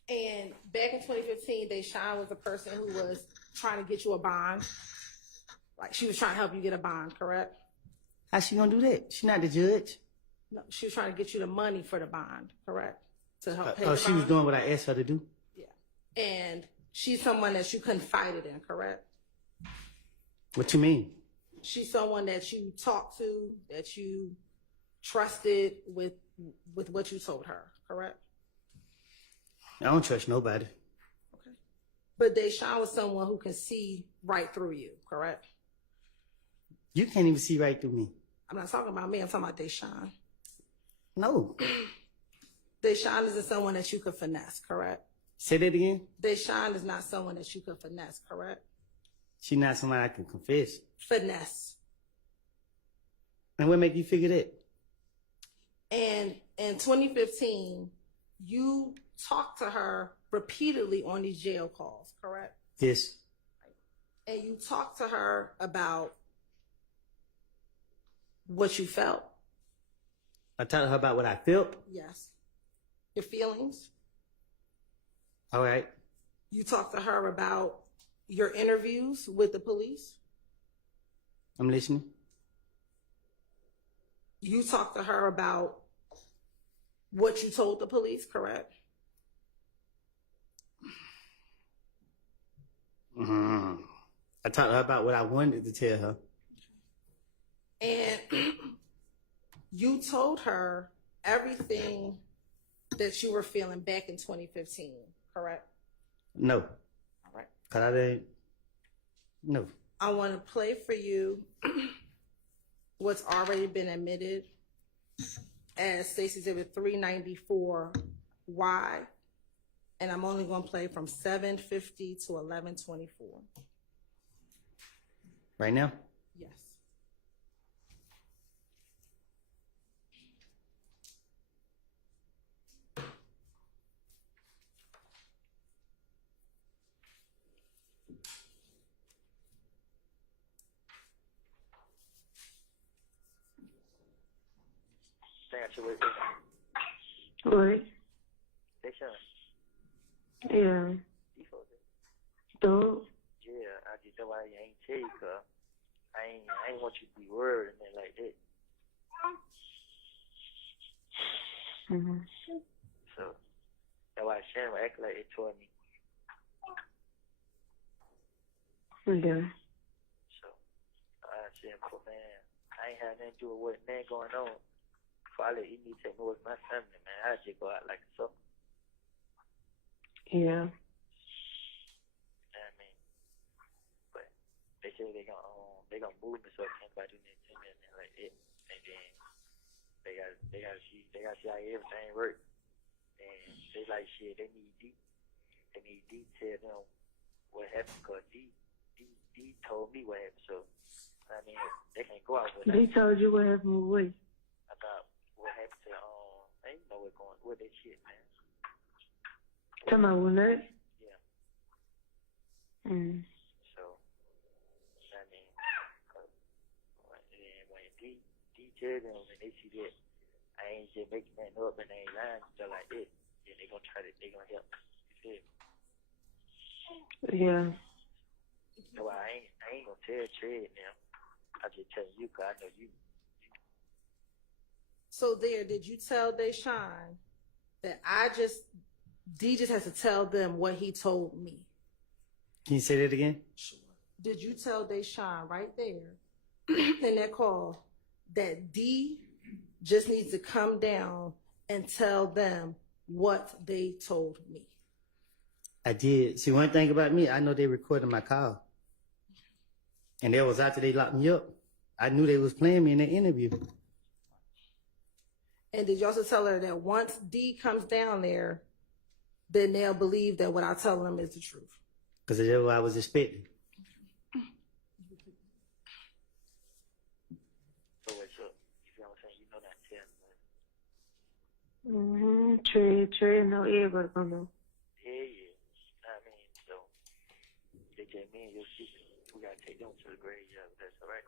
And back in 2015, Deshaun was the person who was trying to get you a bond. Like, she was trying to help you get a bond, correct? How she gonna do that? She not the judge. No, she was trying to get you the money for the bond, correct? To help pay the Oh, bond. she was doing what I asked her to do. And she's someone that you confided in, correct? What you mean? She's someone that you talked to, that you trusted with what you told her, correct? I don't trust nobody. But Deshaun was someone who can see right through you, correct? You can't even see right through me. I'm not talking about me, I'm talking about Deshaun. No. Deshaun isn't someone that you could finesse, correct? Say that again? Deshaun is not someone that you could finesse, correct? She not somebody I can confess. Finesse. And what make you figure that? And in 2015, you talked to her repeatedly on these jail calls, correct? Yes. And you talked to her about what you felt. I talked to her about what I felt. Yes. Your feelings. All right. You talked to her about your interviews with the police. I'm listening. You talked to her about what you told the police, correct? I talked to her about what I wanted to tell her. And you told her everything that you were feeling back in 2015, correct? No. All right. Cause I didn't. No. I want to play for you what's already been admitted as Stacey's Exhibit 394Y. And I'm only going to play from 7:50 to 11:24. Right now? Yes. What? Deshaun. Yeah. Before that. Dog. Yeah, I just know I ain't tell you, cause I ain't want you to be worried and then like that. Mm-hmm. So that's why Shannon would act like it toward me. Yeah. So I said, "Well, man, I ain't had nothing to do with what man going on. If I let you need to take me with my family, man, I just go out like a sucker." Yeah. I mean, but they say they gonna move me so I can't nobody do nothing to me and like it. And then they gotta see how everything works. And they like shit. They need D to tell them what happened, cause D told me what happened. So I mean, they can't go out with They told you what happened with about what happened to they know what's going with that shit, man. Talking about what? Yeah. Mm. tell them when they see that I ain't just making nothing up and I ain't lying stuff like that, then they gonna help. You feel me? Yeah. So I ain't gonna tell Trey now. I just telling you 'cause I know you. So did you tell Deshaun that D just has to tell them what he told me? Can you say that again? Did you tell Deshaun right there in that call that D just needs to come down and tell them what they told me? I did. See, one thing about me, I know they recorded my call. And that was after they locked me up. I knew they was playing me in the interview. And did you also tell her that once D comes down there, then they'll believe that what I tell them is the truth? Because that's what I was expecting. So what's up? You feel what I'm saying? You know that tell me. Trey, no, everybody gonna know. Yeah. I mean, so they just me and your sister, we gotta take them to the graveyard. That's all right.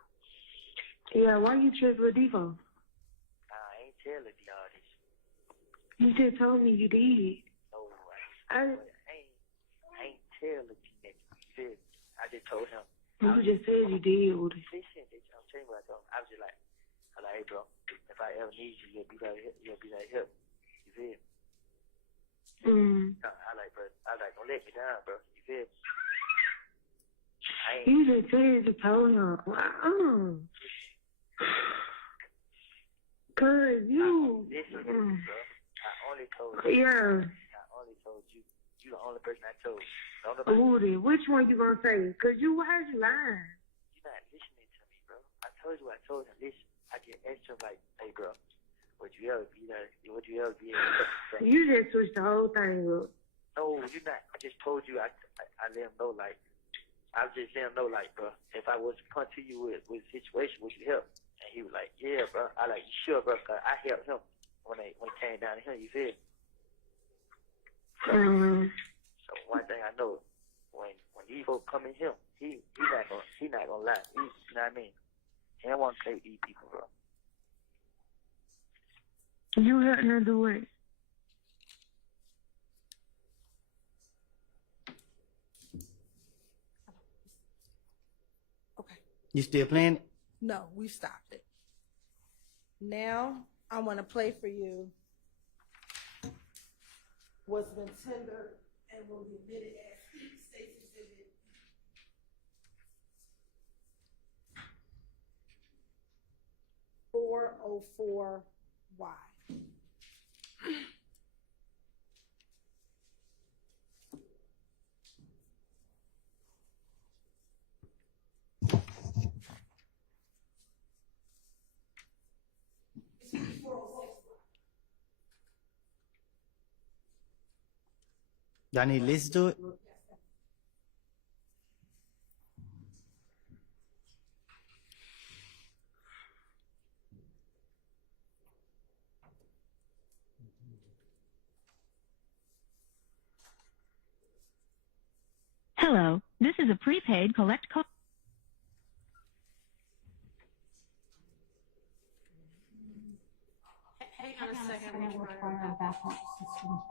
Yeah, why you tripping with Devo? I ain't telling y'all this. You just told me you did. No, I ain't telling you that. You feel me? I just told him. You just said you did, Woody. Listen, bitch, I'm telling you what I told him. I was just like, hey, bro, if I ever need you, you'll be like help. You feel me? I like, don't let me down, bro. You feel me? You just said you told him. Cause you. Listen, bro. I only told you. Yeah. I only told you. You the only person I told. Woody, which one you gonna say? Cause why is you lying? You're not listening to me, bro. I told him, listen. I just asked him like, hey, bro, would you ever be there? Would you ever be able to... You just switched the whole thing up. No, you're not. I just told you, I let him know, like, I just let him know, like, bro, if I was to come to you with a situation, would you help? And he was like, yeah, bro. I like, you sure, bro? Cause I helped him when it came down to him, you feel? So one thing I know, when these folks come in him, he not gonna lie. You know what I mean? He don't want to take these people, bro. You helped him do it. Okay. You still playing it? No, we stopped it. Now I want to play for you what's been tendered and will be admitted as State's Exhibit 404Y. Y'all need to listen to it? Hello, this is a prepaid collect call. Hang on a second, we'll try our backup system.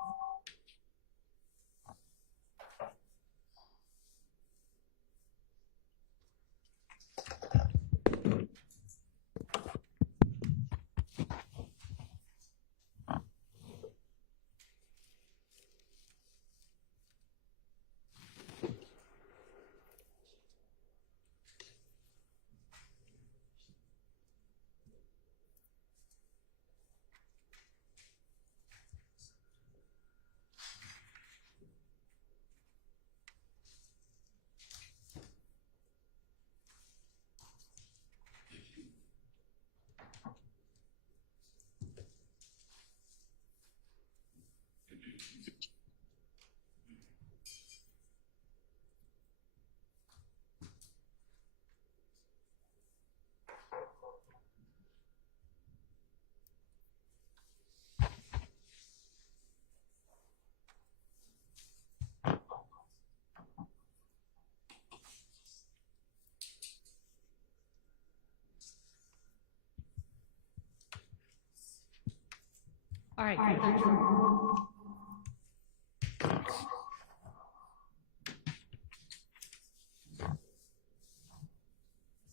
All right.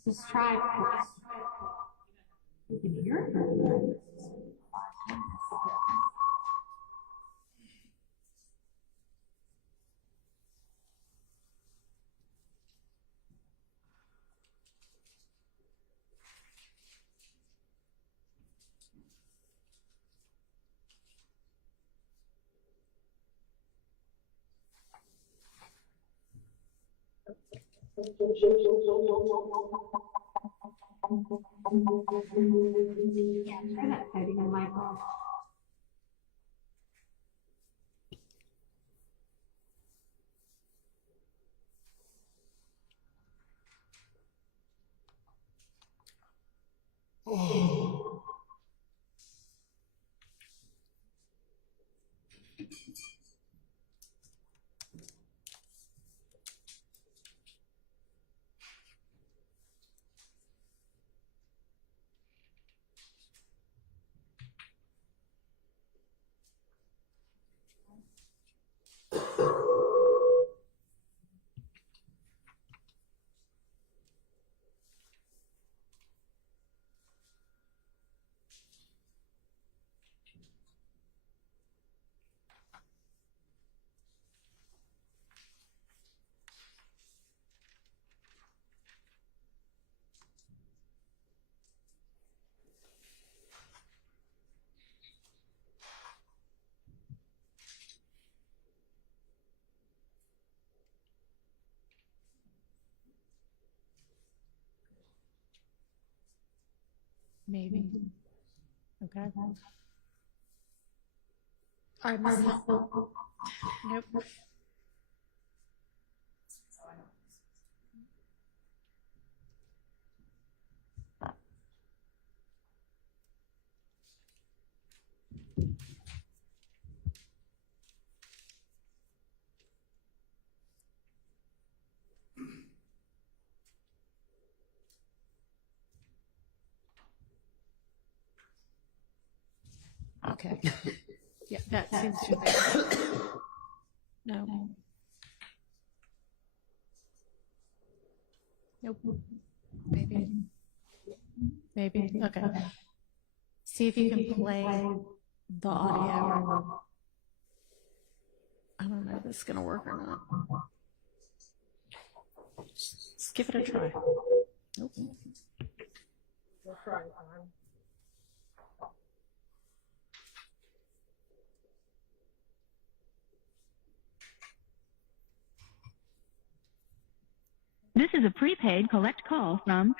Let's try it. You can hear it. Yeah, try that setting on my phone. Maybe. Okay. All right, nope. Okay. Yeah, that seems to be. No. Nope. Maybe. Maybe. Okay. See if you can play the audio. I don't know if this is going to work or not. Just give it a try. Nope. This is a prepaid collect call from.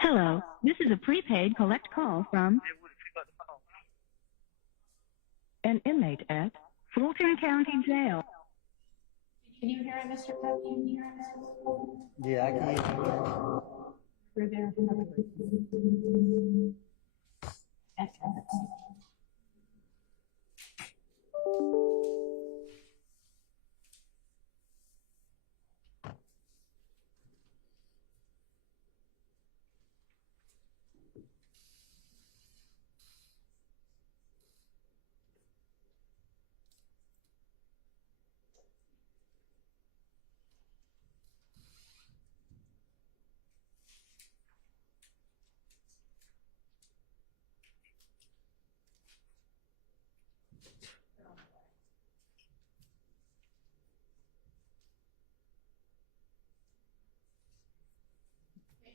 Hello, this is a prepaid collect call from an inmate at Fulton County Jail. Can you hear it, Mr. Copeland? Can you hear it? Yeah, I can. We're there.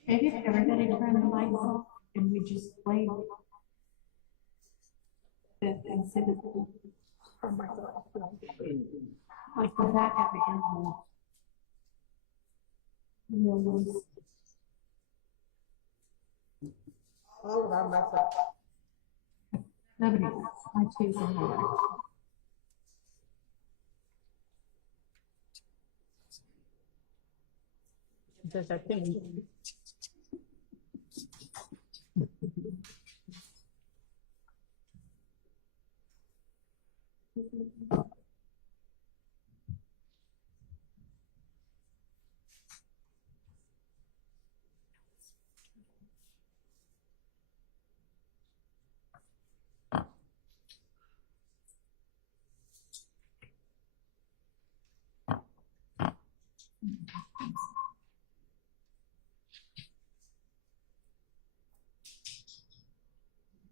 Maybe if everybody turned the lights off and we just played it instead of from myself, like go back at the end. Oh, that mess up. Nobody else. I choose another. There's a thing.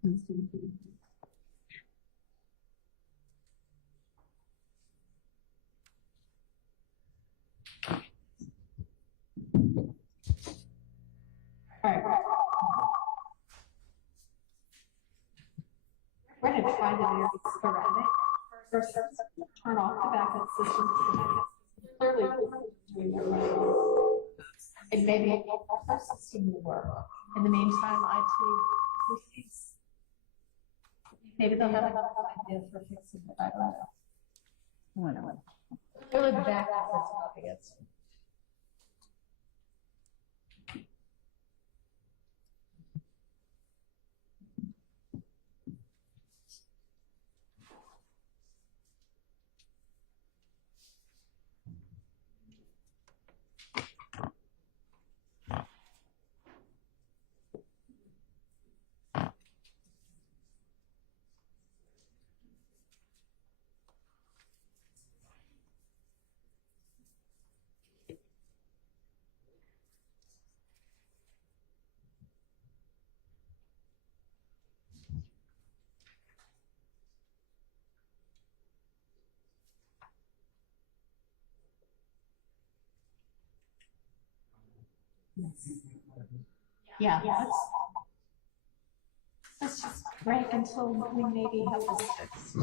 We're going to try to be sporadic. First, turn off the backup system. Clearly, doing that right. And maybe a backup system will work. In the meantime, IT proceeds. Maybe they'll have another idea for fixing it. I don't know. I don't know. Clearly, the backup is up against it. Yeah, let's just break until we maybe have this fixed.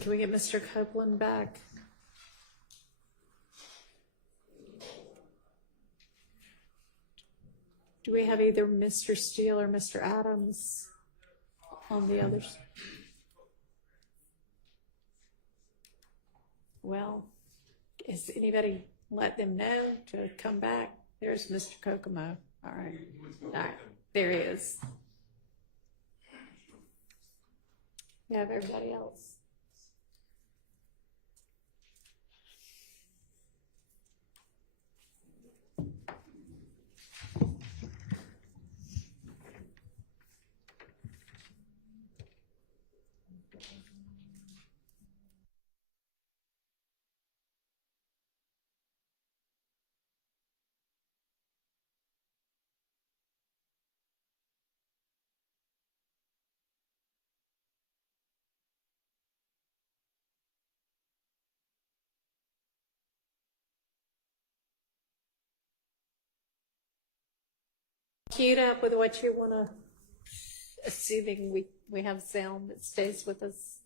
Can we get Mr. Copeland back? Do we have either Mr. Steele or Mr. Adams on the others? Well, is anybody let them know to come back? There's Mr. Kokomo. All right. All right. There he is. You have everybody else. Queued up with what you want to, assuming we have sound that stays with us.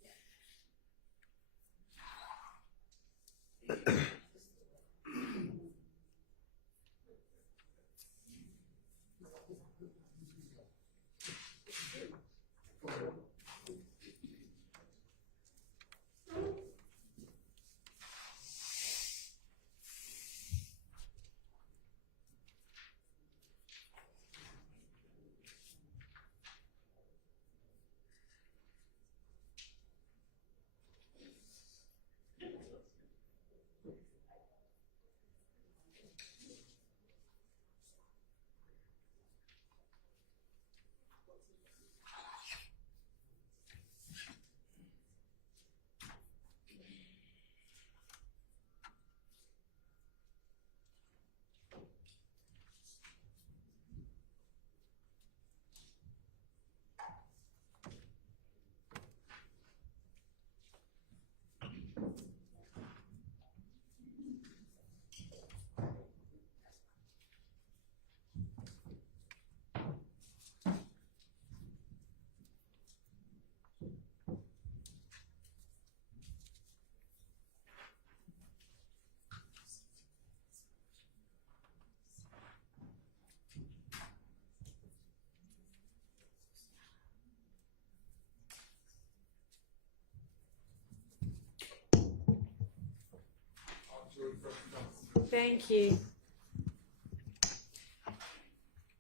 Thank you.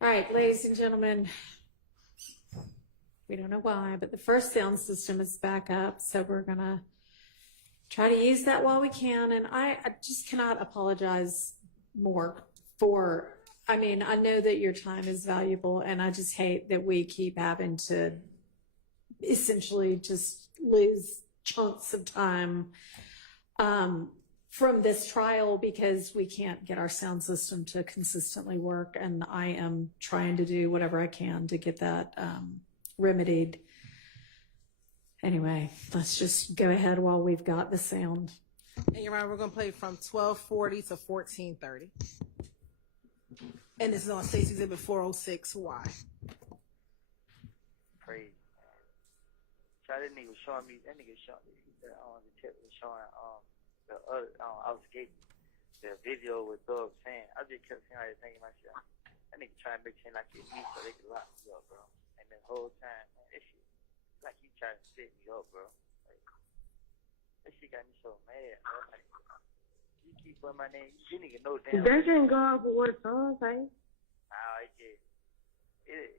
All right, ladies and gentlemen, we don't know why, but the first sound system is back up, so we're gonna try to use that while we can. And I just cannot apologize more for, I mean, I know that your time is valuable, and I just hate that we keep having to essentially just lose chunks of time from this trial because we can't get our sound system to consistently work. And I am trying to do whatever I can to get that remedied. Anyway, let's just go ahead while we've got the sound. And you're right, we're going to play from 1240 to 1430. And this is on State's Exhibit 406Y. Crazy. So that nigga was showing me, that nigga showing me, the tip was showing, the other, I was skating, the video with Thug saying, I just kept saying, I was thinking myself, that nigga trying to make it like it's me so they can lock me up, bro. And the whole time, man, this shit, like he trying to set me up, bro. Like, that shit got me so mad, bro. Like, you keep putting my name, you didn't even know damn. That didn't go off with what the song saying. Nah, it did.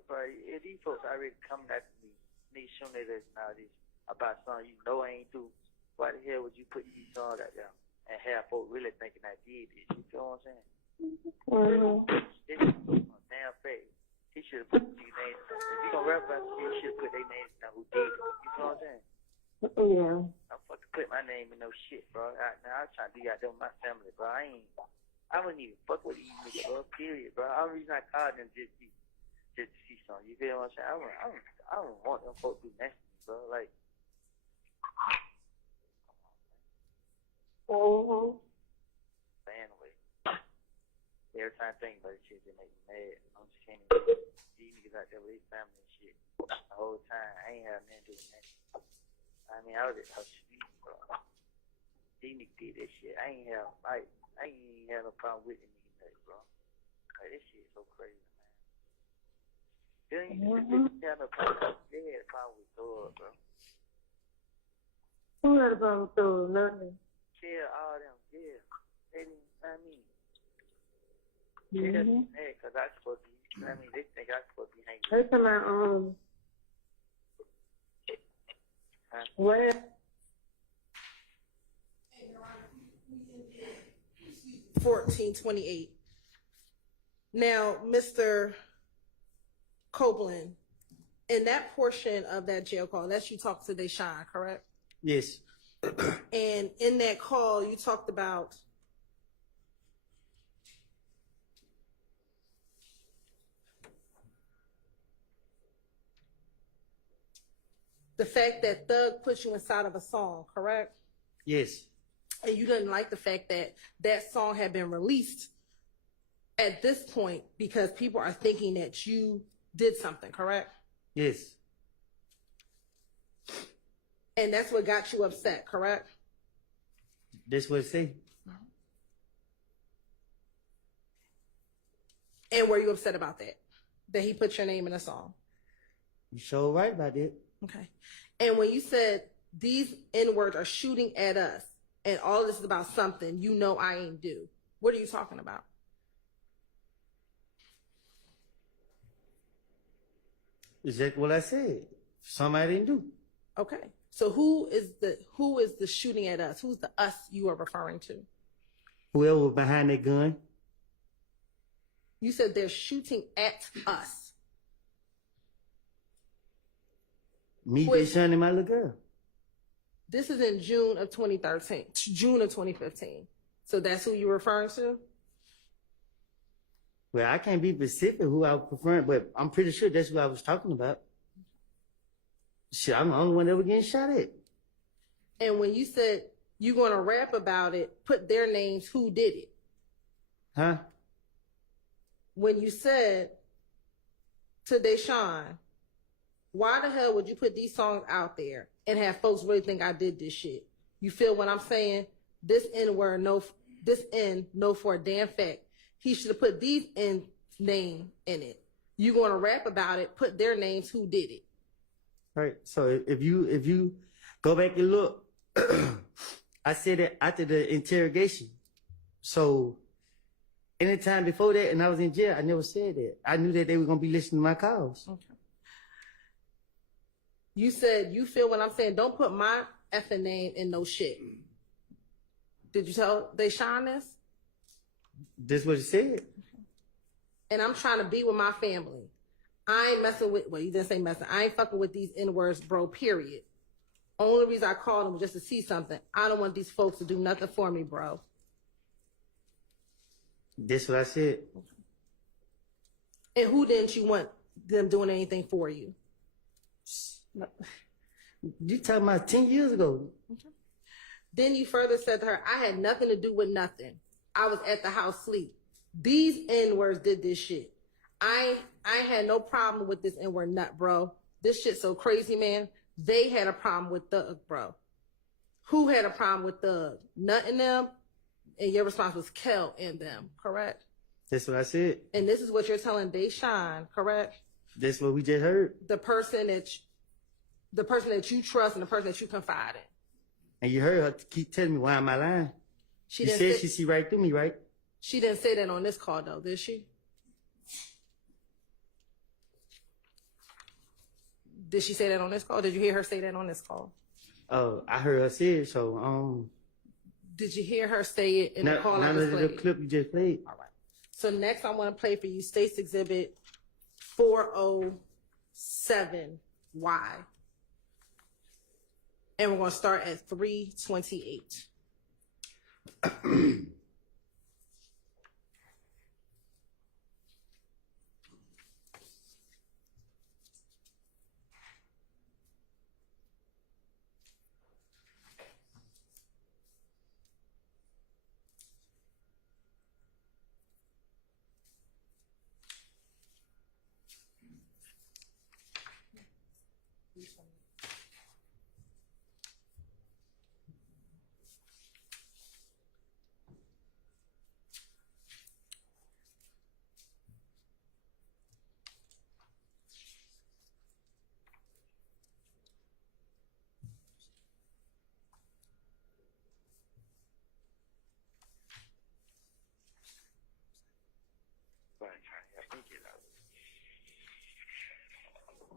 But these folks already coming after me. Niggas showing that nowadays about something you know I ain't do. Why the hell would you put these songs out there and have folks really thinking I did this? You feel what I'm saying? This is so damn fake. He should have put these names. If you gonna rap about it, he should have put their names down who did it. You feel what I'm saying? Yeah. I'm fucking put my name in no shit, bro. Now I'm trying to be out there with my family, bro. I wouldn't even fuck with these niggas, bro. Period, bro. The only reason I called them just to see something. You feel what I'm saying? I don't want them folks to do nasty, bro. Like. But anyway, every time I think about this shit, they make me mad. I'm just can't even these niggas out there with their family and shit. The whole time, I ain't have nothing to do with that. I mean, I was just bro. These niggas did that shit. I ain't even have no problem with the nigga, bro. Like, this shit is so crazy, man. You ain't have no problem. They had a problem with Thug, bro. Who had a problem with Thug? Nothing. Chill, all them, yeah. They didn't, I mean. Mm-hmm. Yeah, because I supposed to be, I mean, they think I supposed to be hanging. That's about, what? 1428. Now, Mr. Copeland, in that portion of that jail call, that's you talked to Deshaun, correct? Yes. And in that call, you talked about the fact that Thug put you inside of a song, correct? Yes. And you didn't like the fact that that song had been released at this point because people are thinking that you did something, correct? Yes. And that's what got you upset, correct? That's what it say. And were you upset about that? That he put your name in a song? You sure right about it. Okay. And when you said these N-words are shooting at us and all of this is about something you know I ain't do, what are you talking about? Exactly what I said. Something I didn't do. Okay. So who is the shooting at us? Who's the us you are referring to? Whoever was behind that gun. You said they're shooting at us. Me, Deshaun, and my little girl. This is in June of 2013, June of 2015. So that's who you're referring to? Well, I can't be specific who I was preferring, but I'm pretty sure that's who I was talking about. Shit, I'm the only one ever getting shot at. And when you said you're going to rap about it, put their names, who did it? Huh? When you said to Deshaun, why the hell would you put these songs out there and have folks really think I did this shit? You feel what I'm saying? This N-word, this N, no for a damn fact. He should have put these N name in it. You going to rap about it, put their names, who did it? Right. So if you go back and look, I said that after the interrogation. So anytime before that, and I was in jail, I never said that. I knew that they were gonna be listening to my calls. Okay. You said you feel what I'm saying. Don't put my effing name in no shit. Did you tell Deshaun this? That's what it said. And I'm trying to be with my family. I ain't messing with, well, you didn't say messing. I ain't fucking with these N-words, bro, period. Only reason I called them was just to see something. I don't want these folks to do nothing for me, bro. That's what I said. And who didn't you want them doing anything for you? You talking about 10 years ago. Okay. Then you further said to her, I had nothing to do with nothing. I was at the house sleep. These N-words did this shit. I had no problem with this N-word nut, bro. This shit's so crazy, man. They had a problem with Thug, bro. Who had a problem with Thug? Nut and them? And your response was Kel and them, correct? That's what I said. And this is what you're telling Deshaun, correct? That's what we just heard. The person that you trust and the person that you confide in. And you heard her keep telling me, why am I lying? She said she see right through me, right? She didn't say that on this call, though, did she? Did she say that on this call? Did you hear her say that on this call? Oh, I heard her say it, so, Did you hear her say it in the call I just the played? clip you just played. All right. So next I want to play for you State's Exhibit 407Y. And we're going to start at 3:28.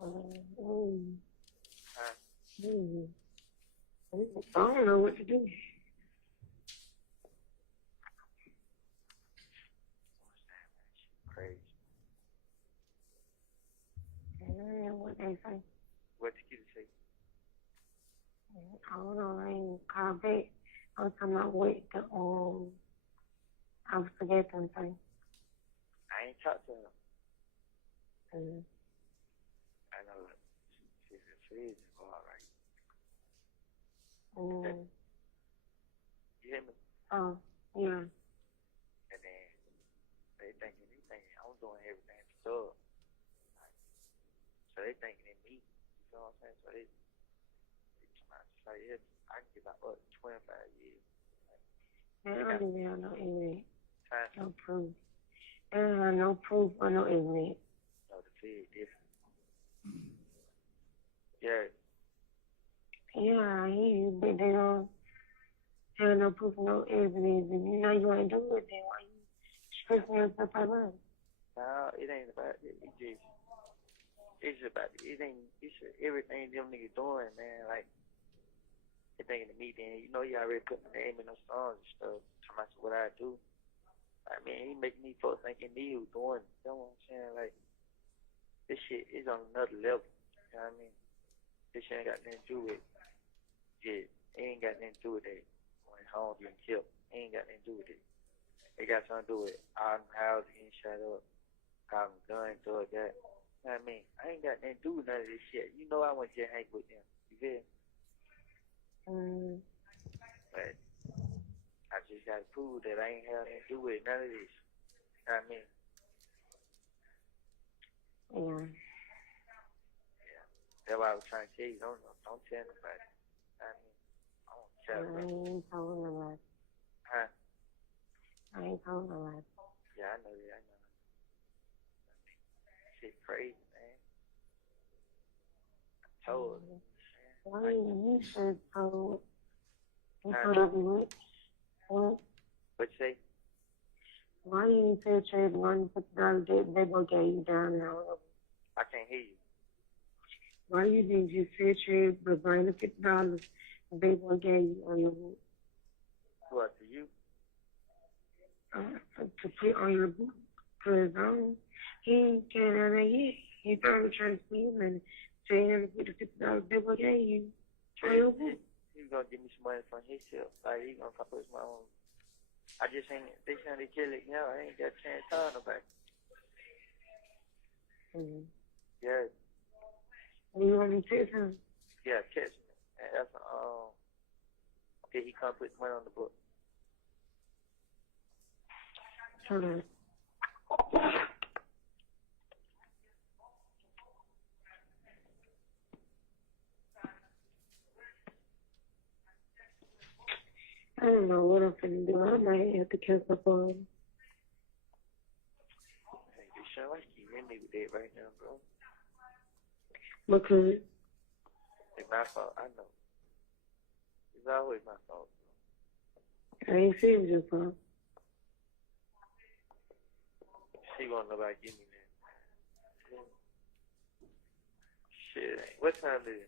I don't know what to do. Crazy. What they say. What the kid say? I don't know. I ain't called back. I'm talking about what I forget them things. I ain't talked to him. Mm-hmm. I know she's all right. Mm-hmm. You hear me? Oh, yeah. And then they thinking I'm doing everything for stuff. So they thinking in me. You know what I'm saying? So they trying to say, yes, I can get about 25 years. They don't even have no evidence. Huh? No proof. They don't have no proof or no evidence. No, the fed different. Yeah. Yeah, I hear you, but they don't have no proof, no evidence, and you know you ain't doing it, then why you stressing yourself out about it? No, it ain't about it. It's about it's everything them niggas doing, man. Like, they thinking of me, then, you know, you already put my name in those songs and stuff, talking about what I do. I mean, he making these folks thinking me who doing it. You know what I'm saying? Like, this shit is on another level. You know what I mean? This shit ain't got nothing to do with it. It ain't got nothing to do with that. When home getting killed, it ain't got nothing to do with it. It got something to do with all them houses getting shot up, all them guns, stuff like that. You know what I mean? I ain't got nothing to do with none of this shit. You know I went to hang with them. You feel? But I just got to prove that I ain't had nothing to do with none of this. You know what I mean? Yeah. That's why I was trying to tell you, don't tell nobody. I mean, I don't tell nobody. I ain't told nobody. Huh? I ain't told nobody. Yeah, I know that. I know. Shit crazy, man. I told her. Why you said told? You Huh? told me what? What you say? Why you said trade $150 they gonna get you down now? I can't hear you. Why you didn't just say trade but bring the $50 they gonna get you on your book? What, to you? To put on your book. Cause he can't have that yet. He probably trying to steal money. So he never put the $50 they gonna get you on your book. He's gonna give me some money from himself. Like, he's gonna come up with my own. I just ain't, they saying they kill it, you know, I ain't got a chance to tell nobody. Mm-hmm. Yeah. You want me to text him? Yeah, catch me. And that's, okay, he come put money on the book. Hold on. I don't know what I'm finna do. I might have to cancel for him. Hey, you sound like you in me with that right now, bro. Because It's my fault, I know. It's always my fault, I ain't seen your phone. She won't nobody give me that. Shit, what time is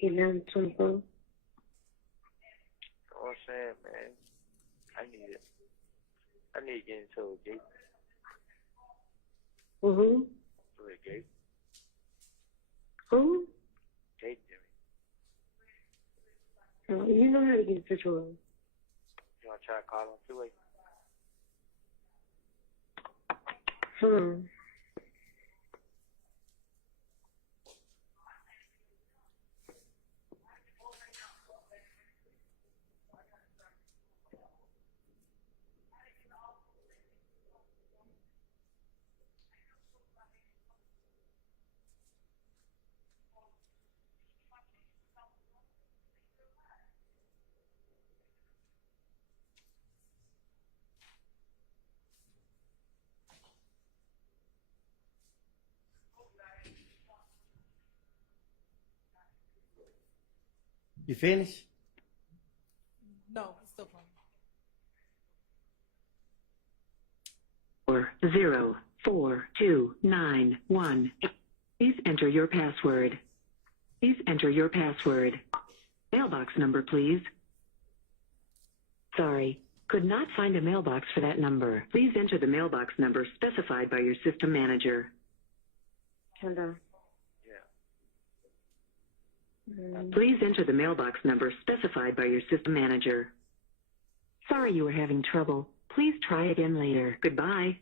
it? 11:24. You know what I'm saying, man? I need to get into a gate. Who? To a gate. Who? Gate, Jimmy. Oh, you know how to get in touch with him. You want to try to call him two-way? You finished? No, it's still playing. 04291. Please enter your password. Please enter your password. Mailbox number, please. Sorry, could not find a mailbox for that number. Please enter the mailbox number specified by your system manager. Hello. Please enter the mailbox number specified by your system manager. Sorry you were having trouble. Please try again later. Goodbye.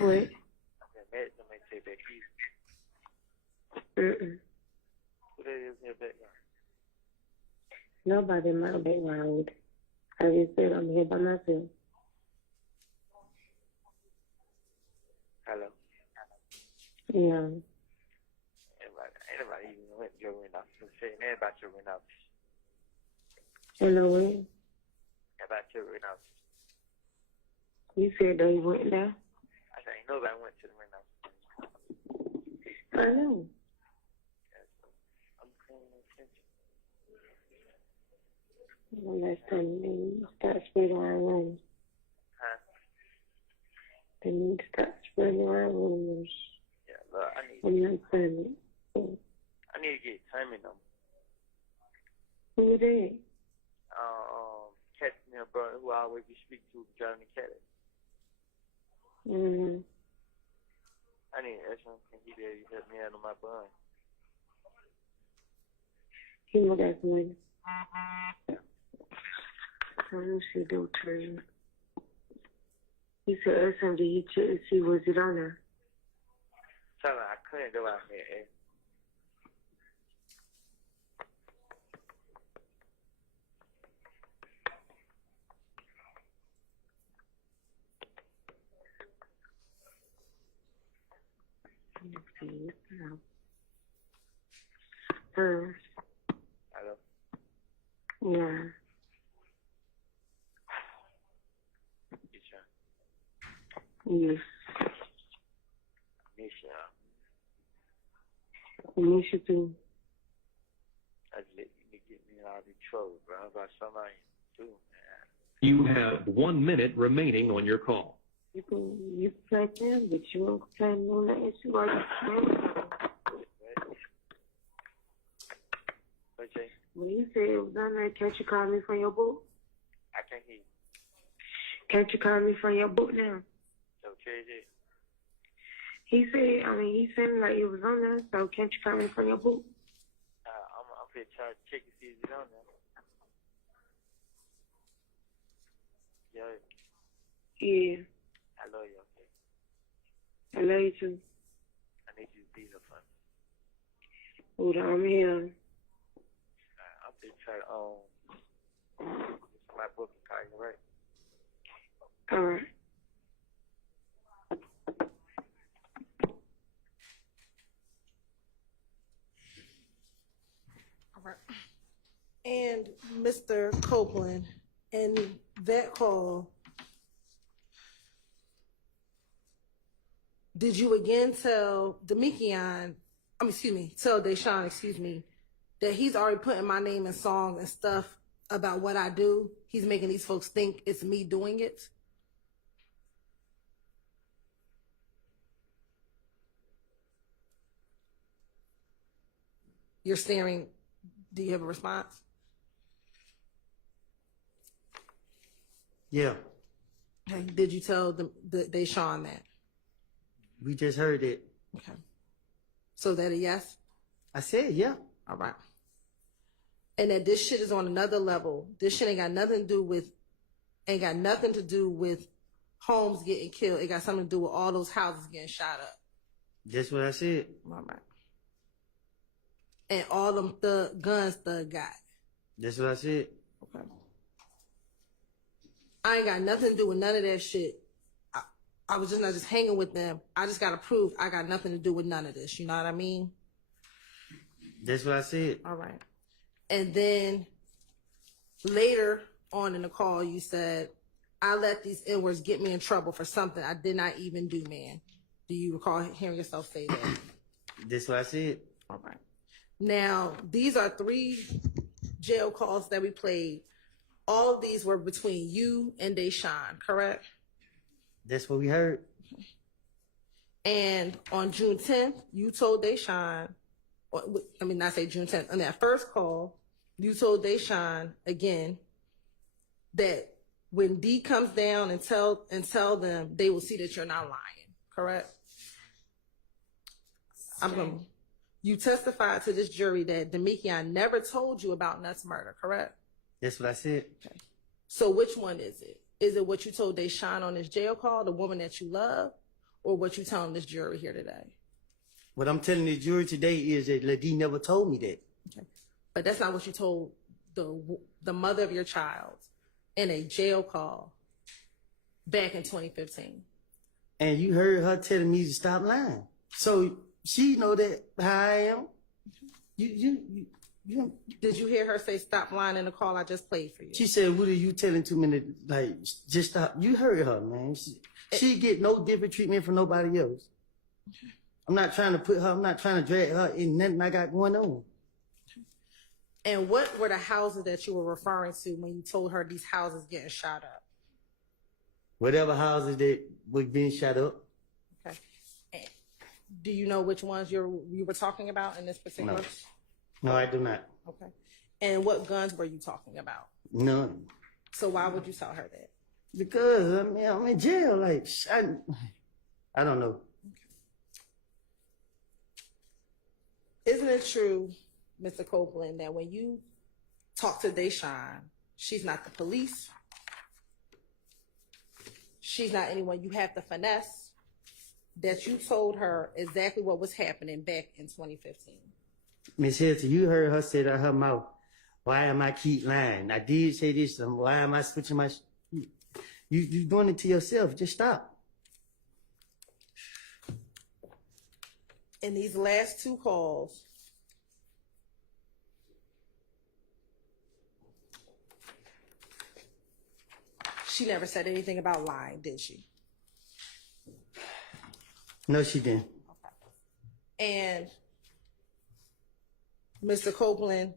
What? Nobody in my background. I just said I'm here by myself. Hello. Yeah. Anybody even went to your window. Saying about your window. Hello, Will. About your window. You said they went there? I said, ain't nobody went to the window. I know. I'm paying attention. Well, last time you start spreading around rooms. Huh? They need to start spreading around rumors. Yeah, look, I need to get timing them. Who did? Catch me a brother who I always be speaking to, driving the Kenneth. Mm-hmm. I need to ask him, can he be able to help me out on my bun? He look at me. So let me see, do turn. He said, ask him, did he check to see was it on there? Tell him I couldn't go out here, eh? Let's see, no. Hello? Yeah. You sure? Yes. Me sure. Miss you too. I just let you get me out of trouble, bro. About something I ain't do, man. You have 1 minute remaining on your call. You can play them, but you won't play them on the issue while you're What, Jay? When you said it was on there, can't you call me from your book? I can't hear you. Can't you call me from your book now? So, Jay. He said, he said like it was on there, so can't you call me from your book? I'm finna try to check and see if it's on there. Yo, Yeah. I love you, okay? I love you too. I need you to be there for me. Hold on, I'm here. I'm finna try to, it's my book and call you, right? All right. All right. And Mr. Copeland, in that call, did you again tell tell Deshaun, that he's already putting my name in songs and stuff about what I do? He's making these folks think it's me doing it? You're staring. Do you have a response? Yeah. Okay. Did you tell Deshaun that? We just heard it. Okay. So that a yes? I said yeah. All right. And that this shit is on another level. This shit ain't got nothing to do with homes getting killed. It got something to do with all those houses getting shot up. That's what I said. All right. And all them guns Thug got. That's what I said. Okay. I ain't got nothing to do with none of that shit. I was just not just hanging with them. I just got to prove I got nothing to do with none of this. You know what I mean? That's what I said. All right. And then later on in the call, you said, I let these N-words get me in trouble for something I did not even do, man. Do you recall hearing yourself say that? That's what I said. All right. Now, these are 3 jail calls that we played All of these were between you and Deshaun, correct? That's what we heard. And on June 10th, you told Deshaun, not say June 10th, on that first call, you told Deshaun again that when D comes down and tell them, they will see that you're not lying, correct? You testified to this jury that Demekion never told you about Nutt's murder, correct? That's what I said. Okay. So which one is it? Is it what you told Deshaun on this jail call, the woman that you love, or what you telling this jury here today? What I'm telling the jury today is that Ladie never told me that. Okay. But that's not what you told the mother of your child in a jail call back in 2015. And you heard her telling me to stop lying. So she know that how I am. Did you hear her say stop lying in the call I just played for you? She said, what are you telling too many, like, just stop. You heard her, man. She get no different treatment from nobody else. I'm not trying to drag her in nothing I got going on. And what were the houses that you were referring to when you told her these houses getting shot up? Whatever houses that were being shot up. Okay. And do you know which ones you were talking about in this particular? No, I do not. Okay. And what guns were you talking about? None. So why would you tell her that? Because I'm in jail. Like, I don't know. Okay. Isn't it true, Mr. Copeland, that when you talk to Deshaun, she's not the police? She's not anyone you have to finesse? That you told her exactly what was happening back in 2015? Miss Hilton, you heard her say out her mouth, why am I keep lying? I did say this, why am I switching my... You doing it to yourself. Just stop. In these last two calls, she never said anything about lying, did she? No, she didn't. Okay. And Mr. Copeland,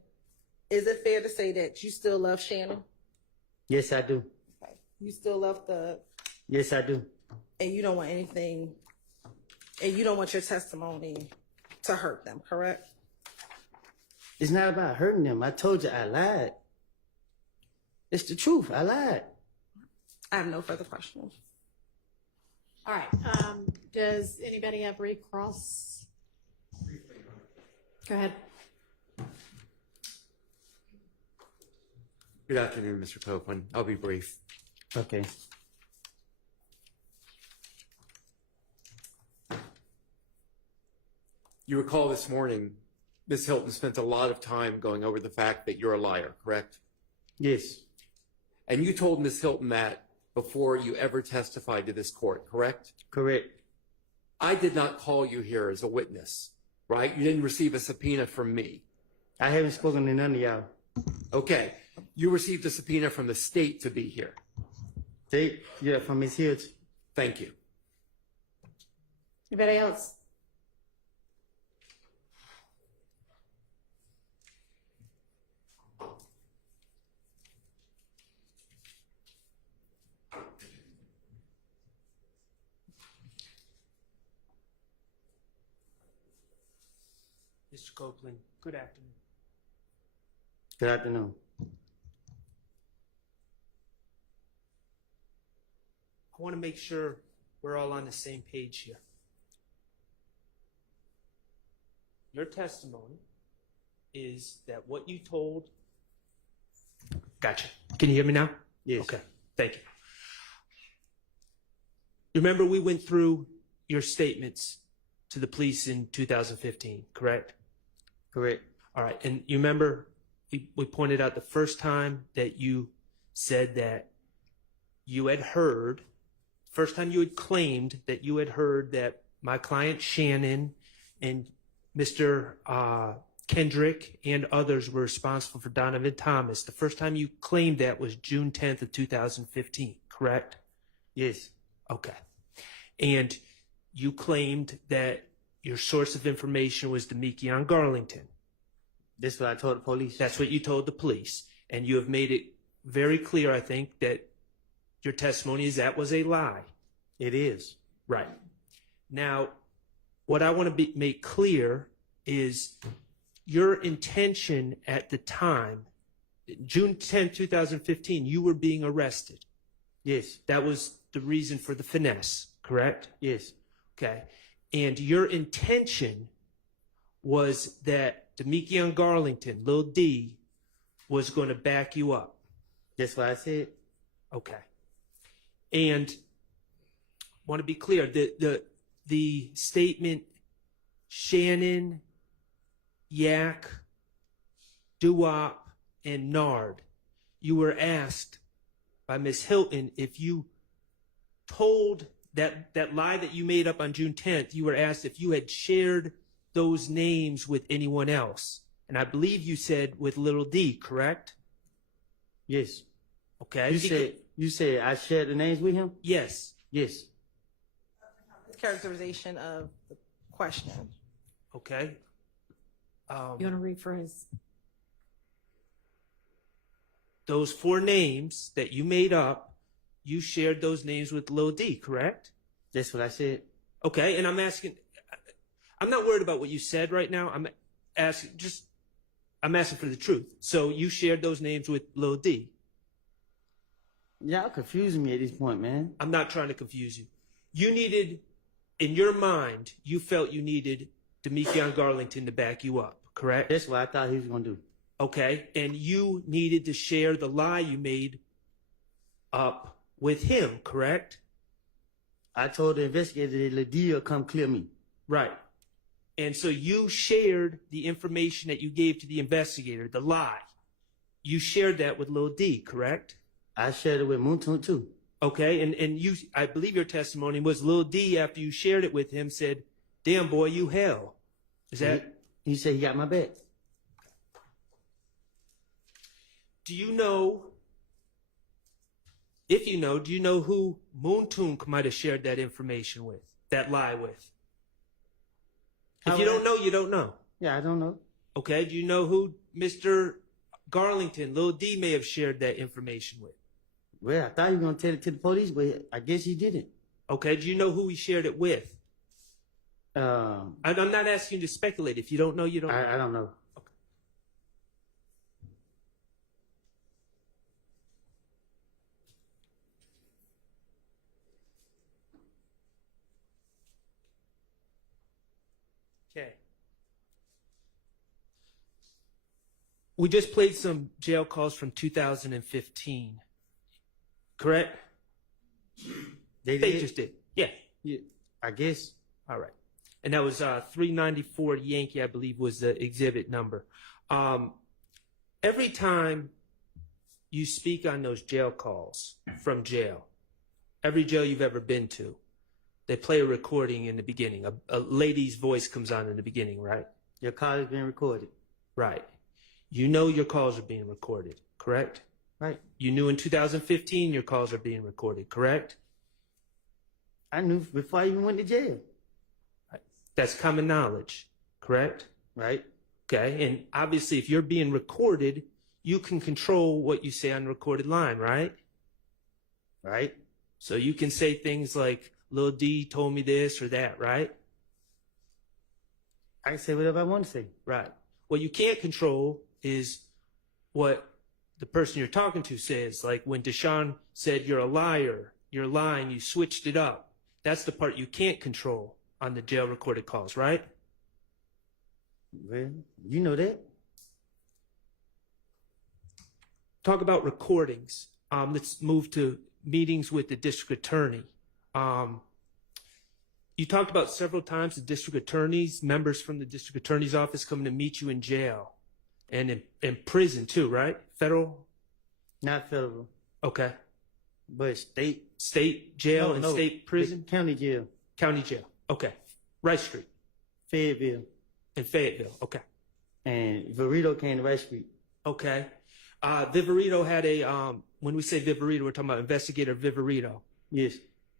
is it fair to say that you still love Shannon? Yes, I do. Okay. You still love Thug? Yes, I do. And you don't want anything, and you don't want your testimony to hurt them, correct? It's not about hurting them. I told you I lied. It's the truth. I lied. I have no further questions. All right. Does anybody have recross? Go ahead. Good afternoon, Mr. Copeland. I'll be brief. Okay. You recall this morning, Ms. Hilton spent a lot of time going over the fact that you're a liar, correct? Yes. And you told Ms. Hilton that before you ever testified to this court, correct? Correct. I did not call you here as a witness, right? You didn't receive a subpoena from me. I haven't spoken to none of y'all. Okay. You received a subpoena from the state to be here. State? Yeah, from Ms. Hilton. Thank you. Anybody else? Mr. Copeland, good afternoon. Good afternoon. I want to make sure we're all on the same page here. Your testimony is that what you told... Gotcha. Can you hear me now? Yes. Okay, thank you. Remember we went through your statements to the police in 2015, correct? Correct. All right, and you remember we pointed out the first time that you said that you had heard, first time you had claimed that you had heard that my client Shannon and Mr. Kendrick and others were responsible for Donovan Thomas. The first time you claimed that was June 10th of 2015, correct? Yes. Okay. And you claimed that your source of information was Demekion Garlington. That's what I told the police. That's what you told the police. And you have made it very clear, I think, that your testimony is that was a lie. It is. Right. Now, what I want to make clear is your intention at the time, June 10, 2015, you were being arrested. Yes. That was the reason for the finesse, correct? Yes. Okay. And your intention was that Demekion Garlington, Lil D, was going to back you up. That's what I said. Okay. And want to be clear, the statement Shannon, Yak, Duop, and Nard, you were asked by Miss Hilton if you told that lie that you made up on June 10th, you were asked if you had shared those names with anyone else. And I believe you said with Little D, correct? Yes. Okay. You said I shared the names with him? Yes. Yes. Characterization of the question. Okay. You want to rephrase? Those 4 names that you made up, you shared those names with Lil D, correct? That's what I said. Okay, and I'm asking, I'm not worried about what you said right now. I'm asking for the truth. So you shared those names with Lil D. Y'all confusing me at this point, man. I'm not trying to confuse you. You needed, in your mind, you felt you needed Demekion Garlington to back you up, correct? That's what I thought he was going to do. Okay, and you needed to share the lie you made up with him, correct? I told the investigator that Lydia will come clear me. Right. And so you shared the information that you gave to the investigator, the lie. You shared that with Lil D, correct? I shared it with Moontoon too. Okay, and you, I believe your testimony was Lil D, after you shared it with him, said, "Damn boy, you hell." Is that? He said he got my back. Do you know, if you know, do you know who Moontoon might have shared that information with, that lie with? If you don't know, you don't know. Yeah, I don't know. Okay, do you know who Mr. Garlington, Lil D, may have shared that information with? Well, I thought he was going to tell it to the police, but I guess he didn't. Okay, do you know who he shared it with? I'm not asking you to speculate. If you don't know, you don't know. I don't know. Okay. Okay. We just played some jail calls from 2015. Correct? They just did. Yeah. I guess. All right. And that was 394 Yankee, I believe, was the exhibit number. Every time you speak on those jail calls from jail, every jail you've ever been to, they play a recording in the beginning. A lady's voice comes on in the beginning, right? Your call is being recorded. Right. You know your calls are being recorded, correct? Right. You knew in 2015 your calls are being recorded, correct? I knew before I even went to jail. Right. That's common knowledge, correct? Right. Okay. And obviously, if you're being recorded, you can control what you say on the recorded line, right? Right. So you can say things like, Lil D told me this or that, right? I can say whatever I want to say. Right. What you can't control is what the person you're talking to says. Like when Deshaun said, "You're a liar, you're lying, you switched it up." That's the part you can't control on the jail recorded calls, right? Well, you know that. Talk about recordings. Let's move to meetings with the district attorney. You talked about several times the district attorneys, members from the district attorney's office coming to meet you in jail and in prison too, right? Federal? Not federal. Okay. But state. State jail and state prison? County jail. County jail. Okay. Rice Street. Fayetteville. In Fayetteville. Okay. And Verito came to Rice Street. Okay. Viverito had a, when we say Viverito, we're talking about Investigator Viverito. Yes.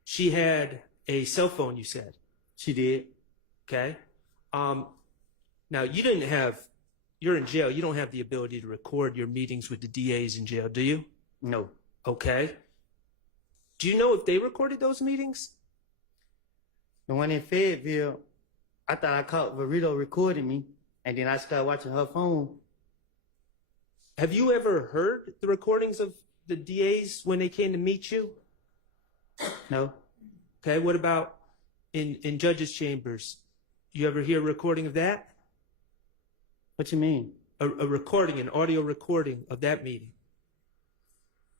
She had a cell phone, you said. She did. Okay. Now you didn't have, you're in jail. You don't have the ability to record your meetings with the DAs in jail, do you? No. Okay. Do you know if they recorded those meetings? The one in Fayetteville, I thought I caught Verito recording me, and then I started watching her phone. Have you ever heard the recordings of the DAs when they came to meet you? No. Okay, what about in judges' chambers? You ever hear a recording of that? What you mean? A recording, an audio recording of that meeting.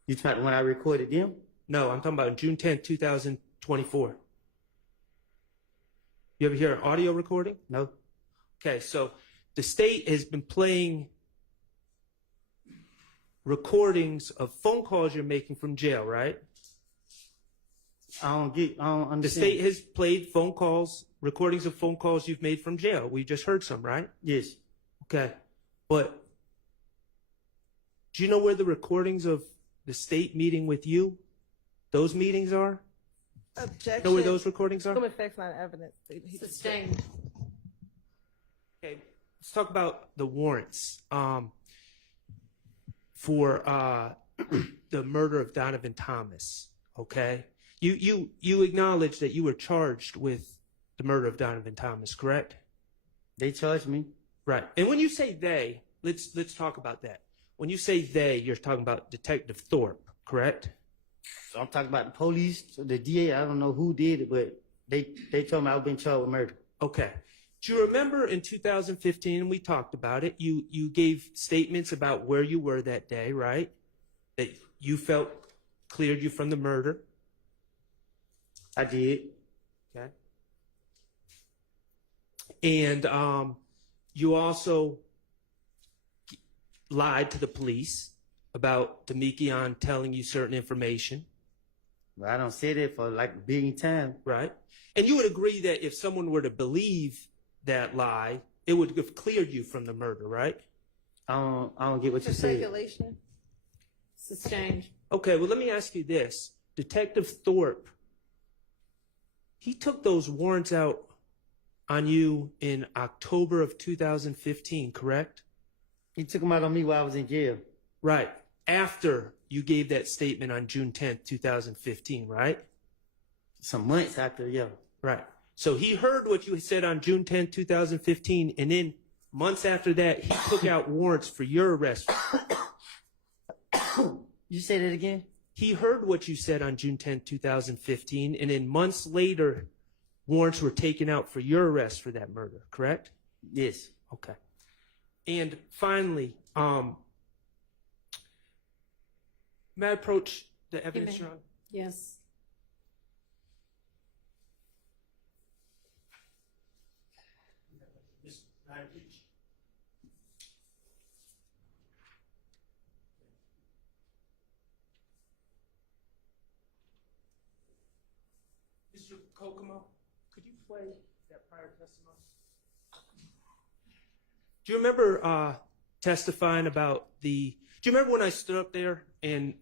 You talking when I recorded them? No, I'm talking about June 10th, 2024. You ever hear an audio recording? No. Okay, so the state has been playing recordings of phone calls you're making from jail, right? I don't understand. The state has played phone calls, recordings of phone calls you've made from jail. We just heard some, right? Yes. Okay. But do you know where the recordings of the state meeting with you, those meetings are? Objection. Know where those recordings are? Human facts not evidence. Sustained. Okay, let's talk about the warrants for the murder of Donovan Thomas. Okay, you acknowledge that you were charged with the murder of Donovan Thomas, correct? They charged me. Right. And when you say they, let's talk about that. When you say they, you're talking about Detective Thorpe, correct? So I'm talking about the police, the DA. I don't know who did it, but they told me I was being charged with murder. Okay. Do you remember in 2015, and we talked about it, you gave statements about where you were that day, right? That you felt cleared you from the murder. I did. Okay. And you also lied to the police about Demekion telling you certain information. Well, I don't say that for like a billion times. Right. And you would agree that if someone were to believe that lie, it would have cleared you from the murder, right? I don't get what you said. Speculation. Sustained. Okay, well, let me ask you this. Detective Thorpe, he took those warrants out on you in October of 2015, correct? He took them out on me while I was in jail. Right. After you gave that statement on June 10th, 2015, right? Some months after, yeah. Right. So he heard what you said on June 10th, 2015, and then months after that, he took out warrants for your arrest. You say that again? He heard what you said on June 10th, 2015, and then months later, warrants were taken out for your arrest for that murder, correct? Yes. Okay. And finally, may I approach the evidence, Your Honor? Yes. Mr. Kokomo, could you play that prior testimony? Do you remember testifying about do you remember when I stood up there and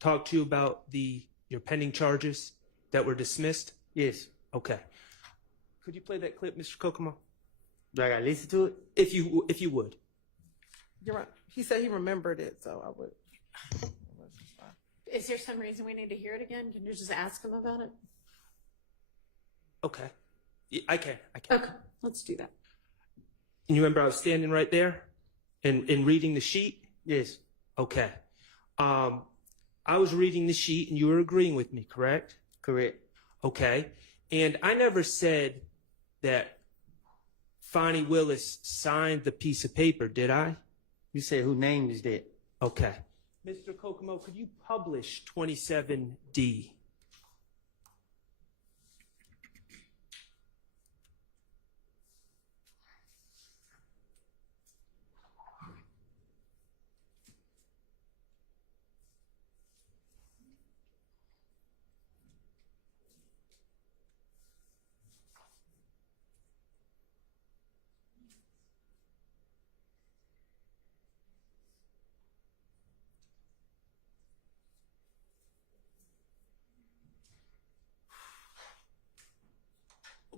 talked to you about your pending charges that were dismissed? Yes. Okay. Could you play that clip, Mr. Kokomo? Do I gotta listen to it? If you would. You're right. He said he remembered it, so I would. Is there some reason we need to hear it again? Can you just ask him about it? Okay. I can. Okay, let's do that. And you remember I was standing right there and reading the sheet? Yes. Okay. I was reading the sheet and you were agreeing with me, correct? Correct. Okay. And I never said that Fonnie Willis signed the piece of paper, did I? You said who name is that? Okay. Mr. Kokomo, could you publish 27D?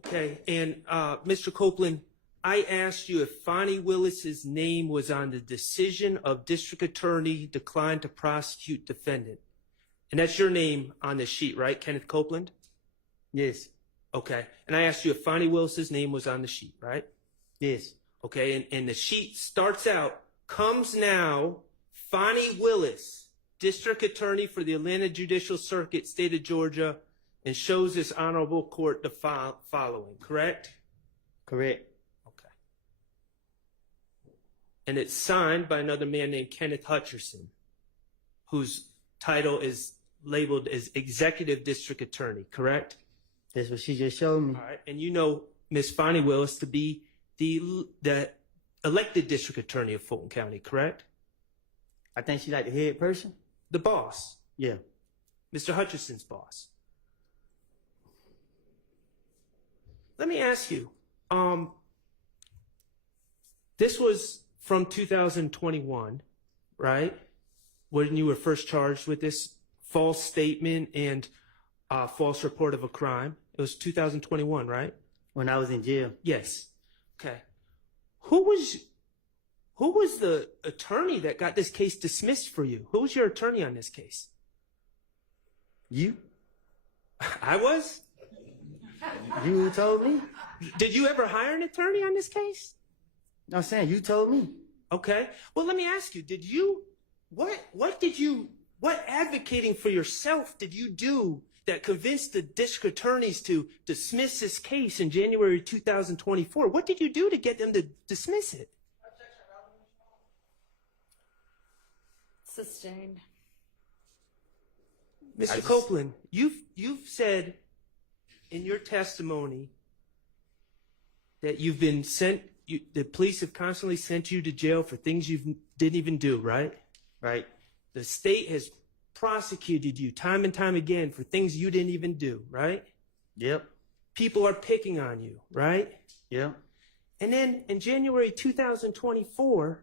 Okay, and Mr. Copeland, I asked you if Fonnie Willis's name was on the decision of district attorney declined to prosecute defendant. And that's your name on the sheet, right? Kenneth Copeland? Yes. Okay. And I asked you if Fonnie Willis's name was on the sheet, right? Yes. Okay. And the sheet starts out, comes now, Fonnie Willis, district attorney for the Atlanta Judicial Circuit, state of Georgia, and shows this honorable court the following, correct? Correct. Okay. And it's signed by another man named Kenneth Hutcherson, whose title is labeled as executive district attorney, correct? That's what she just showed me. All right. And you know Miss Fonnie Willis to be the elected district attorney of Fulton County, correct? I think she like the head person. The boss. Yeah. Mr. Hutcherson's boss. Let me ask you, this was from 2021, right? When you were first charged with this false statement and false report of a crime. It was 2021, right? When I was in jail. Yes. Okay. Who was the attorney that got this case dismissed for you? Who was your attorney on this case? You. I was? You told me. Did you ever hire an attorney on this case? I'm saying you told me. Okay. Well, let me ask you, what advocating for yourself did you do that convinced the district attorneys to dismiss this case in January 2024? What did you do to get them to dismiss it? Sustained. Mr. Copeland, you've said in your testimony that you've been sent, the police have constantly sent you to jail for things you didn't even do, right? Right. The state has prosecuted you time and time again for things you didn't even do, right? Yep. People are picking on you, right? Yep. And then in January 2024,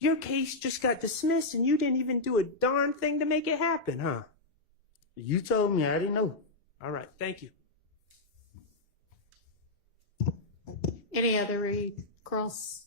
your case just got dismissed and you didn't even do a darn thing to make it happen, huh? You told me. I didn't know. All right. Thank you. Any other recross?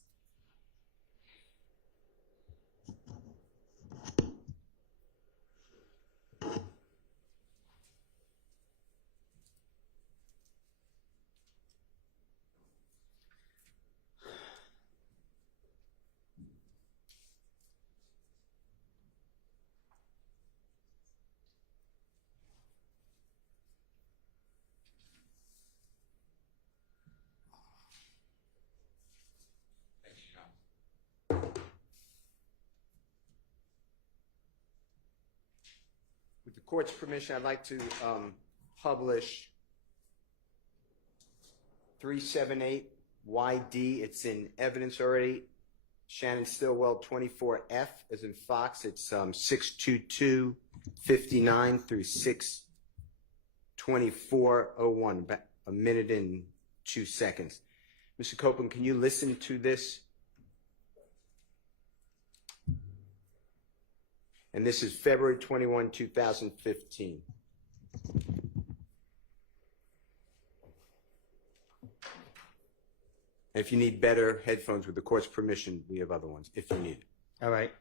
With the court's permission, I'd like to publish 378YD. It's in evidence already. Shannon Stillwell 24F as in Fox. It's 62259 through 62401, about a minute and 2 seconds. Mr. Copeland, can you listen to this? And this is February 21, 2015. And if you need better headphones with the court's permission, we have other ones if you need it. All right.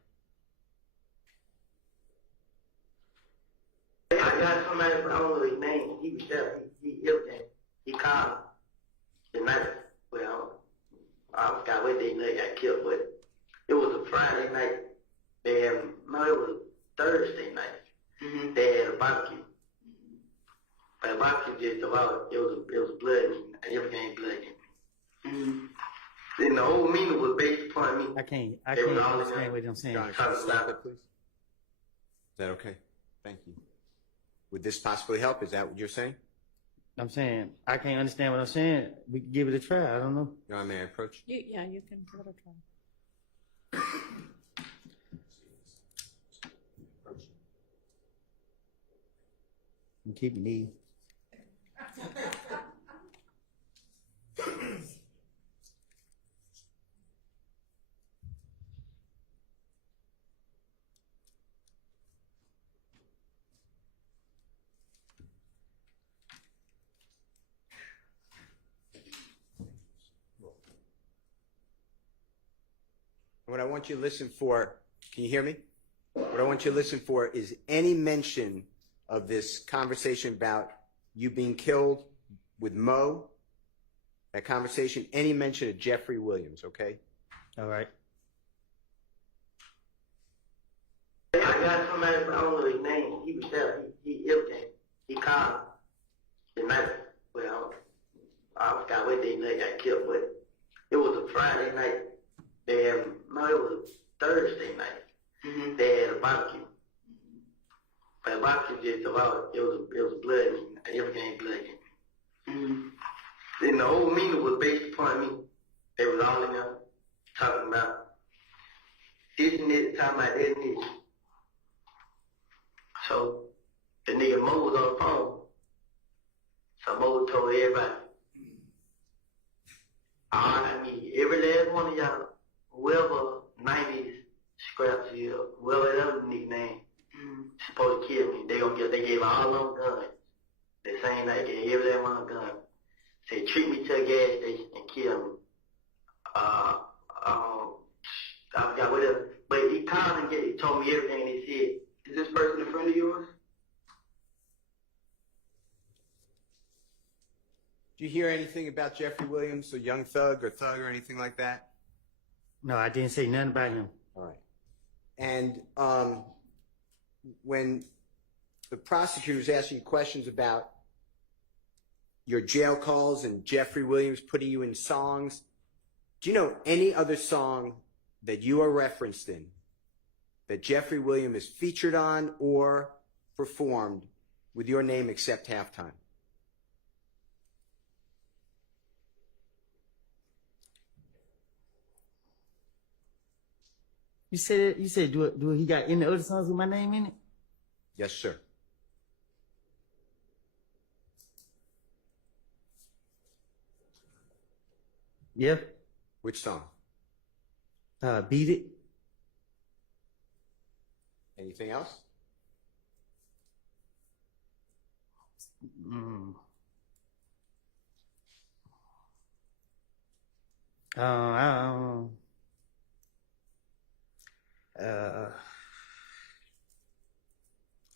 I got somebody, I don't know his name. He was there. He everything. He called the night. Well, I forgot what day they got killed, but it was a Friday night. They had, no, it was Thursday night. Mm-hmm. They had a barbecue. But the barbecue just about, it was blood and everything blood. Mm-hmm. Then the whole meeting was based upon me. I can't understand what I'm saying. John, can you stop it, please? Is that okay? Thank you. Would this possibly help? Is that what you're saying? I'm saying I can't understand what I'm saying. We can give it a try. I don't know. You want me to approach? Yeah, you can give it a try. And keep your knee. what I want you to listen for, can you hear me? What I want you to listen for is any mention of this conversation about you being killed with Mo, that conversation, any mention of Jeffrey Williams, okay? All right. I got somebody, but I don't know his name. He was there. He everything. He called the night. Well, I forgot what day they got killed, but it was a Friday night. No, it was a Thursday night. They had a barbecue. But the barbecue just about it was a blood meeting. Everything blood meeting. Then the whole meeting was based upon me. They was all in there talking about this and this, talking about this and this. So the nigga Mo was on the phone. So Mo told everybody, I need every last one of y'all, whoever 90s scraps is, whoever that other nickname, supposed to kill me. They gave all them guns. The same night, they gave every last one a gun. Said, treat me to a gas station and kill me. I forgot what else. But he called and he told me everything, and he said, is this person a friend of yours? Do you hear anything about Jeffrey Williams or Young Thug or anything like that? No, I didn't say nothing about him. All right. And when the prosecutors asked you questions about your jail calls and Jeffrey Williams putting you in songs, do you know any other song that you are referenced in that Jeffrey Williams is featured on or performed with your name except Halftime? You said, do he got any other songs with my name in it? Yes, sir. Yeah. Which song? Beat It. Anything else?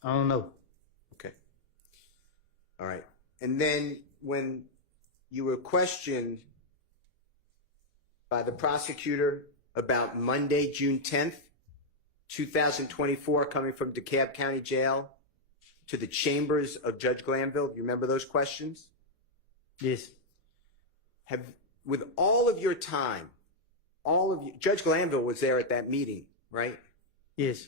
I don't know. Okay. All right. And then when you were questioned by the prosecutor about Monday, June 10th, 2024, coming from DeKalb County Jail to the chambers of Judge Glanville, you remember those questions? Yes. With all of your time, Judge Glanville was there at that meeting, right? Yes.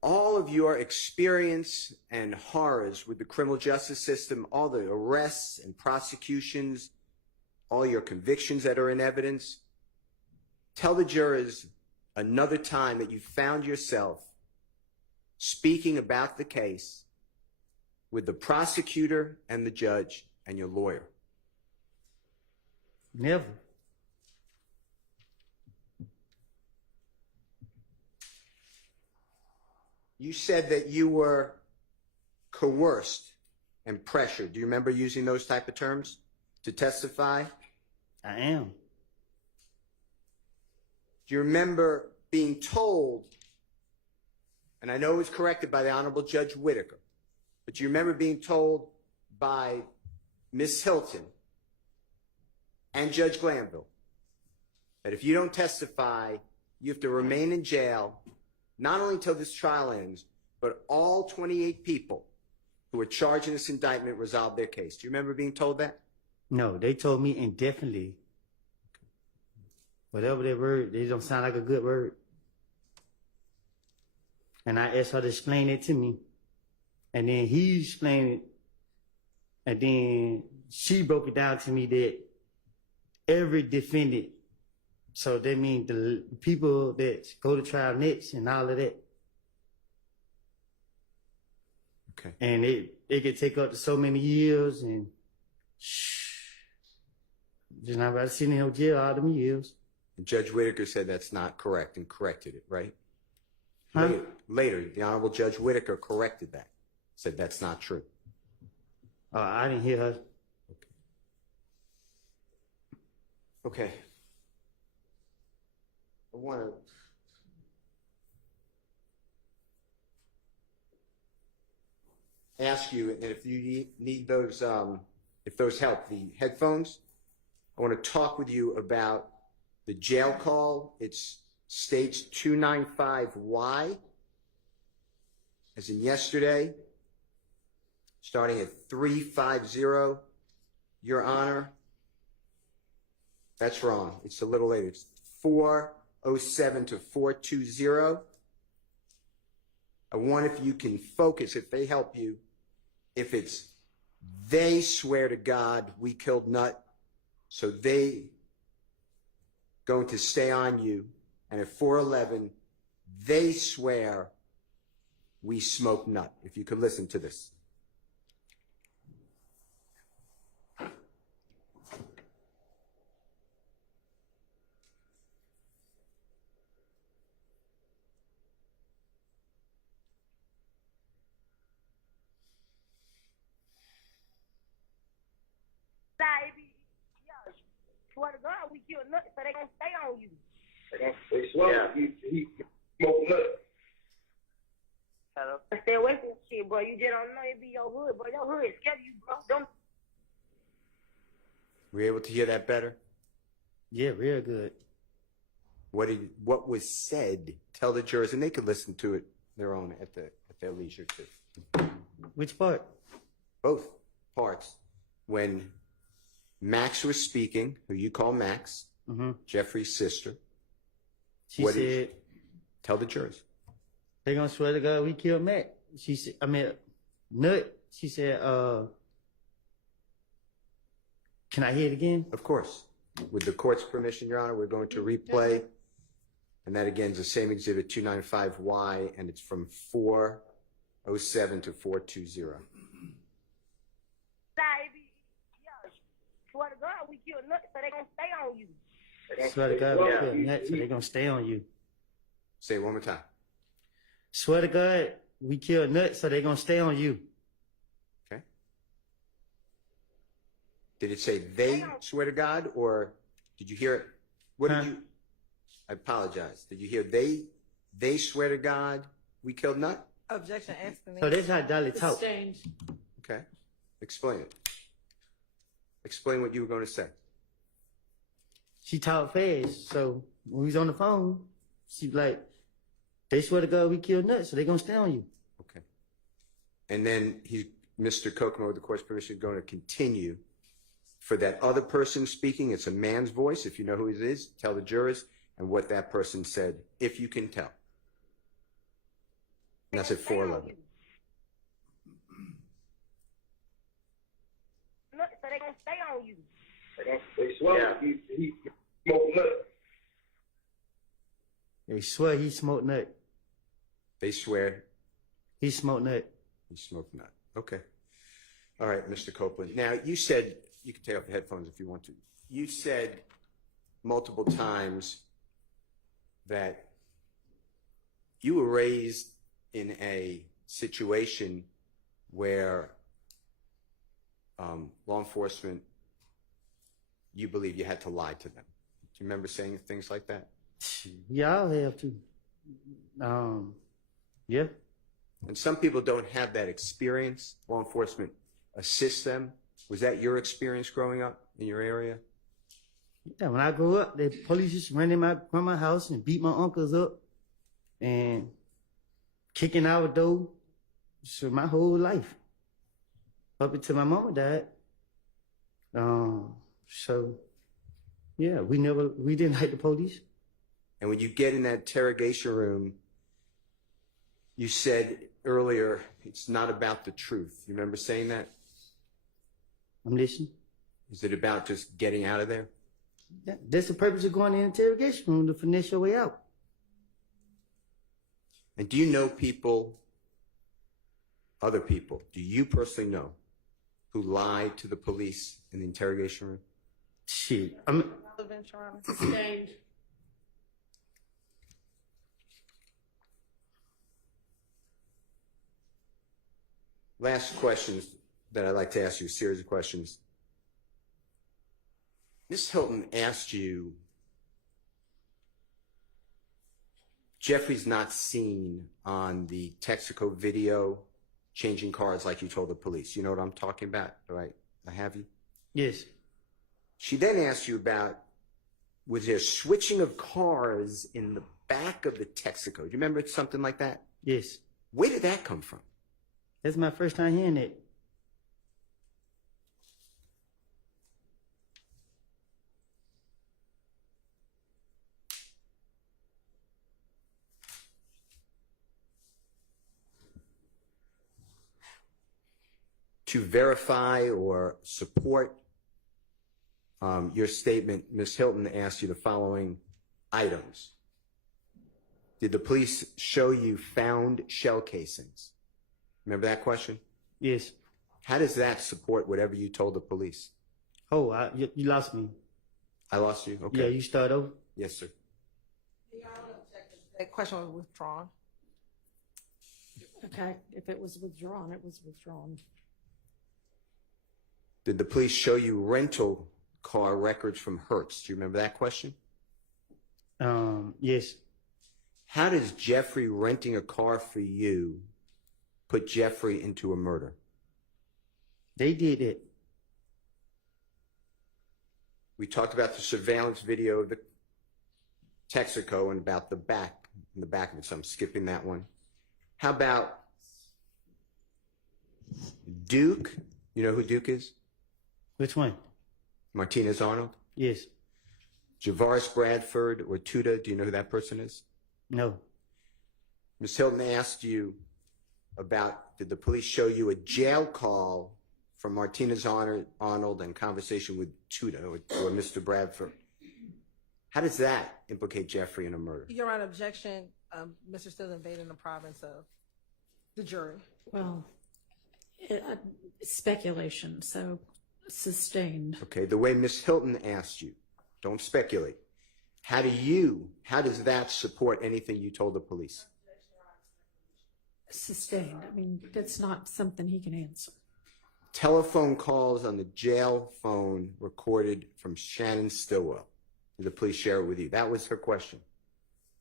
All of your experience and horrors with the criminal justice system, all the arrests and prosecutions, all your convictions that are in evidence, tell the jurors another time that you found yourself speaking about the case with the prosecutor and the judge and your lawyer. Never. You said that you were coerced and pressured. Do you remember using those type of terms to testify? I am. Do you remember being told, and I know it was corrected by the Honorable Judge Whitaker, but do you remember being told by Miss Hilton and Judge Glanville that if you don't testify, you have to remain in jail not only until this trial ends, but all 28 people who are charged in this indictment resolve their case? Do you remember being told that? No, they told me indefinitely. Whatever that word, they don't sound like a good word. And I asked her to explain it to me. And then he explained it. And then she broke it down to me that every defendant, so that means the people that go to trial next and all of that. Okay. And it could take up to so many years, and just not about to sit in no jail all them years. And Judge Whitaker said that's not correct and corrected it, right? Huh? Later, the Honorable Judge Whitaker corrected that, said that's not true. I didn't hear her. Okay. want to ask you, and if you need those, if those help, the headphones, I want to talk with you about the jail call. It's stage 295Y, as in yesterday, starting at 350, Your Honor. That's wrong. It's a little later. It's 407 to 420. I want if you can focus, if they help you, if it's they swear to God we killed Nut, so they going to stay on you, and at 411 they swear we smoked Nut. If you could listen to this. Swear to God, we killed Nut, so they gonna stay on you. They swear he smoked nut. Hello? Stay away from shit, bro. You just don't know it be your hood, bro. Your hood scared you, bro. Don't. Were you able to hear that better? Yeah, real good. What was said? Tell the jurors, and they could listen to it their own at their leisure too. Which part? Both parts. When Max was speaking, who you call Max, Jeffrey's sister. She said, tell the jurors. They gonna swear to God we killed Mac. She said, Nut. She said, can I hear it again? Of course. With the court's permission, Your Honor, we're going to replay. And that again is the same exhibit 295Y, and it's from 407 to 420. Swear to God, we killed Nut, so they gonna stay on you. Swear to God we killed Nut, so they gonna stay on you. Say it one more time. Swear to God we killed Nut, so they gonna stay on you. Okay. Did it say they swear to God, or did you hear it? What did you? I apologize. Did you hear they swear to God we killed Nut? Objection, Anthony. So that's how Dolly talk. Sustained. Okay. Explain it. Explain what you were going to say. She talk fast, so when we was on the phone, she like, they swear to God we killed Nut, so they gonna stay on you. Okay. And then Mr. Kokomo, with the court's permission, is going to continue. For that other person speaking, it's a man's voice. If you know who it is, tell the jurors and what that person said, if you can tell. And that's at 411. Nut, so they gonna stay on you. They swear he smoked nut. They swear he smoked Nut. They swear he smoked Nut. He smoked Nut. Okay. All right, Mr. Copeland. Now, you said, you can take off the headphones if you want to. You said multiple times that you were raised in a situation where law enforcement, you believe you had to lie to them. Do you remember saying things like that? Yeah, I'll have to. Yeah. And some people don't have that experience. Law enforcement assists them. Was that your experience growing up in your area? Yeah, when I grew up, the police used to run in my grandma's house and beat my uncles up and kicking our door. So my whole life, up until my mama died. So yeah, we didn't like the police. And when you get in that interrogation room, you said earlier, it's not about the truth. You remember saying that? I'm listening. Is it about just getting out of there? Yeah, that's the purpose of going in the interrogation room, to finesse your way out. And do you know people, other people, do you personally know, who lied to the police in the interrogation room? Shit. Sustained. Last questions that I'd like to ask you, a series of questions. Ms. Hilton asked you Jeffrey's not seen on the Texaco video changing cars like you told the police. You know what I'm talking about, right? I have you? Yes. She then asked you about, was there switching of cars in the back of the Texaco? Do you remember something like that? Yes. Where did that come from? That's my first time hearing it. To verify or support your statement, Ms. Hilton asked you the following items. Did the police show you found shell casings? Remember that question? Yes. How does that support whatever you told the police? Oh, you lost me. I lost you? Okay. Yeah, you start over? Yes, sir. That question was withdrawn. Okay, if it was withdrawn, it was withdrawn. Did the police show you rental car records from Hertz? Do you remember that question? Yes. How does Jeffrey renting a car for you put Jeffrey into a murder? They did it. We talked about the surveillance video of the Texaco and about the back, in the back of it, so I'm skipping that one. How about Duke? You know who Duke is? Which one? Martinez Arnold? Yes. Javaris Bradford or Tuda, do you know who that person is? No. Ms. Hilton asked you about, did the police show you a jail call from Martinez Arnold and conversation with Tuda or Mr. Bradford? How does that implicate Jeffrey in a murder? Your Honor, objection, Mr. Still invading the province of the jury. Well, speculation, so sustained. Okay, the way Ms. Hilton asked you, don't speculate. How does that support anything you told the police? Sustained. I mean, that's not something he can answer. Telephone calls on the jail phone recorded from Shannon Stillwell. Did the police share it with you? That was her question.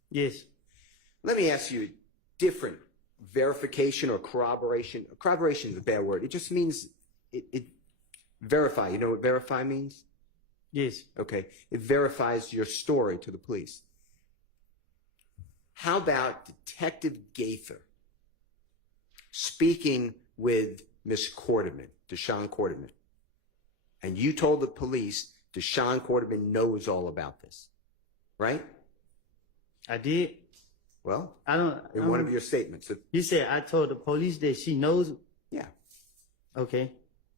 Yes. Let me ask you a different verification or corroboration. Corroboration is a bad word. It just means it verify. You know what verify means? Yes. Okay. It verifies your story to the police. How about Detective Gaither speaking with Miss Quarterman, Deshaun Quarterman, and you told the police Deshaun Quarterman knows all about this, right? I did. Well, I don't. in one of your statements. You said I told the police that she knows. Yeah. Okay.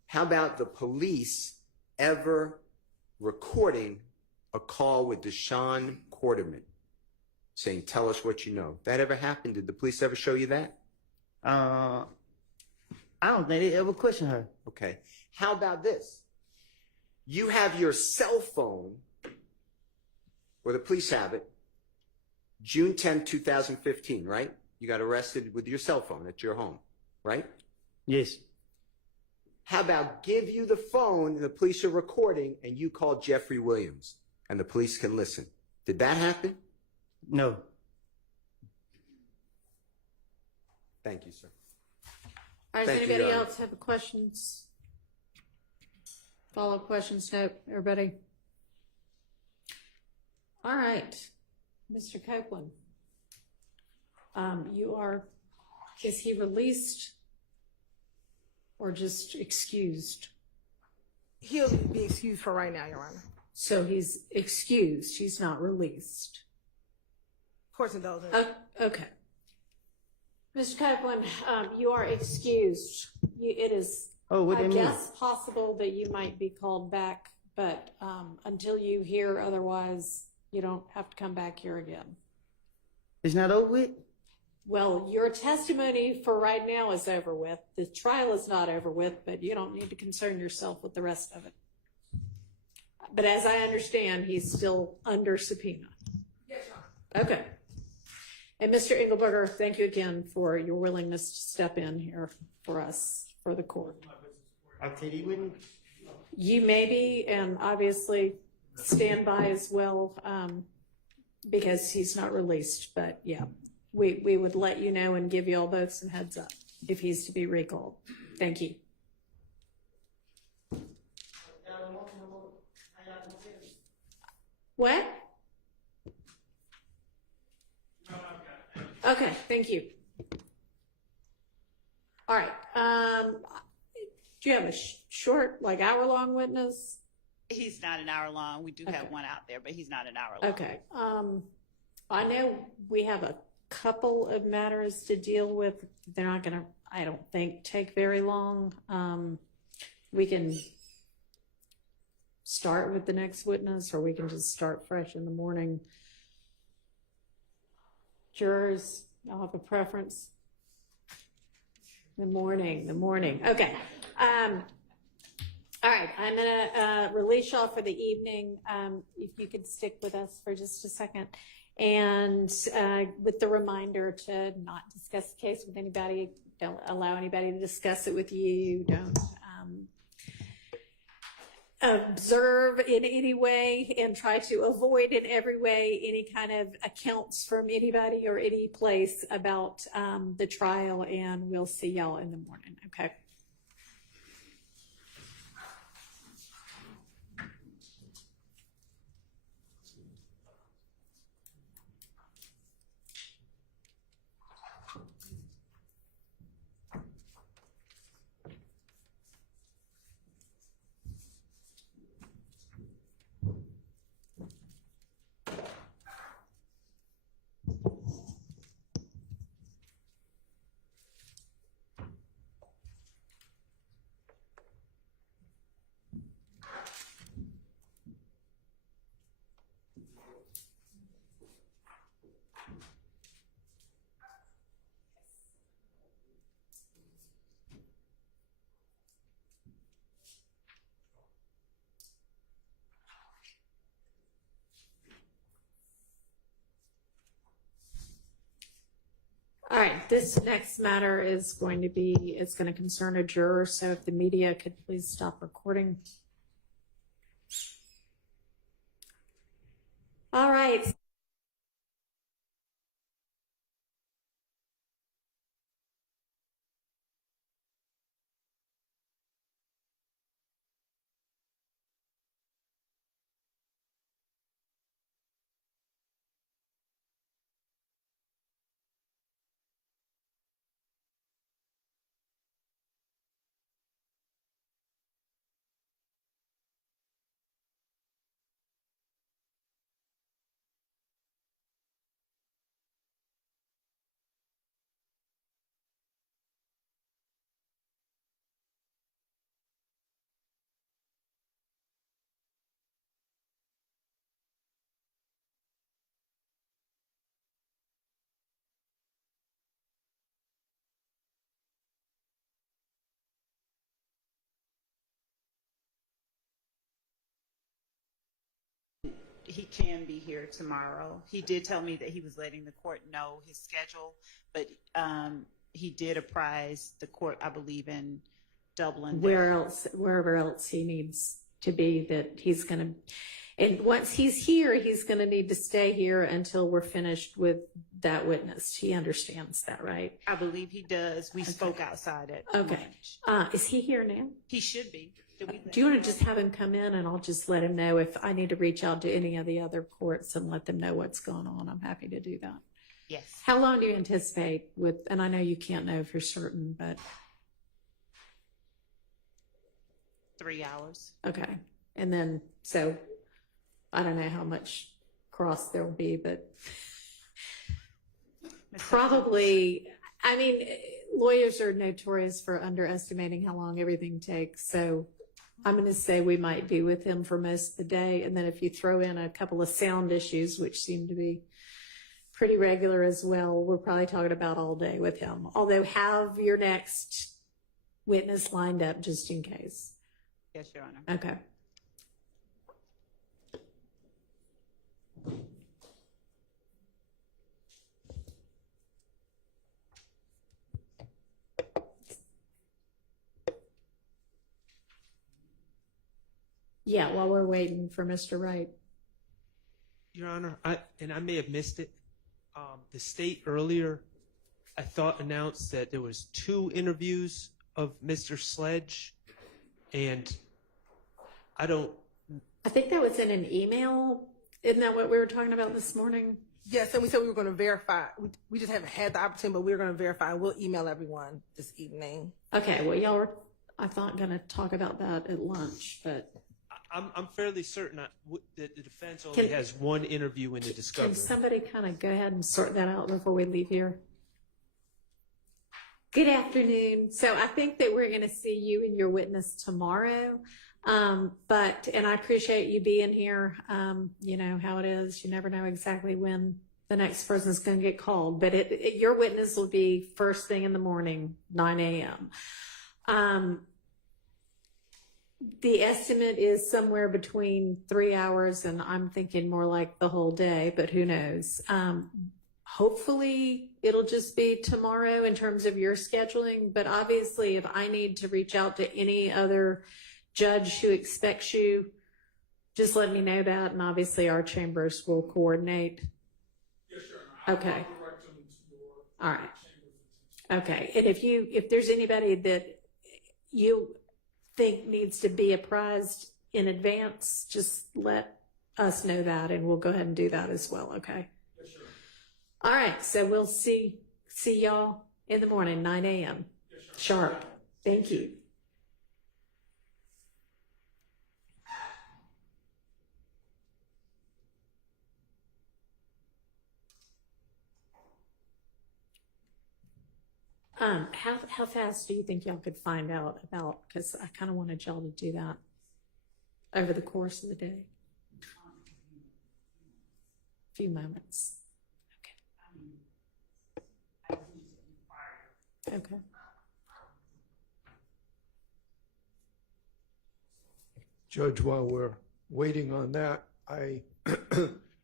How about the police ever recording a call with Deshaun Quarterman saying, tell us what you know? That ever happened? Did the police ever show you that? I don't think they ever questioned her. Okay. How about this? You have your cell phone, or the police have it, June 10, 2015, right? You got arrested with your cell phone at your home, right? Yes. How about give you the phone and the police are recording and you call Jeffrey Williams and the police can listen? Did that happen? No. Thank you, sir. All right, does Thank you, anybody Your Honor. else have questions? Follow-up questions? No, everybody? All right, Mr. Copeland. Is he released or just excused? He'll be excused for right now, Your Honor. So he's excused, he's not released. Court's indulgence. Okay. Mr. Copeland, you are excused. It is, what do I you mean? guess, possible that you might be called back, but until you hear otherwise, you don't have to come back here again. It's not over with? Well, your testimony for right now is over with. The trial is not over with, but you don't need to concern yourself with the rest of it. But as I understand, he's still under subpoena. Yes, Your Honor. Okay. And Mr. Engelberger, thank you again for your willingness to step in here for us, for the court. I'll tell you when. You may be, and obviously stand by as well. because he's not released, but yeah, we would let you know and give you all both some heads up if he's to be recalled. Thank you. What? Okay, thank you. All right. Do you have a short, like hour-long witness? He's not an hour long. We do have one out there, but he's not an hour long. Okay. I know we have a couple of matters to deal with. They're not going to, I don't think, take very long. We can start with the next witness, or we can just start fresh in the morning. Jurors, y'all have a preference? The morning. Okay. All right, I'm gonna release y'all for the evening. If you could stick with us for just a second, and with the reminder to not discuss the case with anybody. Don't allow anybody to discuss it with you. Don't observe in any way, and try to avoid in every way any kind of accounts from anybody or any place about the trial, and we'll see y'all in the morning, okay? All right, this next matter is going to concern a juror, so if the media could please stop recording. All right. He can be here tomorrow. He did tell me that he was letting the court know his schedule, but he did apprise the court, I believe, in Dublin. Wherever else he needs to be, that he's going to, and once he's here, he's going to need to stay here until we're finished with that witness. He understands that, right? I believe he does. We spoke outside at Okay. lunch. Is he here now? He should be. Do you want to just have him come in, and I'll just let him know if I need to reach out to any of the other courts and let them know what's going on? I'm happy to do that. Yes. How long do you anticipate with, and I know you can't know for certain, but 3 hours. okay. And then, so I don't know how much cross there will be, but probably, I mean, lawyers are notorious for underestimating how long everything takes. So I'm going to say we might be with him for most of the day. And then if you throw in a couple of sound issues, which seem to be pretty regular as well, we're probably talking about all day with him. Although have your next witness lined up just in case. Yes, Your Honor. Okay. Yeah, while we're waiting for Mr. Wright. Your Honor, I may have missed it. The state earlier, I thought, announced that there was 2 interviews of Mr. Sledge, and I think that was in an email. Isn't that what we were talking about this morning? Yes, and we said we were going to verify. We just haven't had the opportunity, but we were going to verify. We'll email everyone this evening. Okay, well, y'all were, I thought, going to talk about that at lunch, but I'm fairly certain that the defense only has 1 interview in the discovery. can somebody kind of go ahead and sort that out before we leave here? Good afternoon. So I think that we're going to see you and your witness tomorrow. And I appreciate you being here. You know how it is. You never know exactly when the next person is going to get called, but your witness will be first thing in the morning, 9 a.m. The estimate is somewhere between 3 hours, and I'm thinking more like the whole day, but who knows? Hopefully it'll just be tomorrow in terms of your scheduling, but obviously if I need to reach out to any other judge who expects you, just let me know that, and obviously our chambers will coordinate. Yes, sure. Okay. I'll direct them to your All right. chambers. Okay. And if there's anybody that you think needs to be apprised in advance, just let us know that, and we'll go ahead and do that as well. Okay. Yes, sure. All right. So we'll see y'all in the morning, 9 a.m. Yes, sure. Sharp. Thank you. How fast do you think y'all could find out about, because I kind of wanted y'all to do that over the course of the day? A few moments. Okay. Okay. Judge, while we're waiting on that, I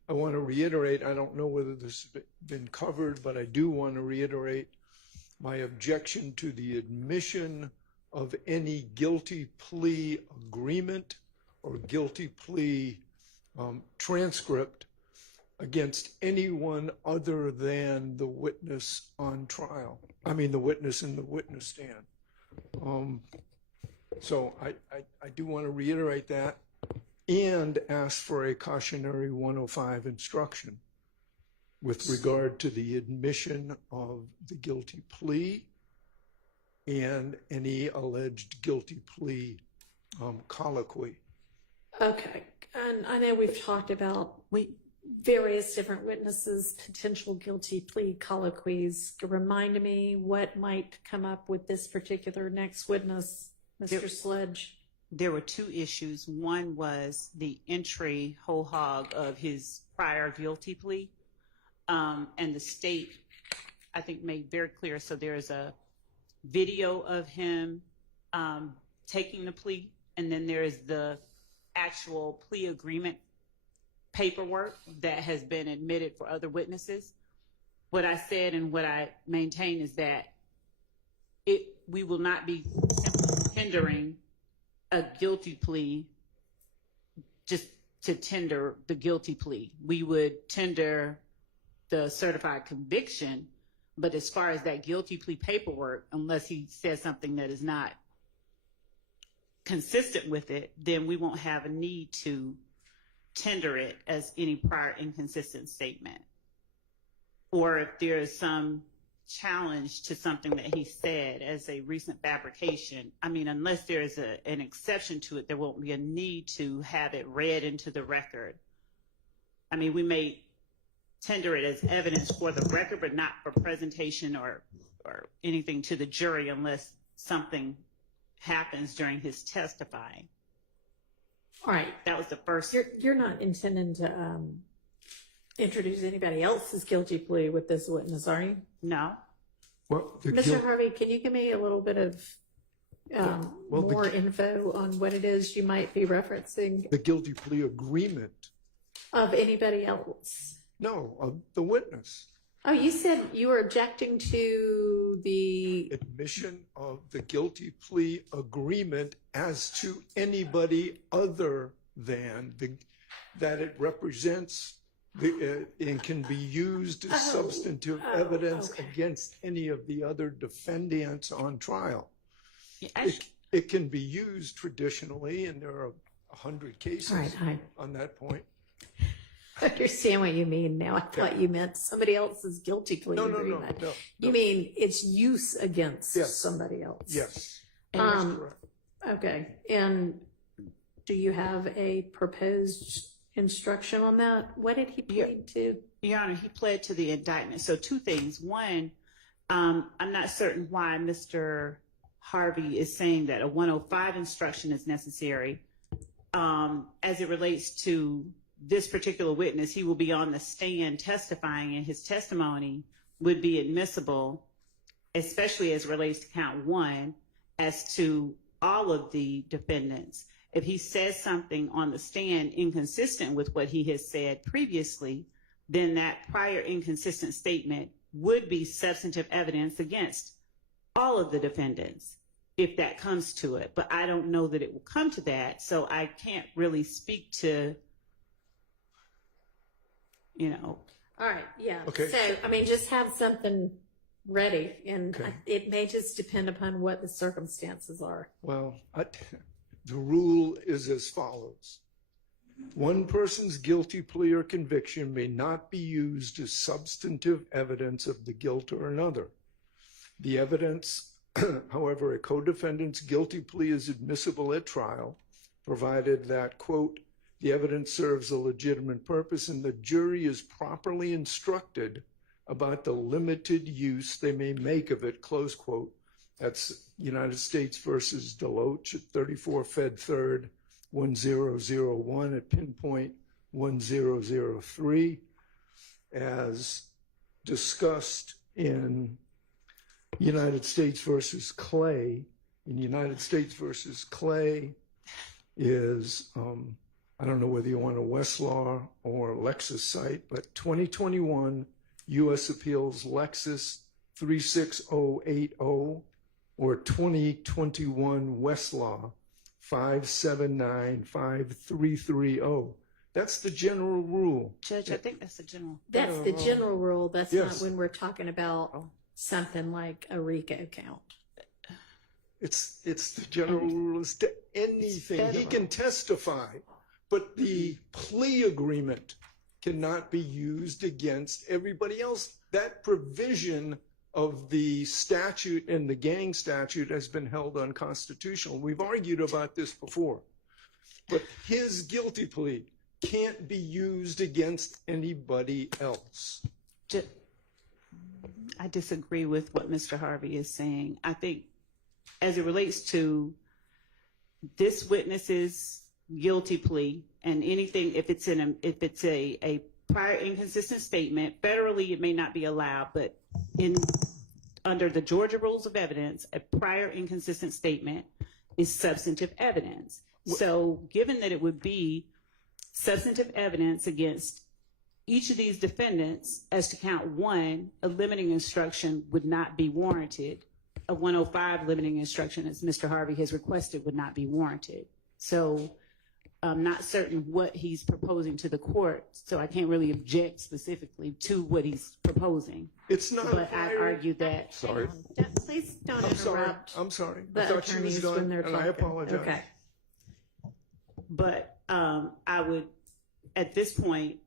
want to reiterate, I don't know whether this has been covered, but I do want to reiterate my objection to the admission of any guilty plea agreement or guilty plea transcript against anyone other than the witness on trial. I mean, the witness in the witness stand. So I do want to reiterate that and ask for a cautionary 105 instruction with regard to the admission of the guilty plea and any alleged guilty plea colloquy. Okay. And I know we've talked about various different witnesses, potential guilty plea colloquies. Remind me what might come up with this particular next witness, Mr. Sledge. There were 2 issues. One was the entry whole hog of his prior guilty plea. And the state, I think, made very clear. So there's a video of him taking the plea, and then there is the actual plea agreement paperwork that has been admitted for other witnesses. What I said and what I maintain is that we will not be tendering a guilty plea just to tender the guilty plea. We would tender the certified conviction, but as far as that guilty plea paperwork, unless he says something that is not consistent with it, then we won't have a need to tender it as any prior inconsistent statement. Or if there is some challenge to something that he said as a recent fabrication, I mean, unless there is an exception to it, there won't be a need to have it read into the record. I mean, we may tender it as evidence for the record, but not for presentation or anything to the jury unless something happens during his testifying. All right. That was the first. You're not intending to introduce anybody else's guilty plea with this witness, are you? No. Well, Mr. Harvey, can you give me a little bit of more info on what it is you might be referencing? The guilty plea agreement. Of anybody else? No, of the witness. Oh, you said you were objecting to the admission of the guilty plea agreement as to anybody other than that it represents and can be used as substantive evidence against any of the other defendants on trial. It can be used traditionally, and there are 100 cases on that point. I understand what you mean now. I thought you meant somebody else's guilty plea agreement. No. You mean its use against somebody else? Yes. That's correct. Okay. And do you have a proposed instruction on that? What did he plead to? Your Honor, he pled to the indictment. So two things. One, I'm not certain why Mr. Harvey is saying that a 105 instruction is necessary. As it relates to this particular witness, he will be on the stand testifying, and his testimony would be admissible, especially as it relates to count one, as to all of the defendants. If he says something on the stand inconsistent with what he has said previously, then that prior inconsistent statement would be substantive evidence against all of the defendants, if that comes to it. But I don't know that it will come to that, so I can't really speak to, All right, yeah. Okay. So, I mean, just have something ready, and it may just depend upon what the circumstances are. Well, the rule is as follows. One person's guilty plea or conviction may not be used as substantive evidence of the guilt of another. The evidence, however, a co-defendant's guilty plea is admissible at trial, provided that, quote, the evidence serves a legitimate purpose and the jury is properly instructed about the limited use they may make of it, close quote. That's United States versus Deloach at 34 Fed 3rd, 1001 at pinpoint 1003, as discussed in United States versus Clay. In United States versus Clay is, I don't know whether you want a Westlaw or Lexus site, but 2021 U.S. Appeals Lexus 36080 or 2021 Westlaw 5795330. That's the general rule. Judge, I think that's the general. That's the general rule. That's not when we're talking about something like a RICO count. It's the general rule as to anything. He can testify, but the plea agreement cannot be used against everybody else. That provision of the statute and the gang statute has been held unconstitutional. We've argued about this before. But his guilty plea can't be used against anybody else. I disagree with what Mr. Harvey is saying. I think as it relates to this witness's guilty plea and anything, if it's a prior inconsistent statement, federally it may not be allowed, but under the Georgia rules of evidence, a prior inconsistent statement is substantive evidence. So given that it would be substantive evidence against each of these defendants as to count one, a limiting instruction would not be warranted. A 105 limiting instruction, as Mr. Harvey has requested, would not be warranted. So I'm not certain what he's proposing to the court, so I can't really object specifically to what he's proposing. It's not. But I argue that. Sorry. Please don't interrupt. I'm sorry. I thought she was done, and I apologize. Okay. But I would, at this point,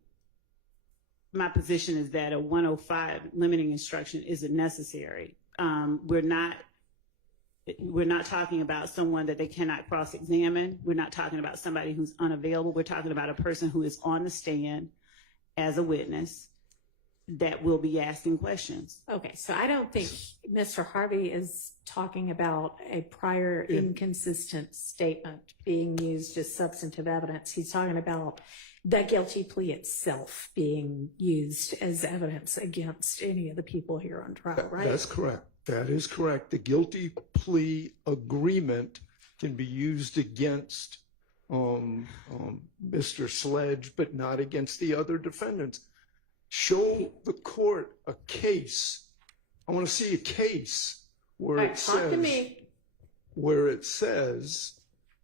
my position is that a 105 limiting instruction isn't necessary. We're not talking about someone that they cannot cross-examine. We're not talking about somebody who's unavailable. We're talking about a person who is on the stand as a witness that will be asking questions. Okay, so I don't think Mr. Harvey is talking about a prior inconsistent statement being used as substantive evidence. He's talking about the guilty plea itself being used as evidence against any of the people here on trial, right? That's correct. That is correct. The guilty plea agreement can be used against Mr. Sledge, but not against the other defendants. Show the court a case. I want to see a case where it says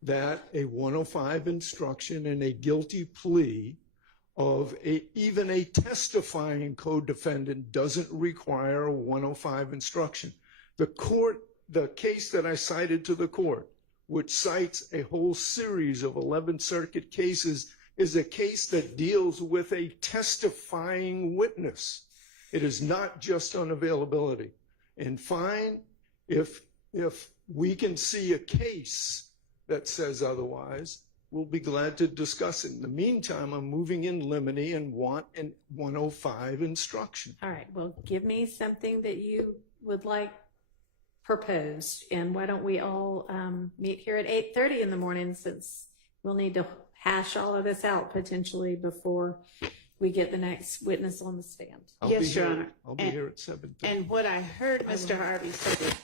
that a 105 instruction and a guilty plea of even a testifying co-defendant doesn't require a 105 instruction. The case that I cited to the court, which cites a whole series of 11th Circuit cases, is a case that deals with a testifying witness. It is not just unavailability. And fine, if we can see a case that says otherwise, we'll be glad to discuss it. In the meantime, I'm moving in limine and want a 105 instruction. All right, well, give me something that you would like proposed, and why don't we all meet here at 8:30 in the morning, since we'll need to hash all of this out potentially before we get the next witness on the stand. Yes, Your Honor. I'll be here at 7:30. And what I heard Mr. Harvey say that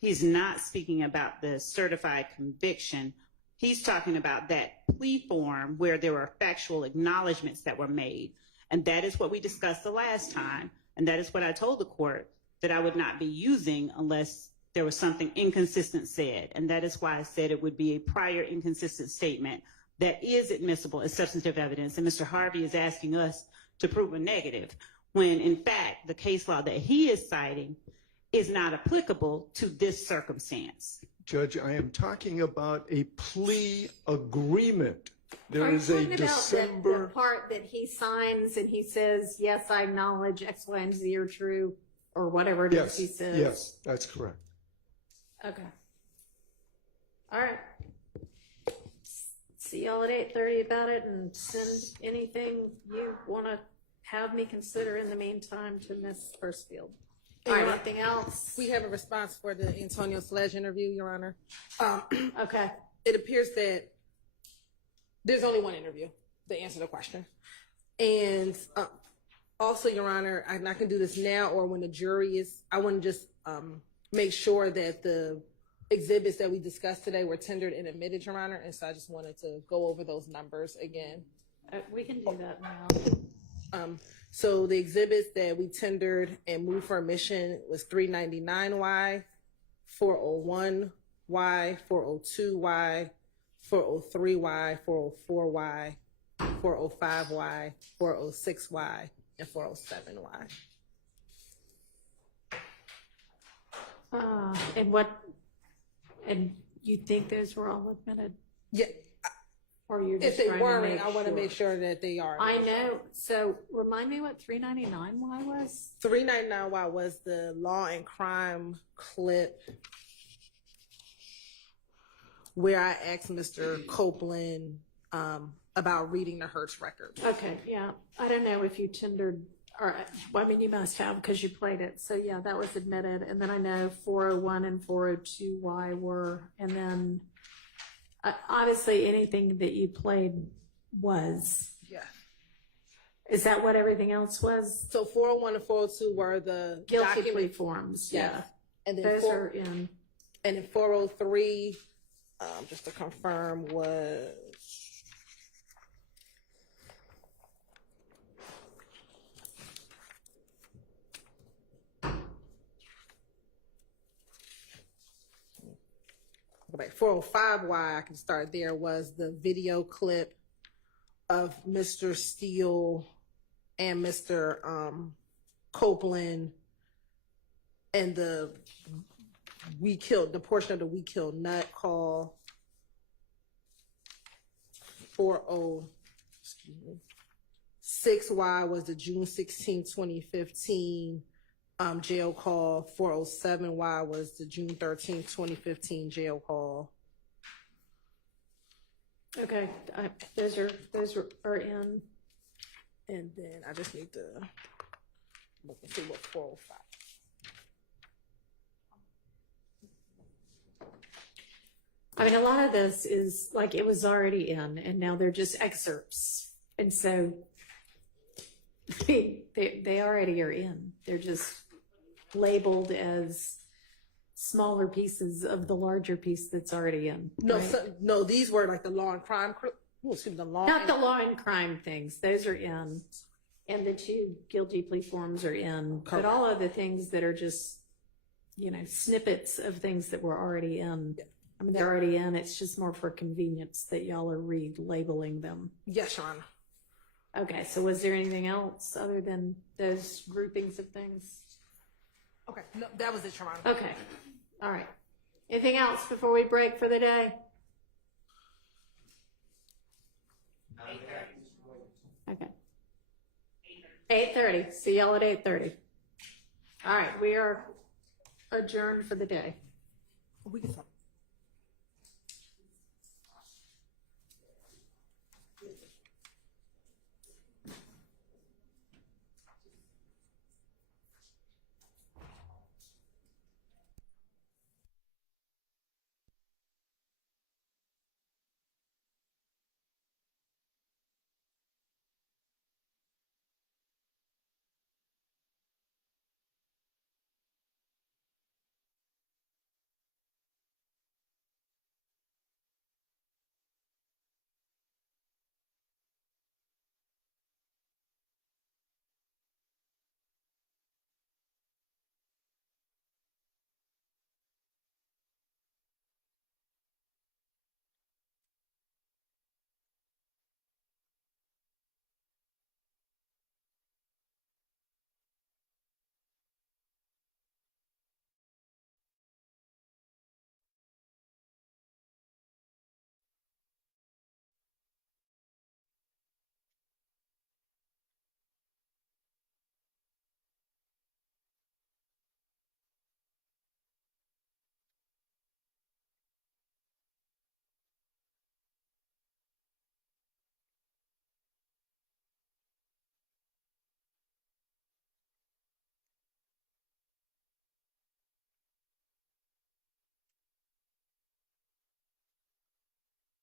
he's not speaking about the certified conviction. He's talking about that plea form where there were factual acknowledgments that were made. And that is what we discussed the last time. And that is what I told the court that I would not be using unless there was something inconsistent said. And that is why I said it would be a prior inconsistent statement that is admissible as substantive evidence. And Mr. Harvey is asking us to prove a negative, when in fact the case law that he is citing is not applicable to this circumstance. Judge, I am talking about a plea agreement. There Are you is a talking about December. the part that he signs and he says, yes, I acknowledge X, Y, and Z are true, or whatever it is he says? Yes, that's correct. Okay. All right. See y'all at 8:30 about it, and send anything you want to have me consider in the meantime to Ms. Hurstfield. All right, anything else? We have a response for the Antonio Sledge interview, Your Honor. Okay. It appears that there's only one interview to answer the question. And also, Your Honor, I can do this now or when the jury is, I want to just make sure that the exhibits that we discussed today were tendered and admitted, Your Honor. And so I just wanted to go over those numbers again. We can do that now. So the exhibits that we tendered and moved for admission was 399Y, 401Y, 402Y, 403Y, 404Y, 405Y, 406Y, and 407Y. And you think those were all admitted? Yeah. Or you're just If they trying to weren't, make I want to sure? make sure that they are. I know. So remind me what 399Y was? 399Y was the law and crime clip where I asked Mr. Copeland about reading the Hertz record. Okay, yeah. I don't know if you tendered, or, well, I mean, you must have because you played it. So yeah, that was admitted. And then I know 401 and 402Y were, and then obviously anything that you played was. Yeah. Is that what everything else was? So 401 and 402 were the Guilty plea forms. Yes. Yeah. And then Those are in. And then 403, just to confirm, was okay, 405Y, I can start there, was the video clip of Mr. Steele and Mr. Copeland and the portion of the We Killed Nut call. 406Y was the June 16, 2015 jail call. 407Y was the June 13, 2015 jail call. Okay, those are in. And then I just need to look and see what 405. I mean, a lot of this is like it was already in, and now they're just excerpts. And so they already are in. They're just labeled as smaller pieces of the larger piece that's already in. No, right? no, these were like the law and crime. The law Not the law and crime things. Those are in. And the 2 guilty plea forms are in. Correct. But all of the things that are just, snippets of things that were already in I mean, they're already in. It's just more for convenience that y'all are relabeling them. Yes, Your Honor. Okay, so was there anything else other than those groupings of things? Okay, no, that was it, Your Honor. Okay, all right. Anything else before we break for the day? Okay. 8:30. See y'all at 8:30. All right, we are adjourned for the day. We can stop.